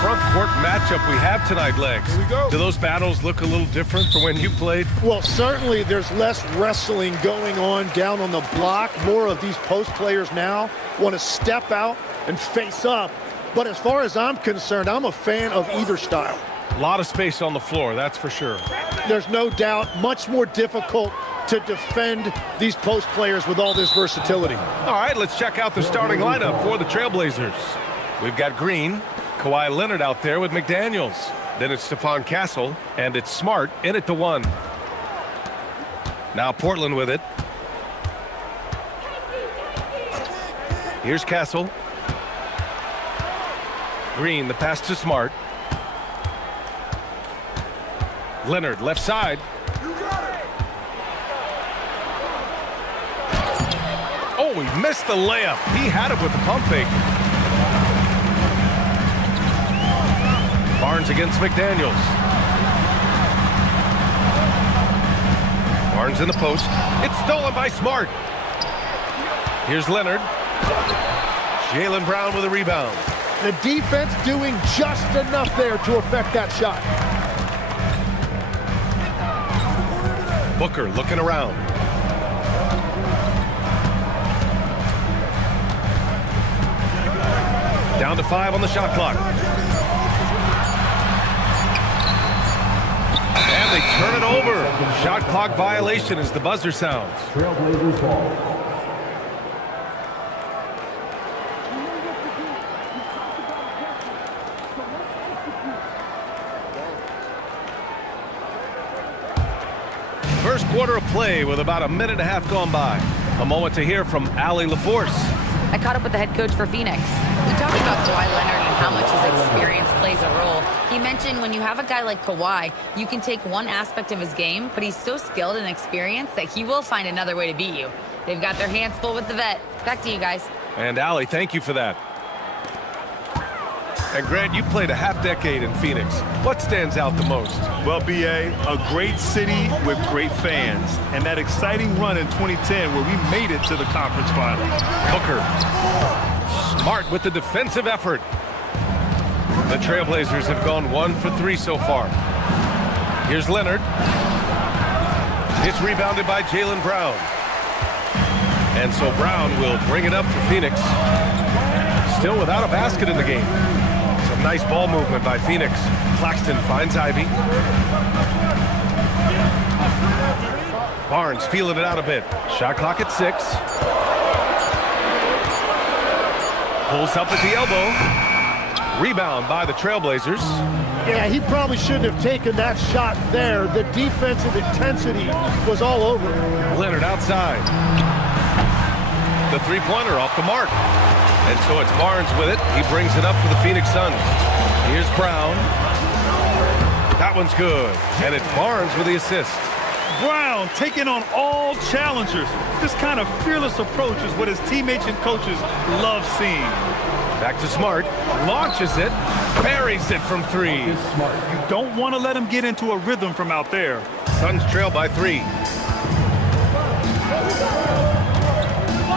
front court matchup we have tonight, Legs. Here we go. Do those battles look a little different from when you played? Well, certainly there's less wrestling going on down on the block. More of these post players now want to step out and face up. But as far as I'm concerned, I'm a fan of either style. A lot of space on the floor, that's for sure. There's no doubt much more difficult to defend these post players with all this versatility. All right, let's check out the starting lineup for the Trailblazers. We've got Green, Kawhi Leonard out there with McDaniels. Then it's Stephon Castle, and it's Smart in at the 1. Now Portland with it. Here's Castle. Green, the pass to Smart. Leonard, left side. Oh, he missed the layup. He had it with the pump fake. Barnes against McDaniels. Barnes in the post. It's stolen by Smart. Here's Leonard. Jaylen Brown with a rebound. The defense doing just enough there to affect that shot. Booker looking around. Down to 5 on the shot clock. And they turn it over. Shot clock violation as the buzzer sounds. Trailblazers ball. First quarter of play with about a minute and a half gone by. A moment to hear from Allie LaForce. I caught up with the head coach for Phoenix. We talked about Kawhi Leonard and how much his experience plays a role. He mentioned when you have a guy like Kawhi, you can take one aspect of his game, but he's so skilled and experienced that he will find another way to beat you. They've got their hands full with the vet. Back to you guys. And Allie, thank you for that. And Grant, you played a half-decade in Phoenix. What stands out the most? Well, B.A., a great city with great fans. And that exciting run in 2010 where we made it to the conference finals. Booker. Smart with the defensive effort. The Trailblazers have gone 1 for 3 so far. Here's Leonard. It's rebounded by Jaylen Brown. And so Brown will bring it up for Phoenix. Still without a basket in the game. Some nice ball movement by Phoenix. Claxton finds Ivy. Barnes feeling it out a bit. Shot clock at 6. Pulls up at the elbow. Rebound by the Trailblazers. Yeah, he probably shouldn't have taken that shot there. The defensive intensity was all over. Leonard outside. The three-pointer off the mark. And so it's Barnes with it. He brings it up for the Phoenix Suns. Here's Brown. That one's good. And it's Barnes with the assist. Brown taking on all challengers. This kind of fearless approach is what his teammates and coaches love seeing. Back to Smart. Launches it. Buries it from 3. Smart. You don't want to let him get into a rhythm from out there. Suns trail by 3.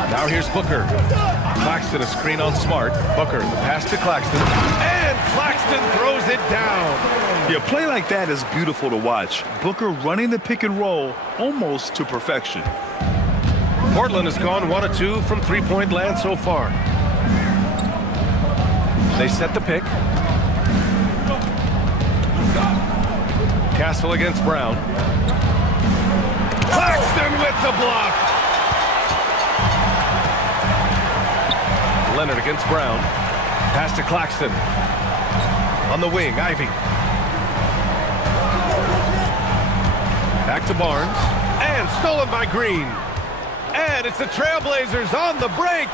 Now here's Booker. Claxton a screen on Smart. Booker, the pass to Claxton. And Claxton throws it down. Yeah, play like that is beautiful to watch. Booker running the pick and roll almost to perfection. Portland has gone 1 of 2 from three-point land so far. They set the pick. Castle against Brown. Claxton with the block. Leonard against Brown. Pass to Claxton. On the wing, Ivy. Back to Barnes. And stolen by Green. And it's the Trailblazers on the break.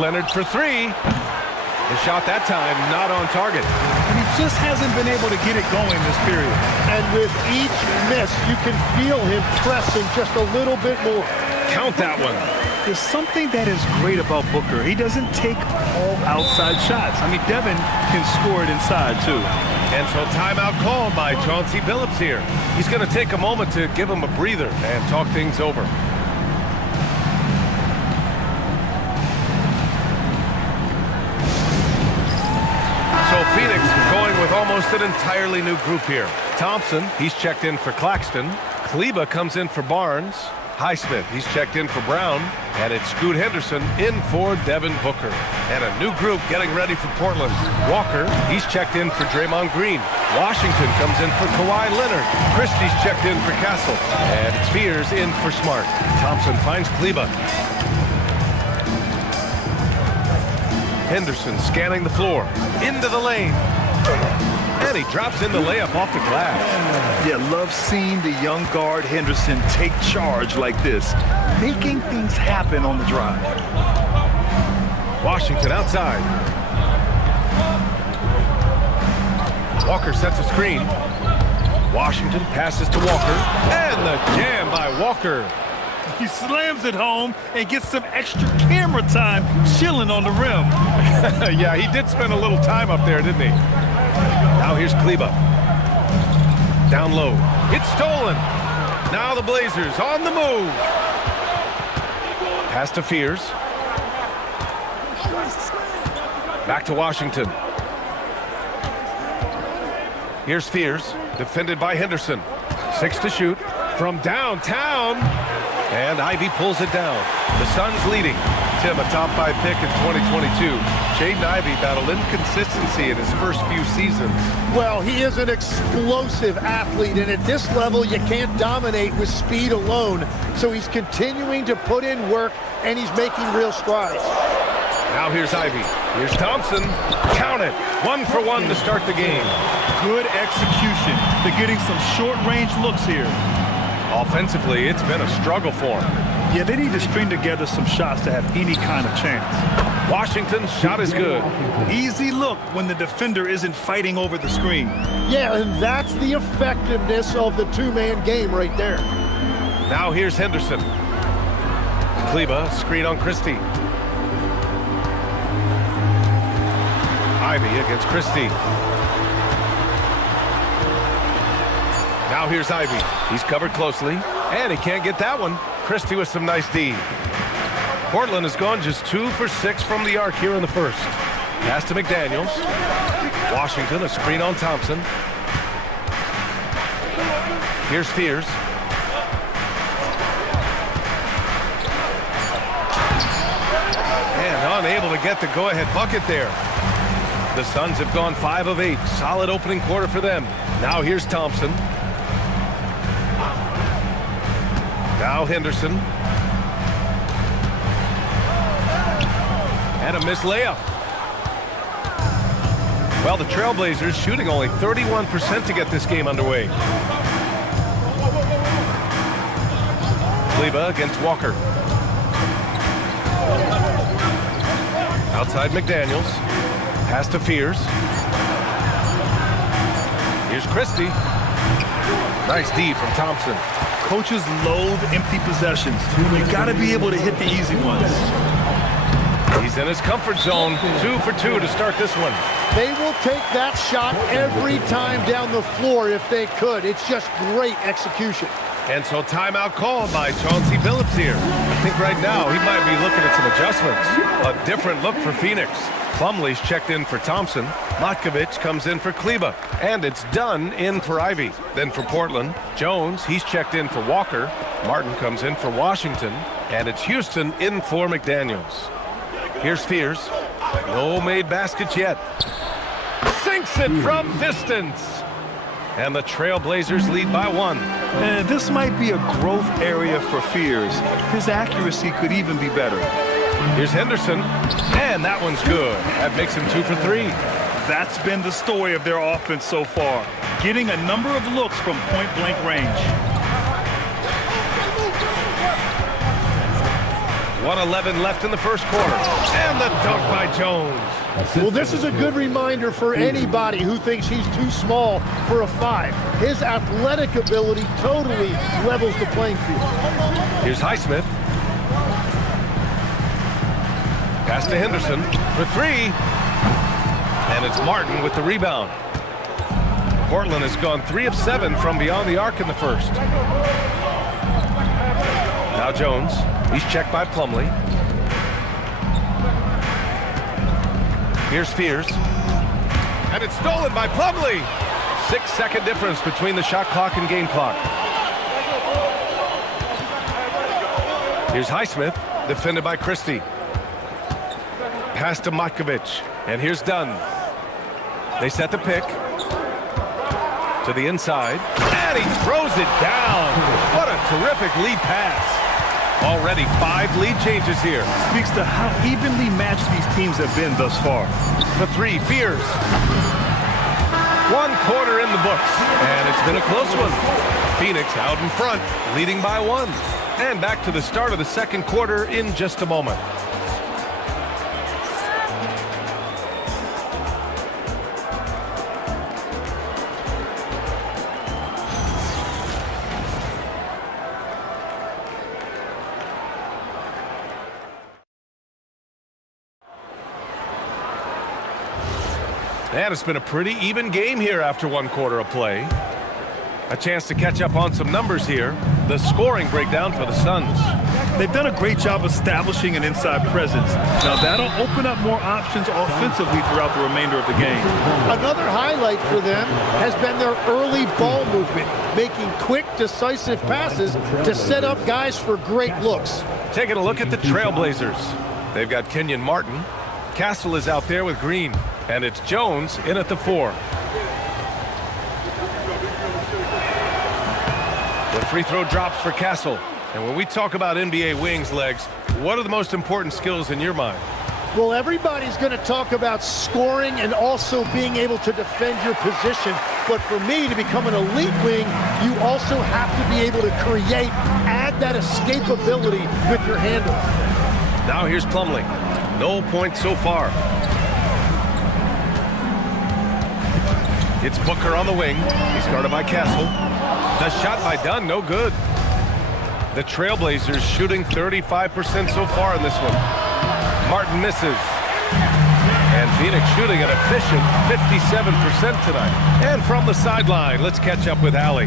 Leonard for 3. The shot that time not on target. And he just hasn't been able to get it going this period. And with each miss, you can feel him pressing just a little bit more. Count that one. There's something that is great about Booker. He doesn't take all outside shots. I mean, Devin can score it inside, too. And so timeout called by Chauncey Billups here. He's going to take a moment to give him a breather and talk things over. So Phoenix going with almost an entirely new group here. Thompson, he's checked in for Claxton. Kleba comes in for Barnes. Highsmith, he's checked in for Brown. And it's Scoot Henderson in for Devin Booker. And a new group getting ready for Portland. Walker, he's checked in for Draymond Green. Washington comes in for Kawhi Leonard. Christie's checked in for Castle. And it's Fears in for Smart. Thompson finds Kleba. Henderson scanning the floor. Into the lane. And he drops in the layup off the glass. Yeah, love seeing the young guard Henderson take charge like this, making things happen on the drive. Washington outside. Walker sets a screen. Washington passes to Walker, and the jam by Walker. He slams it home and gets some extra camera time chilling on the rim. Yeah, he did spend a little time up there, didn't he? Now here's Kleber. Down low. It's stolen. Now the Blazers on the move. Pass to Fears. Back to Washington. Here's Fears, defended by Henderson. 6 to shoot from downtown. And Ivy pulls it down. The Suns leading. Tim, a top 5 pick in 2022. Jaden Ivey battled inconsistency in his first few seasons. Well, he is an explosive athlete, and at this level, you can't dominate with speed alone. So he's continuing to put in work, and he's making real strides. Now here's Ivy. Here's Thompson. Count it. 1 for 1 to start the game. Good execution. They're getting some short-range looks here. Offensively, it's been a struggle for him. Yeah, they need to string together some shots to have any kind of chance. Washington's shot is good. Easy look when the defender isn't fighting over the screen. Yeah, and that's the effectiveness of the two-man game right there. Now here's Henderson. Kleber, screen on Christie. Ivy against Christie. Now here's Ivy. He's covered closely, and he can't get that one. Christie with some nice D. Portland has gone just 2 for 6 from the arc here in the first. Pass to McDaniels. Washington, a screen on Thompson. Here's Fears. And unable to get the go-ahead bucket there. The Suns have gone 5 of 8. Solid opening quarter for them. Now here's Thompson. Now Henderson. And a missed layup. Well, the Trailblazers shooting only 31% to get this game underway. Kleber against Walker. Outside McDaniels. Pass to Fears. Here's Christie. Nice D from Thompson. Coaches loathe empty possessions. You got to be able to hit the easy ones. He's in his comfort zone. 2 for 2 to start this one. They will take that shot every time down the floor if they could. It's just great execution. And so timeout called by Chauncey Billups here. I think right now he might be looking at some adjustments. A different look for Phoenix. Plumlee's checked in for Thompson. Matkovic comes in for Kleber. And it's Dunn in for Ivy. Then for Portland, Jones, he's checked in for Walker. Martin comes in for Washington. And it's Houston in for McDaniels. Here's Fears. No made baskets yet. Sinks it from distance. And the Trailblazers lead by 1. And this might be a growth area for Fears. His accuracy could even be better. Here's Henderson, and that one's good. That makes him 2 for 3. That's been the story of their offense so far, getting a number of looks from point-blank range. 1:11 left in the first quarter, and the dunk by Jones. Well, this is a good reminder for anybody who thinks he's too small for a 5. His athletic ability totally levels the playing field. Here's Highsmith. Pass to Henderson for 3. And it's Martin with the rebound. Portland has gone 3 of 7 from beyond the arc in the first. Now Jones. He's checked by Plumlee. Here's Fears. And it's stolen by Plumlee. 6-second difference between the shot clock and game clock. Here's Highsmith, defended by Christie. Pass to Matkovic. And here's Dunn. They set the pick. To the inside. And he throws it down. What a terrific lead pass. Already 5 lead changes here. Speaks to how evenly matched these teams have been thus far. For 3, Fears. 1 quarter in the books, and it's been a close one. Phoenix out in front, leading by 1. And back to the start of the second quarter in just a moment. And it's been a pretty even game here after 1 quarter of play. A chance to catch up on some numbers here. The scoring breakdown for the Suns. They've done a great job establishing an inside presence. Now that'll open up more options offensively throughout the remainder of the game. Another highlight for them has been their early ball movement, making quick, decisive passes to set up guys for great looks. Taking a look at the Trailblazers. They've got Kenyon Martin. Castle is out there with Green. And it's Jones in at the 4. The free throw drops for Castle. And when we talk about NBA wings, Legs, what are the most important skills in your mind? Well, everybody's going to talk about scoring and also being able to defend your position. But for me, to become an elite wing, you also have to be able to create, add that escapability with your handle. Now here's Plumlee. No points so far. It's Booker on the wing. He's guarded by Castle. The shot by Dunn, no good. The Trailblazers shooting 35% so far in this one. Martin misses. And Phoenix shooting an efficient 57% tonight. And from the sideline, let's catch up with Allie.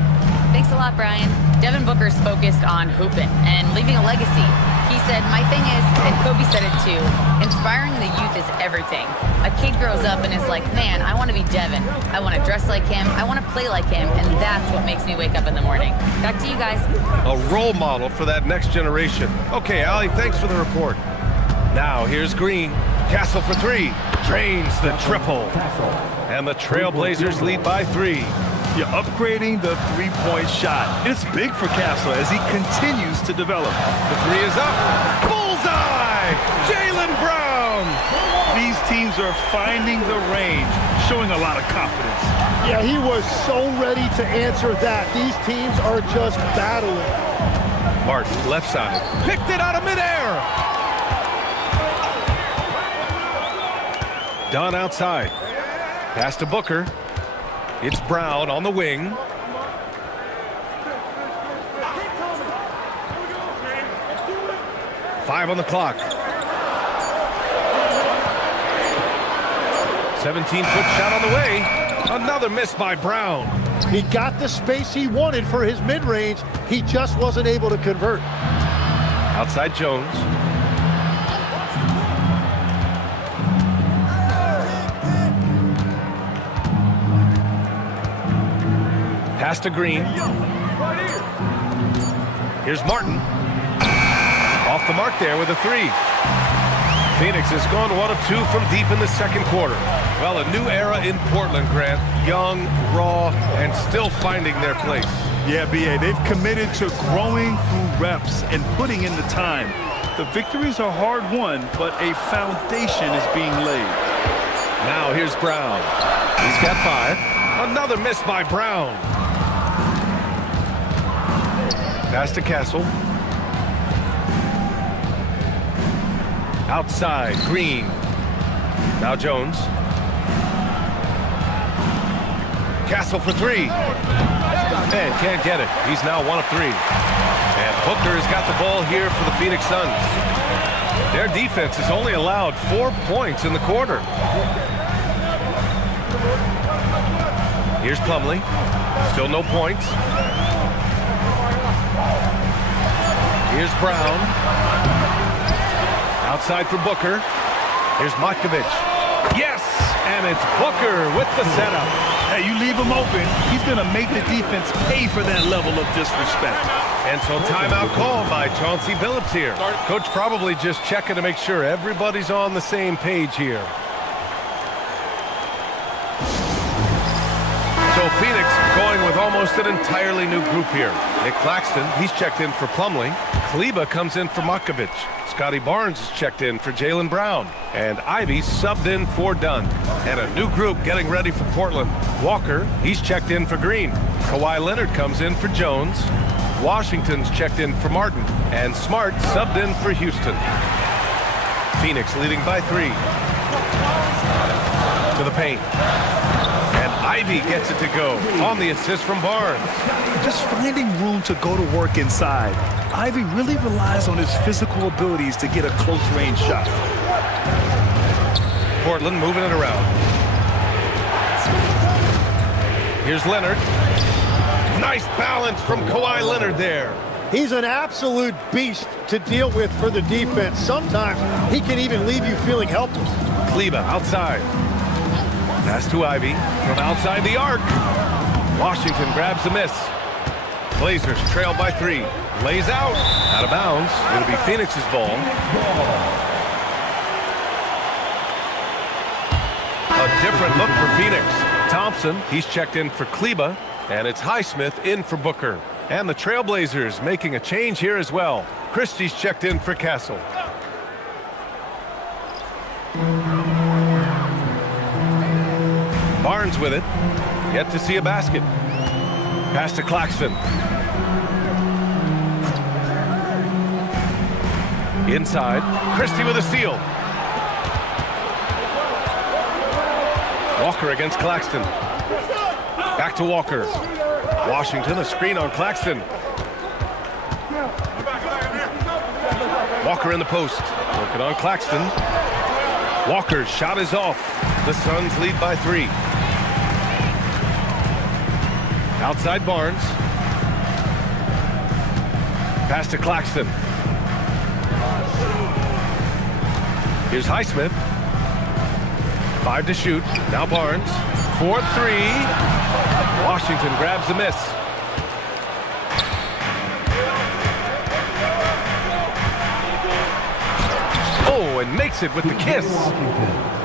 Thanks a lot, Brian. Devin Booker's focused on hooping and leaving a legacy. He said, my thing is, and Kobe said it too, inspiring the youth is everything. A kid grows up and is like, man, I want to be Devin. I want to dress like him. I want to play like him. And that's what makes me wake up in the morning. Back to you guys. A role model for that next generation. Okay, Allie, thanks for the report. Now here's Green. Castle for 3. Drains the triple. And the Trailblazers lead by 3. You're upgrading the three-point shot. It's big for Castle as he continues to develop. The 3 is up. Bullseye! Jaylen Brown! These teams are finding the range, showing a lot of confidence. Yeah, he was so ready to answer that. These teams are just battling. Martin, left side. Picked it out of midair! Dunn outside. Pass to Booker. It's Brown on the wing. Five on the clock. 17-foot shot on the way. Another miss by Brown. He got the space he wanted for his mid-range. He just wasn't able to convert. Outside Jones. Pass to Green. Here's Martin. Off the mark there with a 3. Phoenix has gone 1 of 2 from deep in the second quarter. Well, a new era in Portland, Grant. Young, raw, and still finding their place. Yeah, B.A., they've committed to growing through reps and putting in the time. The victories are hard-won, but a foundation is being laid. Now here's Brown. He's got 5. Another miss by Brown. Pass to Castle. Outside, Green. Now Jones. Castle for 3. And can't get it. He's now 1 of 3. And Booker has got the ball here for the Phoenix Suns. Their defense has only allowed 4 points in the quarter. Here's Plumlee. Still no points. Here's Brown. Outside for Booker. Here's Matkovic. Yes! And it's Booker with the setup. Hey, you leave him open, he's going to make the defense pay for that level of disrespect. And so timeout called by Chauncey Billups here. Coach probably just checking to make sure everybody's on the same page here. So Phoenix going with almost an entirely new group here. Nick Claxton, he's checked in for Plumlee. Kleba comes in for Matkovic. Scotty Barnes is checked in for Jaylen Brown. And Ivy subbed in for Dunn. And a new group getting ready for Portland. Walker, he's checked in for Green. Kawhi Leonard comes in for Jones. Washington's checked in for Martin. And Smart subbed in for Houston. Phoenix leading by 3. To the paint. And Ivy gets it to go on the assist from Barnes. Just finding room to go to work inside. Ivy really relies on his physical abilities to get a close-range shot. Portland moving it around. Here's Leonard. Nice balance from Kawhi Leonard there. He's an absolute beast to deal with for the defense. Sometimes he can even leave you feeling helpless. Kleber outside. Pass to Ivy from outside the arc. Washington grabs the miss. Blazers trail by 3. Lays out. Out of bounds. It'll be Phoenix's ball. A different look for Phoenix. Thompson, he's checked in for Kleber. And it's Highsmith in for Booker. And the Trailblazers making a change here as well. Christie's checked in for Castle. Barnes with it. Yet to see a basket. Pass to Claxton. Inside. Christie with a steal. Walker against Claxton. Back to Walker. Washington, a screen on Claxton. Walker in the post. Working on Claxton. Walker's shot is off. The Suns lead by 3. Outside Barnes. Pass to Claxton. Here's Highsmith. 5 to shoot. Now Barnes. 4-3. Washington grabs the miss. Oh, and makes it with the kiss.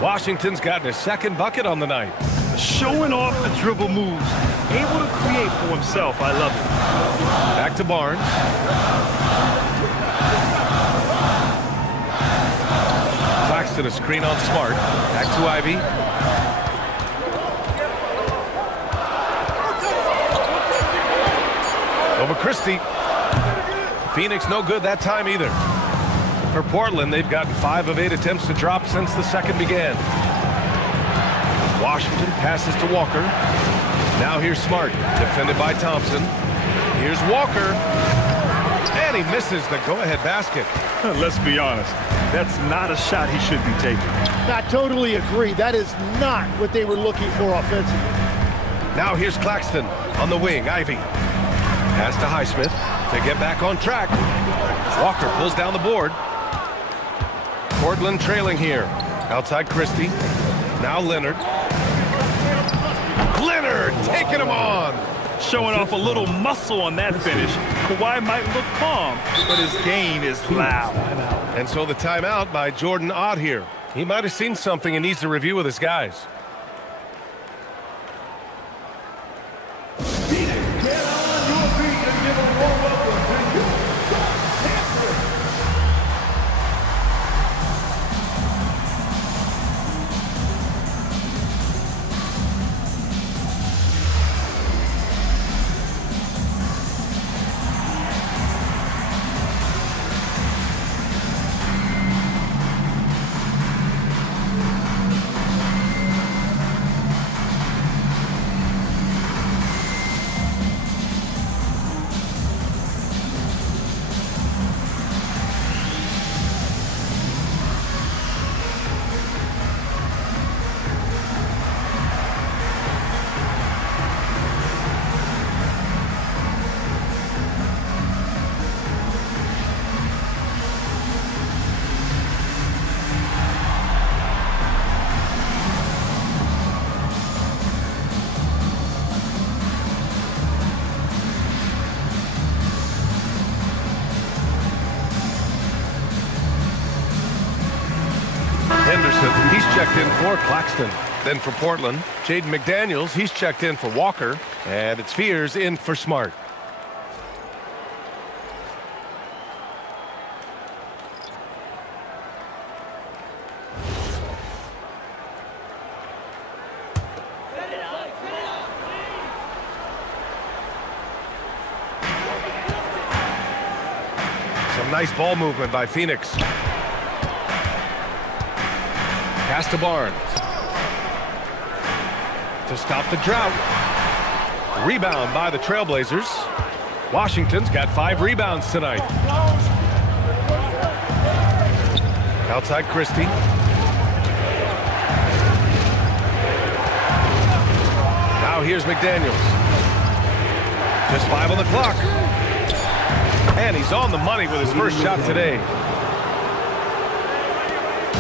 Washington's gotten his second bucket on the night. Showing off the dribble moves. Able to create for himself. I love it. Back to Barnes. Claxton a screen on Smart. Back to Ivy. Over Christie. Phoenix no good that time either. For Portland, they've gotten 5 of 8 attempts to drop since the second began. Washington passes to Walker. Now here's Smart, defended by Thompson. Here's Walker. And he misses the go-ahead basket. Let's be honest. That's not a shot he should be taking. I totally agree. That is not what they were looking for offensively. Now here's Claxton on the wing. Ivy. Pass to Highsmith to get back on track. Walker pulls down the board. Portland trailing here. Outside Christie. Now Leonard. Leonard taking him on. Showing off a little muscle on that finish. Kawhi might look calm, but his game is loud. And so the timeout by Jordan Ott here. He might have seen something and needs to review with his guys. Henderson, he's checked in for Claxton. Then for Portland, Jaden McDaniels, he's checked in for Walker. And it's Fears in for Smart. Some nice ball movement by Phoenix. Pass to Barnes. To stop the drought. Rebound by the Trailblazers. Washington's got 5 rebounds tonight. Outside Christie. Now Now here's McDaniels. Just 5 on the clock. And he's on the money with his first shot today.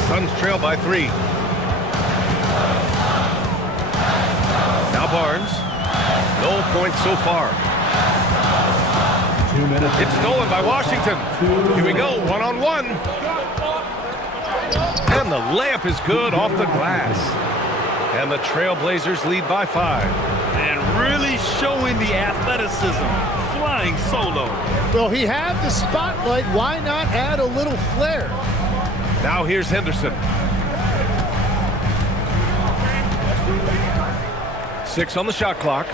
Suns trail by 3. Now Barnes. No points so far. 2 minutes. It's stolen by Washington. Here we go, one-on-one. And the layup is good off the glass. And the Trailblazers lead by 5. And really showing the athleticism. Flying solo. Well, he had the spotlight. Why not add a little flair? Now here's Henderson. 6 on the shot clock.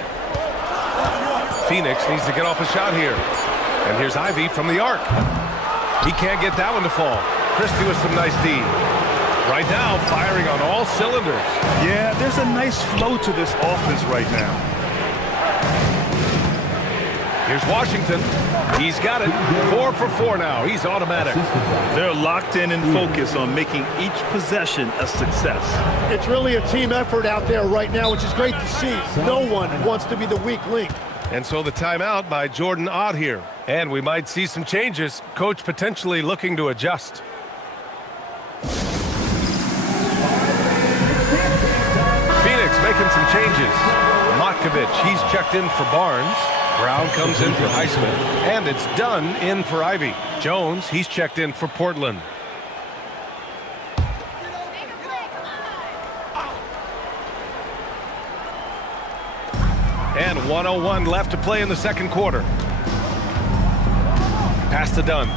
Phoenix needs to get off a shot here. And here's Ivy from the arc. He can't get that one to fall. Christie with some nice D. Right now, firing on all cylinders. Yeah, there's a nice flow to this offense right now. Here's Washington. He's got it. 4 for 4 now. He's automatic. They're locked in and focused on making each possession a success. It's really a team effort out there right now, which is great to see. No one wants to be the weak link. And so the timeout by Jordan Ott here. And we might see some changes. Coach potentially looking to adjust. Phoenix making some changes. Matkovic, he's checked in for Barnes. Brown comes in for Highsmith. And it's Dunn in for Ivy. Jones, he's checked in for Portland. And 1:01 left to play in the second quarter. Pass to Dunn.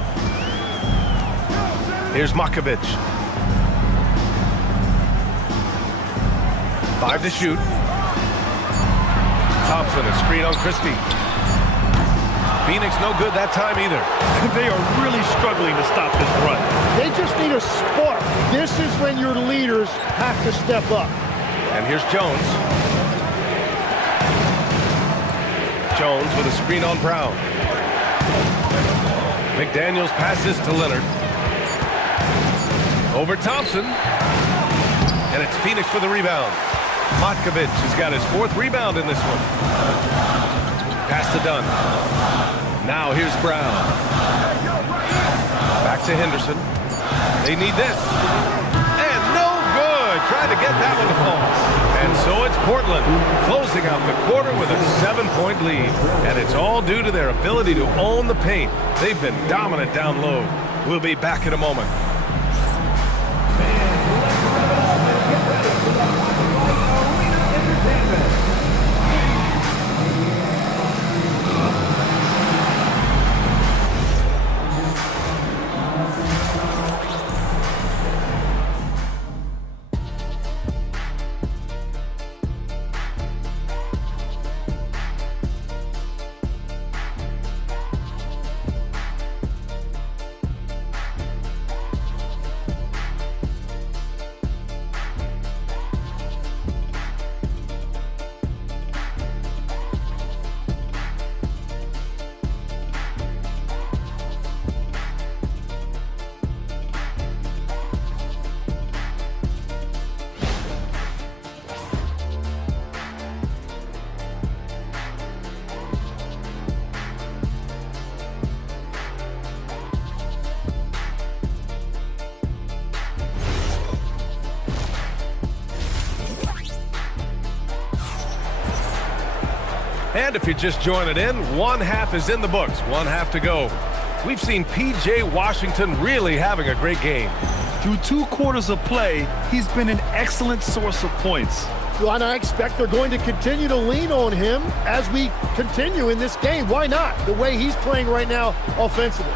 Here's Matkovic. 5 to shoot. Thompson, a screen on Christie. Phoenix no good that time either. They are really struggling to stop this run. They just need a spark. This is when your leaders have to step up. And here's Jones. Jones with a screen on Brown. McDaniels passes to Leonard. Over Thompson. And it's Phoenix for the rebound. Matkovic has got his 4th rebound in this one. Pass to Dunn. Now here's Brown. Back to Henderson. They need this. And no good. Trying to get that one to fall. And so it's Portland closing out the quarter with a 7-point lead. And it's all due to their ability to own the paint. They've been dominant down low. We'll be back in a moment. And if you're just joining in, 1 half is in the books, 1 half to go. We've seen P.J. Washington really having a great game. Through 2 quarters of play, he's been an excellent source of points. Well, and I expect they're going to continue to lean on him as we continue in this game. Why not? The way he's playing right now offensively.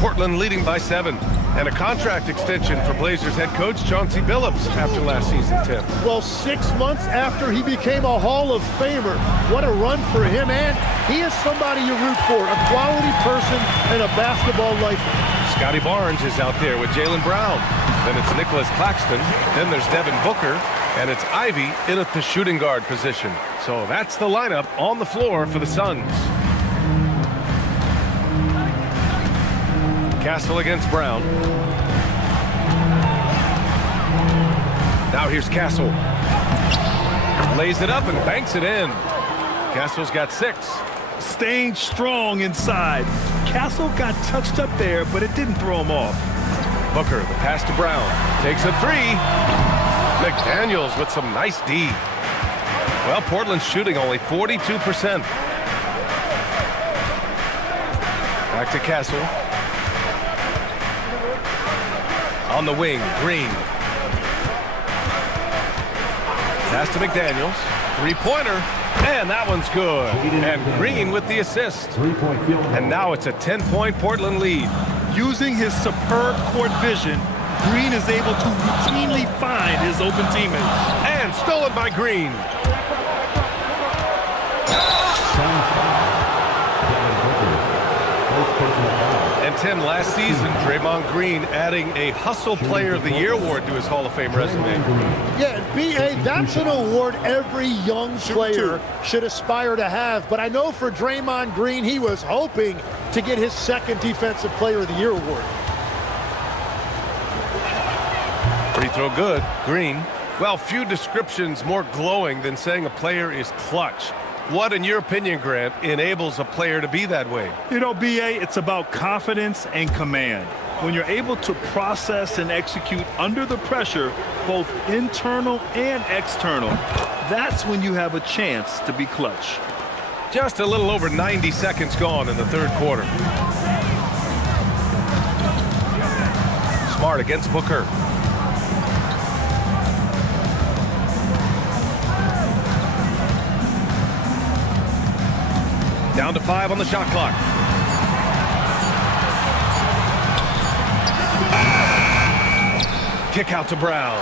Portland leading by 7. And a contract extension for Blazers head coach Chauncey Billups after last season's 10. Well, 6 months after he became a Hall of Famer. What a run for him. And he is somebody you root for, a quality person and a basketball lifer. Scotty Barnes is out there with Jaylen Brown. Then it's Nicholas Claxton. Then there's Devin Booker. And it's Ivy in at the shooting guard position. So that's the lineup on the floor for the Suns. Castle against Brown. Now here's Castle. Lays it up and banks it in. Castle's got 6. Staying strong inside. Castle got touched up there, but it didn't throw him off. Booker, the pass to Brown. Takes a 3. McDaniels with some nice D. Well, Portland's shooting only 42%. Back to Castle. On the wing, Green. Pass to McDaniels. 3-pointer. And that one's good. And Green with the assist. And now it's a 10-point Portland lead. Using his superb court vision, Green is able to routinely find his open teammates. And stolen by Green. And Tim, last season, Draymond Green adding a Hustle Player of the Year award to his Hall of Fame resume. Yeah, B.A., that's an award every young player should aspire to have. But I know for Draymond Green, he was hoping to get his 2nd Defensive Player of the Year award. Free throw good. Green. Well, few descriptions more glowing than saying a player is clutch. What, in your opinion, Grant, enables a player to be that way? You know, B.A., it's about confidence and command. When you're able to process and execute under the pressure, both internal and external, that's when you have a chance to be clutch. Just a little over 90 seconds gone in the 3rd quarter. Smart against Booker. Down to 5 on the shot clock. Kick out to Brown.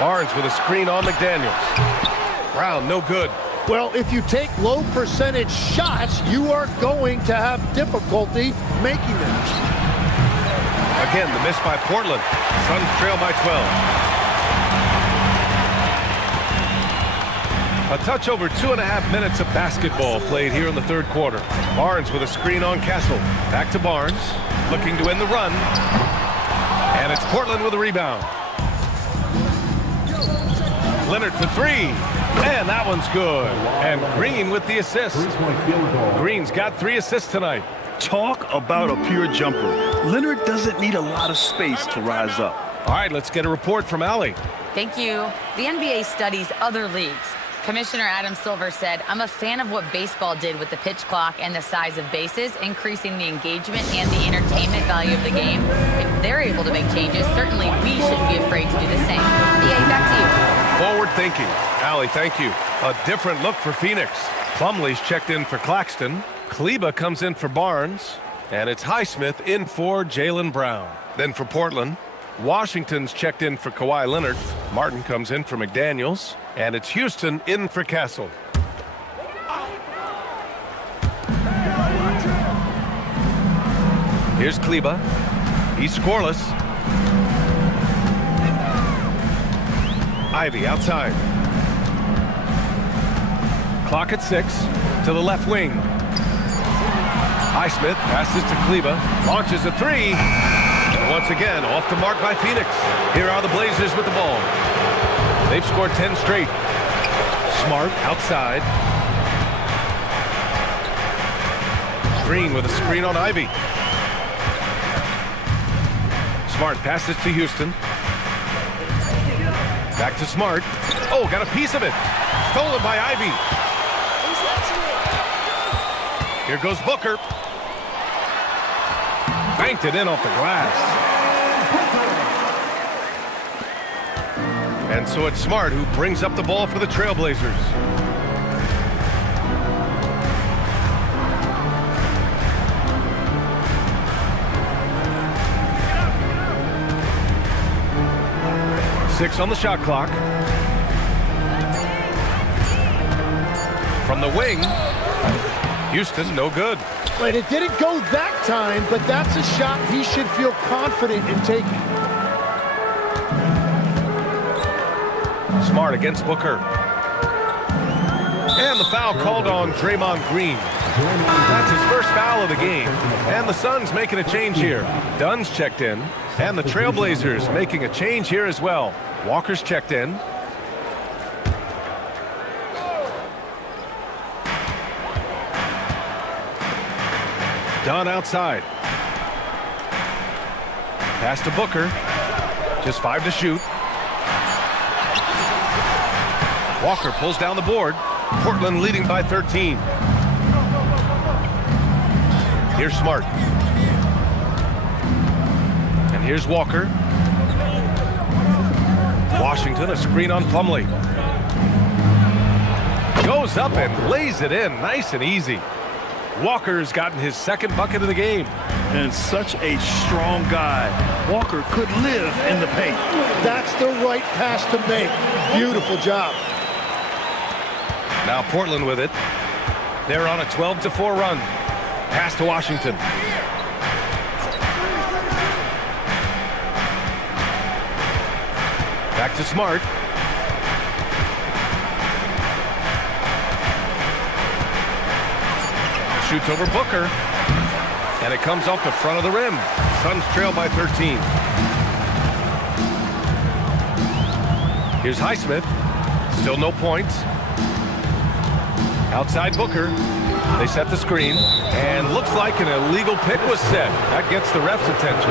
Barnes with a screen on McDaniels. Brown, no good. Well, if you take low percentage shots, you are going to have difficulty making them. Again, the miss by Portland. Suns trail by 12. A touch over 2.5 minutes of basketball played here in the 3rd quarter. Barnes with a screen on Castle. Back to Barnes, looking to end the run. And it's Portland with a rebound. Leonard for 3. And that one's good. And Green with the assist. Green's got 3 assists tonight. Talk about a pure jumper. Leonard doesn't need a lot of space to rise up. All right, let's get a report from Allie. Thank you. The NBA studies other leagues. Commissioner Adam Silver said, I'm a fan of what baseball did with the pitch clock and the size of bases, increasing the engagement and the entertainment value of the game. If they're able to make changes, certainly we shouldn't be afraid to do the same. BA, back to you. Forward thinking. Allie, thank you. A different look for Phoenix. Plumlee's checked in for Claxton. Kleba comes in for Barnes. And it's Highsmith in for Jaylen Brown. Then for Portland, Washington's checked in for Kawhi Leonard. Martin comes in for McDaniels. And it's Houston in for Castle. Here's Kleba. He's scoreless. Ivy outside. Clock at 6 to the left wing. Highsmith passes to Kleba, launches a 3. And once again, off the mark by Phoenix. Here are the Blazers with the ball. They've scored 10 straight. Smart outside. Green with a screen on Ivy. Smart passes to Houston. Back to Smart. Oh, got a piece of it. Stolen by Ivy. Here goes Booker. Banked it in off the glass. And so it's Smart who brings up the ball for the Trailblazers. Six on the shot clock. From the wing, Houston, no good. Right, it didn't go that time, but that's a shot he should feel confident in taking. Smart against Booker. And the foul called on Draymond Green. That's his first foul of the game. And the Suns making a change here. Dunn's checked in. And the Trailblazers making a change here as well. Walker's checked in. Dunn outside. Pass to Booker. Just 5 to shoot. Walker pulls down the board. Portland leading by 13. Here's Smart. And here's Walker. Washington, a screen on Plumlee. Goes up and lays it in, nice and easy. Walker's gotten his second bucket of the game. And such a strong guy. Walker could live in the paint. That's the right pass to make. Beautiful job. Now Portland with it. They're on a 12-4 run. Pass to Washington. Back to Smart. Shoots over Booker. And it comes off the front of the rim. Suns trail by 13. Here's Highsmith. Still no points. Outside Booker. They set the screen. And looks like an illegal pick was set. That gets the ref's attention.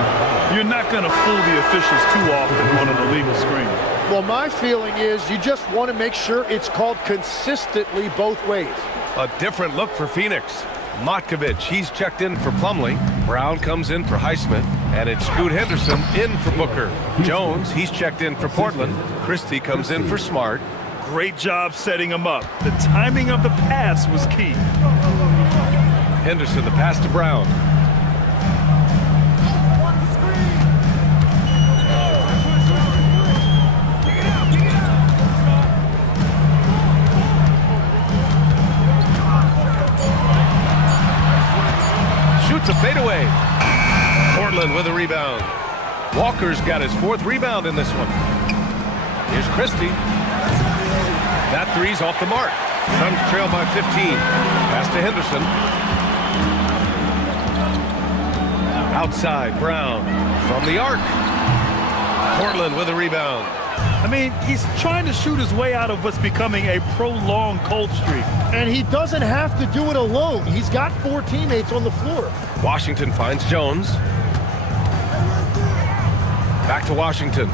You're not going to fool the officials too often on an illegal screen. Well, my feeling is you just want to make sure it's called consistently both ways. A different look for Phoenix. Matkovic, he's checked in for Plumlee. Brown comes in for Highsmith. And it's Scoot Henderson in for Booker. Jones, he's checked in for Portland. Christie comes in for Smart. Great job setting him up. The timing of the pass was key. Henderson, the pass to Brown. Shoots a fadeaway. Portland with a rebound. Walker's got his 4th rebound in this one. Here's Christie. That three's off the mark. Suns trail by 15. Pass to Henderson. Outside, Brown from the arc. Portland with a rebound. I mean, he's trying to shoot his way out of what's becoming a prolonged cold streak. And he doesn't have to do it alone. He's got 4 teammates on the floor. Washington finds Jones. Back to Washington.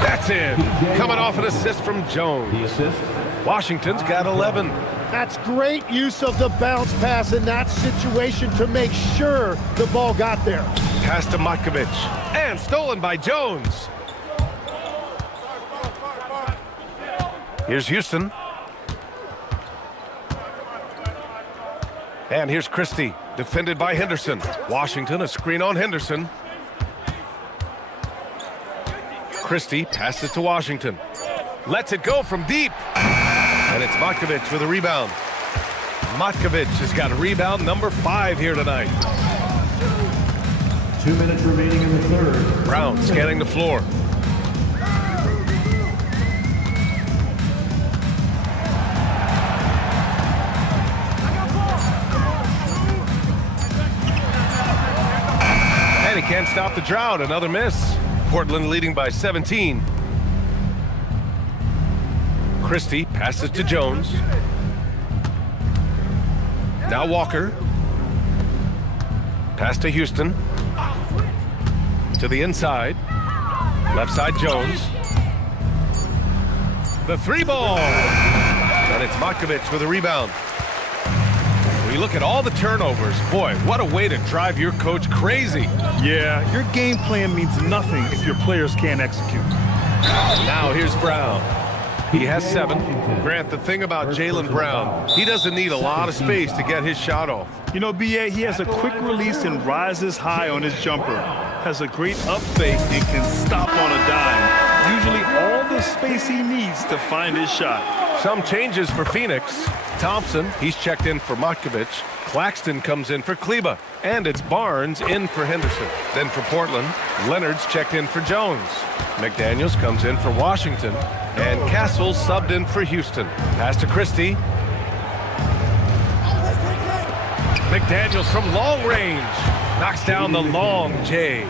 That's in. Coming off an assist from Jones. Washington's got 11. That's great use of the bounce pass in that situation to make sure the ball got there. Pass to Matkovic. And stolen by Jones. Here's Houston. And here's Christie. Defended by Henderson. Washington, a screen on Henderson. Christie passes to Washington. Lets it go from deep. And it's Matkovic with a rebound. Matkovic has got rebound number 5 here tonight. 2 minutes remaining in the third. Brown scanning the floor. And he can't stop the drought. Another miss. Portland leading by 17. Christie passes to Jones. Now Walker. Pass to Houston. To the inside. Left side Jones. The 3 ball. And it's Matkovic with a rebound. When you look at all the turnovers, boy, what a way to drive your coach crazy. Yeah, your game plan means nothing if your players can't execute. Now here's Brown. He has 7. Grant, the thing about Jaylen Brown, he doesn't need a lot of space to get his shot off. You know, B.A., he has a quick release and rises high on his jumper. Has a great up fake and can stop on a dime. Usually all the space he needs to find his shot. Some changes for Phoenix. Thompson, he's checked in for Matkovic. Claxton comes in for Kleba. And it's Barnes in for Henderson. Then for Portland, Leonard's checked in for Jones. McDaniels comes in for Washington, and Castle subbed in for Houston. Pass to Christie. McDaniels from long range knocks down the long J.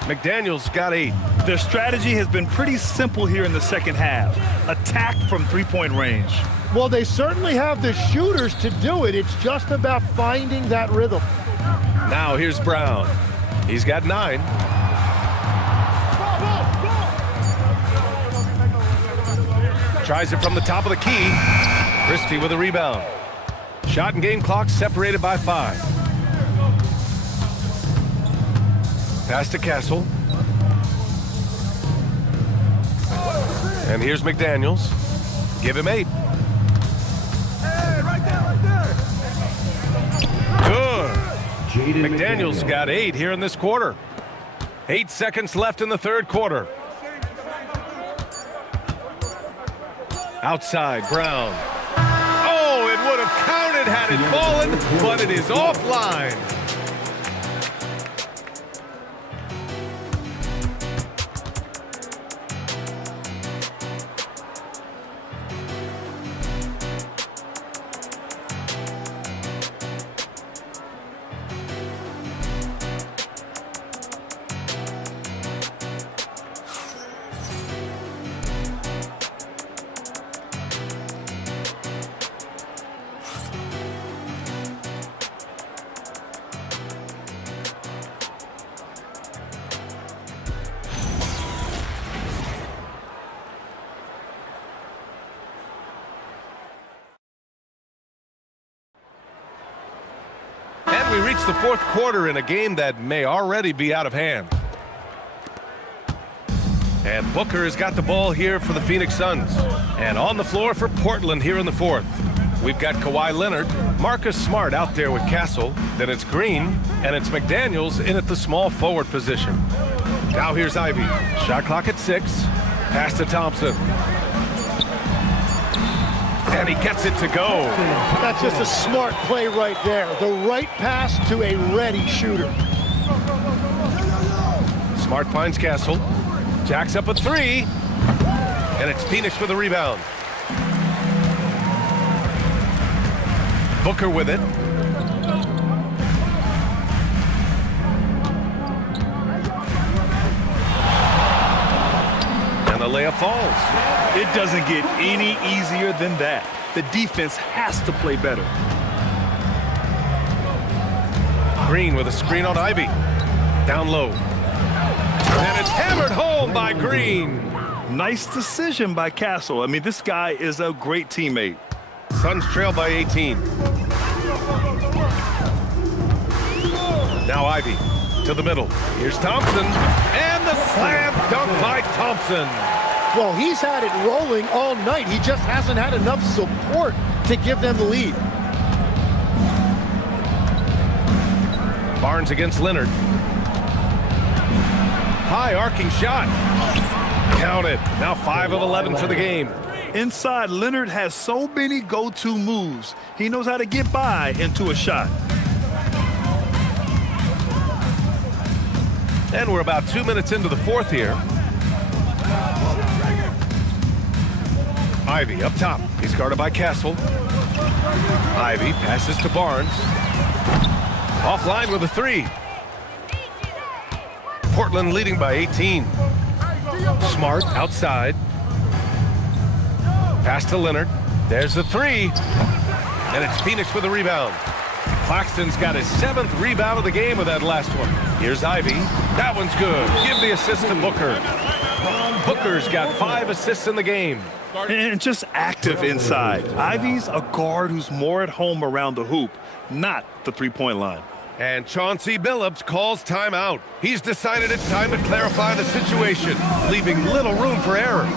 McDaniels got 8. Their strategy has been pretty simple here in the second half. Attack from three-point range. Well, they certainly have the shooters to do it. It's just about finding that rhythm. Now here's Brown. He's got 9. Tries it from the top of the key. Christie with a rebound. Shot and game clock separated by 5. Pass to Castle. And here's McDaniels. Give him 8. Good. McDaniels got 8 here in this quarter. 8 seconds left in the third quarter. Outside, Brown. Oh, it would have counted had it fallen, but it is offline. We reach the fourth quarter in a game that may already be out of hand. And Booker has got the ball here for the Phoenix Suns. And on the floor for Portland here in the fourth. We've got Kawhi Leonard, Marcus Smart out there with Castle. Then it's Green, and it's McDaniels in at the small forward position. Now here's Ivy. Shot clock at 6. Pass to Thompson. And he gets it to go. That's just a smart play right there. The right pass to a ready shooter. Smart finds Castle. Jacks up a 3. And it's Phoenix with a rebound. Booker with it. And the layup falls. It doesn't get any easier than that. The defense has to play better. Green with a screen on Ivy. Down low. And it's hammered home by Green. Nice decision by Castle. I mean, this guy is a great teammate. Suns trail by 18. Now Ivy to the middle. Here's Thompson. And the slam dunk by Thompson. Well, he's had it rolling all night. He just hasn't had enough support to give them the lead. Barnes against Leonard. High arcing shot. Counted. Now 5 of 11 for the game. Inside, Leonard has so many go-to moves. He knows how to get by into a shot. And we're about 2 minutes into the fourth here. Ivy up top. He's guarded by Castle. Ivy passes to Barnes. Offline with a 3. Portland leading by 18. Smart outside. Pass to Leonard. There's the 3. And it's Phoenix with a rebound. Claxton's got his 7th rebound of the game with that last one. Here's Ivy. That one's good. Give the assist to Booker. Booker's got 5 assists in the game. And just active inside. Ivy's a guard who's more at home around the hoop, not the three-point line. And Chauncey Billups calls timeout. He's decided it's time to clarify the situation, leaving little room for error.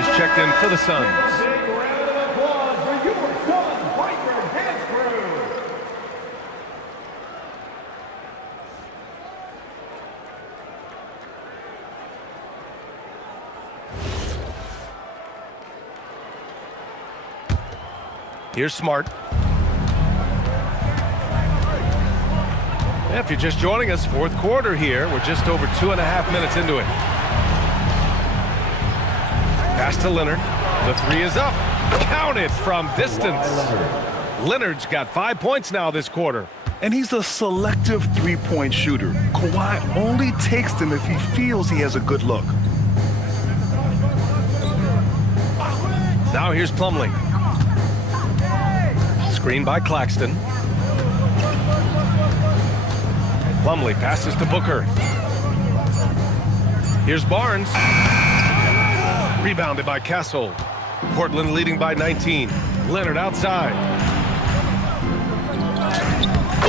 Bradley's checked in for the Suns. Here's Smart. If you're just joining us, fourth quarter here. We're just over 2.5 minutes into it. Pass to Leonard. The three is up. Counted from distance. Leonard's got 5 points now this quarter. And he's a selective three-point shooter. Kawhi only takes them if he feels he has a good look. Now here's Plumlee. Screen by Claxton. Plumlee passes to Booker. Here's Barnes. Rebounded by Castle. Portland leading by 19. Leonard outside.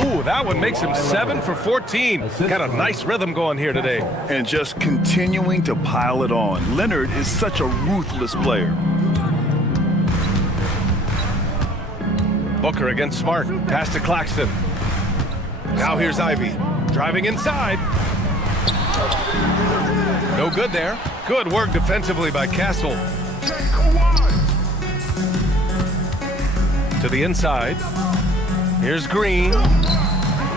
Ooh, that one makes him 7 for 14. Got a nice rhythm going here today. And just continuing to pile it on. Leonard is such a ruthless player. Booker against Smart. Pass to Claxton. Now here's Ivy. Driving inside. No good there. Good work defensively by Castle. To the inside. Here's Green.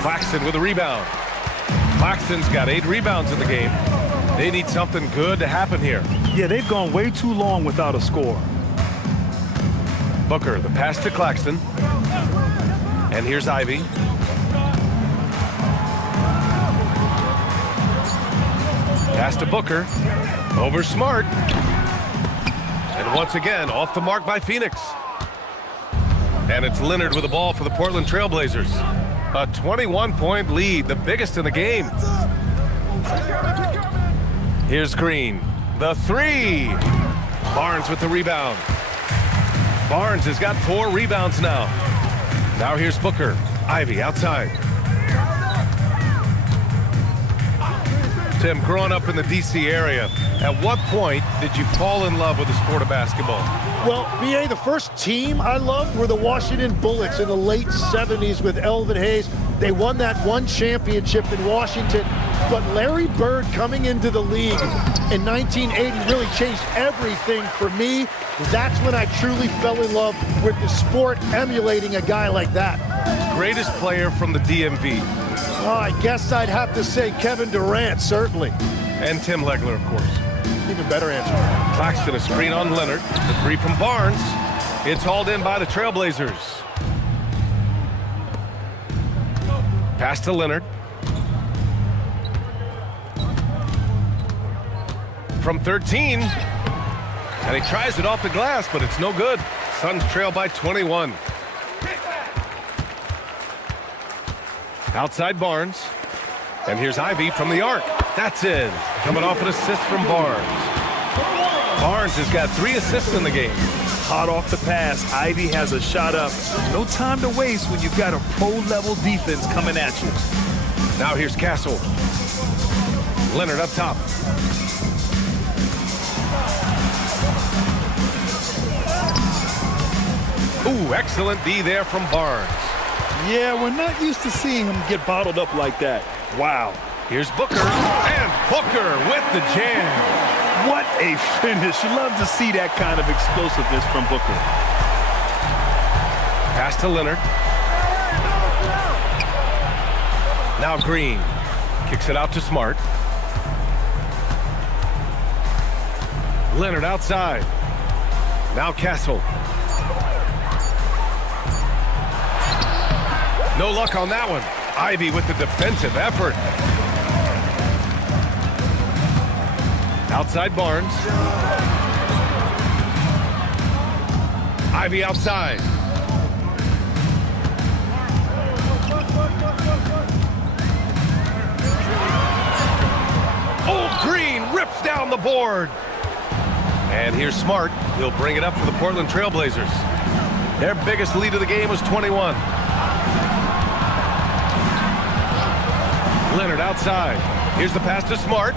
Claxton with a rebound. Claxton's got 8 rebounds in the game. They need something good to happen here. Yeah, they've gone way too long without a score. Booker, the pass to Claxton. And here's Ivy. Pass to Booker. Over Smart. And once again, off the mark by Phoenix. And it's Leonard with the ball for the Portland Trailblazers. A 21-point lead, the biggest in the game. Here's Green. The three. Barnes with the rebound. Barnes has got 4 rebounds now. Now here's Booker. Ivy outside. Tim, growing up in the D.C. area, at what point did you fall in love with the sport of basketball? Well, B.A., the first team I loved were the Washington Bullets in the late 70s with Elvin Hayes. They won that one championship in Washington. But Larry Bird coming into the league in 1980 really changed everything for me. That's when I truly fell in love with the sport, emulating a guy like that. Greatest player from the DMV? Oh, I guess I'd have to say Kevin Durant, certainly. And Tim Legler, of course. Even better answer. Claxton, a screen on Leonard. The three from Barnes. It's hauled in by the Trailblazers. Pass to Leonard. From 13. And he tries it off the glass, but it's no good. Suns trail by 21. Outside Barnes. And here's Ivy from the arc. That's in. Coming off an assist from Barnes. Barnes has got 3 assists in the game. Hot off the pass, Ivy has a shot up. No time to waste when you've got a pro-level defense coming at you. Now here's Castle. Leonard up top. Ooh, excellent D there from Barnes. Yeah, we're not used to seeing him get bottled up like that. Wow. Here's Booker, and Booker with the jam. What a finish. You love to see that kind of explosiveness from Booker. Pass to Leonard. Now Green kicks it out to Smart. Leonard outside. Now Castle. No luck on that one. Ivy with the defensive effort. Outside Barnes. Ivy outside. Oh, Green rips down the board. And here's Smart. He'll bring it up for the Portland Trailblazers. Their biggest lead of the game was 21. Leonard outside. Here's the pass to Smart.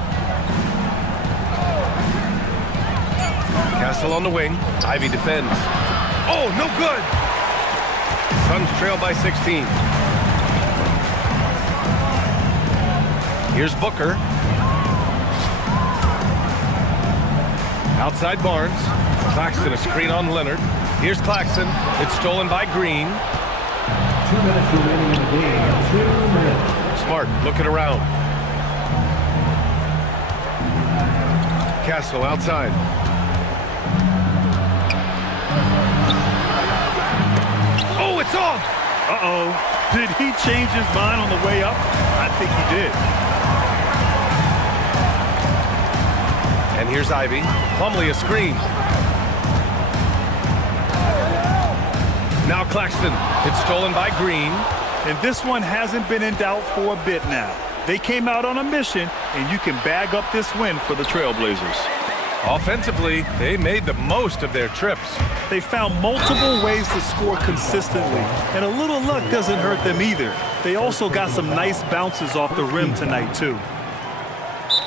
Castle on the wing. Ivy defends. Oh, no good. Suns trail by 16. Here's Booker. Outside Barnes. Claxton a screen on Leonard. Here's Claxton. It's stolen by Green. 2 minutes remaining in the game. 2 minutes. Smart looking around. Castle outside. Oh, it's off! Uh-oh. Did he change his mind on the way up? I think he did. And here's Ivy. Plumlee a screen. Now Claxton. It's stolen by Green. And this one hasn't been in doubt for a bit now. They came out on a mission, and you can bag up this win for the Trailblazers. Offensively, they made the most of their trips. They found multiple ways to score consistently, and a little luck doesn't hurt them either. They also got some nice bounces off the rim tonight, too.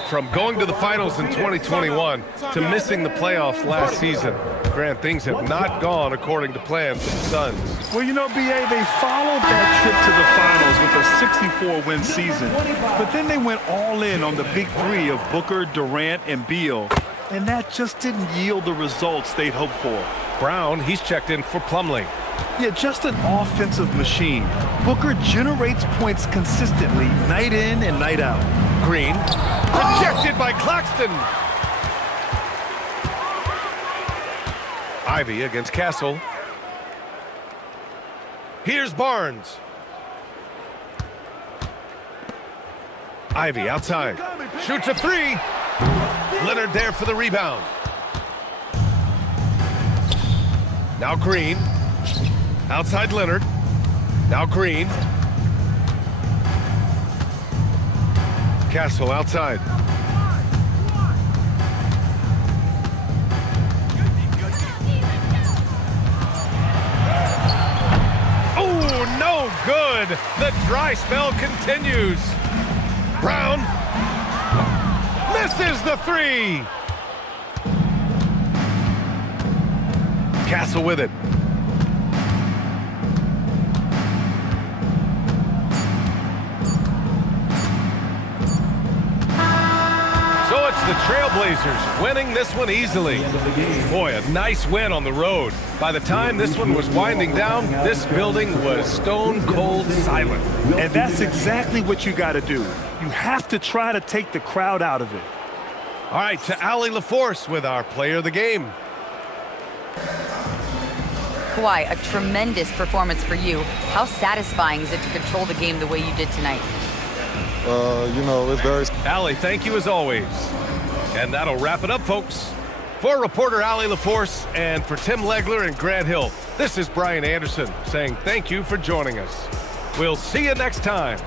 From going to the finals in 2021 to missing the playoffs last season, Grant, things have not gone according to plan for the Suns. Well, you know, B.A., they followed that trip to the finals with a 64-win season, but then they went all in on the big three of Booker, Durant, and Beal, and that just didn't yield the results they'd hoped for. Brown, he's checked in for Plumlee. Yeah, just an offensive machine. Booker generates points consistently, night in and night out. Green, rejected by Claxton. Ivy against Castle. Here's Barnes. Ivy outside. Shoots a three. Leonard there for the rebound. Now Green. Outside Leonard. Now Green. Castle outside. Oh, no good. The dry spell continues. Brown misses the three. Castle with it. So it's the Trailblazers winning this one easily. Boy, a nice win on the road. By the time this one was winding down, this building was stone cold silent. And that's exactly what you got to do. You have to try to take the crowd out of it. All right, to Allie LaForce with our player of the game. Kawhi, a tremendous performance for you. How satisfying is it to control the game the way you did tonight? It's very... Allie, thank you as always. And that'll wrap it up, folks. For reporter Allie LaForce and for Tim Legler and Grant Hill, this is Brian Anderson saying thank you for joining us. We'll see you next time.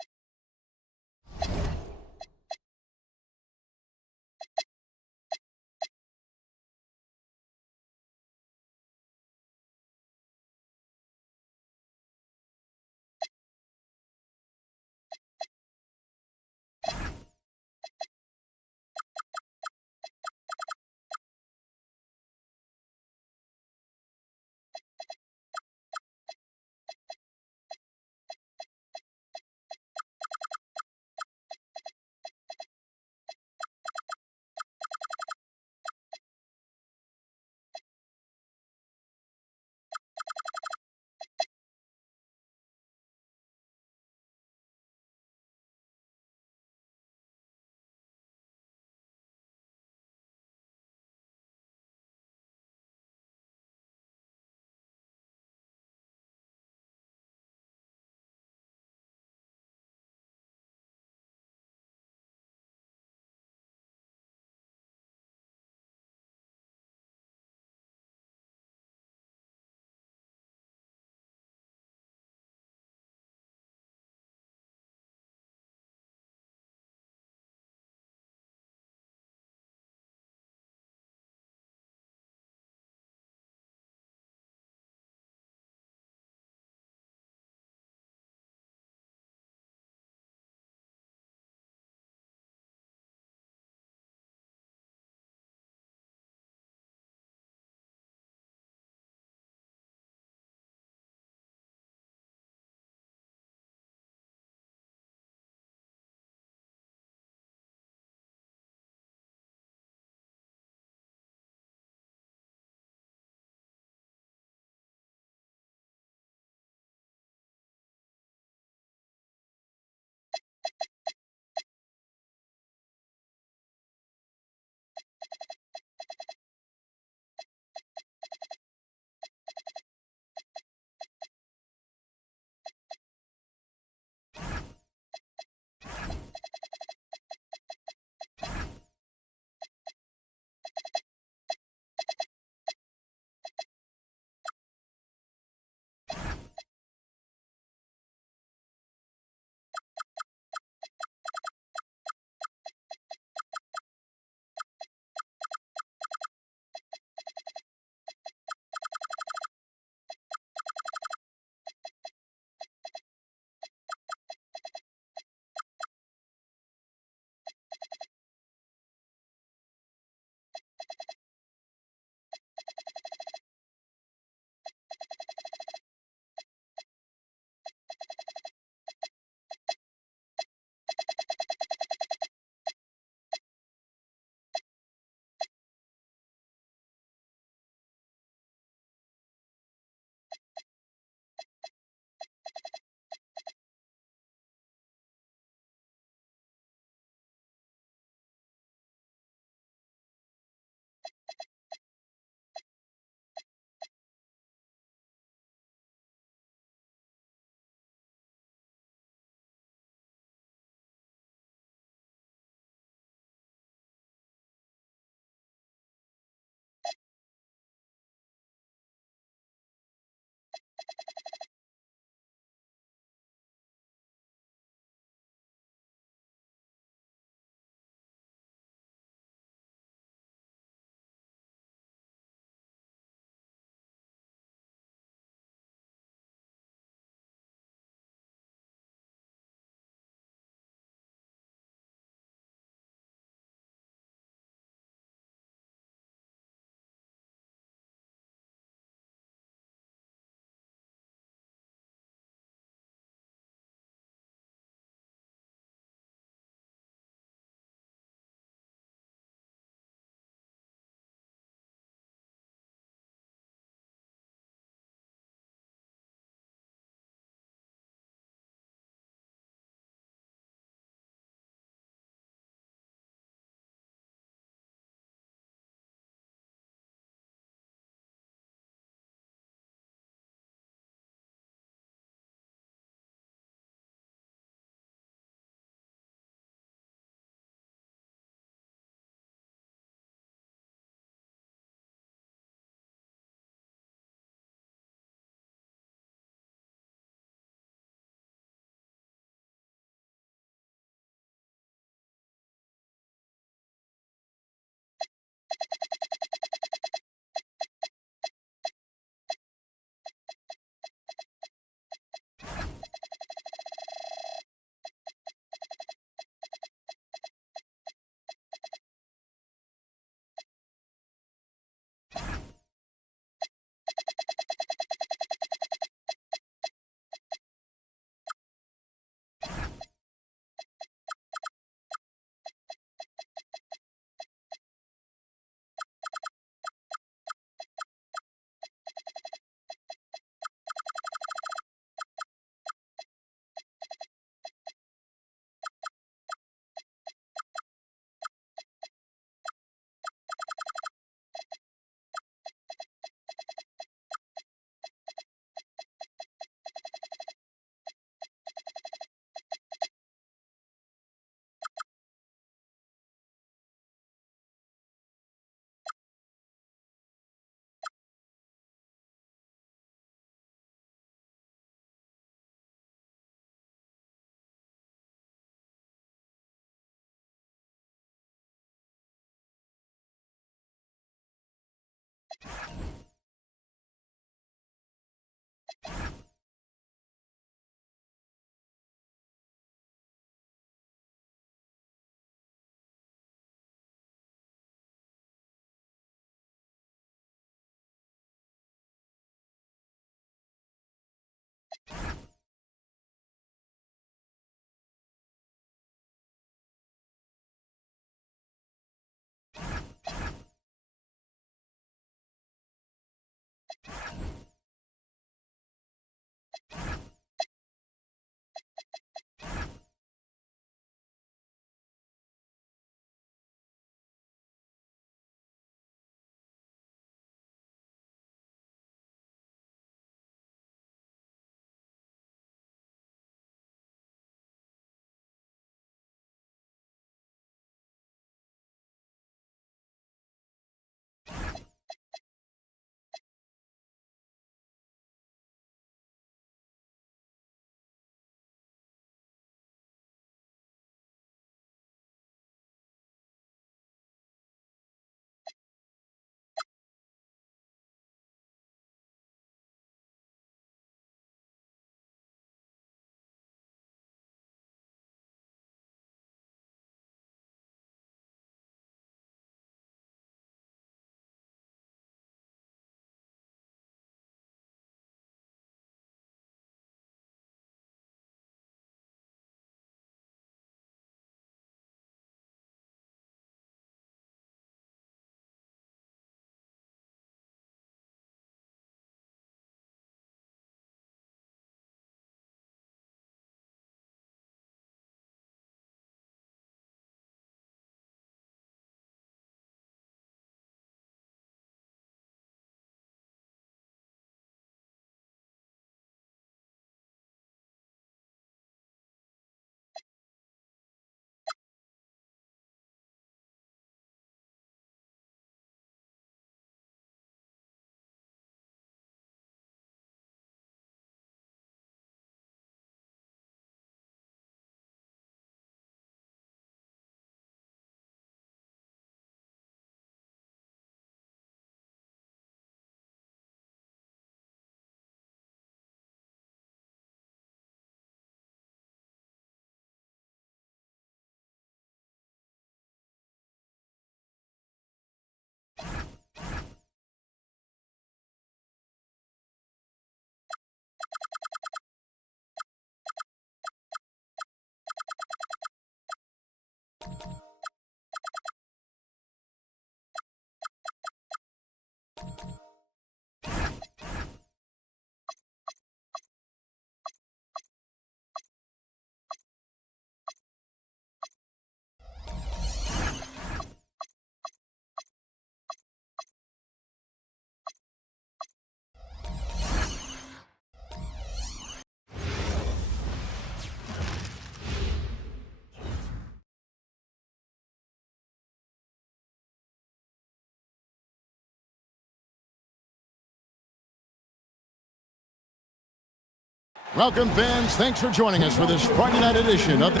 Welcome, fans. Thanks for joining us for this Friday night edition of the...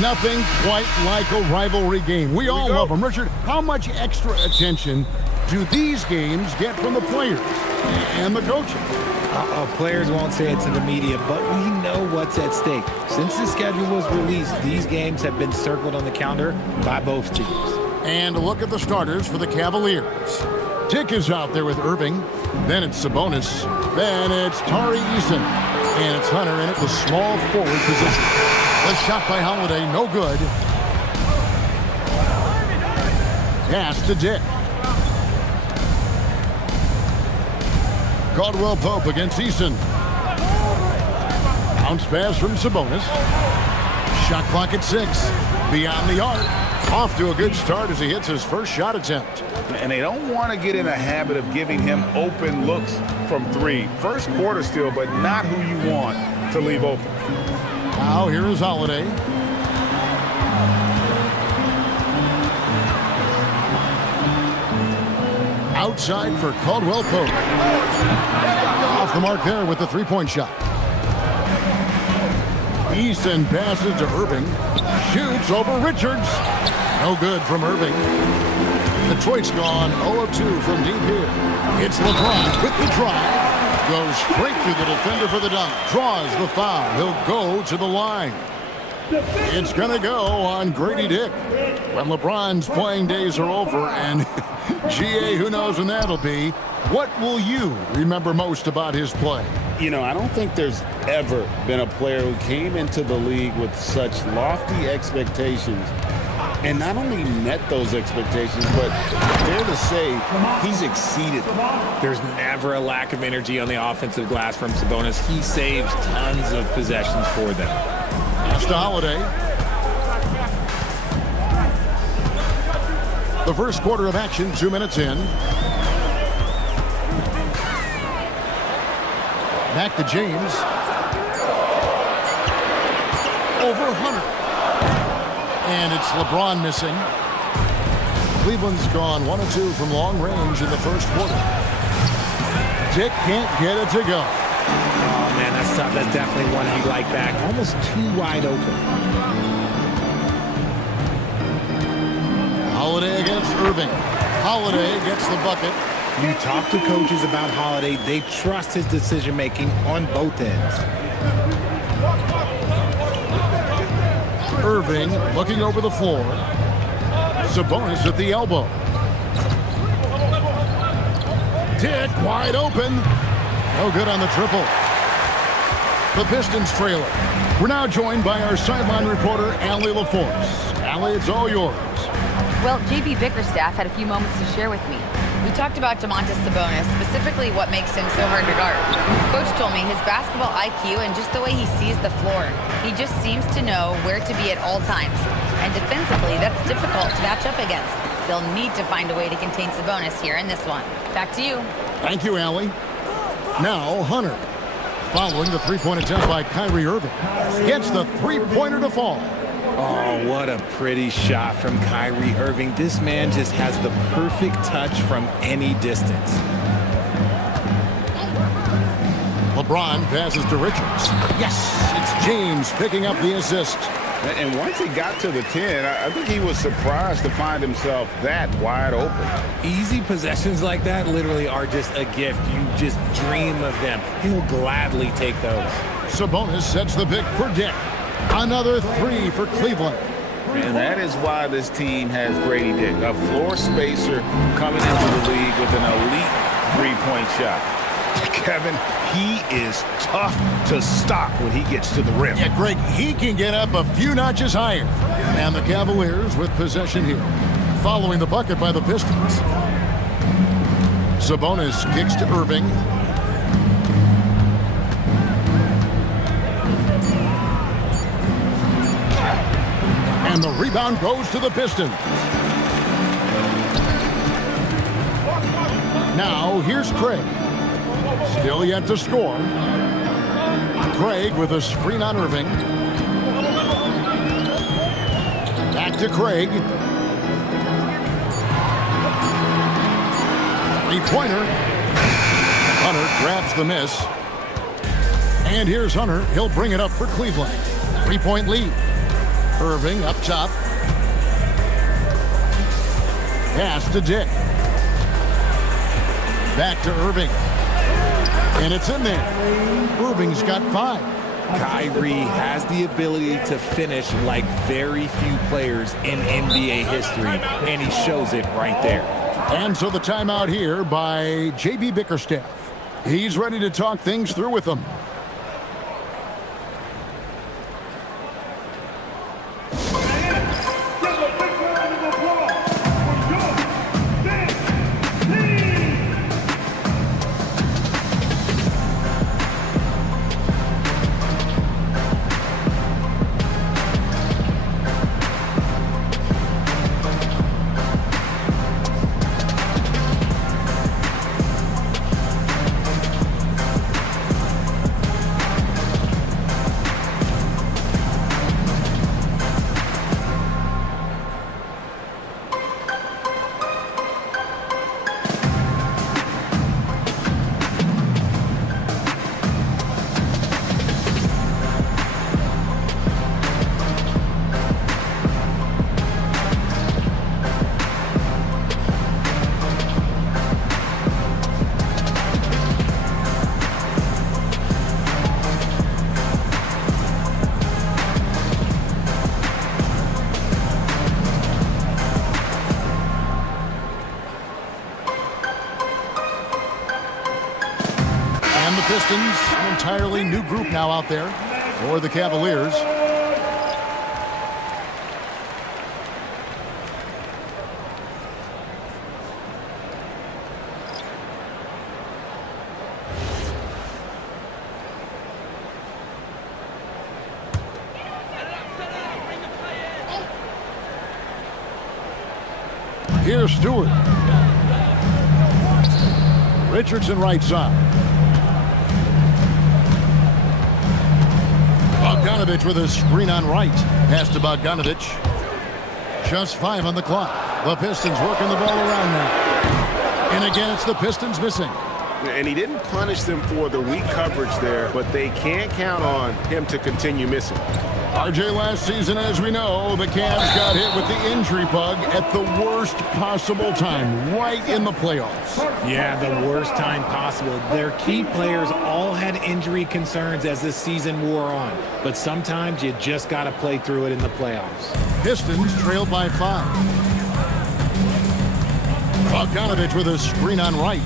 Nothing quite like a rivalry game. We all love them. Richard, how much extra attention do these games get from the players and the coaches? Players won't say it to the media, but we know what's at stake. Since the schedule was released, these games have been circled on the calendar by both teams. And look at the starters for the Cavaliers. Dick is out there with Irving. Then it's Sabonis. Then it's Tari Eason. And it's Hunter in at the small forward position. The shot by Holiday, no good. Pass to Dick. Caldwell Pope against Eason. Bounce pass from Sabonis. Shot clock at 6. Beyond the arc. Off to a good start as he hits his first shot attempt. And they don't want to get in a habit of giving him open looks from 3. First quarter still, but not who you want to leave open. Now here is Holiday. Outside for Caldwell Pope. Off the mark there with the three-point shot. Easton passes to Irving. Shoots over Richards. No good from Irving. Detroit's gone 0 of 2 from deep here. It's LeBron with the drive. Goes straight through the defender for the dunk. Draws the foul. He'll go to the line. It's going to go on Grady Dick. When LeBron's playing days are over, and GA, who knows when that'll be, what will you remember most about his play? You know, I don't think there's ever been a player who came into the league with such lofty expectations and not only met those expectations, but fair to say, he's exceeded them. There's never a lack of energy on the offensive glass from Sabonis. He saves tons of possessions for them. Pass to Holiday. The first quarter of action, 2 minutes in. Back to James. Over Hunter. And it's LeBron missing. Cleveland's gone 1 of 2 from long range in the first quarter. Dick can't get it to go. Oh, man, that's tough. That's definitely one he'd like back. Almost too wide open. Holiday against Irving. Holiday gets the bucket. You talk to coaches about Holiday, they trust his decision-making on both ends. Irving looking over the floor. Sabonis at the elbow. Dick wide open. No good on the triple. The Pistons trailer. We're now joined by our sideline reporter, Allie LaForce. Allie, it's all yours. Well, JB Bickerstaff had a few moments to share with me. We talked about Domantas Sabonis, specifically what makes him so hard to guard. Coach told me his basketball IQ and just the way he sees the floor. He just seems to know where to be at all times. And defensively, that's difficult to match up against. They'll need to find a way to contain Sabonis here in this one. Back to you. Thank you, Allie. Now, Hunter. Following the three-point attempt by Kyrie Irving. Gets the three-pointer to fall. Oh, what a pretty shot from Kyrie Irving. This man just has the perfect touch from any distance. LeBron passes to Richards. Yes, it's James picking up the assist. And once he got to the 10, I think he was surprised to find himself that wide open. Easy possessions like that literally are just a gift. You just dream of them. He'll gladly take those. Sabonis sets the pick for Dick. Another three for Cleveland. And that is why this team has Grady Dick, a floor spacer coming into the league with an elite three-point shot. Kevin, he is tough to stop when he gets to the rim. Yeah, Greg, he can get up a few notches higher. And the Cavaliers with possession here. Following the bucket by the Pistons. Sabonis kicks to Irving. And the rebound goes to the Pistons. Now, here's Craig. Still yet to score. Craig with a screen on Irving. Back to Craig. Three-pointer. Hunter grabs the miss. And here's Hunter. He'll bring it up for Cleveland. 3-point lead. Irving up top. Pass to Dick. Back to Irving. And it's in there. Irving's got 5. Kyrie has the ability to finish like very few players in NBA history, and he shows it right there. And so the timeout here by JB Bickerstaff. He's ready to talk things through with them. entirely new group now out there for the Cavaliers. Here's Stewart. Richardson right side. Bogdanovich with a screen on right. Pass to Bogdanovich. Just 5 on the clock. The Pistons working the ball around now. And again, it's the Pistons missing. And he didn't punish them for the weak coverage there, but they can't count on him to continue missing. RJ, last season, as we know, the Cavs got hit with the injury bug at the worst possible time, right in the playoffs. Yeah, the worst time possible. Their key players all had injury concerns as the season wore on, but sometimes you just got to play through it in the playoffs. Pistons trailed by 5. Bogdanovich with a screen on right.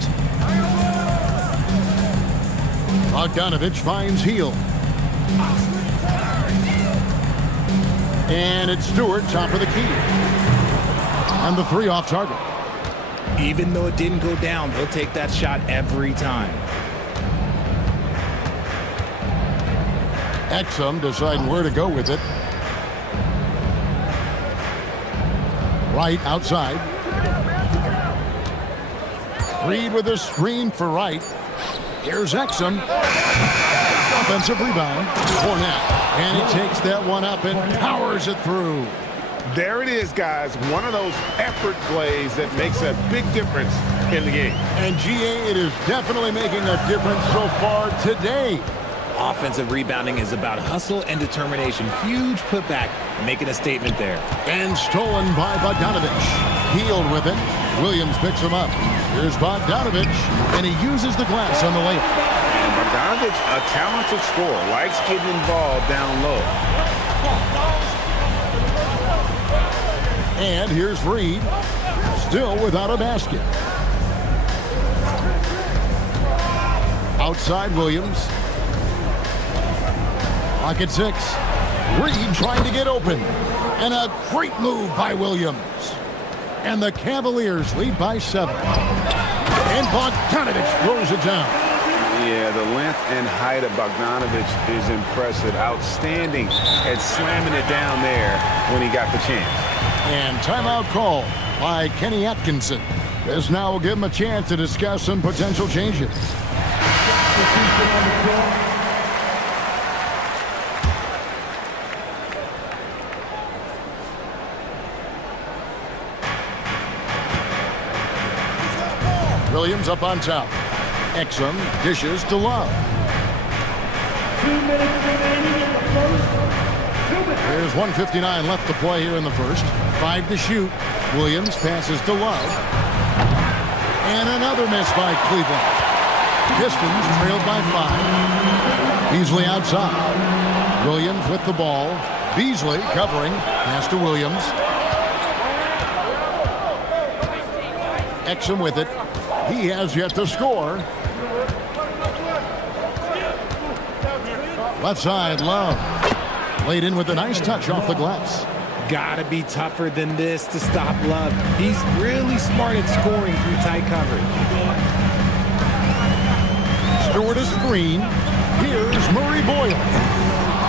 Bogdanovich finds Hield. And it's Stewart, top of the key. And the 3 off target. Even though it didn't go down, they'll take that shot every time. Exum deciding where to go with it. Wright outside. Reed with a screen for Wright. Here's Exum. Offensive rebound. Fournette. And he takes that one up and powers it through. There it is, guys. One of those effort plays that makes a big difference in the game. And GA, it is definitely making a difference so far today. Offensive rebounding is about hustle and determination. Huge putback, making a statement there. And stolen by Bogdanovich. Hield with it. Williams picks him up. Here's Bogdanovich, and he uses the glass on the layup. Bogdanovich, a talented scorer, likes getting involved down low. And here's Reed, still without a basket. Outside Williams. Clock at 6. Reed trying to get open. And a great move by Williams. And the Cavaliers lead by 7. And Bogdanovich throws it down. Yeah, the length and height of Bogdanovich is impressive. Outstanding at slamming it down there when he got the chance. And timeout call by Kenny Atkinson. This now will give him a chance to discuss some potential changes. Williams up on top. Exum dishes to Love. 2 minutes remaining in the first. 2 minutes. There's 1:59 left to play here in the first. 5 to shoot. Williams passes to Love. And another miss by Cleveland. Pistons trailed by 5. Beasley outside. Williams with the ball. Beasley covering. Pass to Williams. Exum with it. He has yet to score. Left side, Love. Laid in with a nice touch off the glass. Gotta be tougher than this to stop Love. He's really smart at scoring through tight coverage. Stewart a screen. Here's Murray Boyle.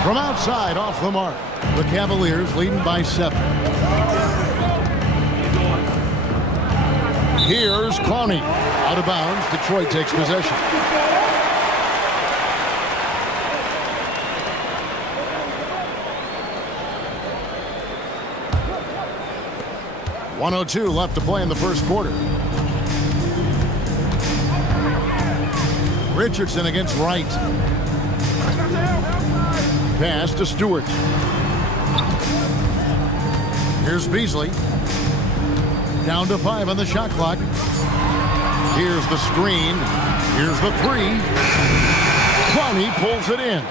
From outside off the mark. The Cavaliers leading by 7. Here's Clowney. Out of bounds. Detroit takes possession. .102 left to play in the first quarter. Richardson against Wright. Pass to Stewart. Here's Beasley. Down to 5 on the shot clock. Here's the screen. Here's the 3. Clowney pulls it in.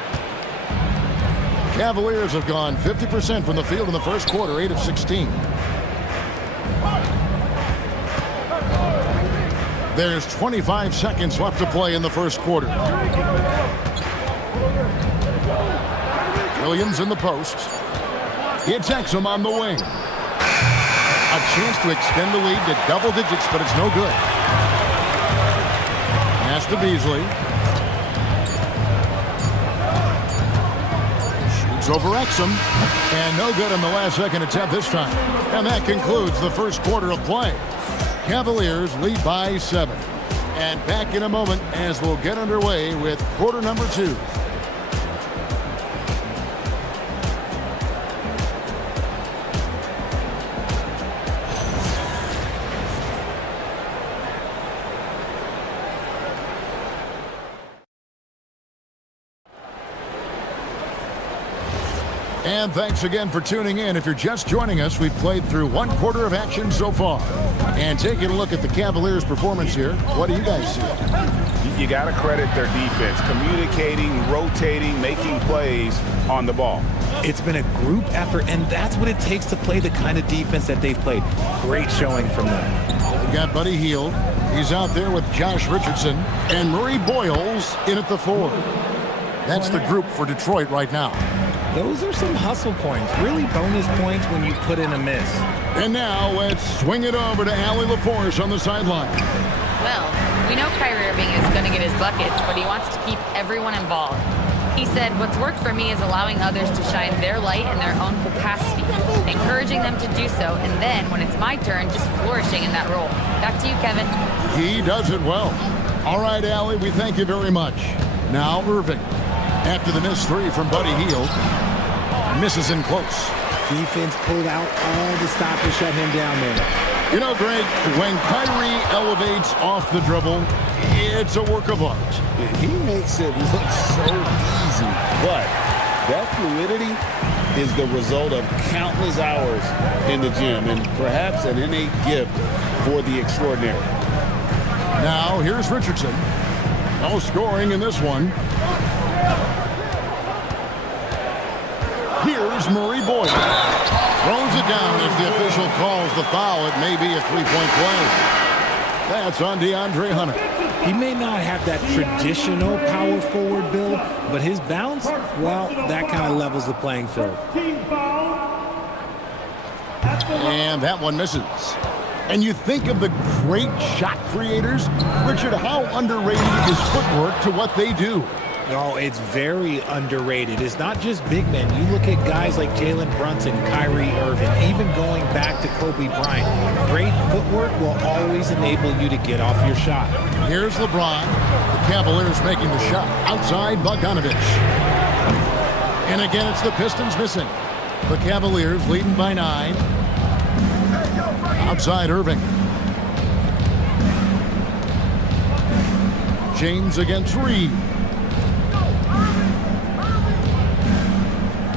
Cavaliers have gone 50% from the field in the first quarter, 8 of 16. There's 25 seconds left to play in the first quarter. Williams in the post. It's Exum on the wing. A chance to extend the lead to double digits, but it's no good. Pass to Beasley. Shoots over Exum. And no good on the last second attempt this time. And that concludes the first quarter of play. Cavaliers lead by 7. And back in a moment as we'll get underway with quarter number 2. And thanks again for tuning in. If you're just joining us, we've played through one quarter of action so far. And taking a look at the Cavaliers' performance here, what do you guys see? You got to credit their defense, communicating, rotating, making plays on the ball. It's been a group effort, and that's what it takes to play the kind of defense that they've played. Great showing from them. We've got Buddy Hield. He's out there with Josh Richardson and Murray Boyles in at the 4. That's the group for Detroit right now. Those are some hustle points, really bonus points when you put in a miss. And now let's swing it over to Allie LaForce on the sideline. Well, we know Kyrie Irving is going to get his buckets, but he wants to keep everyone involved. He said, what's worked for me is allowing others to shine their light in their own capacity, encouraging them to do so, and then when it's my turn, just flourishing in that role. Back to you, Kevin. He does it well. All right, Allie, we thank you very much. Now Irving. After the missed 3 from Buddy Hield. Misses in close. Defense pulled out all the stop to shut him down there. You know, Greg, when Kyrie elevates off the dribble, it's a work of art. He makes it look so easy, but that fluidity is the result of countless hours in the gym and perhaps an innate gift for the extraordinary. Now, here's Richardson. No scoring in this one. Here's Murray Boyles. Throws it down as the official calls the foul. It may be a three-point play. That's on DeAndre Hunter. He may not have that traditional power forward build, but his bounce, well, that kind of levels the playing field. And that one misses. And you think of the great shot creators. Richard, how underrated is footwork to what they do? Oh, it's very underrated. It's not just big men. You look at guys like Jalen Brunson, Kyrie Irving, even going back to Kobe Bryant. Great footwork will always enable you to get off your shot. Here's LeBron. The Cavaliers making the shot. Outside Bogdanovich. And again, it's the Pistons missing. The Cavaliers leading by 9. Outside Irving. James against Reed.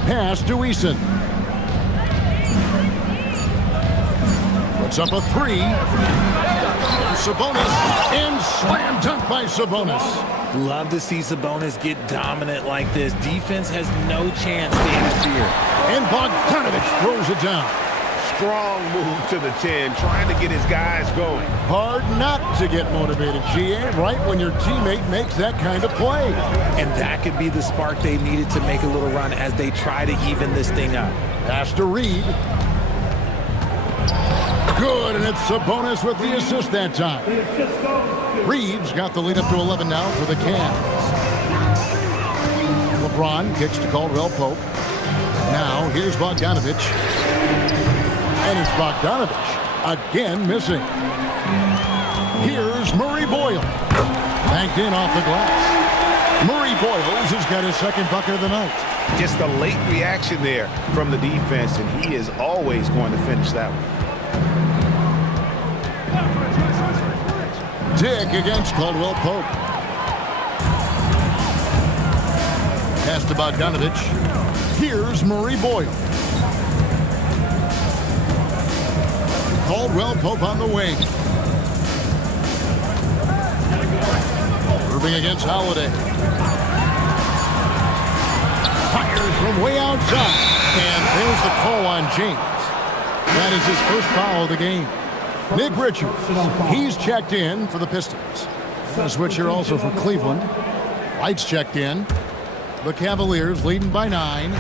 Pass to Eason. Puts up a 3. Sabonis, and slam dunk by Sabonis. Love to see Sabonis get dominant like this. Defense has no chance to interfere. And Bogdanovich throws it down. Strong move to the 10, trying to get his guys going. Hard not to get motivated, GA, right when your teammate makes that kind of play. And that could be the spark they needed to make a little run as they try to even this thing up. Pass to Reed. Good, and it's Sabonis with the assist that time. Reed's got the lead up to 11 now for the Cavs. LeBron kicks to Caldwell Pope. Now here's Bogdanovich. And it's Bogdanovich again missing. Here's Murray Boyles. Banked in off the glass. Murray Boyles has got his second bucket of the night. Just a late reaction there from the defense, and he is always going to finish that one. Dick against Caldwell Pope. Pass to Bogdanovich. Here's Murray Boyles. Caldwell Pope on the wing. Irving against Holiday. Fires from way outside. And there's the call on James. That is his first foul of the game. Nick Richards, he's checked in for the Pistons. A switch here also for Cleveland. White's checked in. The Cavaliers leading by 9.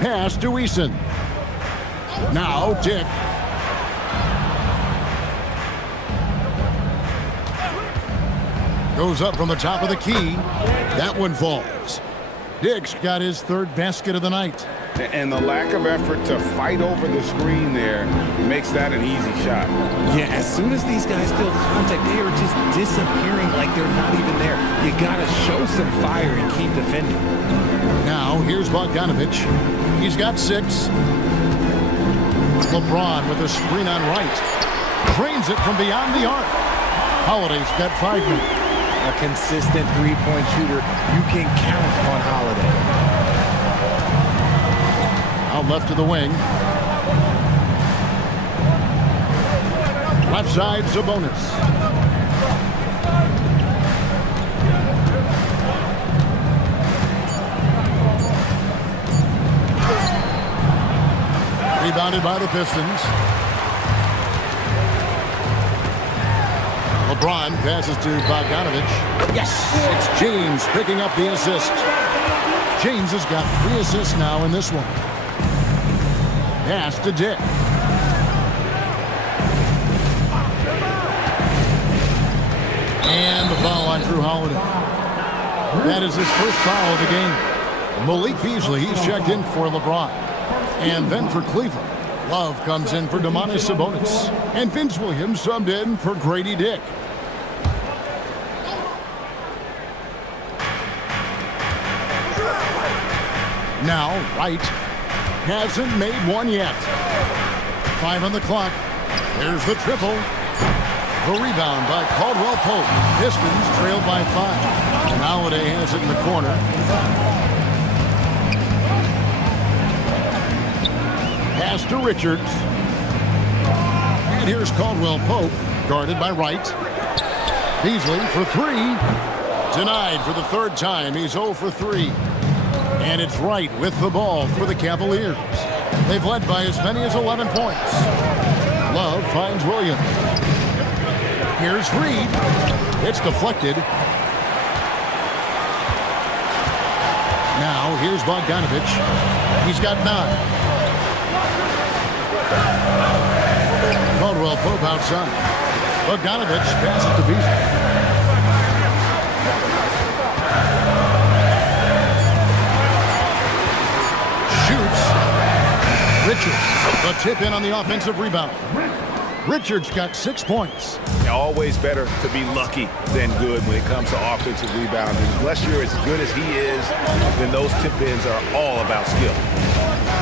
Pass to Eason. Now Dick. Goes up from the top of the key. That one falls. Dick's got his third basket of the night. And the lack of effort to fight over the screen there makes that an easy shot. Yeah, as soon as these guys feel contact, they are just disappearing like they're not even there. You got to show some fire and keep defending. Now, here's Bogdanovich. He's got 6. LeBron with a screen on right. Trains it from beyond the arc. Holiday's got 5 minutes. A consistent three-point shooter. You can count on Holiday. Out left to the wing. Left side, Sabonis. Rebounded by the Pistons. LeBron passes to Bogdanovich. Yes! It's James picking up the assist. James has got 3 assists now in this one. Pass to Dick. And the foul on Drew Holiday. That is his first foul of the game. Malik Beasley, he's checked in for LeBron. And then for Cleveland, Love comes in for Domantas Sabonis. And Vince Williams subbed in for Grady Dick. Now, Wright hasn't made one yet. 5 on the clock. There's the triple. The rebound by Caldwell Pope. Pistons trailed by 5. And Holiday has it in the corner. Pass to Richards. And here's Caldwell Pope, guarded by Wright. Beasley for 3. Denied for the 3rd time. He's 0 for 3. And it's Wright with the ball for the Cavaliers. They've led by as many as 11 points. Love finds Williams. Here's Reed. It's deflected. Now here's Bogdanovich. He's got 9. Caldwell Pope outside. Bogdanovich passes to Beasley. Richards, the tip in on the offensive rebound. Richards got 6 points. Always better to be lucky than good when it comes to offensive rebounding. Unless you're as good as he is, then those tip-ins are all about skill.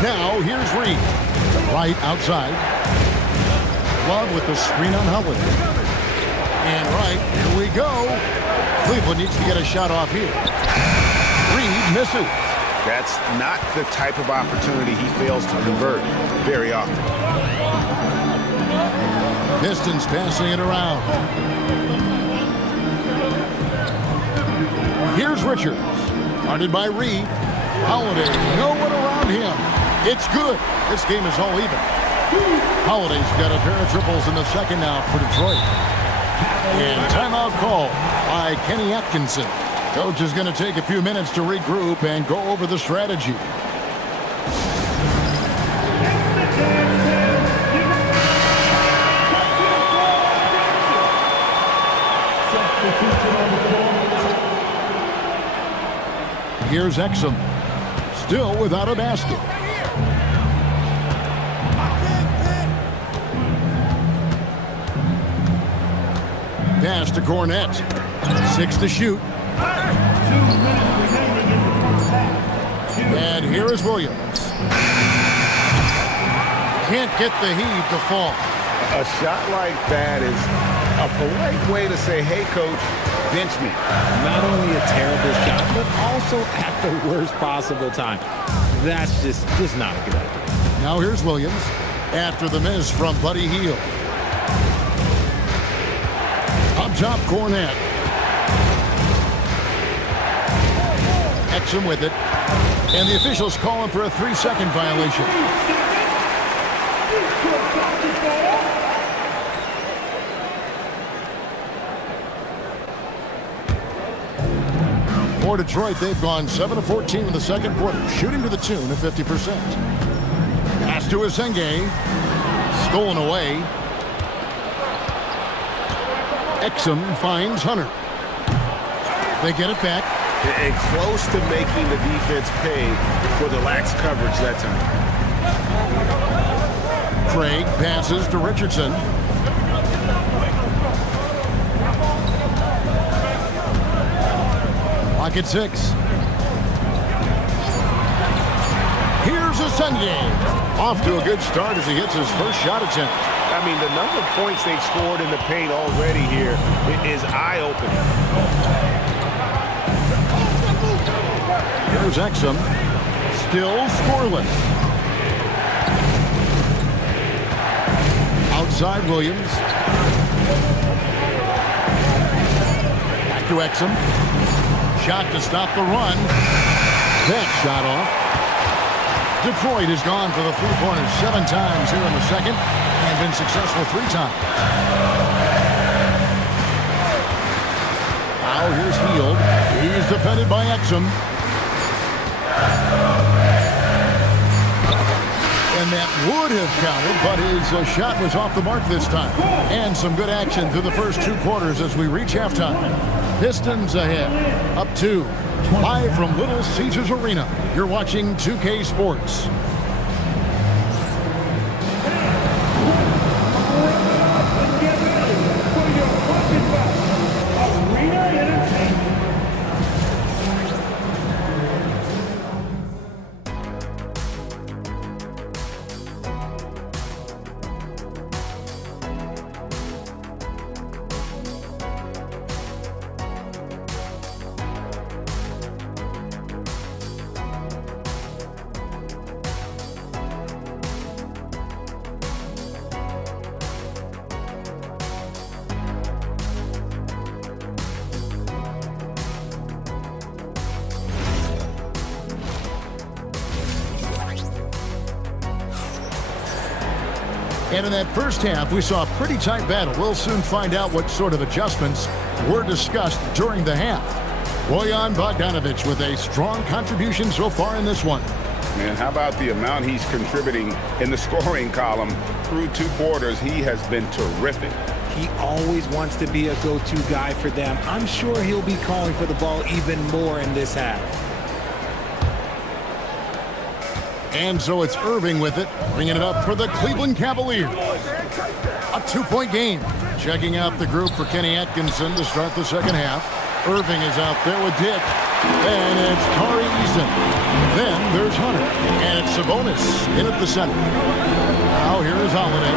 Now, here's Reed. Right outside. Love with the screen on Holiday. And right, here we go. Cleveland needs to get a shot off here. Reed misses. That's not the type of opportunity he fails to convert very often. Pistons passing it around. Here's Richards. Guarded by Reed. Holiday, no one around him. It's good. This game is all even. Holiday's got a pair of triples in the second now for Detroit. And timeout call by Kenny Atkinson. Coach is going to take a few minutes to regroup and go over the strategy. Here's Exum, still without a basket. Pass to Cornette. 6 to shoot. And here is Williams. Can't get the heave to fall. A shot like that is a polite way to say, hey, coach, bench me. Not only a terrible shot, but also at the worst possible time. That's just not a good idea. Now here's Williams after the miss from Buddy Hield. Up top, Cornette. Exum with it. And the officials call him for a 3-second violation. For Detroit, they've gone 7 of 14 in the second quarter, shooting to the tune of 50%. Pass to Asenge. Stolen away. Exum finds Hunter. They get it back. And close to making the defense pay for the lax coverage that time. Craig passes to Richardson. Lock at 6. Here's Asenge. Off to a good start as he hits his first shot attempt. I mean, the number of points they've scored in the paint already here is eye-opening. Here's Exum. Still scoreless. Outside Williams. Back to Exum. Shot to stop the run. That shot off. Detroit has gone for the three-pointers 7 times here in the second and been successful 3 times. Now here's Hield. He's defended by Exum. And that would have counted, but his shot was off the mark this time. And some good action through the first 2 quarters as we reach halftime. Pistons ahead, up 2. Live from Little Caesars Arena, you're watching 2K Sports. And in that first half, we saw a pretty tight battle. We'll soon find out what sort of adjustments were discussed during the half. Bojan Bogdanovic with a strong contribution so far in this one. Man, how about the amount he's contributing in the scoring column through 2 quarters? He has been terrific. He always wants to be a go-to guy for them. I'm sure he'll be calling for the ball even more in this half. And so it's Irving with it, bringing it up for the Cleveland Cavaliers. A 2-point game. Checking out the group for Kenny Atkinson to start the second half. Irving is out there with Dick. And it's Tari Eason. Then there's Hunter. And it's Sabonis in at the center. Now here is Holiday.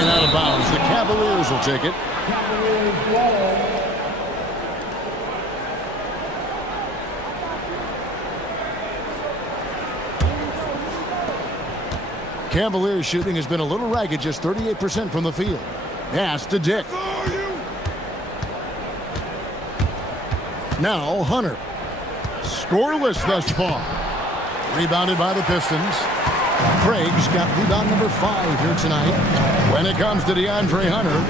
And out of bounds. The Cavaliers will take it. Cavaliers shooting has been a little ragged, just 38% from the field. Pass to Dick. Now Hunter. Scoreless thus far. Rebounded by the Pistons. Craig's got rebound number 5 here tonight. When it comes to DeAndre Hunter,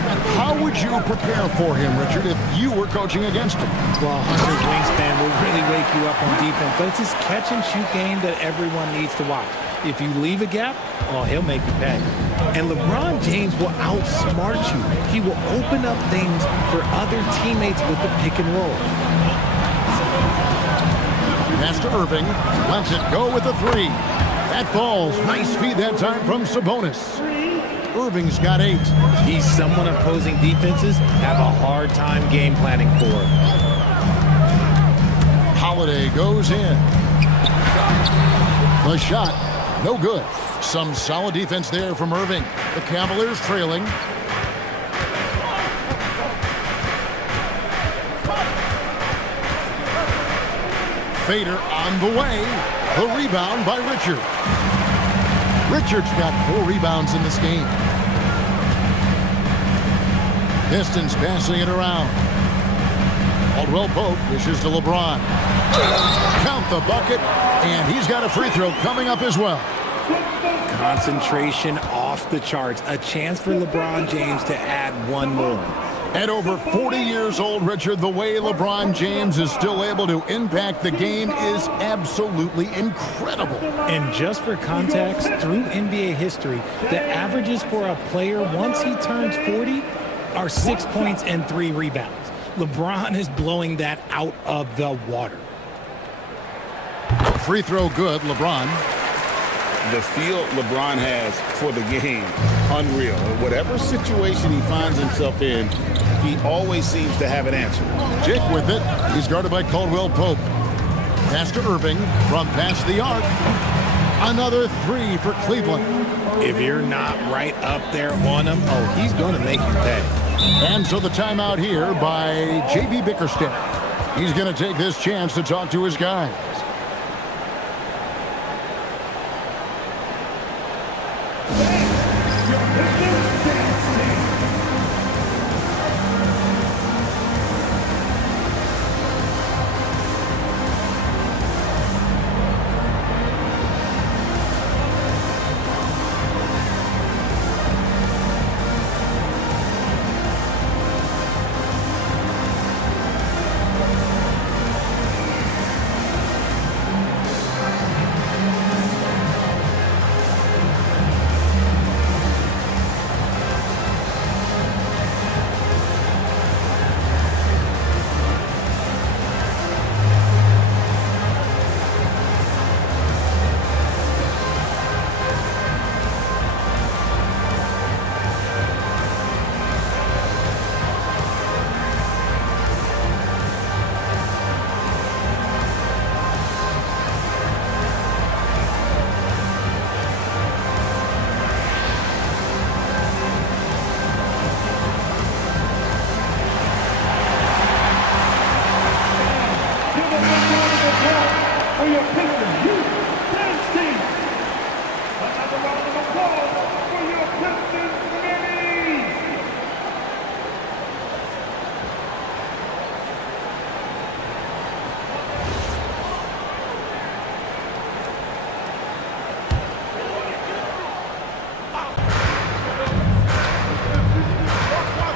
how would you prepare for him, Richard, if you were coaching against him? Well, Hunter's wingspan will really wake you up on defense, but it's his catch-and-shoot game that everyone needs to watch. If you leave a gap, oh, he'll make you pay. And LeBron James will outsmart you. He will open up things for other teammates with the pick and roll. Pass to Irving. Lets it go with the 3. That falls. Nice feed that time from Sabonis. Irving's got 8. He's someone opposing defenses have a hard time game planning for. Holiday goes in. The shot. No good. Some solid defense there from Irving. The Cavaliers trailing. Fader on the way. The rebound by Richard. Richard's got 4 rebounds in this game. Pistons passing it around. Caldwell Pope dishes to LeBron. Count the bucket, and he's got a free throw coming up as well. Concentration off the charts. A chance for LeBron James to add 1 more. At over 40 years old, Richard, the way LeBron James is still able to impact the game is absolutely incredible. And just for context, through NBA history, the averages for a player once he turns 40 are 6 points and 3 rebounds. LeBron is blowing that out of the water. Free throw good, LeBron. The feel LeBron has for the game, unreal. Whatever situation he finds himself in, he always seems to have an answer. Jake with it. He's guarded by Caldwell Pope. Pass to Irving from past the arc. Another 3 for Cleveland. If you're not right up there on him, oh, he's going to make you pay. And so the timeout here by J.B. Bickerstaff. He's going to take this chance to talk to his guys.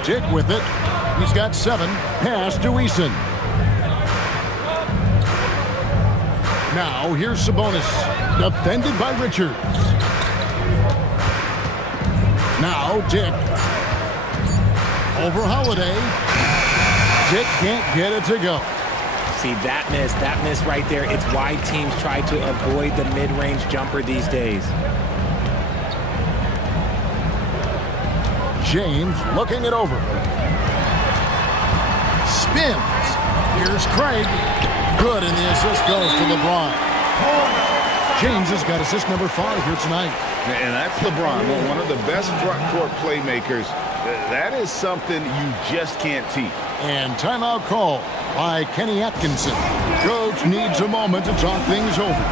Dick with it. He's got 7. Pass to Eason. Now here's Sabonis. Defended by Richards. Now Dick. Over Holiday. Dick can't get it to go. See, that miss right there, it's why teams try to avoid the mid-range jumper these days. James looking it over. Spins. Here's Craig. Good, and the assist goes to LeBron. James has got assist number 5 here tonight. And that's LeBron, one of the best front court playmakers. That is something you just can't teach. And timeout call by Kenny Atkinson. Coach needs a moment to talk things over.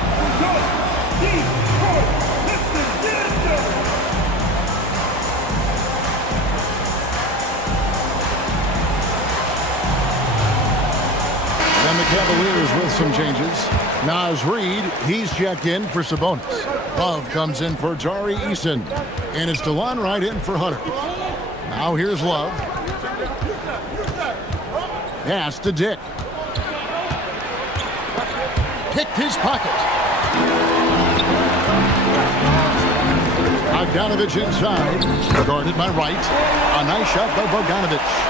And the Cavaliers with some changes. Naz Reid, he's checked in for Sabonis. Love comes in for Tari Eason. And it's DeLon Wright in for Hunter. Now here's Love. Pass to Dick. Picked his pocket. Bogdanovich inside. Guarded by Wright. A nice shot by Bogdanovich.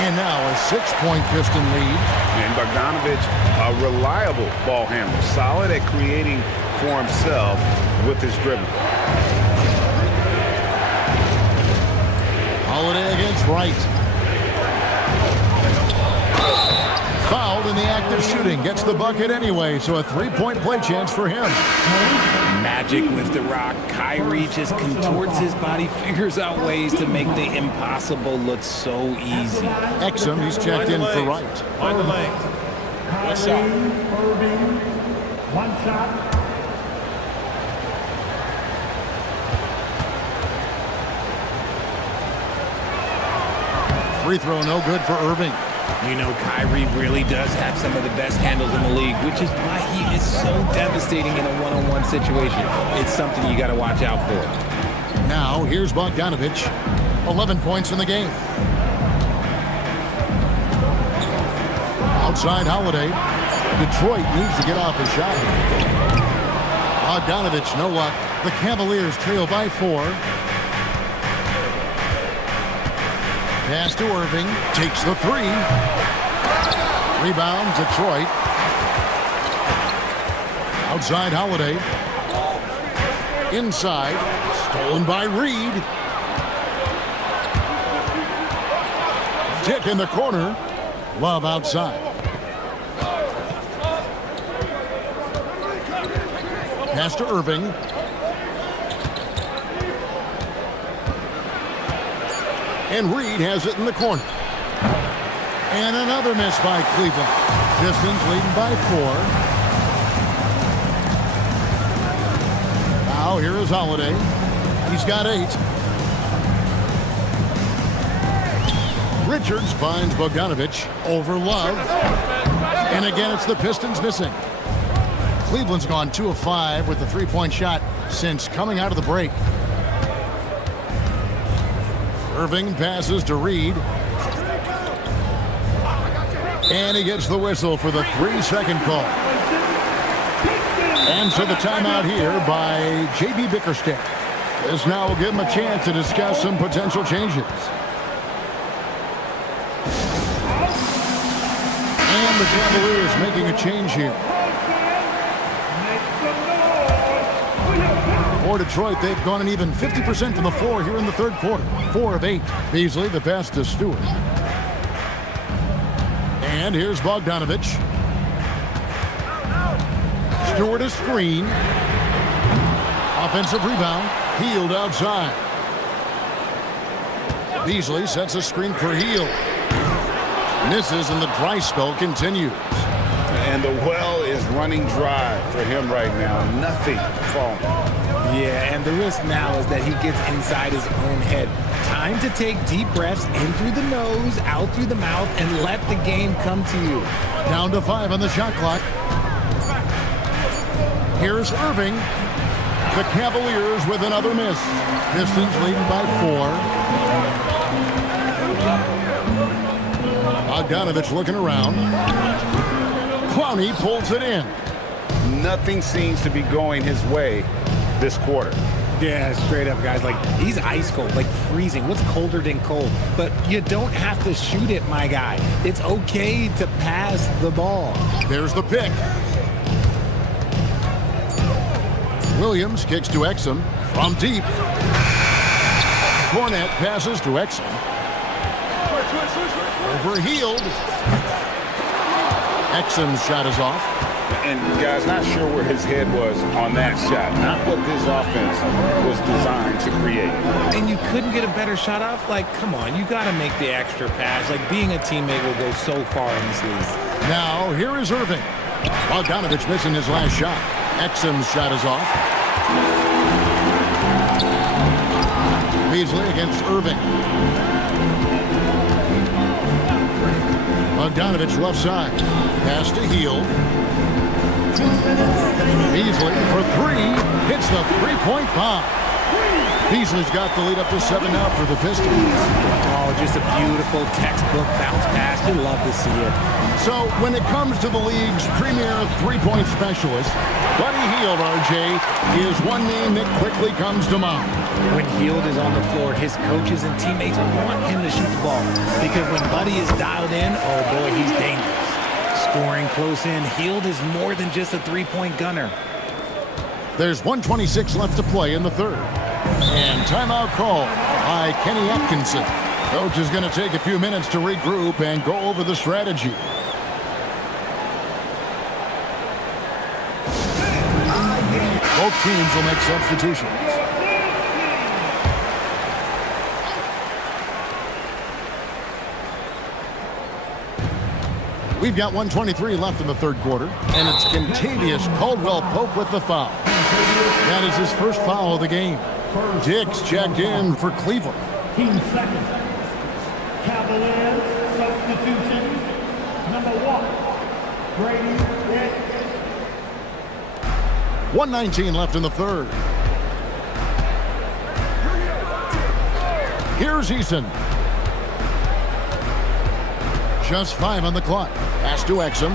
And now a 6-point Piston lead. And Bogdanovich, a reliable ball handler. Solid at creating for himself with his dribble. Holiday against Wright. Fouled in the act of shooting. Gets the bucket anyway, so a 3-point play chance for him. Magic with the rock. Kyrie just contorts his body, figures out ways to make the impossible look so easy. Exum, he's checked in for Wright. Mind the lane. One shot. One shot. Free throw no good for Irving. You know, Kyrie really does have some of the best handles in the league, which is why he is so devastating in a one-on-one situation. It's something you got to watch out for. Now, here's Bogdanovich. 11 points in the game. Outside Holiday. Detroit needs to get off a shot. Bogdanovich, no luck. The Cavaliers trail by 4. Pass to Irving. Takes the 3. Rebound, Detroit. Outside Holiday. Inside. Stolen by Reed. Dick in the corner. Love outside. Pass to Irving. And Reed has it in the corner. And another miss by Cleveland. Pistons leading by 4. Now here is Holiday. He's got 8. Richards finds Bogdanovich over Love. And again, it's the Pistons missing. Cleveland's gone 2 of 5 with the 3-point shot since coming out of the break. Irving passes to Reed. And he gets the whistle for the 3-second call. And so the timeout here by J.B. Bickerstaff. This now will give him a chance to discuss some potential changes. And the Cavaliers making a change here. For Detroit, they've gone an even 50% from the floor here in the third quarter. 4 of 8. Beasley, the pass to Stewart. And here's Bogdanovich. Stewart a screen. Offensive rebound. Hield outside. Beasley sets a screen for Hield. Misses, and the dry spell continues. And the well is running dry for him right now. Nothing falling. Yeah, and the risk now is that he gets inside his own head. Time to take deep breaths in through the nose, out through the mouth, and let the game come to you. Down to 5 on the shot clock. Here's Irving. The Cavaliers with another miss. Pistons leading by 4. Bogdanovich looking around. Clowney pulls it in. Nothing seems to be going his way this quarter. Yeah, straight up, guys. Like, he's ice cold, like freezing. What's colder than cold? But you don't have to shoot it, my guy. It's okay to pass the ball. There's the pick. Williams kicks to Exum from deep. Cornette passes to Exum. Over Hield. Exum's shot is off. And guys, not sure where his head was on that shot. Not what this offense was designed to create. And you couldn't get a better shot off? Like, come on, you got to make the extra pass. Like, being a teammate will go so far in this league. Now, here is Irving. Bogdanovich missing his last shot. Exum's shot is off. Beasley against Irving. Bogdanovich left side. Pass to Hield. Beasley for 3. Hits the 3-point bomb. Beasley's got the lead up to 7 now for the Pistons. Oh, just a beautiful textbook bounce pass. You love to see it. So when it comes to the league's premier 3-point specialist, Buddy Hield, RJ, is one name that quickly comes to mind. When Hield is on the floor, his coaches and teammates want him to shoot the ball. Because when Buddy is dialed in, oh boy, he's dangerous. Scoring close in, Hield is more than just a 3-point gunner. There's 1:26 left to play in the third. And timeout call by Kenny Atkinson. Coach is going to take a few minutes to regroup and go over the strategy. Both teams will make substitutions. We've got 1:23 left in the third quarter, and it's Kentavious Caldwell-Pope with the foul. That is his first foul of the game. Dix checked in for Cleveland. Team second. Cavaliers substitution number 1. Brady Dick. 1:19 left in the third. Here's Eason. Just 5 on the clock. Pass to Exum.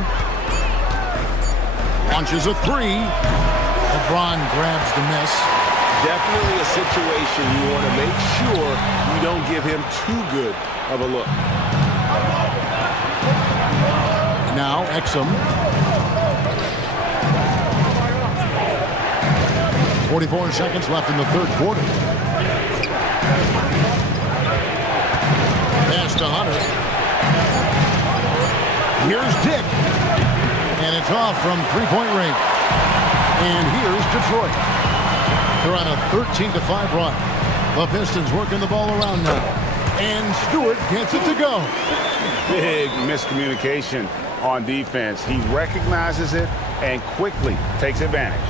Launches a 3. LeBron grabs the miss. Definitely a situation you want to make sure you don't give him too good of a look. Now Exum. 44 seconds left in the third quarter. Pass to Hunter. Here's Dick. And it's off from three-point range. And here's Detroit. They're on a 13-5 run. The Pistons working the ball around now. And Stewart gets it to go. Big miscommunication on defense. He recognizes it and quickly takes advantage.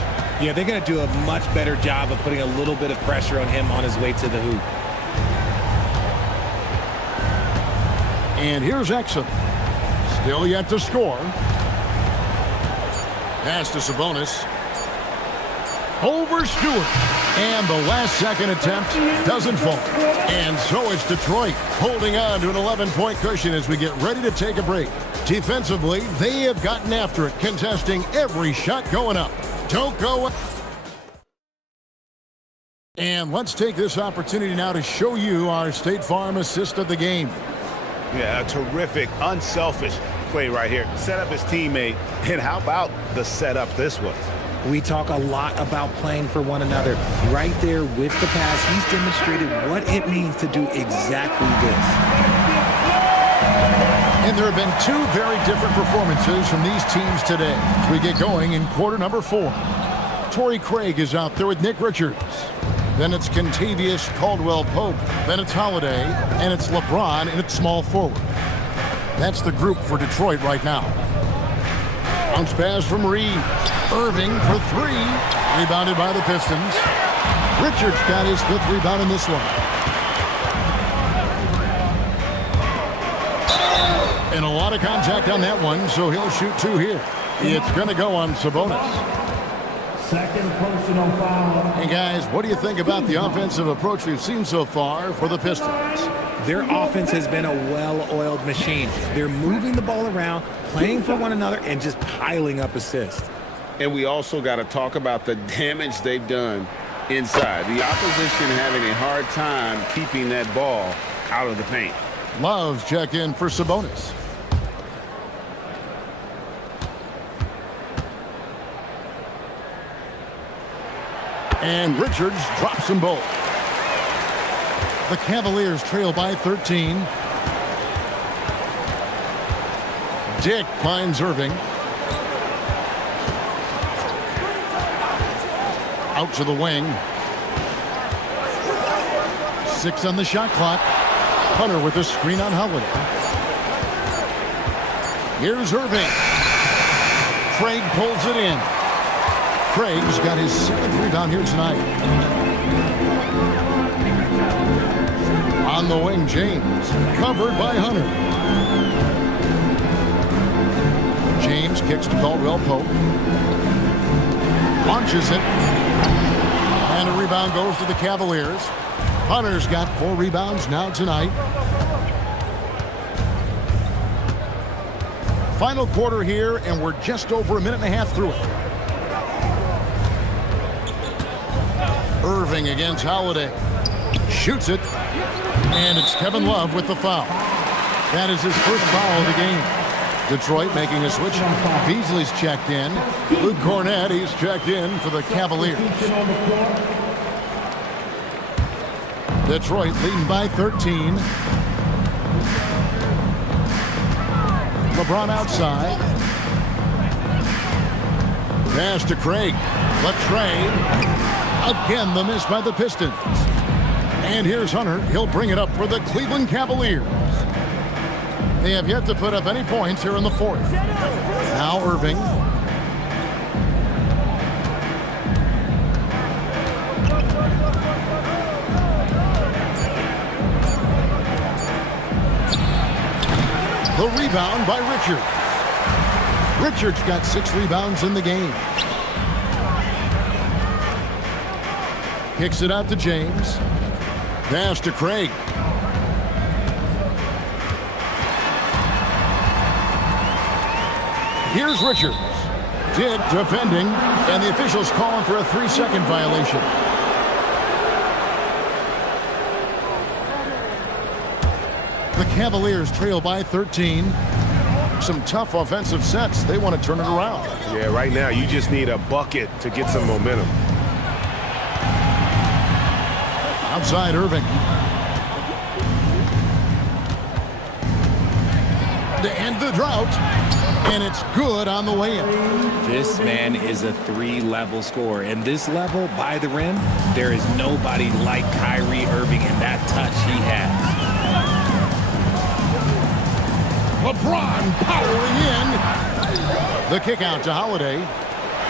Yeah, they're going to do a much better job of putting a little bit of pressure on him on his way to the hoop. And here's Exum. Still yet to score. Pass to Sabonis. Over Stewart. And the last-second attempt doesn't fall. And so it's Detroit holding on to an 11-point cushion as we get ready to take a break. Defensively, they have gotten after it, contesting every shot going up. Don't go. And let's take this opportunity now to show you our State Farm assist of the game. Yeah, a terrific, unselfish play right here. Set up his teammate. And how about the setup this was? We talk a lot about playing for one another. Right there with the pass, he's demonstrated what it means to do exactly this. And there have been two very different performances from these teams today as we get going in quarter number 4. Torrey Craig is out there with Nick Richards. Then it's Kentavious Caldwell-Pope. Then it's Holiday. And it's LeBron and it's small forward. That's the group for Detroit right now. Bounce pass from Reed. Irving for 3. Rebounded by the Pistons. Richards got his 5th rebound in this one. And a lot of contact on that one, so he'll shoot 2 here. It's going to go on Sabonis. Second personal foul. Hey, guys, what do you think about the offensive approach we've seen so far for the Pistons? Their offense has been a well-oiled machine. They're moving the ball around, playing for one another, and just piling up assists. And we also got to talk about the damage they've done inside. The opposition having a hard time keeping that ball out of the paint. Love's check in for Sabonis. And Richards drops them both. The Cavaliers trail by 13. Dick finds Irving. Out to the wing. 6 on the shot clock. Hunter with a screen on Holiday. Here's Irving. Craig pulls it in. Craig's got his 7th rebound here tonight. On the wing, James. Covered by Hunter. James kicks to Caldwell-Pope. Launches it. And a rebound goes to the Cavaliers. Hunter's got 4 rebounds now tonight. Final quarter here, and we're just over a minute and a half through it. Irving against Holiday. Shoots it. And it's Kevin Love with the foul. That is his first foul of the game. Detroit making a switch. Beasley's checked in. Luke Cornett, he's checked in for the Cavaliers. Detroit leading by 13. LeBron outside. Pass to Craig. Latrey. Again, the miss by the Pistons. And here's Hunter. He'll bring it up for the Cleveland Cavaliers. They have yet to put up any points here in the 4th. Now Irving. The rebound by Richards. Richards got 6 rebounds in the game. Kicks it out to James. Pass to Craig. Here's Richards. Dick defending, and the officials calling for a 3-second violation. The Cavaliers trail by 13. Some tough offensive sets. They want to turn it around. Yeah, right now you just need a bucket to get some momentum. Outside Irving. To end the drought, and it's good on the way in. This man is a 3-level scorer, and this level by the rim, there is nobody like Kyrie Irving in that touch he has. LeBron powering in. The kick out to Holiday.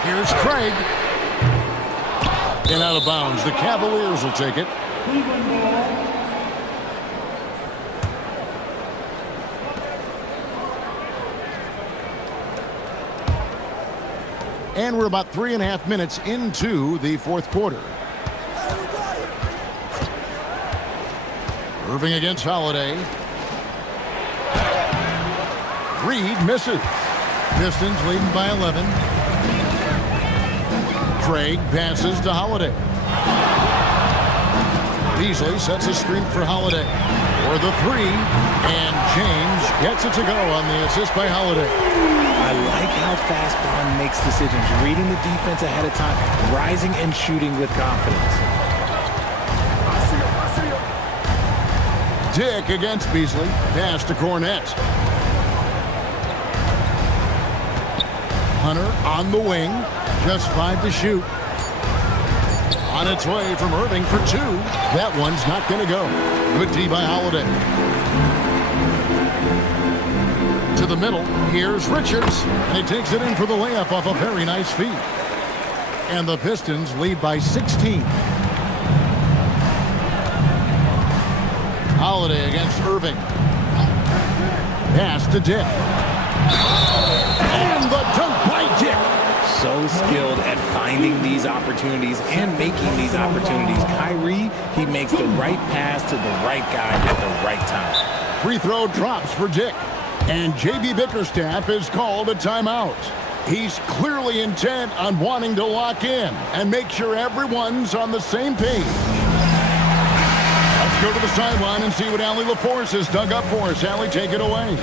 Here's Craig. And out of bounds. The Cavaliers will take it. And we're about 3.5 minutes into the fourth quarter. Irving against Holiday. Reed misses. Pistons leading by 11. Craig passes to Holiday. Beasley sets a screen for Holiday. For the 3, and James gets it to go on the assist by Holiday. I like how fast Bond makes decisions, reading the defense ahead of time, rising and shooting with confidence. Dick against Beasley. Pass to Cornette. Hunter on the wing. Just 5 to shoot. On its way from Irving for 2. That one's not going to go. Good D by Holiday. To the middle. Here's Richards. And he takes it in for the layup off a very nice feed. And the Pistons lead by 16. Holiday against Irving. Pass to Dick. And the dunk by Dick. So skilled at finding these opportunities and making these opportunities. Kyrie, he makes the right pass to the right guy at the right time. Free throw drops for Dick. And J.B. Bickerstaff is called a timeout. He's clearly intent on wanting to lock in and make sure everyone's on the same page. Let's go to the sideline and see what Allie LaForce has dug up for us. Allie, take it away.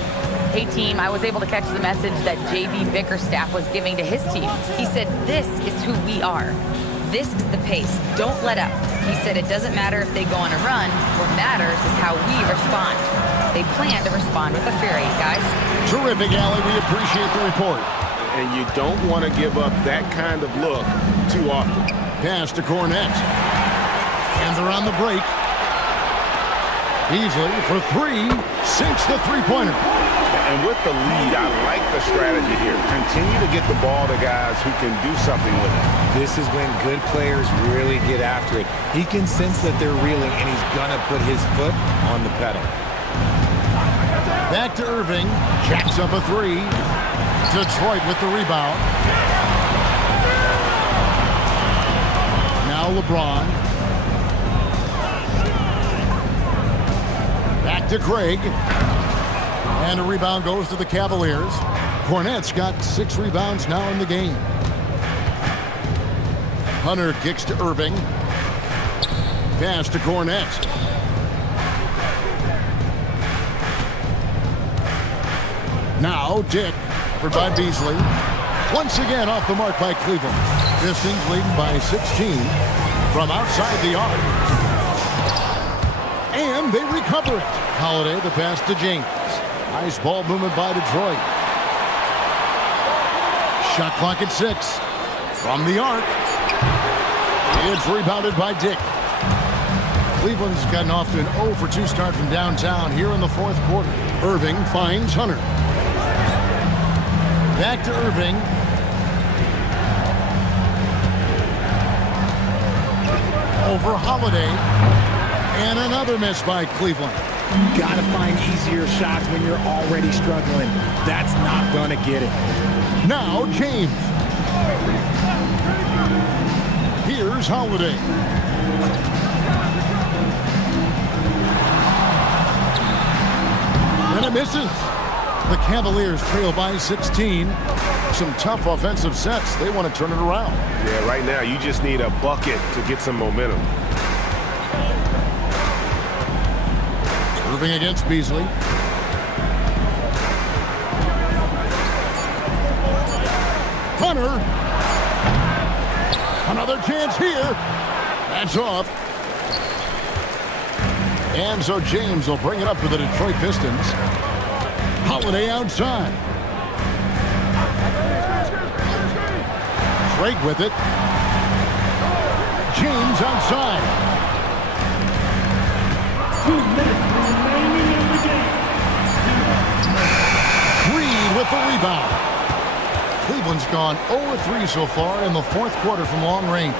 Hey, team, I was able to catch the message that J.B. Bickerstaff was giving to his team. He said, this is who we are. This is the pace. Don't let up. He said it doesn't matter if they go on a run. What matters is how we respond. They plan to respond with a fury, guys. Terrific, Allie. We appreciate the report. And you don't want to give up that kind of look too often. Pass to Cornette. And they're on the break. Beasley for 3. Sinks the three-pointer. And with the lead, I like the strategy here. Continue to get the ball to guys who can do something with it. This is when good players really get after it. He can sense that they're reeling, and he's going to put his foot on the pedal. Back to Irving. Jacks up a 3. Detroit with the rebound. Now LeBron. Back to Craig. And a rebound goes to the Cavaliers. Cornette's got 6 rebounds now in the game. Hunter kicks to Irving. Pass to Cornette. Now Dick, covered by Beasley. Once again off the mark by Cleveland. Pistons leading by 16 from outside the arc. And they recover it. Holiday, the pass to James. Nice ball movement by Detroit. Shot clock at 6. From the arc. It's rebounded by Dick. Cleveland's gotten off to an 0 for 2 start from downtown here in the fourth quarter. Irving finds Hunter. Back to Irving. Over Holiday. And another miss by Cleveland. Got to find easier shots when you're already struggling. That's not going to get it. Now James. Here's Holiday. And it misses. The Cavaliers trail by 16. Some tough offensive sets. They want to turn it around. Yeah, right now you just need a bucket to get some momentum. Irving against Beasley. Hunter. Another chance here. That's off. And so James will bring it up for the Detroit Pistons. Holiday outside. Drake with it. James outside. 2 minutes remaining in the game. Reed with the rebound. Cleveland's gone 0-3 so far in the fourth quarter from long range.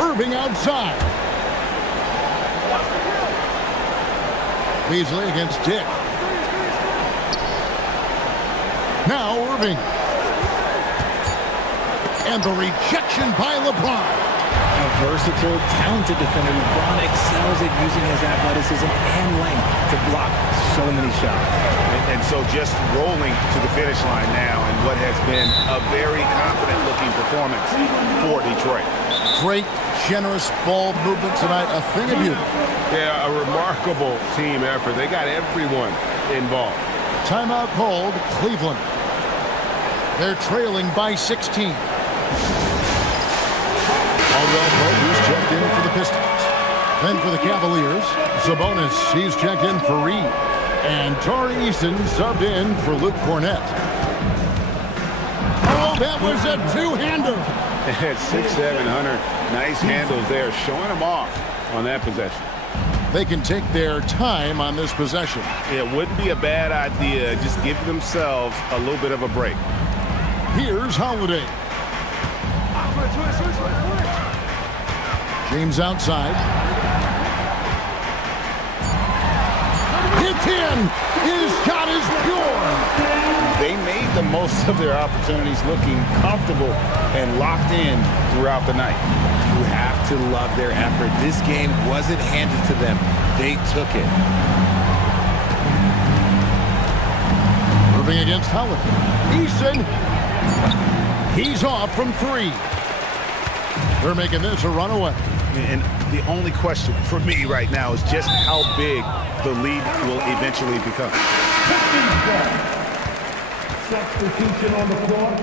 Irving outside. Beasley against Dick. Now Irving. And the rejection by LeBron. A versatile, talented defender, LeBron excels at using his athleticism and length to block so many shots. And so just rolling to the finish line now in what has been a very confident-looking performance for Detroit. Great, generous ball movement tonight. A thing of beauty. Yeah, a remarkable team effort. They got everyone involved. Timeout called. Cleveland. They're trailing by 16. Aldwell Pope, who's checked in for the Pistons. Then for the Cavaliers, Sabonis, he's checked in for Reed. And Tari Eason subbed in for Luke Cornett. Oh, that was a two-hander. At 6'7", Hunter, nice handles there, showing them off on that possession. They can take their time on this possession. It wouldn't be a bad idea. Just give themselves a little bit of a break. Here's Holiday. James outside. It's in. His shot is pure. They made the most of their opportunities, looking comfortable and locked in throughout the night. You have to love their effort. This game wasn't handed to them. They took it. Irving against Holiday. Eason. He's off from three. They're making this a runaway. And the only question for me right now is just how big the lead will eventually become. Substitution on the floor.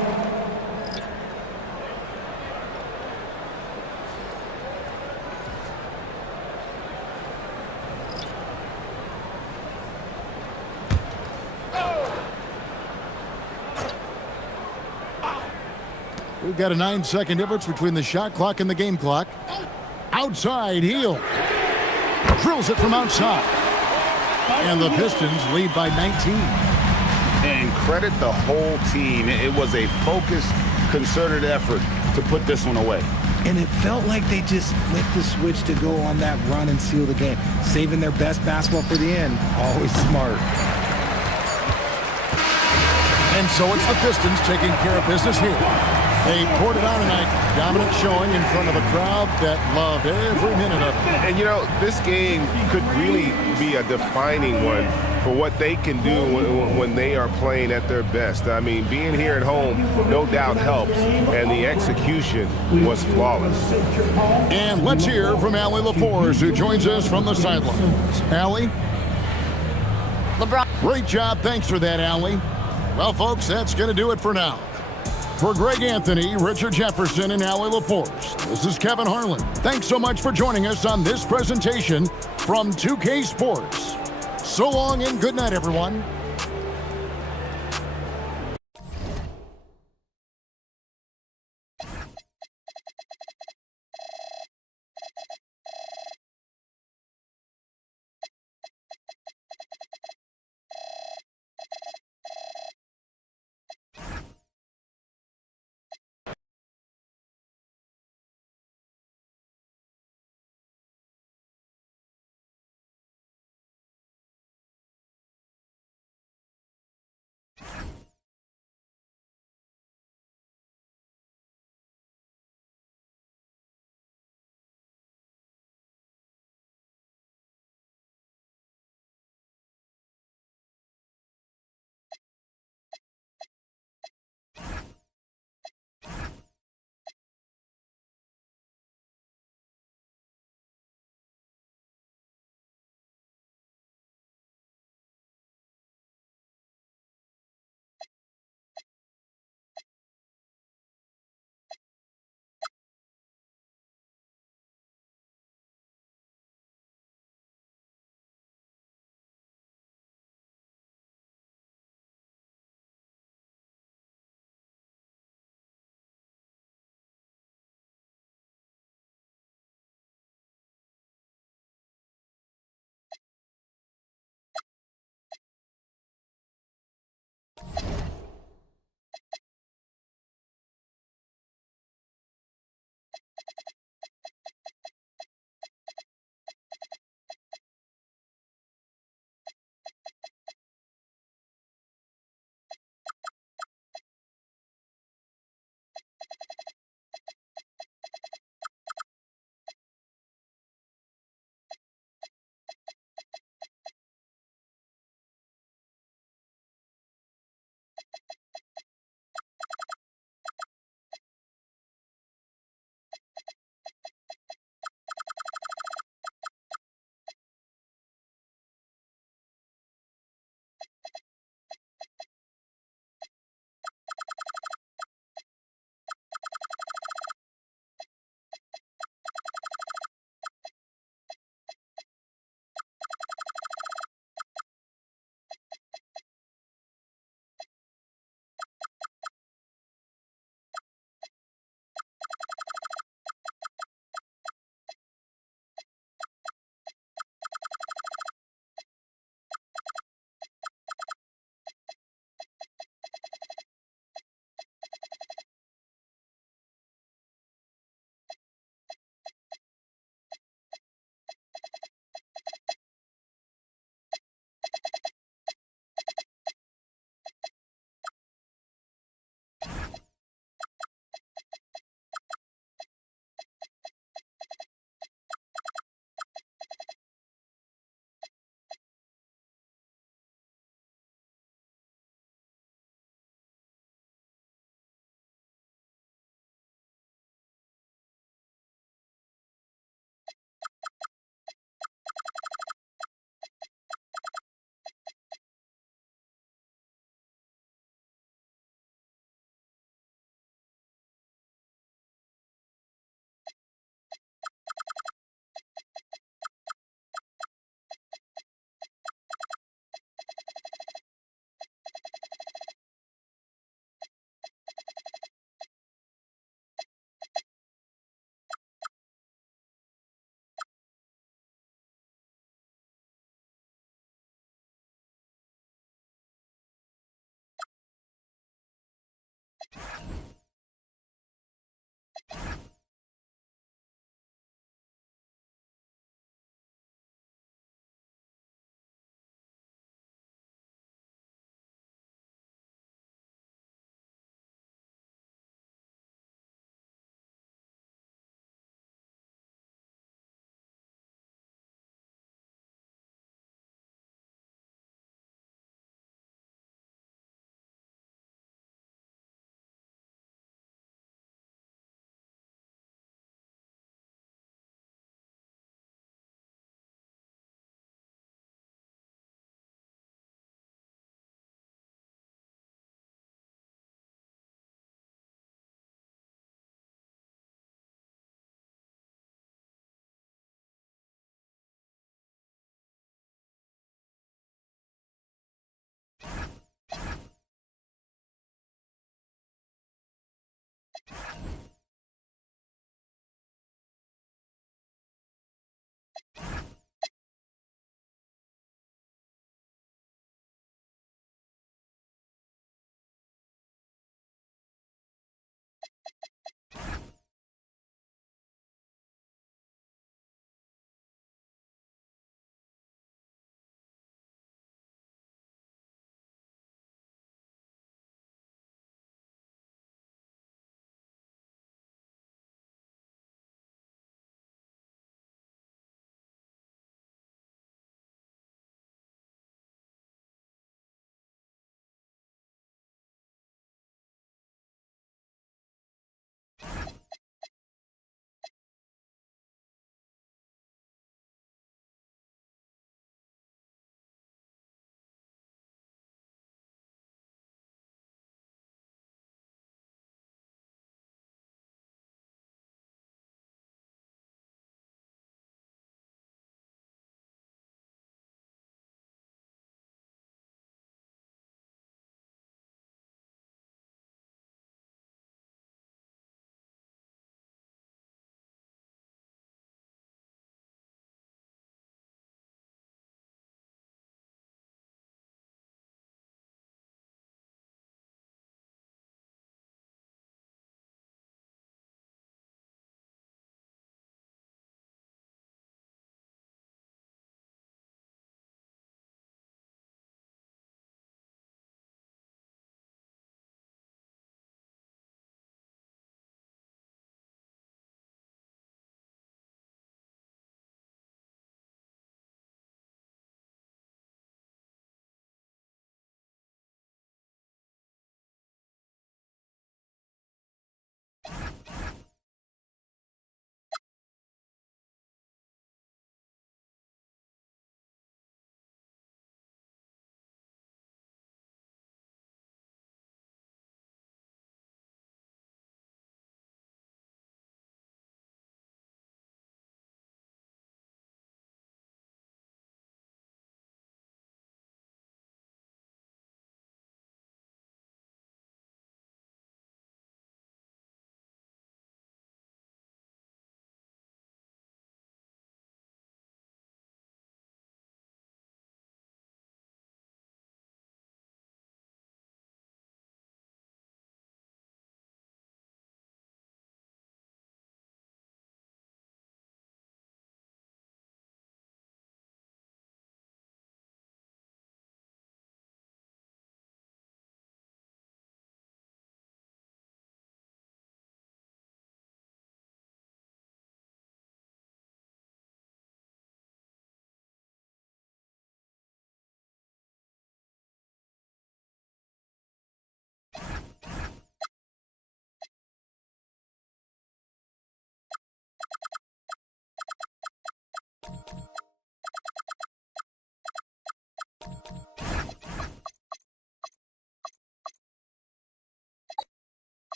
We've got a 9-second difference between the shot clock and the game clock. Outside, Heel. Drills it from outside. And the Pistons lead by 19. And credit the whole team. It was a focused, concerted effort to put this one away. And it felt like they just flipped the switch to go on that run and seal the game. Saving their best basketball for the end. Always smart. And so it's the Pistons taking care of business here. They poured it on tonight. Dominant showing in front of a crowd that loved every minute of it. And, you know, this game could really be a defining one for what they can do when they are playing at their best. I mean, being here at home no doubt helps, and the execution was flawless. And let's hear from Allie LaForce, who joins us from the sidelines. Allie? LeBron. Great job. Thanks for that, Allie. Well, folks, that's going to do it for now. For Greg Anthony, Richard Jefferson, and Allie LaForce, this is Kevin Harlan. Thanks so much for joining us on this presentation from 2K Sports. So long and good night, everyone.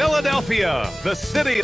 Philadelphia, the city.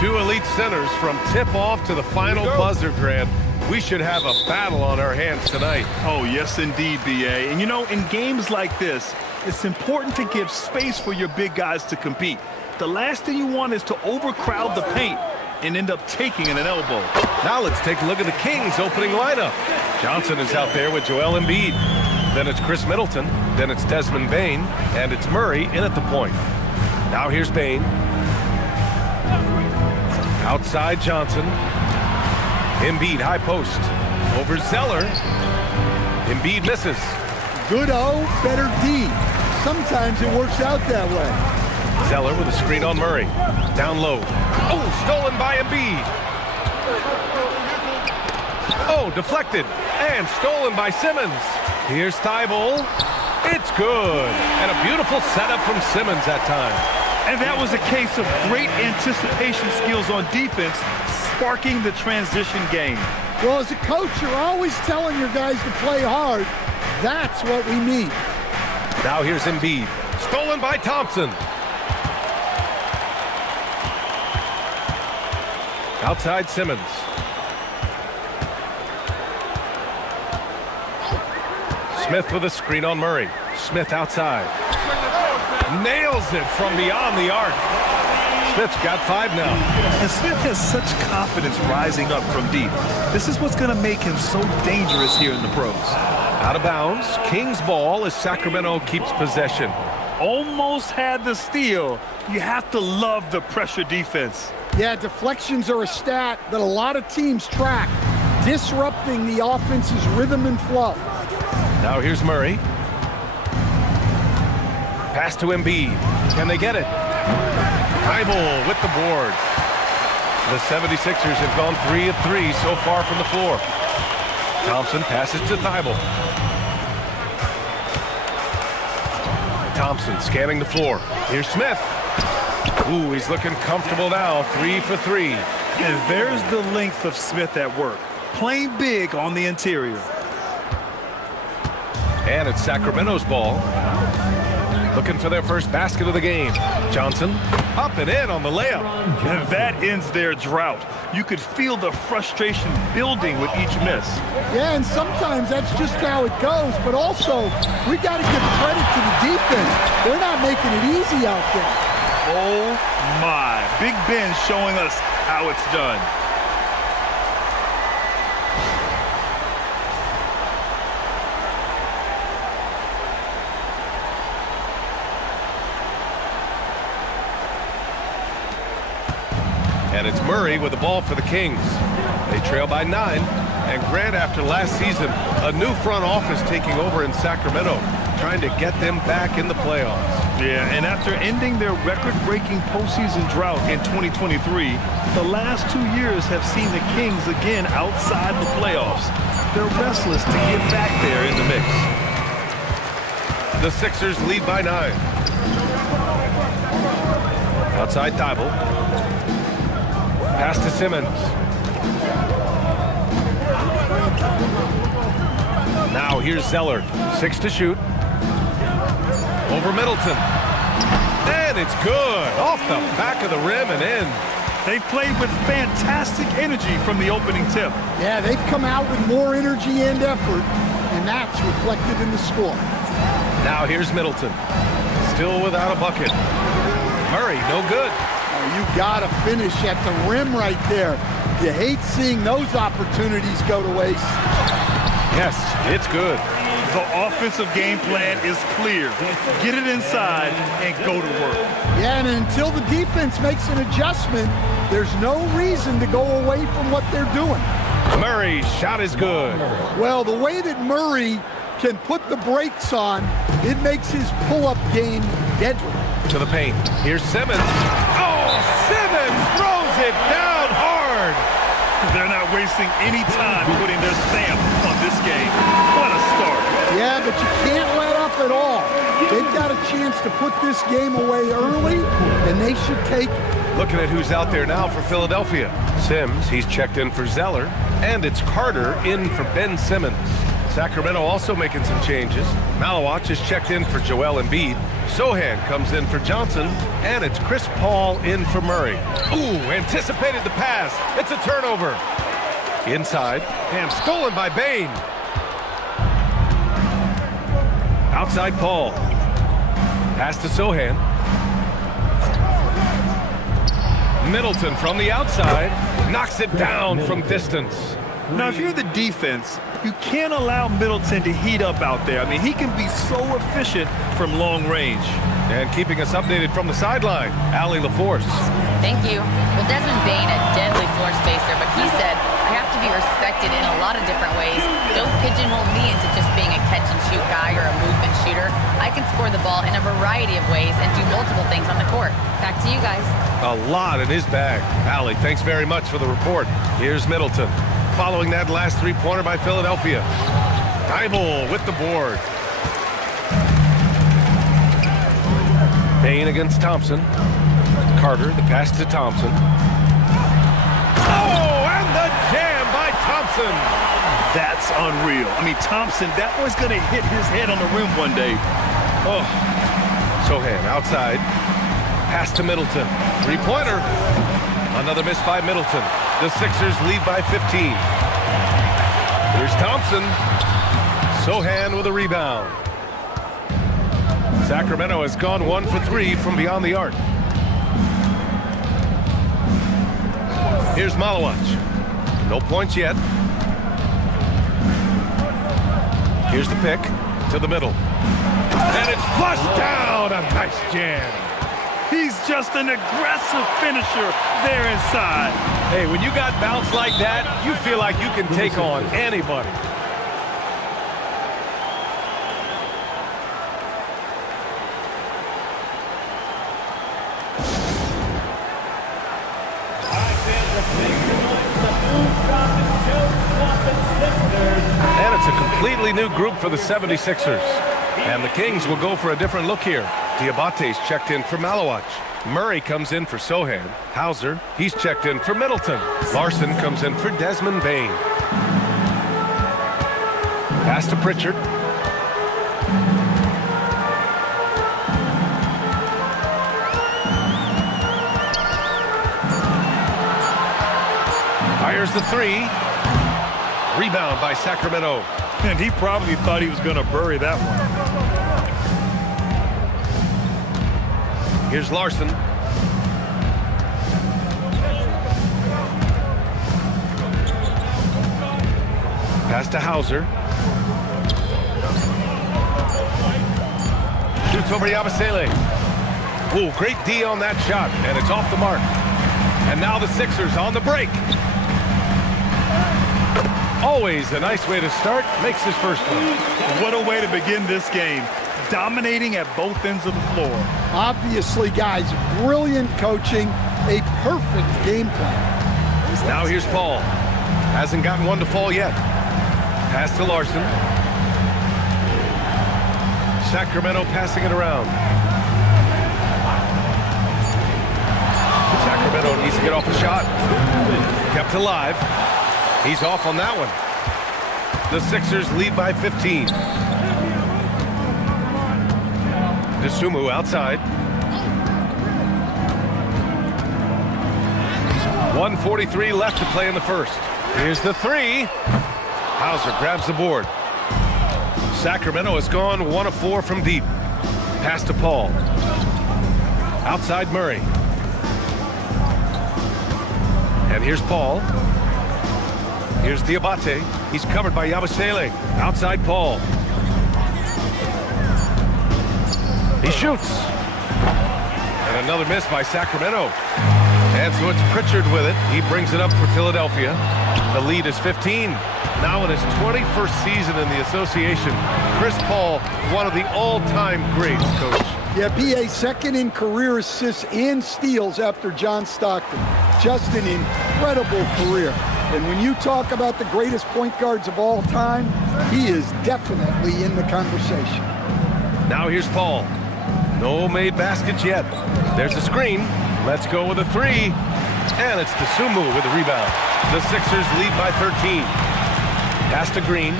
Two elite centers from tip-off to the final buzzer, Grant. We should have a battle on our hands tonight. Oh, yes, indeed, B.A. And, you know, in games like this, it's important to give space for your big guys to compete. The last thing you want is to overcrowd the paint and end up taking an elbow. Now let's take a look at the Kings' opening lineup. Johnson is out there with Joel Embiid. Then it's Chris Middleton. Then it's Desmond Bane. And it's Murray in at the point. Now here's Bane. Outside Johnson. Embiid high post. Over Zeller. Embiid misses. Good O, better D. Sometimes it works out that way. Zeller with a screen on Murray. Down low. Oh, stolen by Embiid. Oh, deflected. And stolen by Simmons. Here's Thibault. It's good. And a beautiful setup from Simmons that time. And that was a case of great anticipation skills on defense, sparking the transition game. Well, as a coach, you're always telling your guys to play hard. That's what we need. Now here's Embiid. Stolen by Thompson. Outside Simmons. Smith with a screen on Murray. Smith outside. Nails it from beyond the arc. Smith's got 5 now. And Smith has such confidence rising up from deep. This is what's going to make him so dangerous here in the pros. Out of bounds. Kings ball as Sacramento keeps possession. Almost had the steal. You have to love the pressure defense. Yeah, deflections are a stat that a lot of teams track, disrupting the offense's rhythm and flow. Now here's Murray. Pass to Embiid. Can they get it? Thibault with the board. The 76ers have gone 3 of 3 so far from the floor. Thompson passes to Thibault. Thompson scanning the floor. Here's Smith. Ooh, he's looking comfortable now. 3 for 3. And there's the length of Smith at work. Playing big on the interior. And it's Sacramento's ball. Looking for their first basket of the game. Johnson up and in on the layup. And that ends their drought. You could feel the frustration building with each miss. Yeah, and sometimes that's just how it goes. But also, we got to give credit to the defense. They're not making it easy out there. Oh, my. Big Ben showing us how it's done. And it's Murray with the ball for the Kings. They trail by 9. And Grant, after last season, a new front office taking over in Sacramento, trying to get them back in the playoffs. Yeah, and after ending their record-breaking postseason drought in 2023, the last 2 years have seen the Kings again outside the playoffs. They're restless to get back there in the mix. The Sixers lead by 9. Outside Thibault. Pass to Simmons. Now here's Zeller. 6 to shoot. Over Middleton. And it's good. Off the back of the rim and in. They've played with fantastic energy from the opening tip. Yeah, they've come out with more energy and effort, and that's reflected in the score. Now here's Middleton. Still without a bucket. Murray, no good. You gotta finish at the rim right there. You hate seeing those opportunities go to waste. Yes, it's good. The offensive game plan is clear. Get it inside and go to work. Yeah, and until the defense makes an adjustment, there's no reason to go away from what they're doing. Murray's shot is good. Well, the way that Murray can put the brakes on, it makes his pull-up game deadly. To the paint. Here's Simmons. Oh, Simmons throws it down hard. They're not wasting any time putting their stamp on this game. What a start. Yeah, but you can't let up at all. They've got a chance to put this game away early, and they should take it. Looking at who's out there now for Philadelphia. Sims, he's checked in for Zeller, and it's Carter in for Ben Simmons. Sacramento also making some changes. Malawach is checked in for Joel Embiid. Sohan comes in for Johnson, and it's Chris Paul in for Murray. Ooh, anticipated the pass. It's a turnover. Inside, and stolen by Bane. Outside Paul. Pass to Sohan. Middleton from the outside. Knocks it down from distance. Now, if you're the defense, you can't allow Middleton to heat up out there. I mean, he can be so efficient from long range. And keeping us updated from the sideline, Allie LaForce. Thank you. Well, Desmond Bane, a deadly floor spacer, but he said, I have to be respected in a lot of different ways. Don't pigeonhole me into just being a catch-and-shoot guy or a movement shooter. I can score the ball in a variety of ways and do multiple things on the court. Back to you guys. A lot in his bag. Allie, thanks very much for the report. Here's Middleton. Following that last three-pointer by Philadelphia. Thybulle with the board. Bane against Thompson. Carter, the pass to Thompson. Oh, and the jam by Thompson. That's unreal. I mean, Thompson, that was going to hit his head on the rim one day. Oh. Sohan outside. Pass to Middleton. Three-pointer. Another miss by Middleton. The Sixers lead by 15. Here's Thompson. Sohan with a rebound. Sacramento has gone 1 for 3 from beyond the arc. Here's Malawach. No points yet. Here's the pick to the middle. And it's flushed down. A nice jam. He's just an aggressive finisher there inside. Hey, when you got bounce like that, you feel like you can take on anybody. And it's a completely new group for the 76ers. And the Kings will go for a different look here. Diabate's checked in for Malawach. Murray comes in for Sohan. Hauser, he's checked in for Middleton. Larson comes in for Desmond Bane. Pass to Pritchard. Fires the three. Rebound by Sacramento. And he probably thought he was going to bury that one. Here's Larson. Pass to Hauser. Shoots over Yabusele. Ooh, great D on that shot, and it's off the mark. And now the Sixers on the break. Always a nice way to start. Makes his first one. What a way to begin this game. Dominating at both ends of the floor. Obviously, guys, brilliant coaching, a perfect game plan. Now here's Paul. Hasn't gotten one to fall yet. Pass to Larson. Sacramento passing it around. Sacramento needs to get off the shot. Kept alive. He's off on that one. The Sixers lead by 15. DeSumo outside. 1:43 left to play in the first. Here's the three. Hauser grabs the board. Sacramento has gone 1 of 4 from deep. Pass to Paul. Outside Murray. And here's Paul. Here's Diabate. He's covered by Yabusele. Outside Paul. He shoots. And another miss by Sacramento. And so it's Pritchard with it. He brings it up for Philadelphia. The lead is 15. Now in his 21st season in the association, Chris Paul, one of the all-time greats, Coach. Yeah, B.A. second in career assists and steals after John Stockton. Just an incredible career. And when you talk about the greatest point guards of all time, he is definitely in the conversation. Now here's Paul. No made baskets yet. There's a screen. Let's go with a three. And it's DeSumo with the rebound. The Sixers lead by 13. Pass to Green.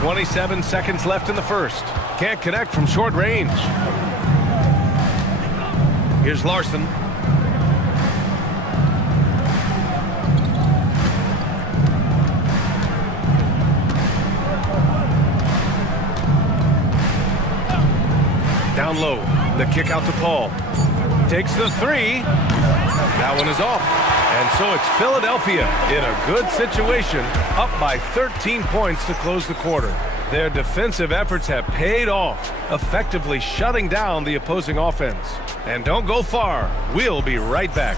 "27 seconds left in the first. Can't connect from short range. Here's Larson. Down low. The kick out to Paul. Takes the three. That one is off. And so it's Philadelphia in a good situation, up by 13 points to close the quarter. Their defensive efforts have paid off, effectively shutting down the opposing offense. And don't go far. We'll be right back.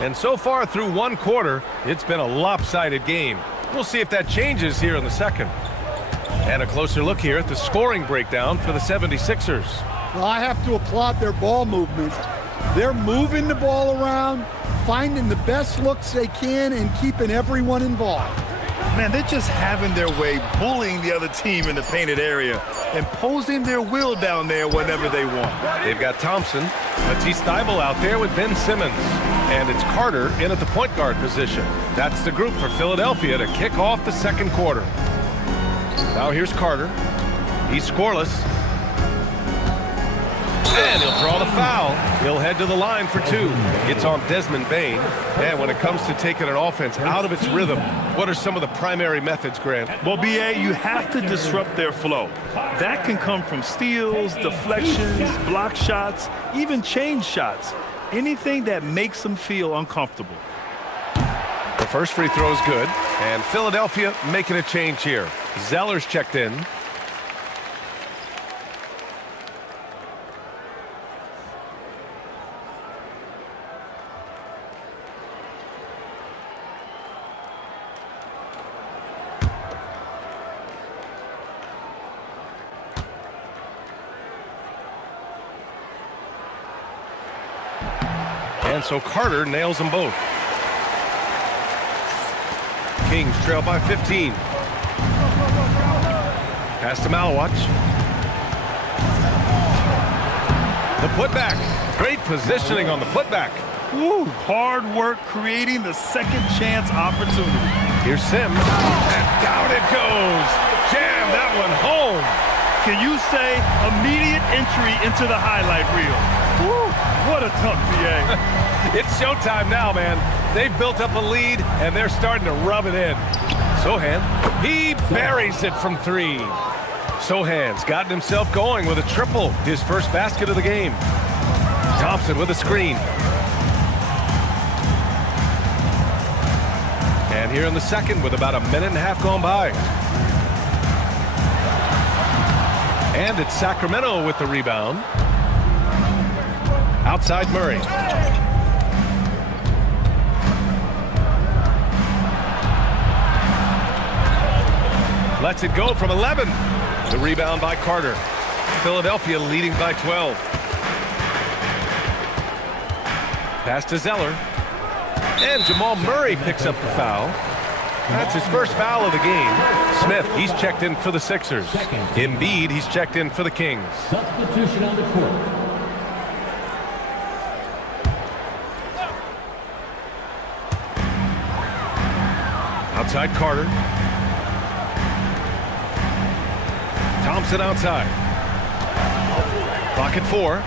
And so far through one quarter, it's been a lopsided game. We'll see if that changes here in the second. And a closer look here at the scoring breakdown for the 76ers. Well, I have to applaud their ball movement. They're moving the ball around, finding the best looks they can, and keeping everyone involved. Man, they're just having their way, bullying the other team in the painted area, imposing their will down there whenever they want. They've got Thompson, Matisse Thybulle out there with Ben Simmons. And it's Carter in at the point guard position. That's the group for Philadelphia to kick off the second quarter. Now here's Carter. He's scoreless. And he'll draw the foul. He'll head to the line for two. It's on Desmond Bane. And when it comes to taking an offense out of its rhythm, what are some of the primary methods, Grant? Well, B.A., you have to disrupt their flow. That can come from steals, deflections, block shots, even change shots. Anything that makes them feel uncomfortable. The first free throw is good. And Philadelphia making a change here. Zeller's checked in. And so Carter nails them both. Kings trail by 15. Pass to Malawach. The putback. Great positioning on the putback. Woo, hard work creating the second chance opportunity. Here's Sims. And down it goes. Jam that one home. Can you say immediate entry into the highlight reel? Woo, what a tough BA. It's showtime now, man. They've built up a lead, and they're starting to rub it in. Sohan, he buries it from three. Sohan's gotten himself going with a triple, his first basket of the game. Thompson with a screen. And here in the second with about a minute and a half gone by. And it's Sacramento with the rebound. Outside Murray. Lets it go from 11. The rebound by Carter. Philadelphia leading by 12. Pass to Zeller. And Jamal Murray picks up the foul. That's his first foul of the game. Smith, he's checked in for the Sixers. Embiid, he's checked in for the Kings. Substitution on the court. Outside Carter. Thompson outside. Clock at 4.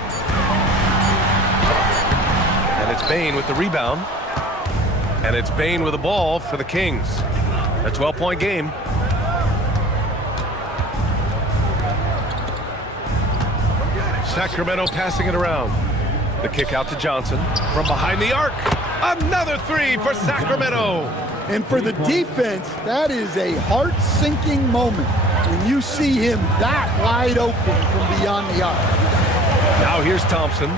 And it's Bane with the rebound. And it's Bane with the ball for the Kings. A 12-point game. Sacramento passing it around. The kick out to Johnson from behind the arc. Another three for Sacramento. And for the defense, that is a heart-sinking moment when you see him that wide open from beyond the arc. Now here's Thompson.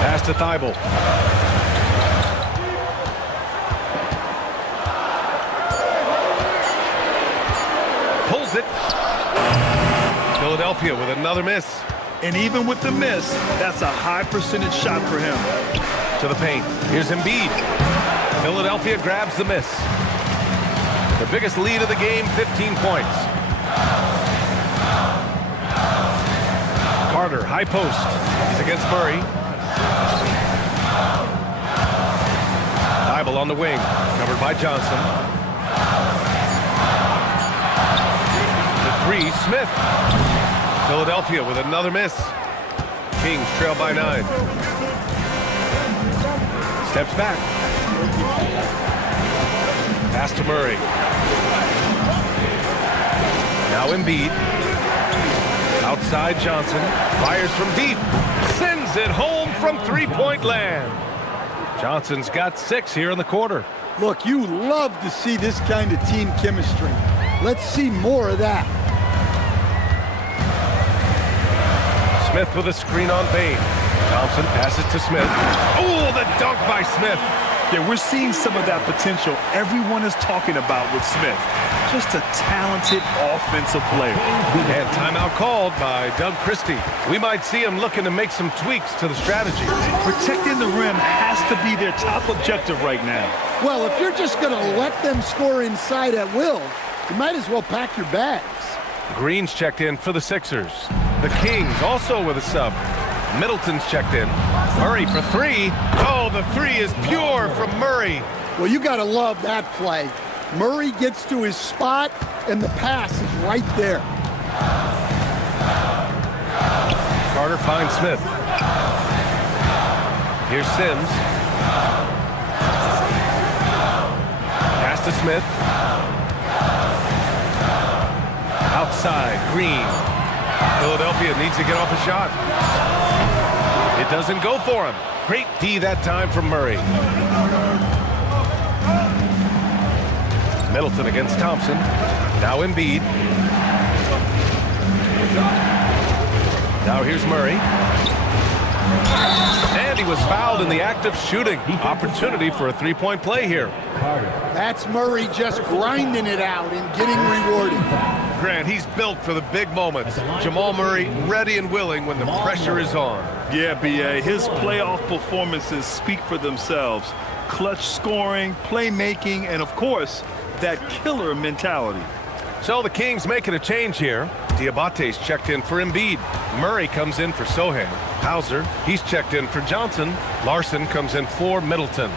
Pass to Thibault. Pulls it. Philadelphia with another miss. And even with the miss, that's a high percentage shot for him. To the paint. Here's Embiid. Philadelphia grabs the miss. The biggest lead of the game, 15 points. Carter, high post. He's against Murray. Thibault on the wing, covered by Johnson. The three, Smith. Philadelphia with another miss. Kings trail by 9. Steps back. Pass to Murray. Now Embiid. Outside Johnson. Fires from deep. Sends it home from three-point land. Johnson's got 6 here in the quarter. Look, you love to see this kind of team chemistry. Let's see more of that. Smith with a screen on Bane. Thompson passes to Smith. Oh, the dunk by Smith. Yeah, we're seeing some of that potential everyone is talking about with Smith. Just a talented offensive player. And timeout called by Doug Christie. We might see him looking to make some tweaks to the strategy. Protecting the rim has to be their top objective right now. Well, if you're just going to let them score inside at will, you might as well pack your bags. Green's checked in for the Sixers. The Kings also with a sub. Middleton's checked in. Murray for 3. Oh, the 3 is pure from Murray. Well, you got to love that play. Murray gets to his spot, and the pass is right there. Carter finds Smith. Here's Sims. Pass to Smith. Outside, Green. Philadelphia needs to get off a shot. It doesn't go for him. Great D that time from Murray. Middleton against Thompson. Now Embiid. Now here's Murray. And he was fouled in the act of shooting. Opportunity for a three-point play here. That's Murray just grinding it out and getting rewarded. Grant, he's built for the big moments. Jamal Murray ready and willing when the pressure is on. Yeah, B.A., his playoff performances speak for themselves. Clutch scoring, playmaking, and of course, that killer mentality. So the Kings making a change here. Diabate's checked in for Embiid. Murray comes in for Sohan. Hauser, he's checked in for Johnson. Larson comes in for Middleton.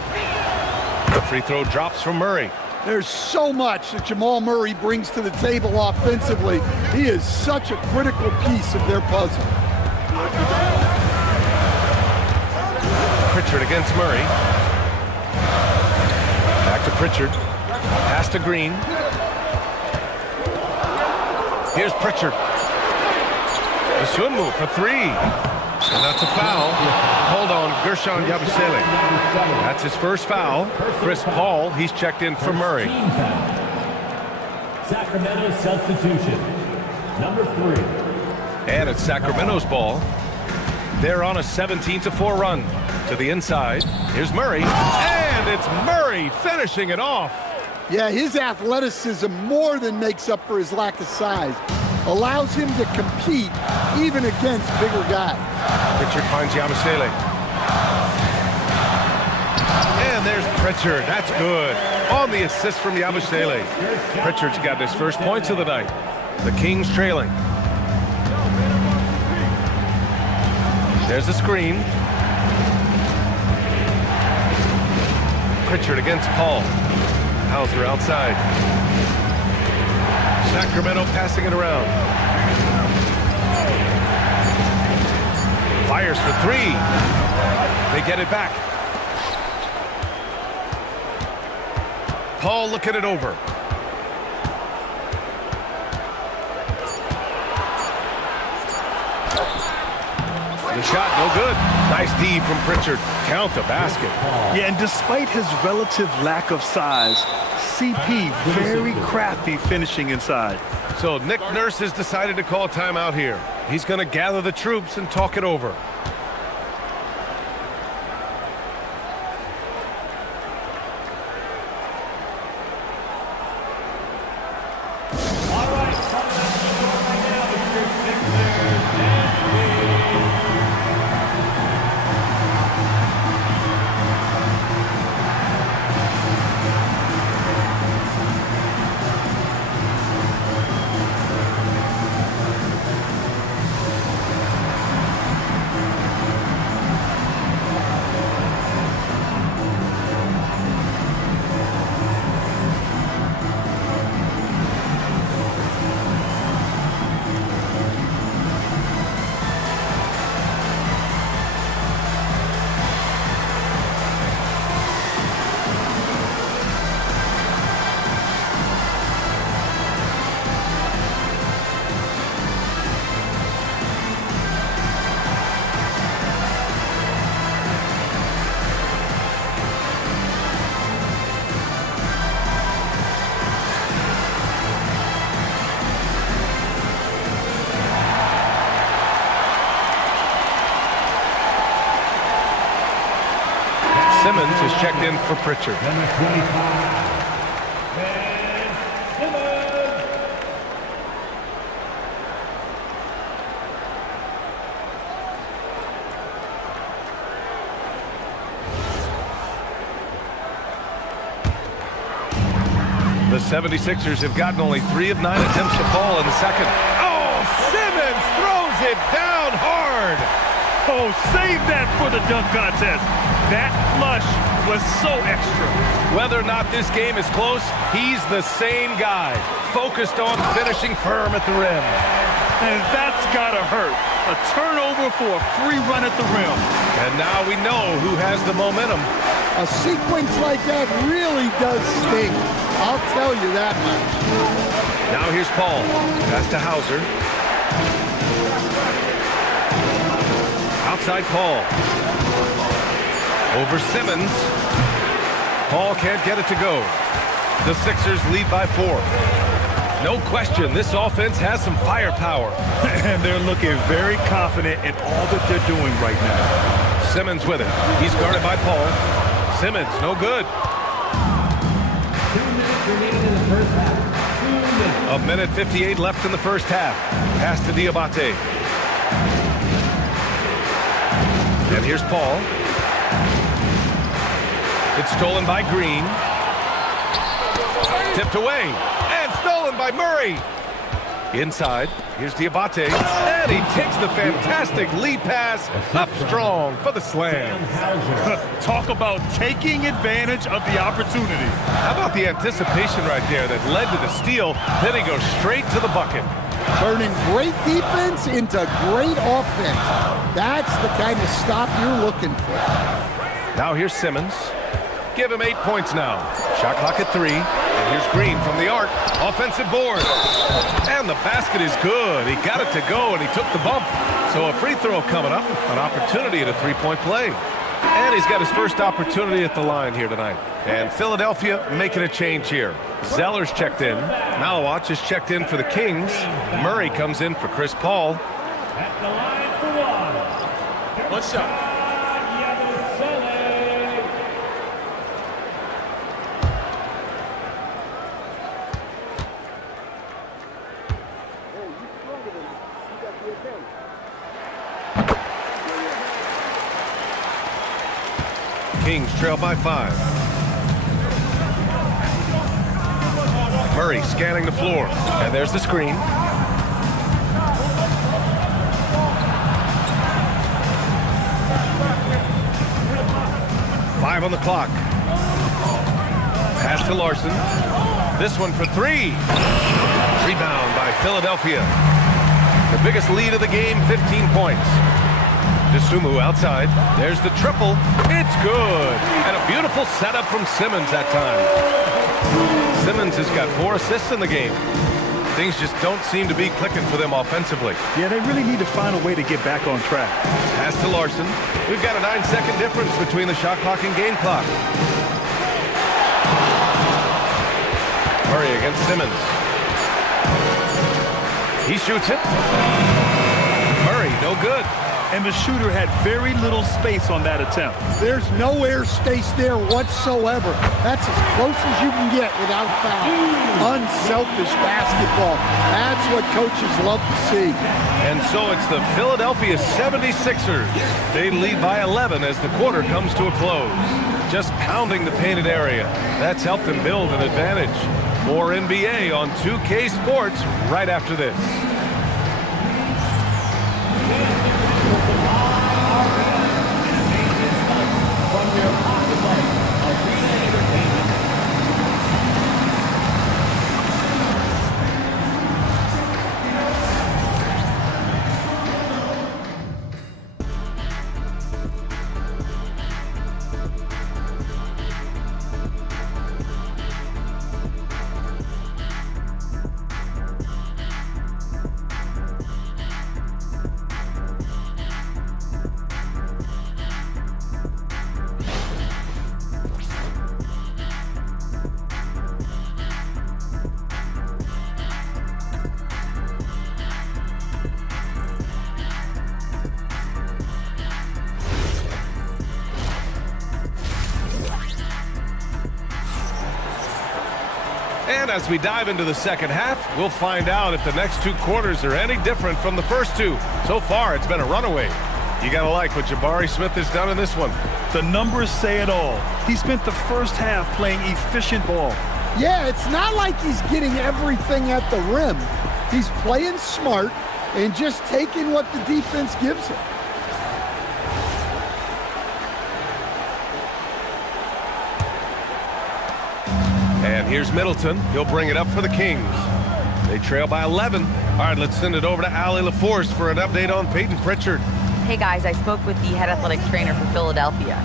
The free throw drops from Murray. There's so much that Jamal Murray brings to the table offensively. He is such a critical piece of their puzzle. Pritchard against Murray. Back to Pritchard. Pass to Green. Here's Pritchard. The swim move for 3. And that's a foul. Hold on, Gershon Yabusele. That's his first foul. Chris Paul, he's checked in for Murray. Sacramento substitution. Number 3. And it's Sacramento's ball. They're on a 17-4 run. To the inside. Here's Murray. And it's Murray finishing it off. Yeah, his athleticism more than makes up for his lack of size. Allows him to compete even against bigger guys. Pritchard finds Yabusele. And there's Pritchard. That's good. On the assist from Yabusele. Pritchard's got his first points of the night. The Kings trailing. There's a screen. Pritchard against Paul. Hauser outside. Sacramento passing it around. Fires for three. They get it back. Paul looking it over. The shot, no good. Nice D from Pritchard. Count the basket. Yeah, and despite his relative lack of size, CP very crafty finishing inside. So Nick Nurse has decided to call timeout here. He's going to gather the troops and talk it over. Simmons is checked in for Pritchard. The 76ers have gotten only 3 of 9 attempts to fall in the second. Oh, Simmons throws it down hard. Oh, save that for the dunk contest. That flush was so extra. Whether or not this game is close, he's the same guy, focused on finishing firm at the rim. And that's gotta hurt. A turnover for a free run at the rim. And now we know who has the momentum. A sequence like that really does sting. I'll tell you that much. Now here's Paul. Pass to Hauser. Outside Paul. Over Simmons. Paul can't get it to go. The Sixers lead by 4. No question, this offense has some firepower. And they're looking very confident in all that they're doing right now. Simmons with it. He's guarded by Paul. Simmons, no good. 2 minutes remaining in the first half. 2 minutes. A minute 58 left in the first half. Pass to Diabate. And here's Paul. It's stolen by Green. Tipped away. And stolen by Murray. Inside. Here's Diabate. And he takes the fantastic lead pass up strong for the slam. Talk about taking advantage of the opportunity. How about the anticipation right there that led to the steal? Then he goes straight to the bucket. Turning great defense into great offense. That's the kind of stop you're looking for. Now here's Simmons. Give him 8 points now. Shot clock at 3. And here's Green from the arc. Offensive board. And the basket is good. He got it to go, and he took the bump. So a free throw coming up. An opportunity at a three-point play. And he's got his first opportunity at the line here tonight. And Philadelphia making a change here. Zeller's checked in. Malawach is checked in for the Kings. Murray comes in for Chris Paul. At the line for 1. One shot. Kings trail by 5. Murray scanning the floor. And there's the screen. Five on the clock. Pass to Larson. This one for 3. Rebound by Philadelphia. The biggest lead of the game, 15 points. DeSumo outside. There's the triple. It's good. And a beautiful setup from Simmons that time. Simmons has got 4 assists in the game. Things just don't seem to be clicking for them offensively. Yeah, they really need to find a way to get back on track. Pass to Larson. We've got a 9-second difference between the shot clock and game clock. Murray against Simmons. He shoots it. Murray, no good. And the shooter had very little space on that attempt. There's no air space there whatsoever. That's as close as you can get without foul. Unselfish basketball. That's what coaches love to see. And so it's the Philadelphia 76ers. They lead by 11 as the quarter comes to a close. Just pounding the painted area. That's helped them build an advantage. More NBA on 2K Sports right after this. And as we dive into the second half, we'll find out if the next 2 quarters are any different from the first 2. So far, it's been a runaway. You gotta like what Jabari Smith has done in this one. The numbers say it all. He spent the first half playing efficient ball. Yeah, it's not like he's getting everything at the rim. He's playing smart and just taking what the defense gives him. And here's Middleton. He'll bring it up for the Kings. They trail by 11. All right, let's send it over to Allie LaForce for an update on Peyton Pritchard. Hey guys, I spoke with the head athletic trainer for Philadelphia.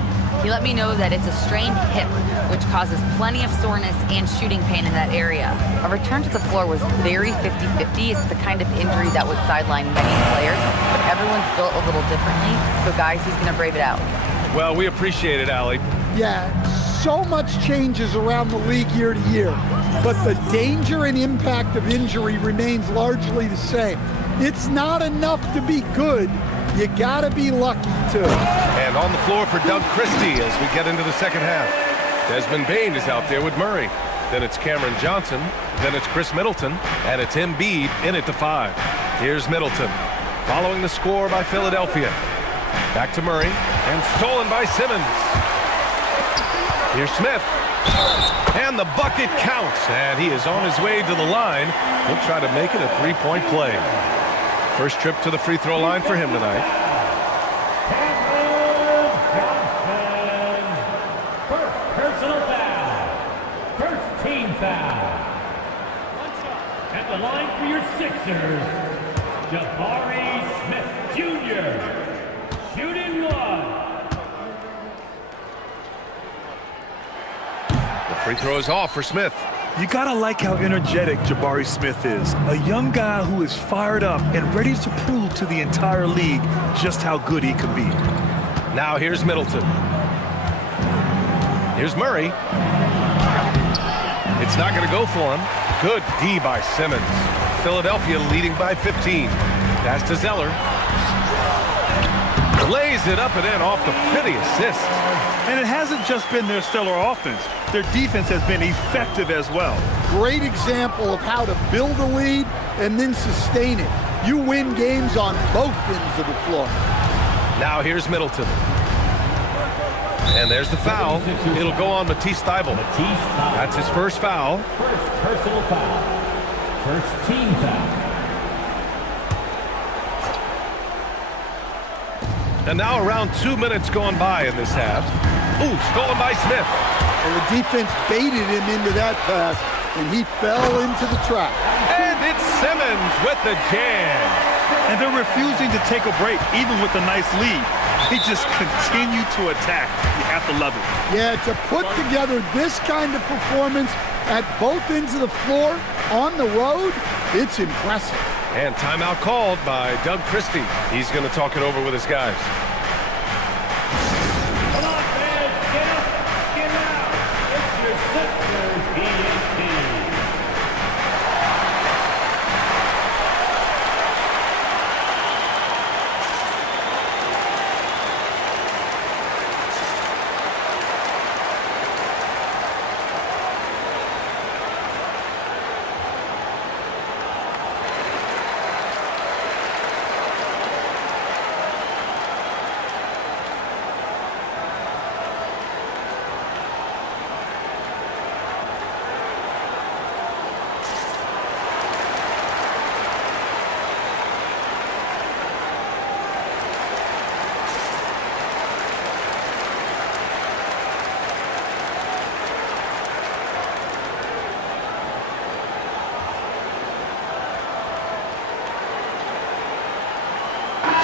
He let me know that it's a strained hip, which causes plenty of soreness and shooting pain in that area. A return to the floor was very 50-50. It's the kind of injury that would sideline many players, but everyone's built a little differently. So guys, he's gonna brave it out. Well, we appreciate it, Allie. Yeah, so much changes around the league year to year, but the danger and impact of injury remains largely the same. It's not enough to be good. You gotta be lucky too. And on the floor for Doug Christie as we get into the second half. Desmond Bane is out there with Murray. Then it's Cameron Johnson. Then it's Chris Middleton. And it's Embiid in at the 5. Here's Middleton. Following the score by Philadelphia. Back to Murray. And stolen by Simmons. Here's Smith. And the bucket counts. And he is on his way to the line. He'll try to make it a 3-point play. First trip to the free throw line for him tonight. First personal foul. First team foul. At the line for your Sixers, Jabari Smith Jr. Shooting 1. The free throw is off for Smith. You gotta like how energetic Jabari Smith is. A young guy who is fired up and ready to prove to the entire league just how good he can be. Now here's Middleton. Here's Murray. It's not gonna go for him. Good D by Simmons. Philadelphia leading by 15. Pass to Zeller. Lays it up and in off the pretty assist. And it hasn't just been their stellar offense. Their defense has been effective as well. Great example of how to build a lead and then sustain it. You win games on both ends of the floor. Now here's Middleton. And there's the foul. It'll go on Matisse Thybulle. That's his first foul. First personal foul. First team foul. And now around 2 minutes gone by in this half. Ooh, stolen by Smith. And the defense baited him into that pass, and he fell into the trap. And it's Simmons with the jam. And they're refusing to take a break, even with a nice lead. They just continue to attack. You have to love it. Yeah, to put together this kind of performance at both ends of the floor on the road, it's impressive. And timeout called by Doug Christie. He's going to talk it over with his guys. Come on, fans, get up, get out. It's your Sixers ENT.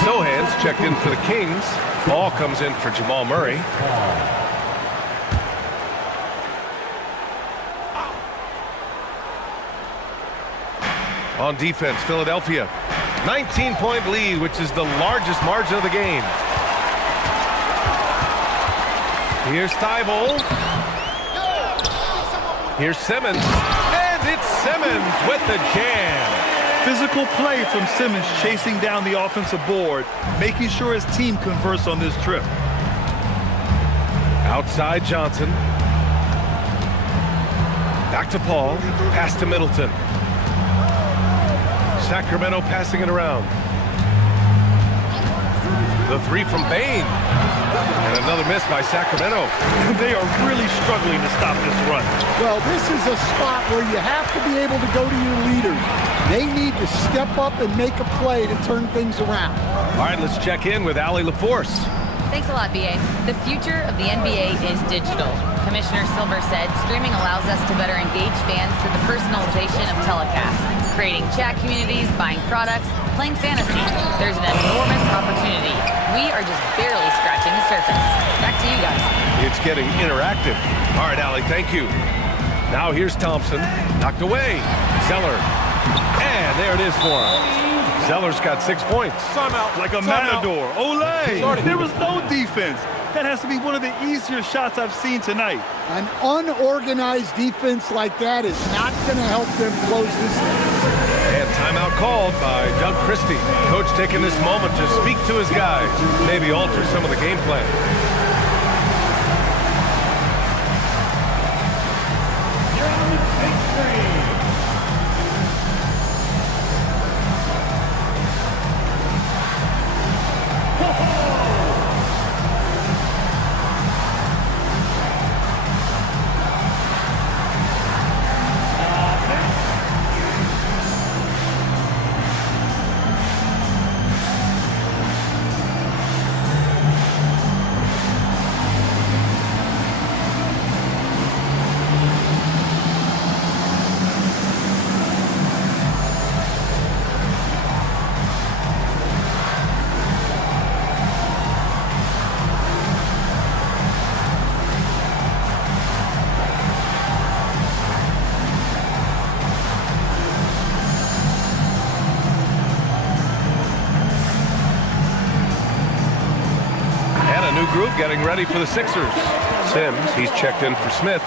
Sohan's checked in for the Kings. Ball comes in for Jamal Murray. On defense, Philadelphia. 19-point lead, which is the largest margin of the game. Here's Thybulle. Here's Simmons. And it's Simmons with the jam. Physical play from Simmons chasing down the offensive board, making sure his team converts on this trip. Outside Johnson. Back to Paul. Pass to Middleton. Sacramento passing it around. The three from Bane. And another miss by Sacramento. They are really struggling to stop this run. Well, this is a spot where you have to be able to go to your leaders. They need to step up and make a play to turn things around. All right, let's check in with Allie LaForce. Thanks a lot, BA. The future of the NBA is digital. Commissioner Silver said streaming allows us to better engage fans through the personalization of telecasts, creating chat communities, buying products, playing fantasy. There's an enormous opportunity. We are just barely scratching the surface. Back to you guys. It's getting interactive. All right, Allie, thank you. Now here's Thompson. Knocked away. Zeller. And there it is for him. Zeller's got 6 points. Timeout. Like a matador. Olay. There was no defense. That has to be one of the easier shots I've seen tonight. An unorganized defense like that is not going to help them close this game. And timeout called by Doug Christie. Coach taking this moment to speak to his guys, maybe alter some of the game plan. You're on the big screen. Group getting ready for the Sixers. Sims, he's checked in for Smith.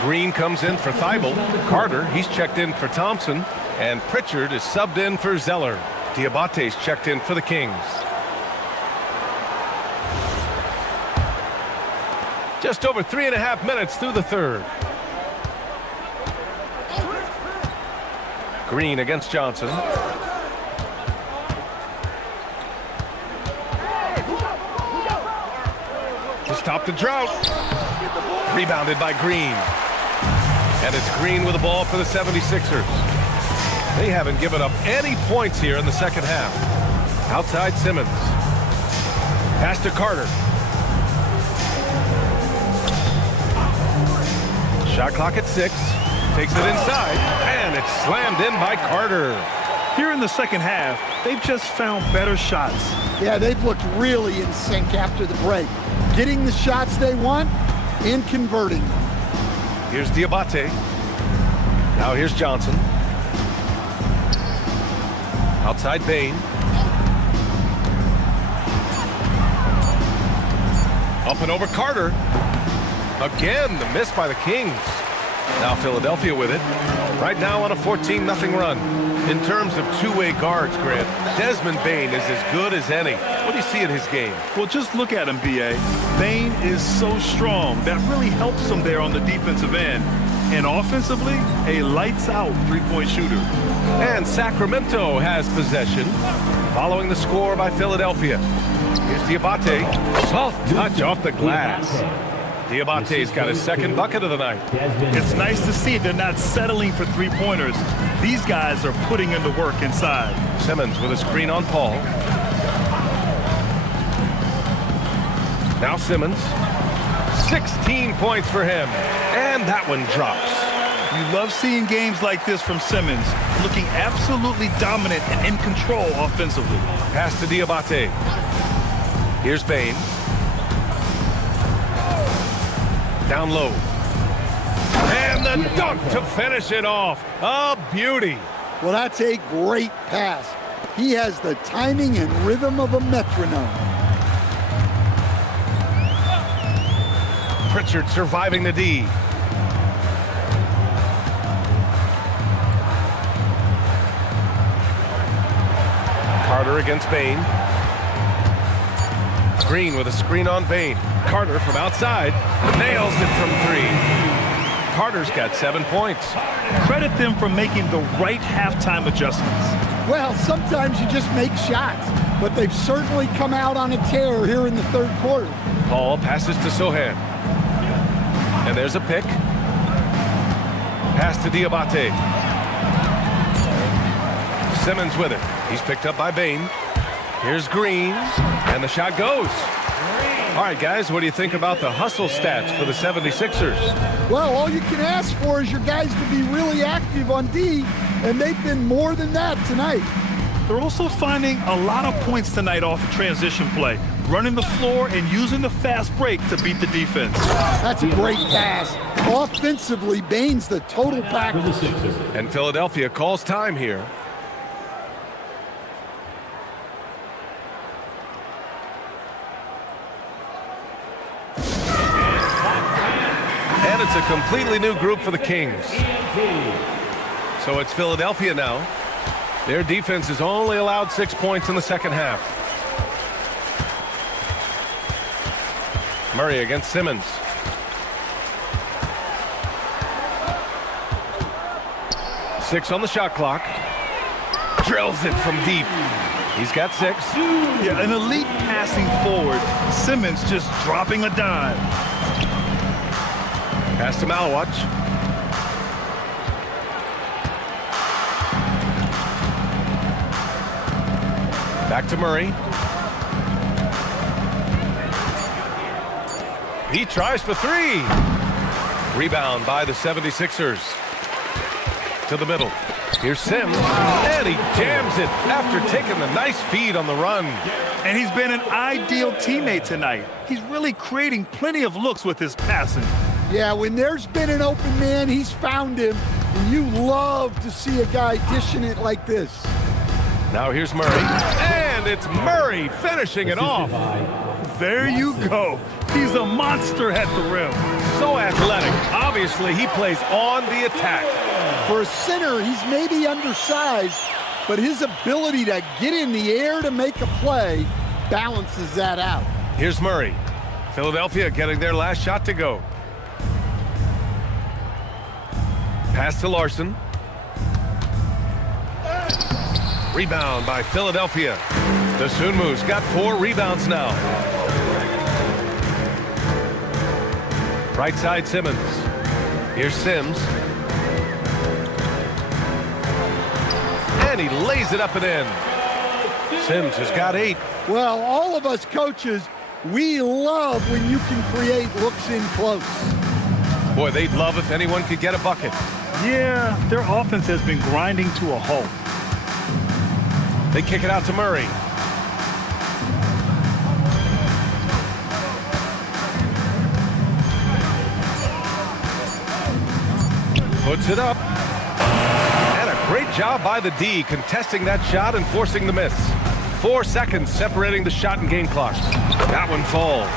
Green comes in for Thybulle. Carter, he's checked in for Thompson. And Pritchard is subbed in for Zeller. Diabate's checked in for the Kings. Just over 3.5 minutes through the third. Green against Johnson. stop the drought. Rebounded by Green. And it's Green with the ball for the 76ers. They haven't given up any points here in the second half. Outside Simmons. Pass to Carter. Shot clock at 6. Takes it inside. And it's slammed in by Carter. Here in the second half, they've just found better shots. Yeah, they've looked really in sync after the break. Getting the shots they want and converting them. Here's Diabate. Now here's Johnson. Outside Bane. Up and over Carter. Again, the miss by the Kings. Now Philadelphia with it. Right now on a 14-0 run. In terms of two-way guards, Grant, Desmond Bane is as good as any. What do you see in his game? Well, just look at him, B.A. Bane is so strong. That really helps him there on the defensive end. And offensively, a lights-out three-point shooter. And Sacramento has possession, following the score by Philadelphia. Here's Diabate. Soft touch off the glass. Diabate's got his second bucket of the night. It's nice to see they're not settling for three-pointers. These guys are putting in the work inside. Simmons with a screen on Paul. Now Simmons. 16 points for him. And that one drops. You love seeing games like this from Simmons, looking absolutely dominant and in control offensively. Pass to Diabate. Here's Bane. Down low. And the dunk to finish it off. A beauty. Well, that's a great pass. He has the timing and rhythm of a metronome. Pritchard surviving the D. Carter against Bane. Green with a screen on Bane. Carter from outside. Nails it from 3. Carter's got 7 points. Credit them for making the right halftime adjustments. Well, sometimes you just make shots, but they've certainly come out on a tear here in the third quarter. Paul passes to Sohan. And there's a pick. Pass to Diabate. Simmons with it. He's picked up by Bane. Here's Green. And the shot goes. All right, guys, what do you think about the hustle stats for the 76ers? Well, all you can ask for is your guys to be really active on D, and they've been more than that tonight. They're also finding a lot of points tonight off of transition play, running the floor and using the fast break to beat the defense. That's a great pass. Offensively, Bane's the total package. And Philadelphia calls time here. And it's a completely new group for the Kings. So it's Philadelphia now. Their defense has only allowed 6 points in the second half. Murray against Simmons. Six on the shot clock. Drills it from deep. He's got 6. Yeah, an elite passing forward. Simmons just dropping a dime. Pass to Malawach. Back to Murray. He tries for 3. Rebound by the 76ers. To the middle. Here's Sims. And he jams it after taking the nice feed on the run. And he's been an ideal teammate tonight. He's really creating plenty of looks with his passing. Yeah, when there's been an open man, he's found him. And you love to see a guy dishing it like this. Now here's Murray. And it's Murray finishing it off. There you go. He's a monster at the rim. So athletic. Obviously, he plays on the attack. For a center, he's maybe undersized, but his ability to get in the air to make a play balances that out. Here's Murray. Philadelphia getting their last shot to go. Pass to Larson. Rebound by Philadelphia. Dosunmu's got 4 rebounds now. Right side Simmons. Here's Sims. And he lays it up and in. Sims has got 8. Well, all of us coaches, we love when you can create looks in close. Boy, they'd love if anyone could get a bucket. Yeah, their offense has been grinding to a halt. They kick it out to Murray. Puts it up. And a great job by the D contesting that shot and forcing the miss. 4 seconds separating the shot and game clock. That one falls.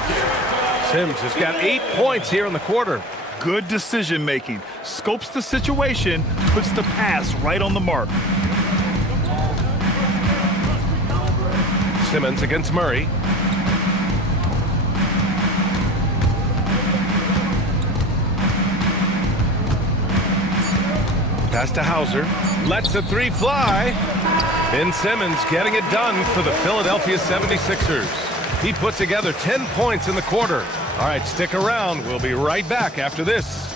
Sims has got 8 points here in the quarter. Good decision making. Scopes the situation, puts the pass right on the mark. Simmons against Murray. Pass to Hauser. Lets the 3 fly. Ben Simmons getting it done for the Philadelphia 76ers. He put together 10 points in the quarter. All right, stick around. We'll be right back after this.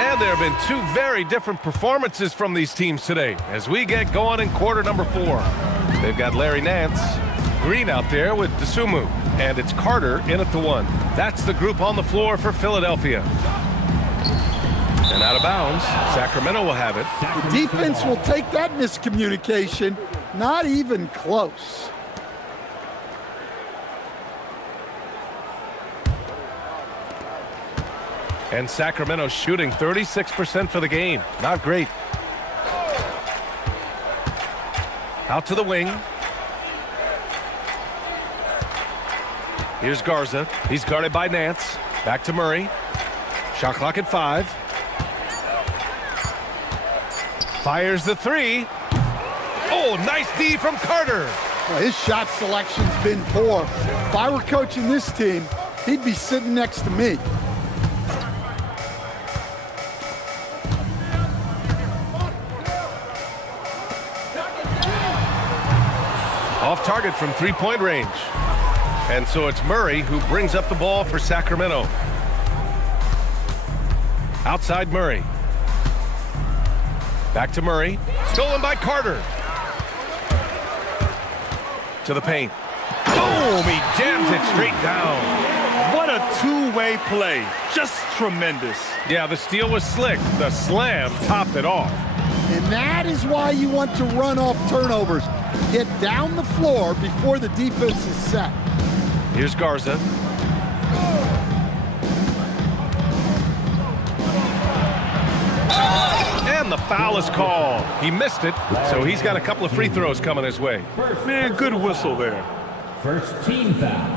And there have been 2 very different performances from these teams today as we get going in quarter number 4. They've got Larry Nance, Green out there with Dosunmu, and it's Carter in at the 1. That's the group on the floor for Philadelphia. And out of bounds, Sacramento will have it. The defense will take that miscommunication. Not even close. And Sacramento shooting 36% for the game. Not great. Out to the wing. Here's Garza. He's guarded by Nance. Back to Murray. Shot clock at 5. Fires the 3. Oh, nice D from Carter. Well, his shot selection's been poor. If I were coaching this team, he'd be sitting next to me. Off target from 3-point range. And so it's Murray who brings up the ball for Sacramento. Outside Murray. Back to Murray. Stolen by Carter. To the paint. Boom! He jams it straight down. What a two-way play. Just tremendous. Yeah, the steal was slick. The slam topped it off. And that is why you want to run off turnovers. Get down the floor before the defense is set. Here's Garza. And the foul is called. He missed it, so he's got a couple of free throws coming his way. Man, good whistle there. First team foul.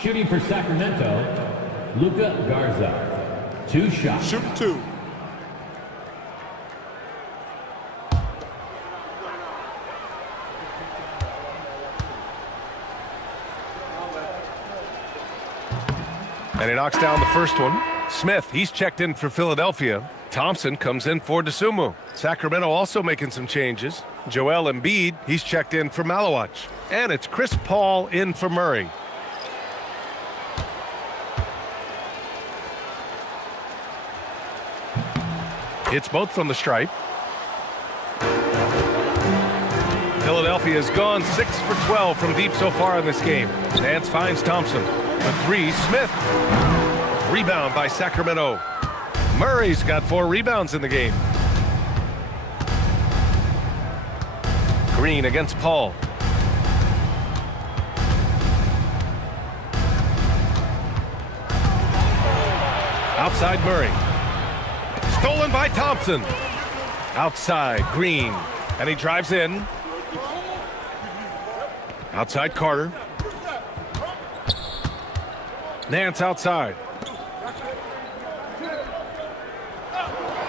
Shooting for Sacramento, Luka Garza. 2 shots. Shoot 2. And he knocks down the first one. Smith, he's checked in for Philadelphia. Thompson comes in for Dosunmu. Sacramento also making some changes. Joel Embiid, he's checked in for Malawach. And it's Chris Paul in for Murray. Hits both from the stripe. Philadelphia has gone 6 for 12 from deep so far in this game. Nance finds Thompson. The 3, Smith. Rebound by Sacramento. Murray's got 4 rebounds in the game. Green against Paul. Outside Murray. Stolen by Thompson. Outside Green. And he drives in. Outside Carter. Nance outside.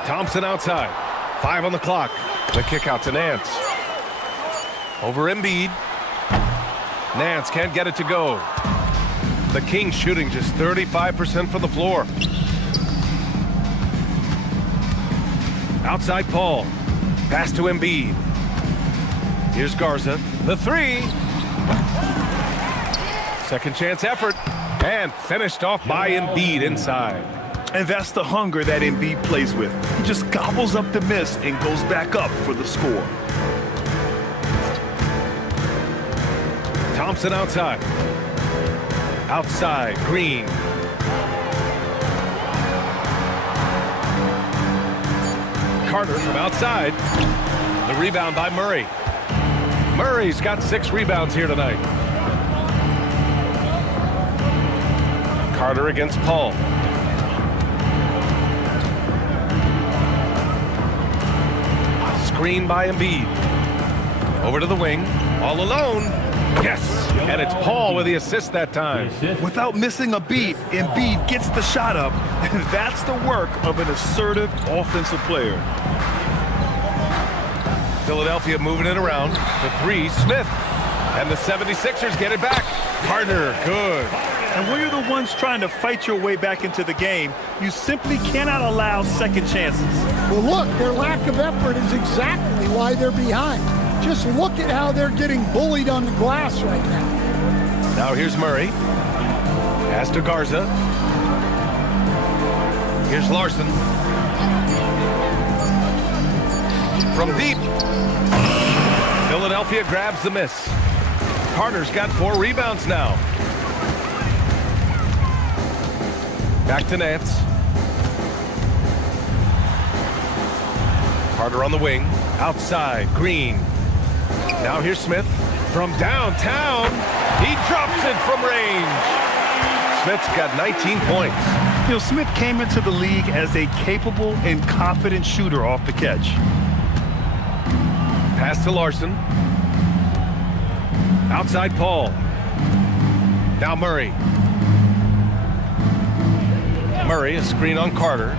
Thompson outside. 5 on the clock. The kick out to Nance. Over Embiid. Nance can't get it to go. The Kings shooting just 35% from the floor. Outside Paul. Pass to Embiid. Here's Garza. The three. Second chance effort. And finished off by Embiid inside. And that's the hunger that Embiid plays with. He just gobbles up the miss and goes back up for the score. Thompson outside. Outside, Green. Carter from outside. The rebound by Murray. Murray's got 6 rebounds here tonight. Carter against Paul. Screen by Embiid. Over to the wing. All alone. Yes. And it's Paul with the assist that time. Without missing a beat, Embiid gets the shot up. And that's the work of an assertive offensive player. Philadelphia moving it around. The three, Smith. And the 76ers get it back. Carter, good. And when you're the ones trying to fight your way back into the game, you simply cannot allow second chances. Well, look, their lack of effort is exactly why they're behind. Just look at how they're getting bullied on the glass right now. Now here's Murray. Pass to Garza. Here's Larson. From deep. Philadelphia grabs the miss. Carter's got 4 rebounds now. Back to Nance. Carter on the wing. Outside, Green. Now here's Smith from downtown. He drops it from range. Smith's got 19 points. You know, Smith came into the league as a capable and confident shooter off the catch. Pass to Larson. Outside Paul. Now Murray. Murray, a screen on Carter.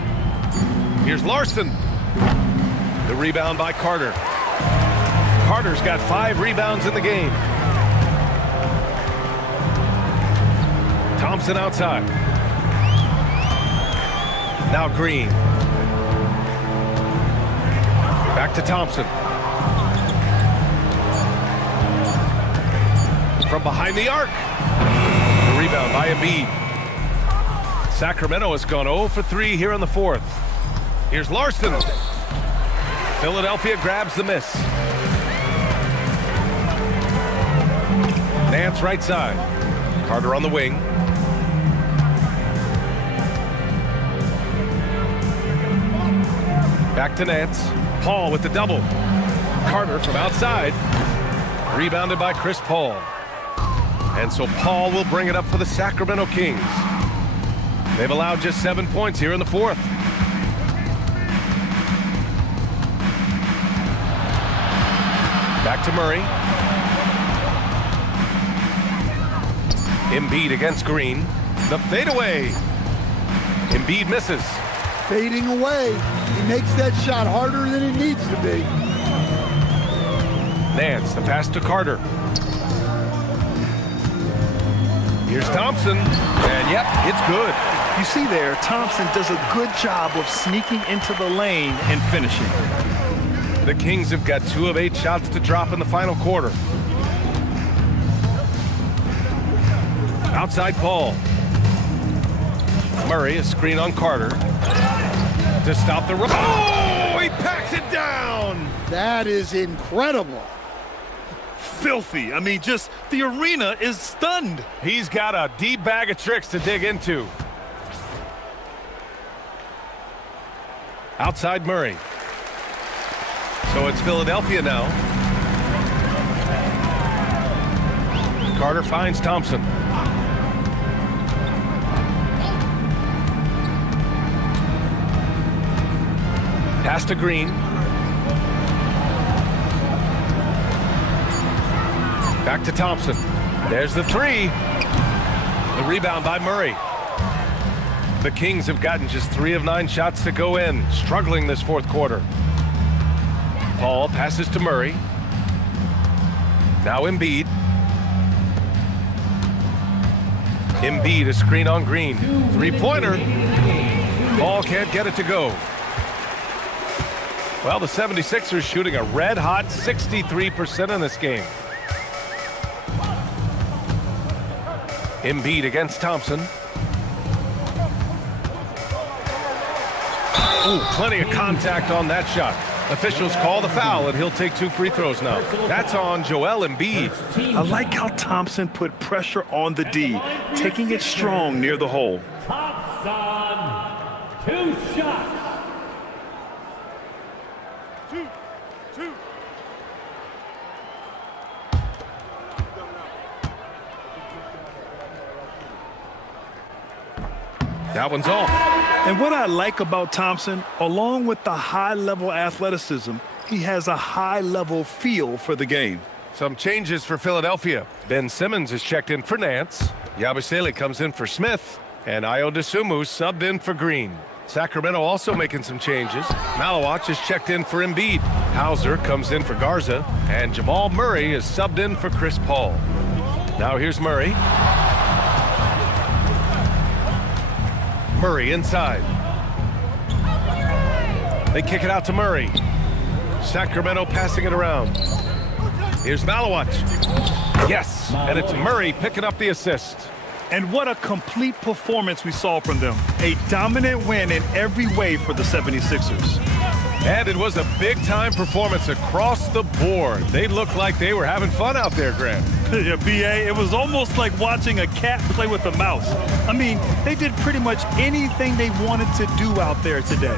Here's Larson. The rebound by Carter. Carter's got 5 rebounds in the game. Thompson outside. Now Green. Back to Thompson. From behind the arc. The rebound by Embiid. Sacramento has gone 0 for 3 here in the 4th. Here's Larson. Philadelphia grabs the miss. Nance right side. Carter on the wing. Back to Nance. Paul with the double. Carter from outside. Rebounded by Chris Paul. And so Paul will bring it up for the Sacramento Kings. They've allowed just 7 points here in the 4th. Back to Murray. Embiid against Green. The fadeaway. Embiid misses. Fading away. He makes that shot harder than it needs to be. Nance, the pass to Carter. Here's Thompson. And yep, it's good. You see there, Thompson does a good job of sneaking into the lane and finishing. The Kings have got 2 of 8 shots to drop in the final quarter. Outside Paul. Murray, a screen on Carter. To stop the run. Oh, he packs it down. That is incredible. Filthy. I mean, just the arena is stunned. He's got a deep bag of tricks to dig into. Outside Murray. So it's Philadelphia now. Carter finds Thompson. Pass to Green. Back to Thompson. There's the 3. The rebound by Murray. The Kings have gotten just 3 of 9 shots to go in, struggling this 4th quarter. Paul passes to Murray. Now Embiid. Embiid, a screen on Green. Three-pointer. Paul can't get it to go. Well, the 76ers shooting a red-hot 63% in this game. Embiid against Thompson. Ooh, plenty of contact on that shot. Officials call the foul, and he'll take 2 free throws now. That's on Joel Embiid. I like how Thompson put pressure on the D, taking it strong near the hole. Thompson, 2 shots. Two. That one's off. And what I like about Thompson, along with the high-level athleticism, he has a high-level feel for the game. Some changes for Philadelphia. Ben Simmons is checked in for Nance. Yabusele comes in for Smith. And Ayo Dosunmu subbed in for Green. Sacramento also making some changes. Malawach is checked in for Embiid. Hauser comes in for Garza. And Jamal Murray is subbed in for Chris Paul. Now here's Murray. Murray inside. They kick it out to Murray. Sacramento passing it around. Here's Malawach. Yes, and it's Murray picking up the assist. And what a complete performance we saw from them. A dominant win in every way for the 76ers. And it was a big-time performance across the board. They looked like they were having fun out there, Grant. Yeah, B.A., it was almost like watching a cat play with a mouse. I mean, they did pretty much anything they wanted to do out there today.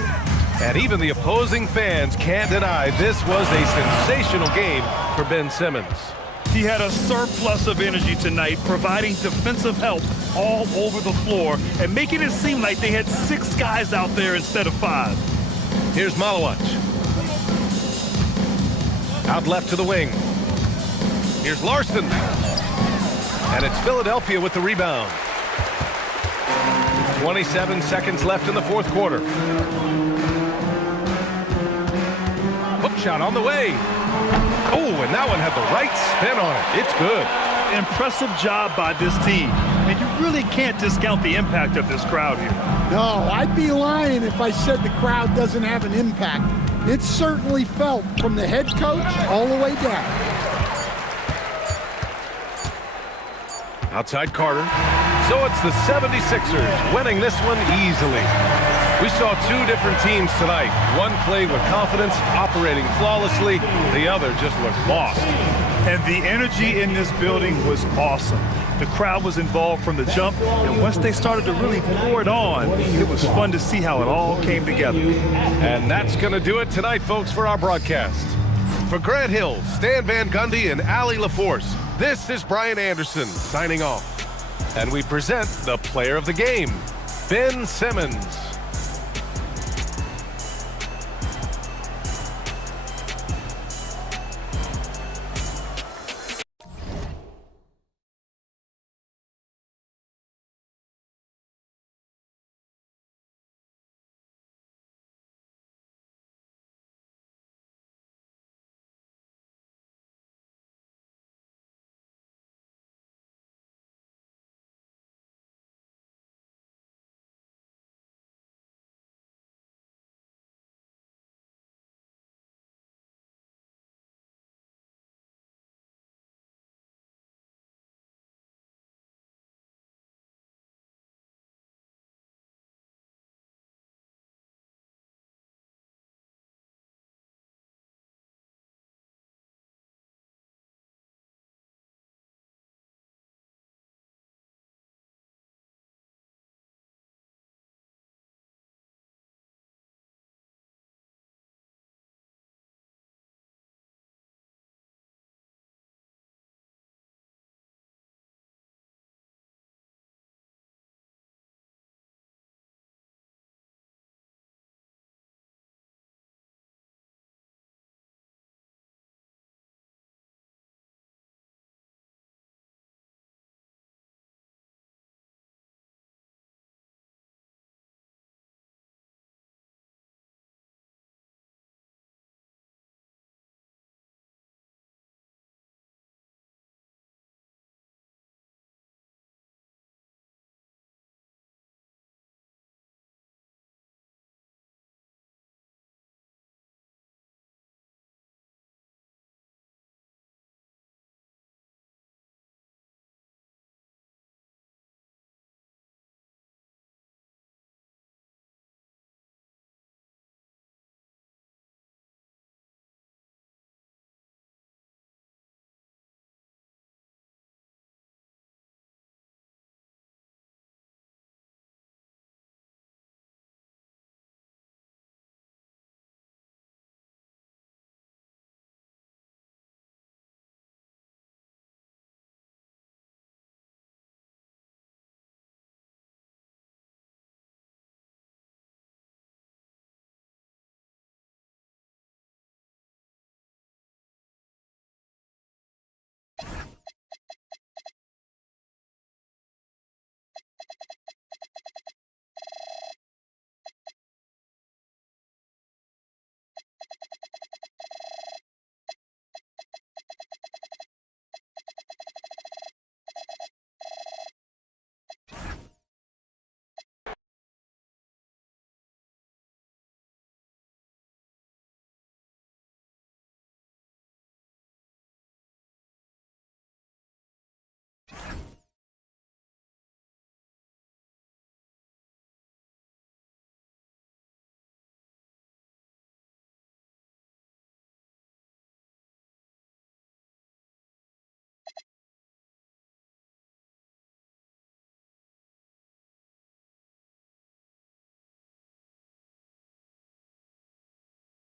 And even the opposing fans can't deny this was a sensational game for Ben Simmons. He had a surplus of energy tonight, providing defensive help all over the floor and making it seem like they had 6 guys out there instead of 5. Here's Malawach. Out left to the wing. Here's Larson. And it's Philadelphia with the rebound. 27 seconds left in the fourth quarter. Hook shot on the way. Oh, and that one had the right spin on it. It's good. Impressive job by this team. And you really can't discount the impact of this crowd here. No, I'd be lying if I said the crowd doesn't have an impact. It's certainly felt from the head coach all the way down. Outside Carter. So it's the 76ers winning this one easily. We saw 2 different teams tonight. One played with confidence, operating flawlessly. The other just looked lost. And the energy in this building was awesome. The crowd was involved from the jump, and once they started to really pour it on, it was fun to see how it all came together. And that's going to do it tonight, folks, for our broadcast. For Grant Hill, Stan Van Gundy, and Allie LaForce, this is Brian Anderson signing off. And we present the player of the game, Ben Simmons.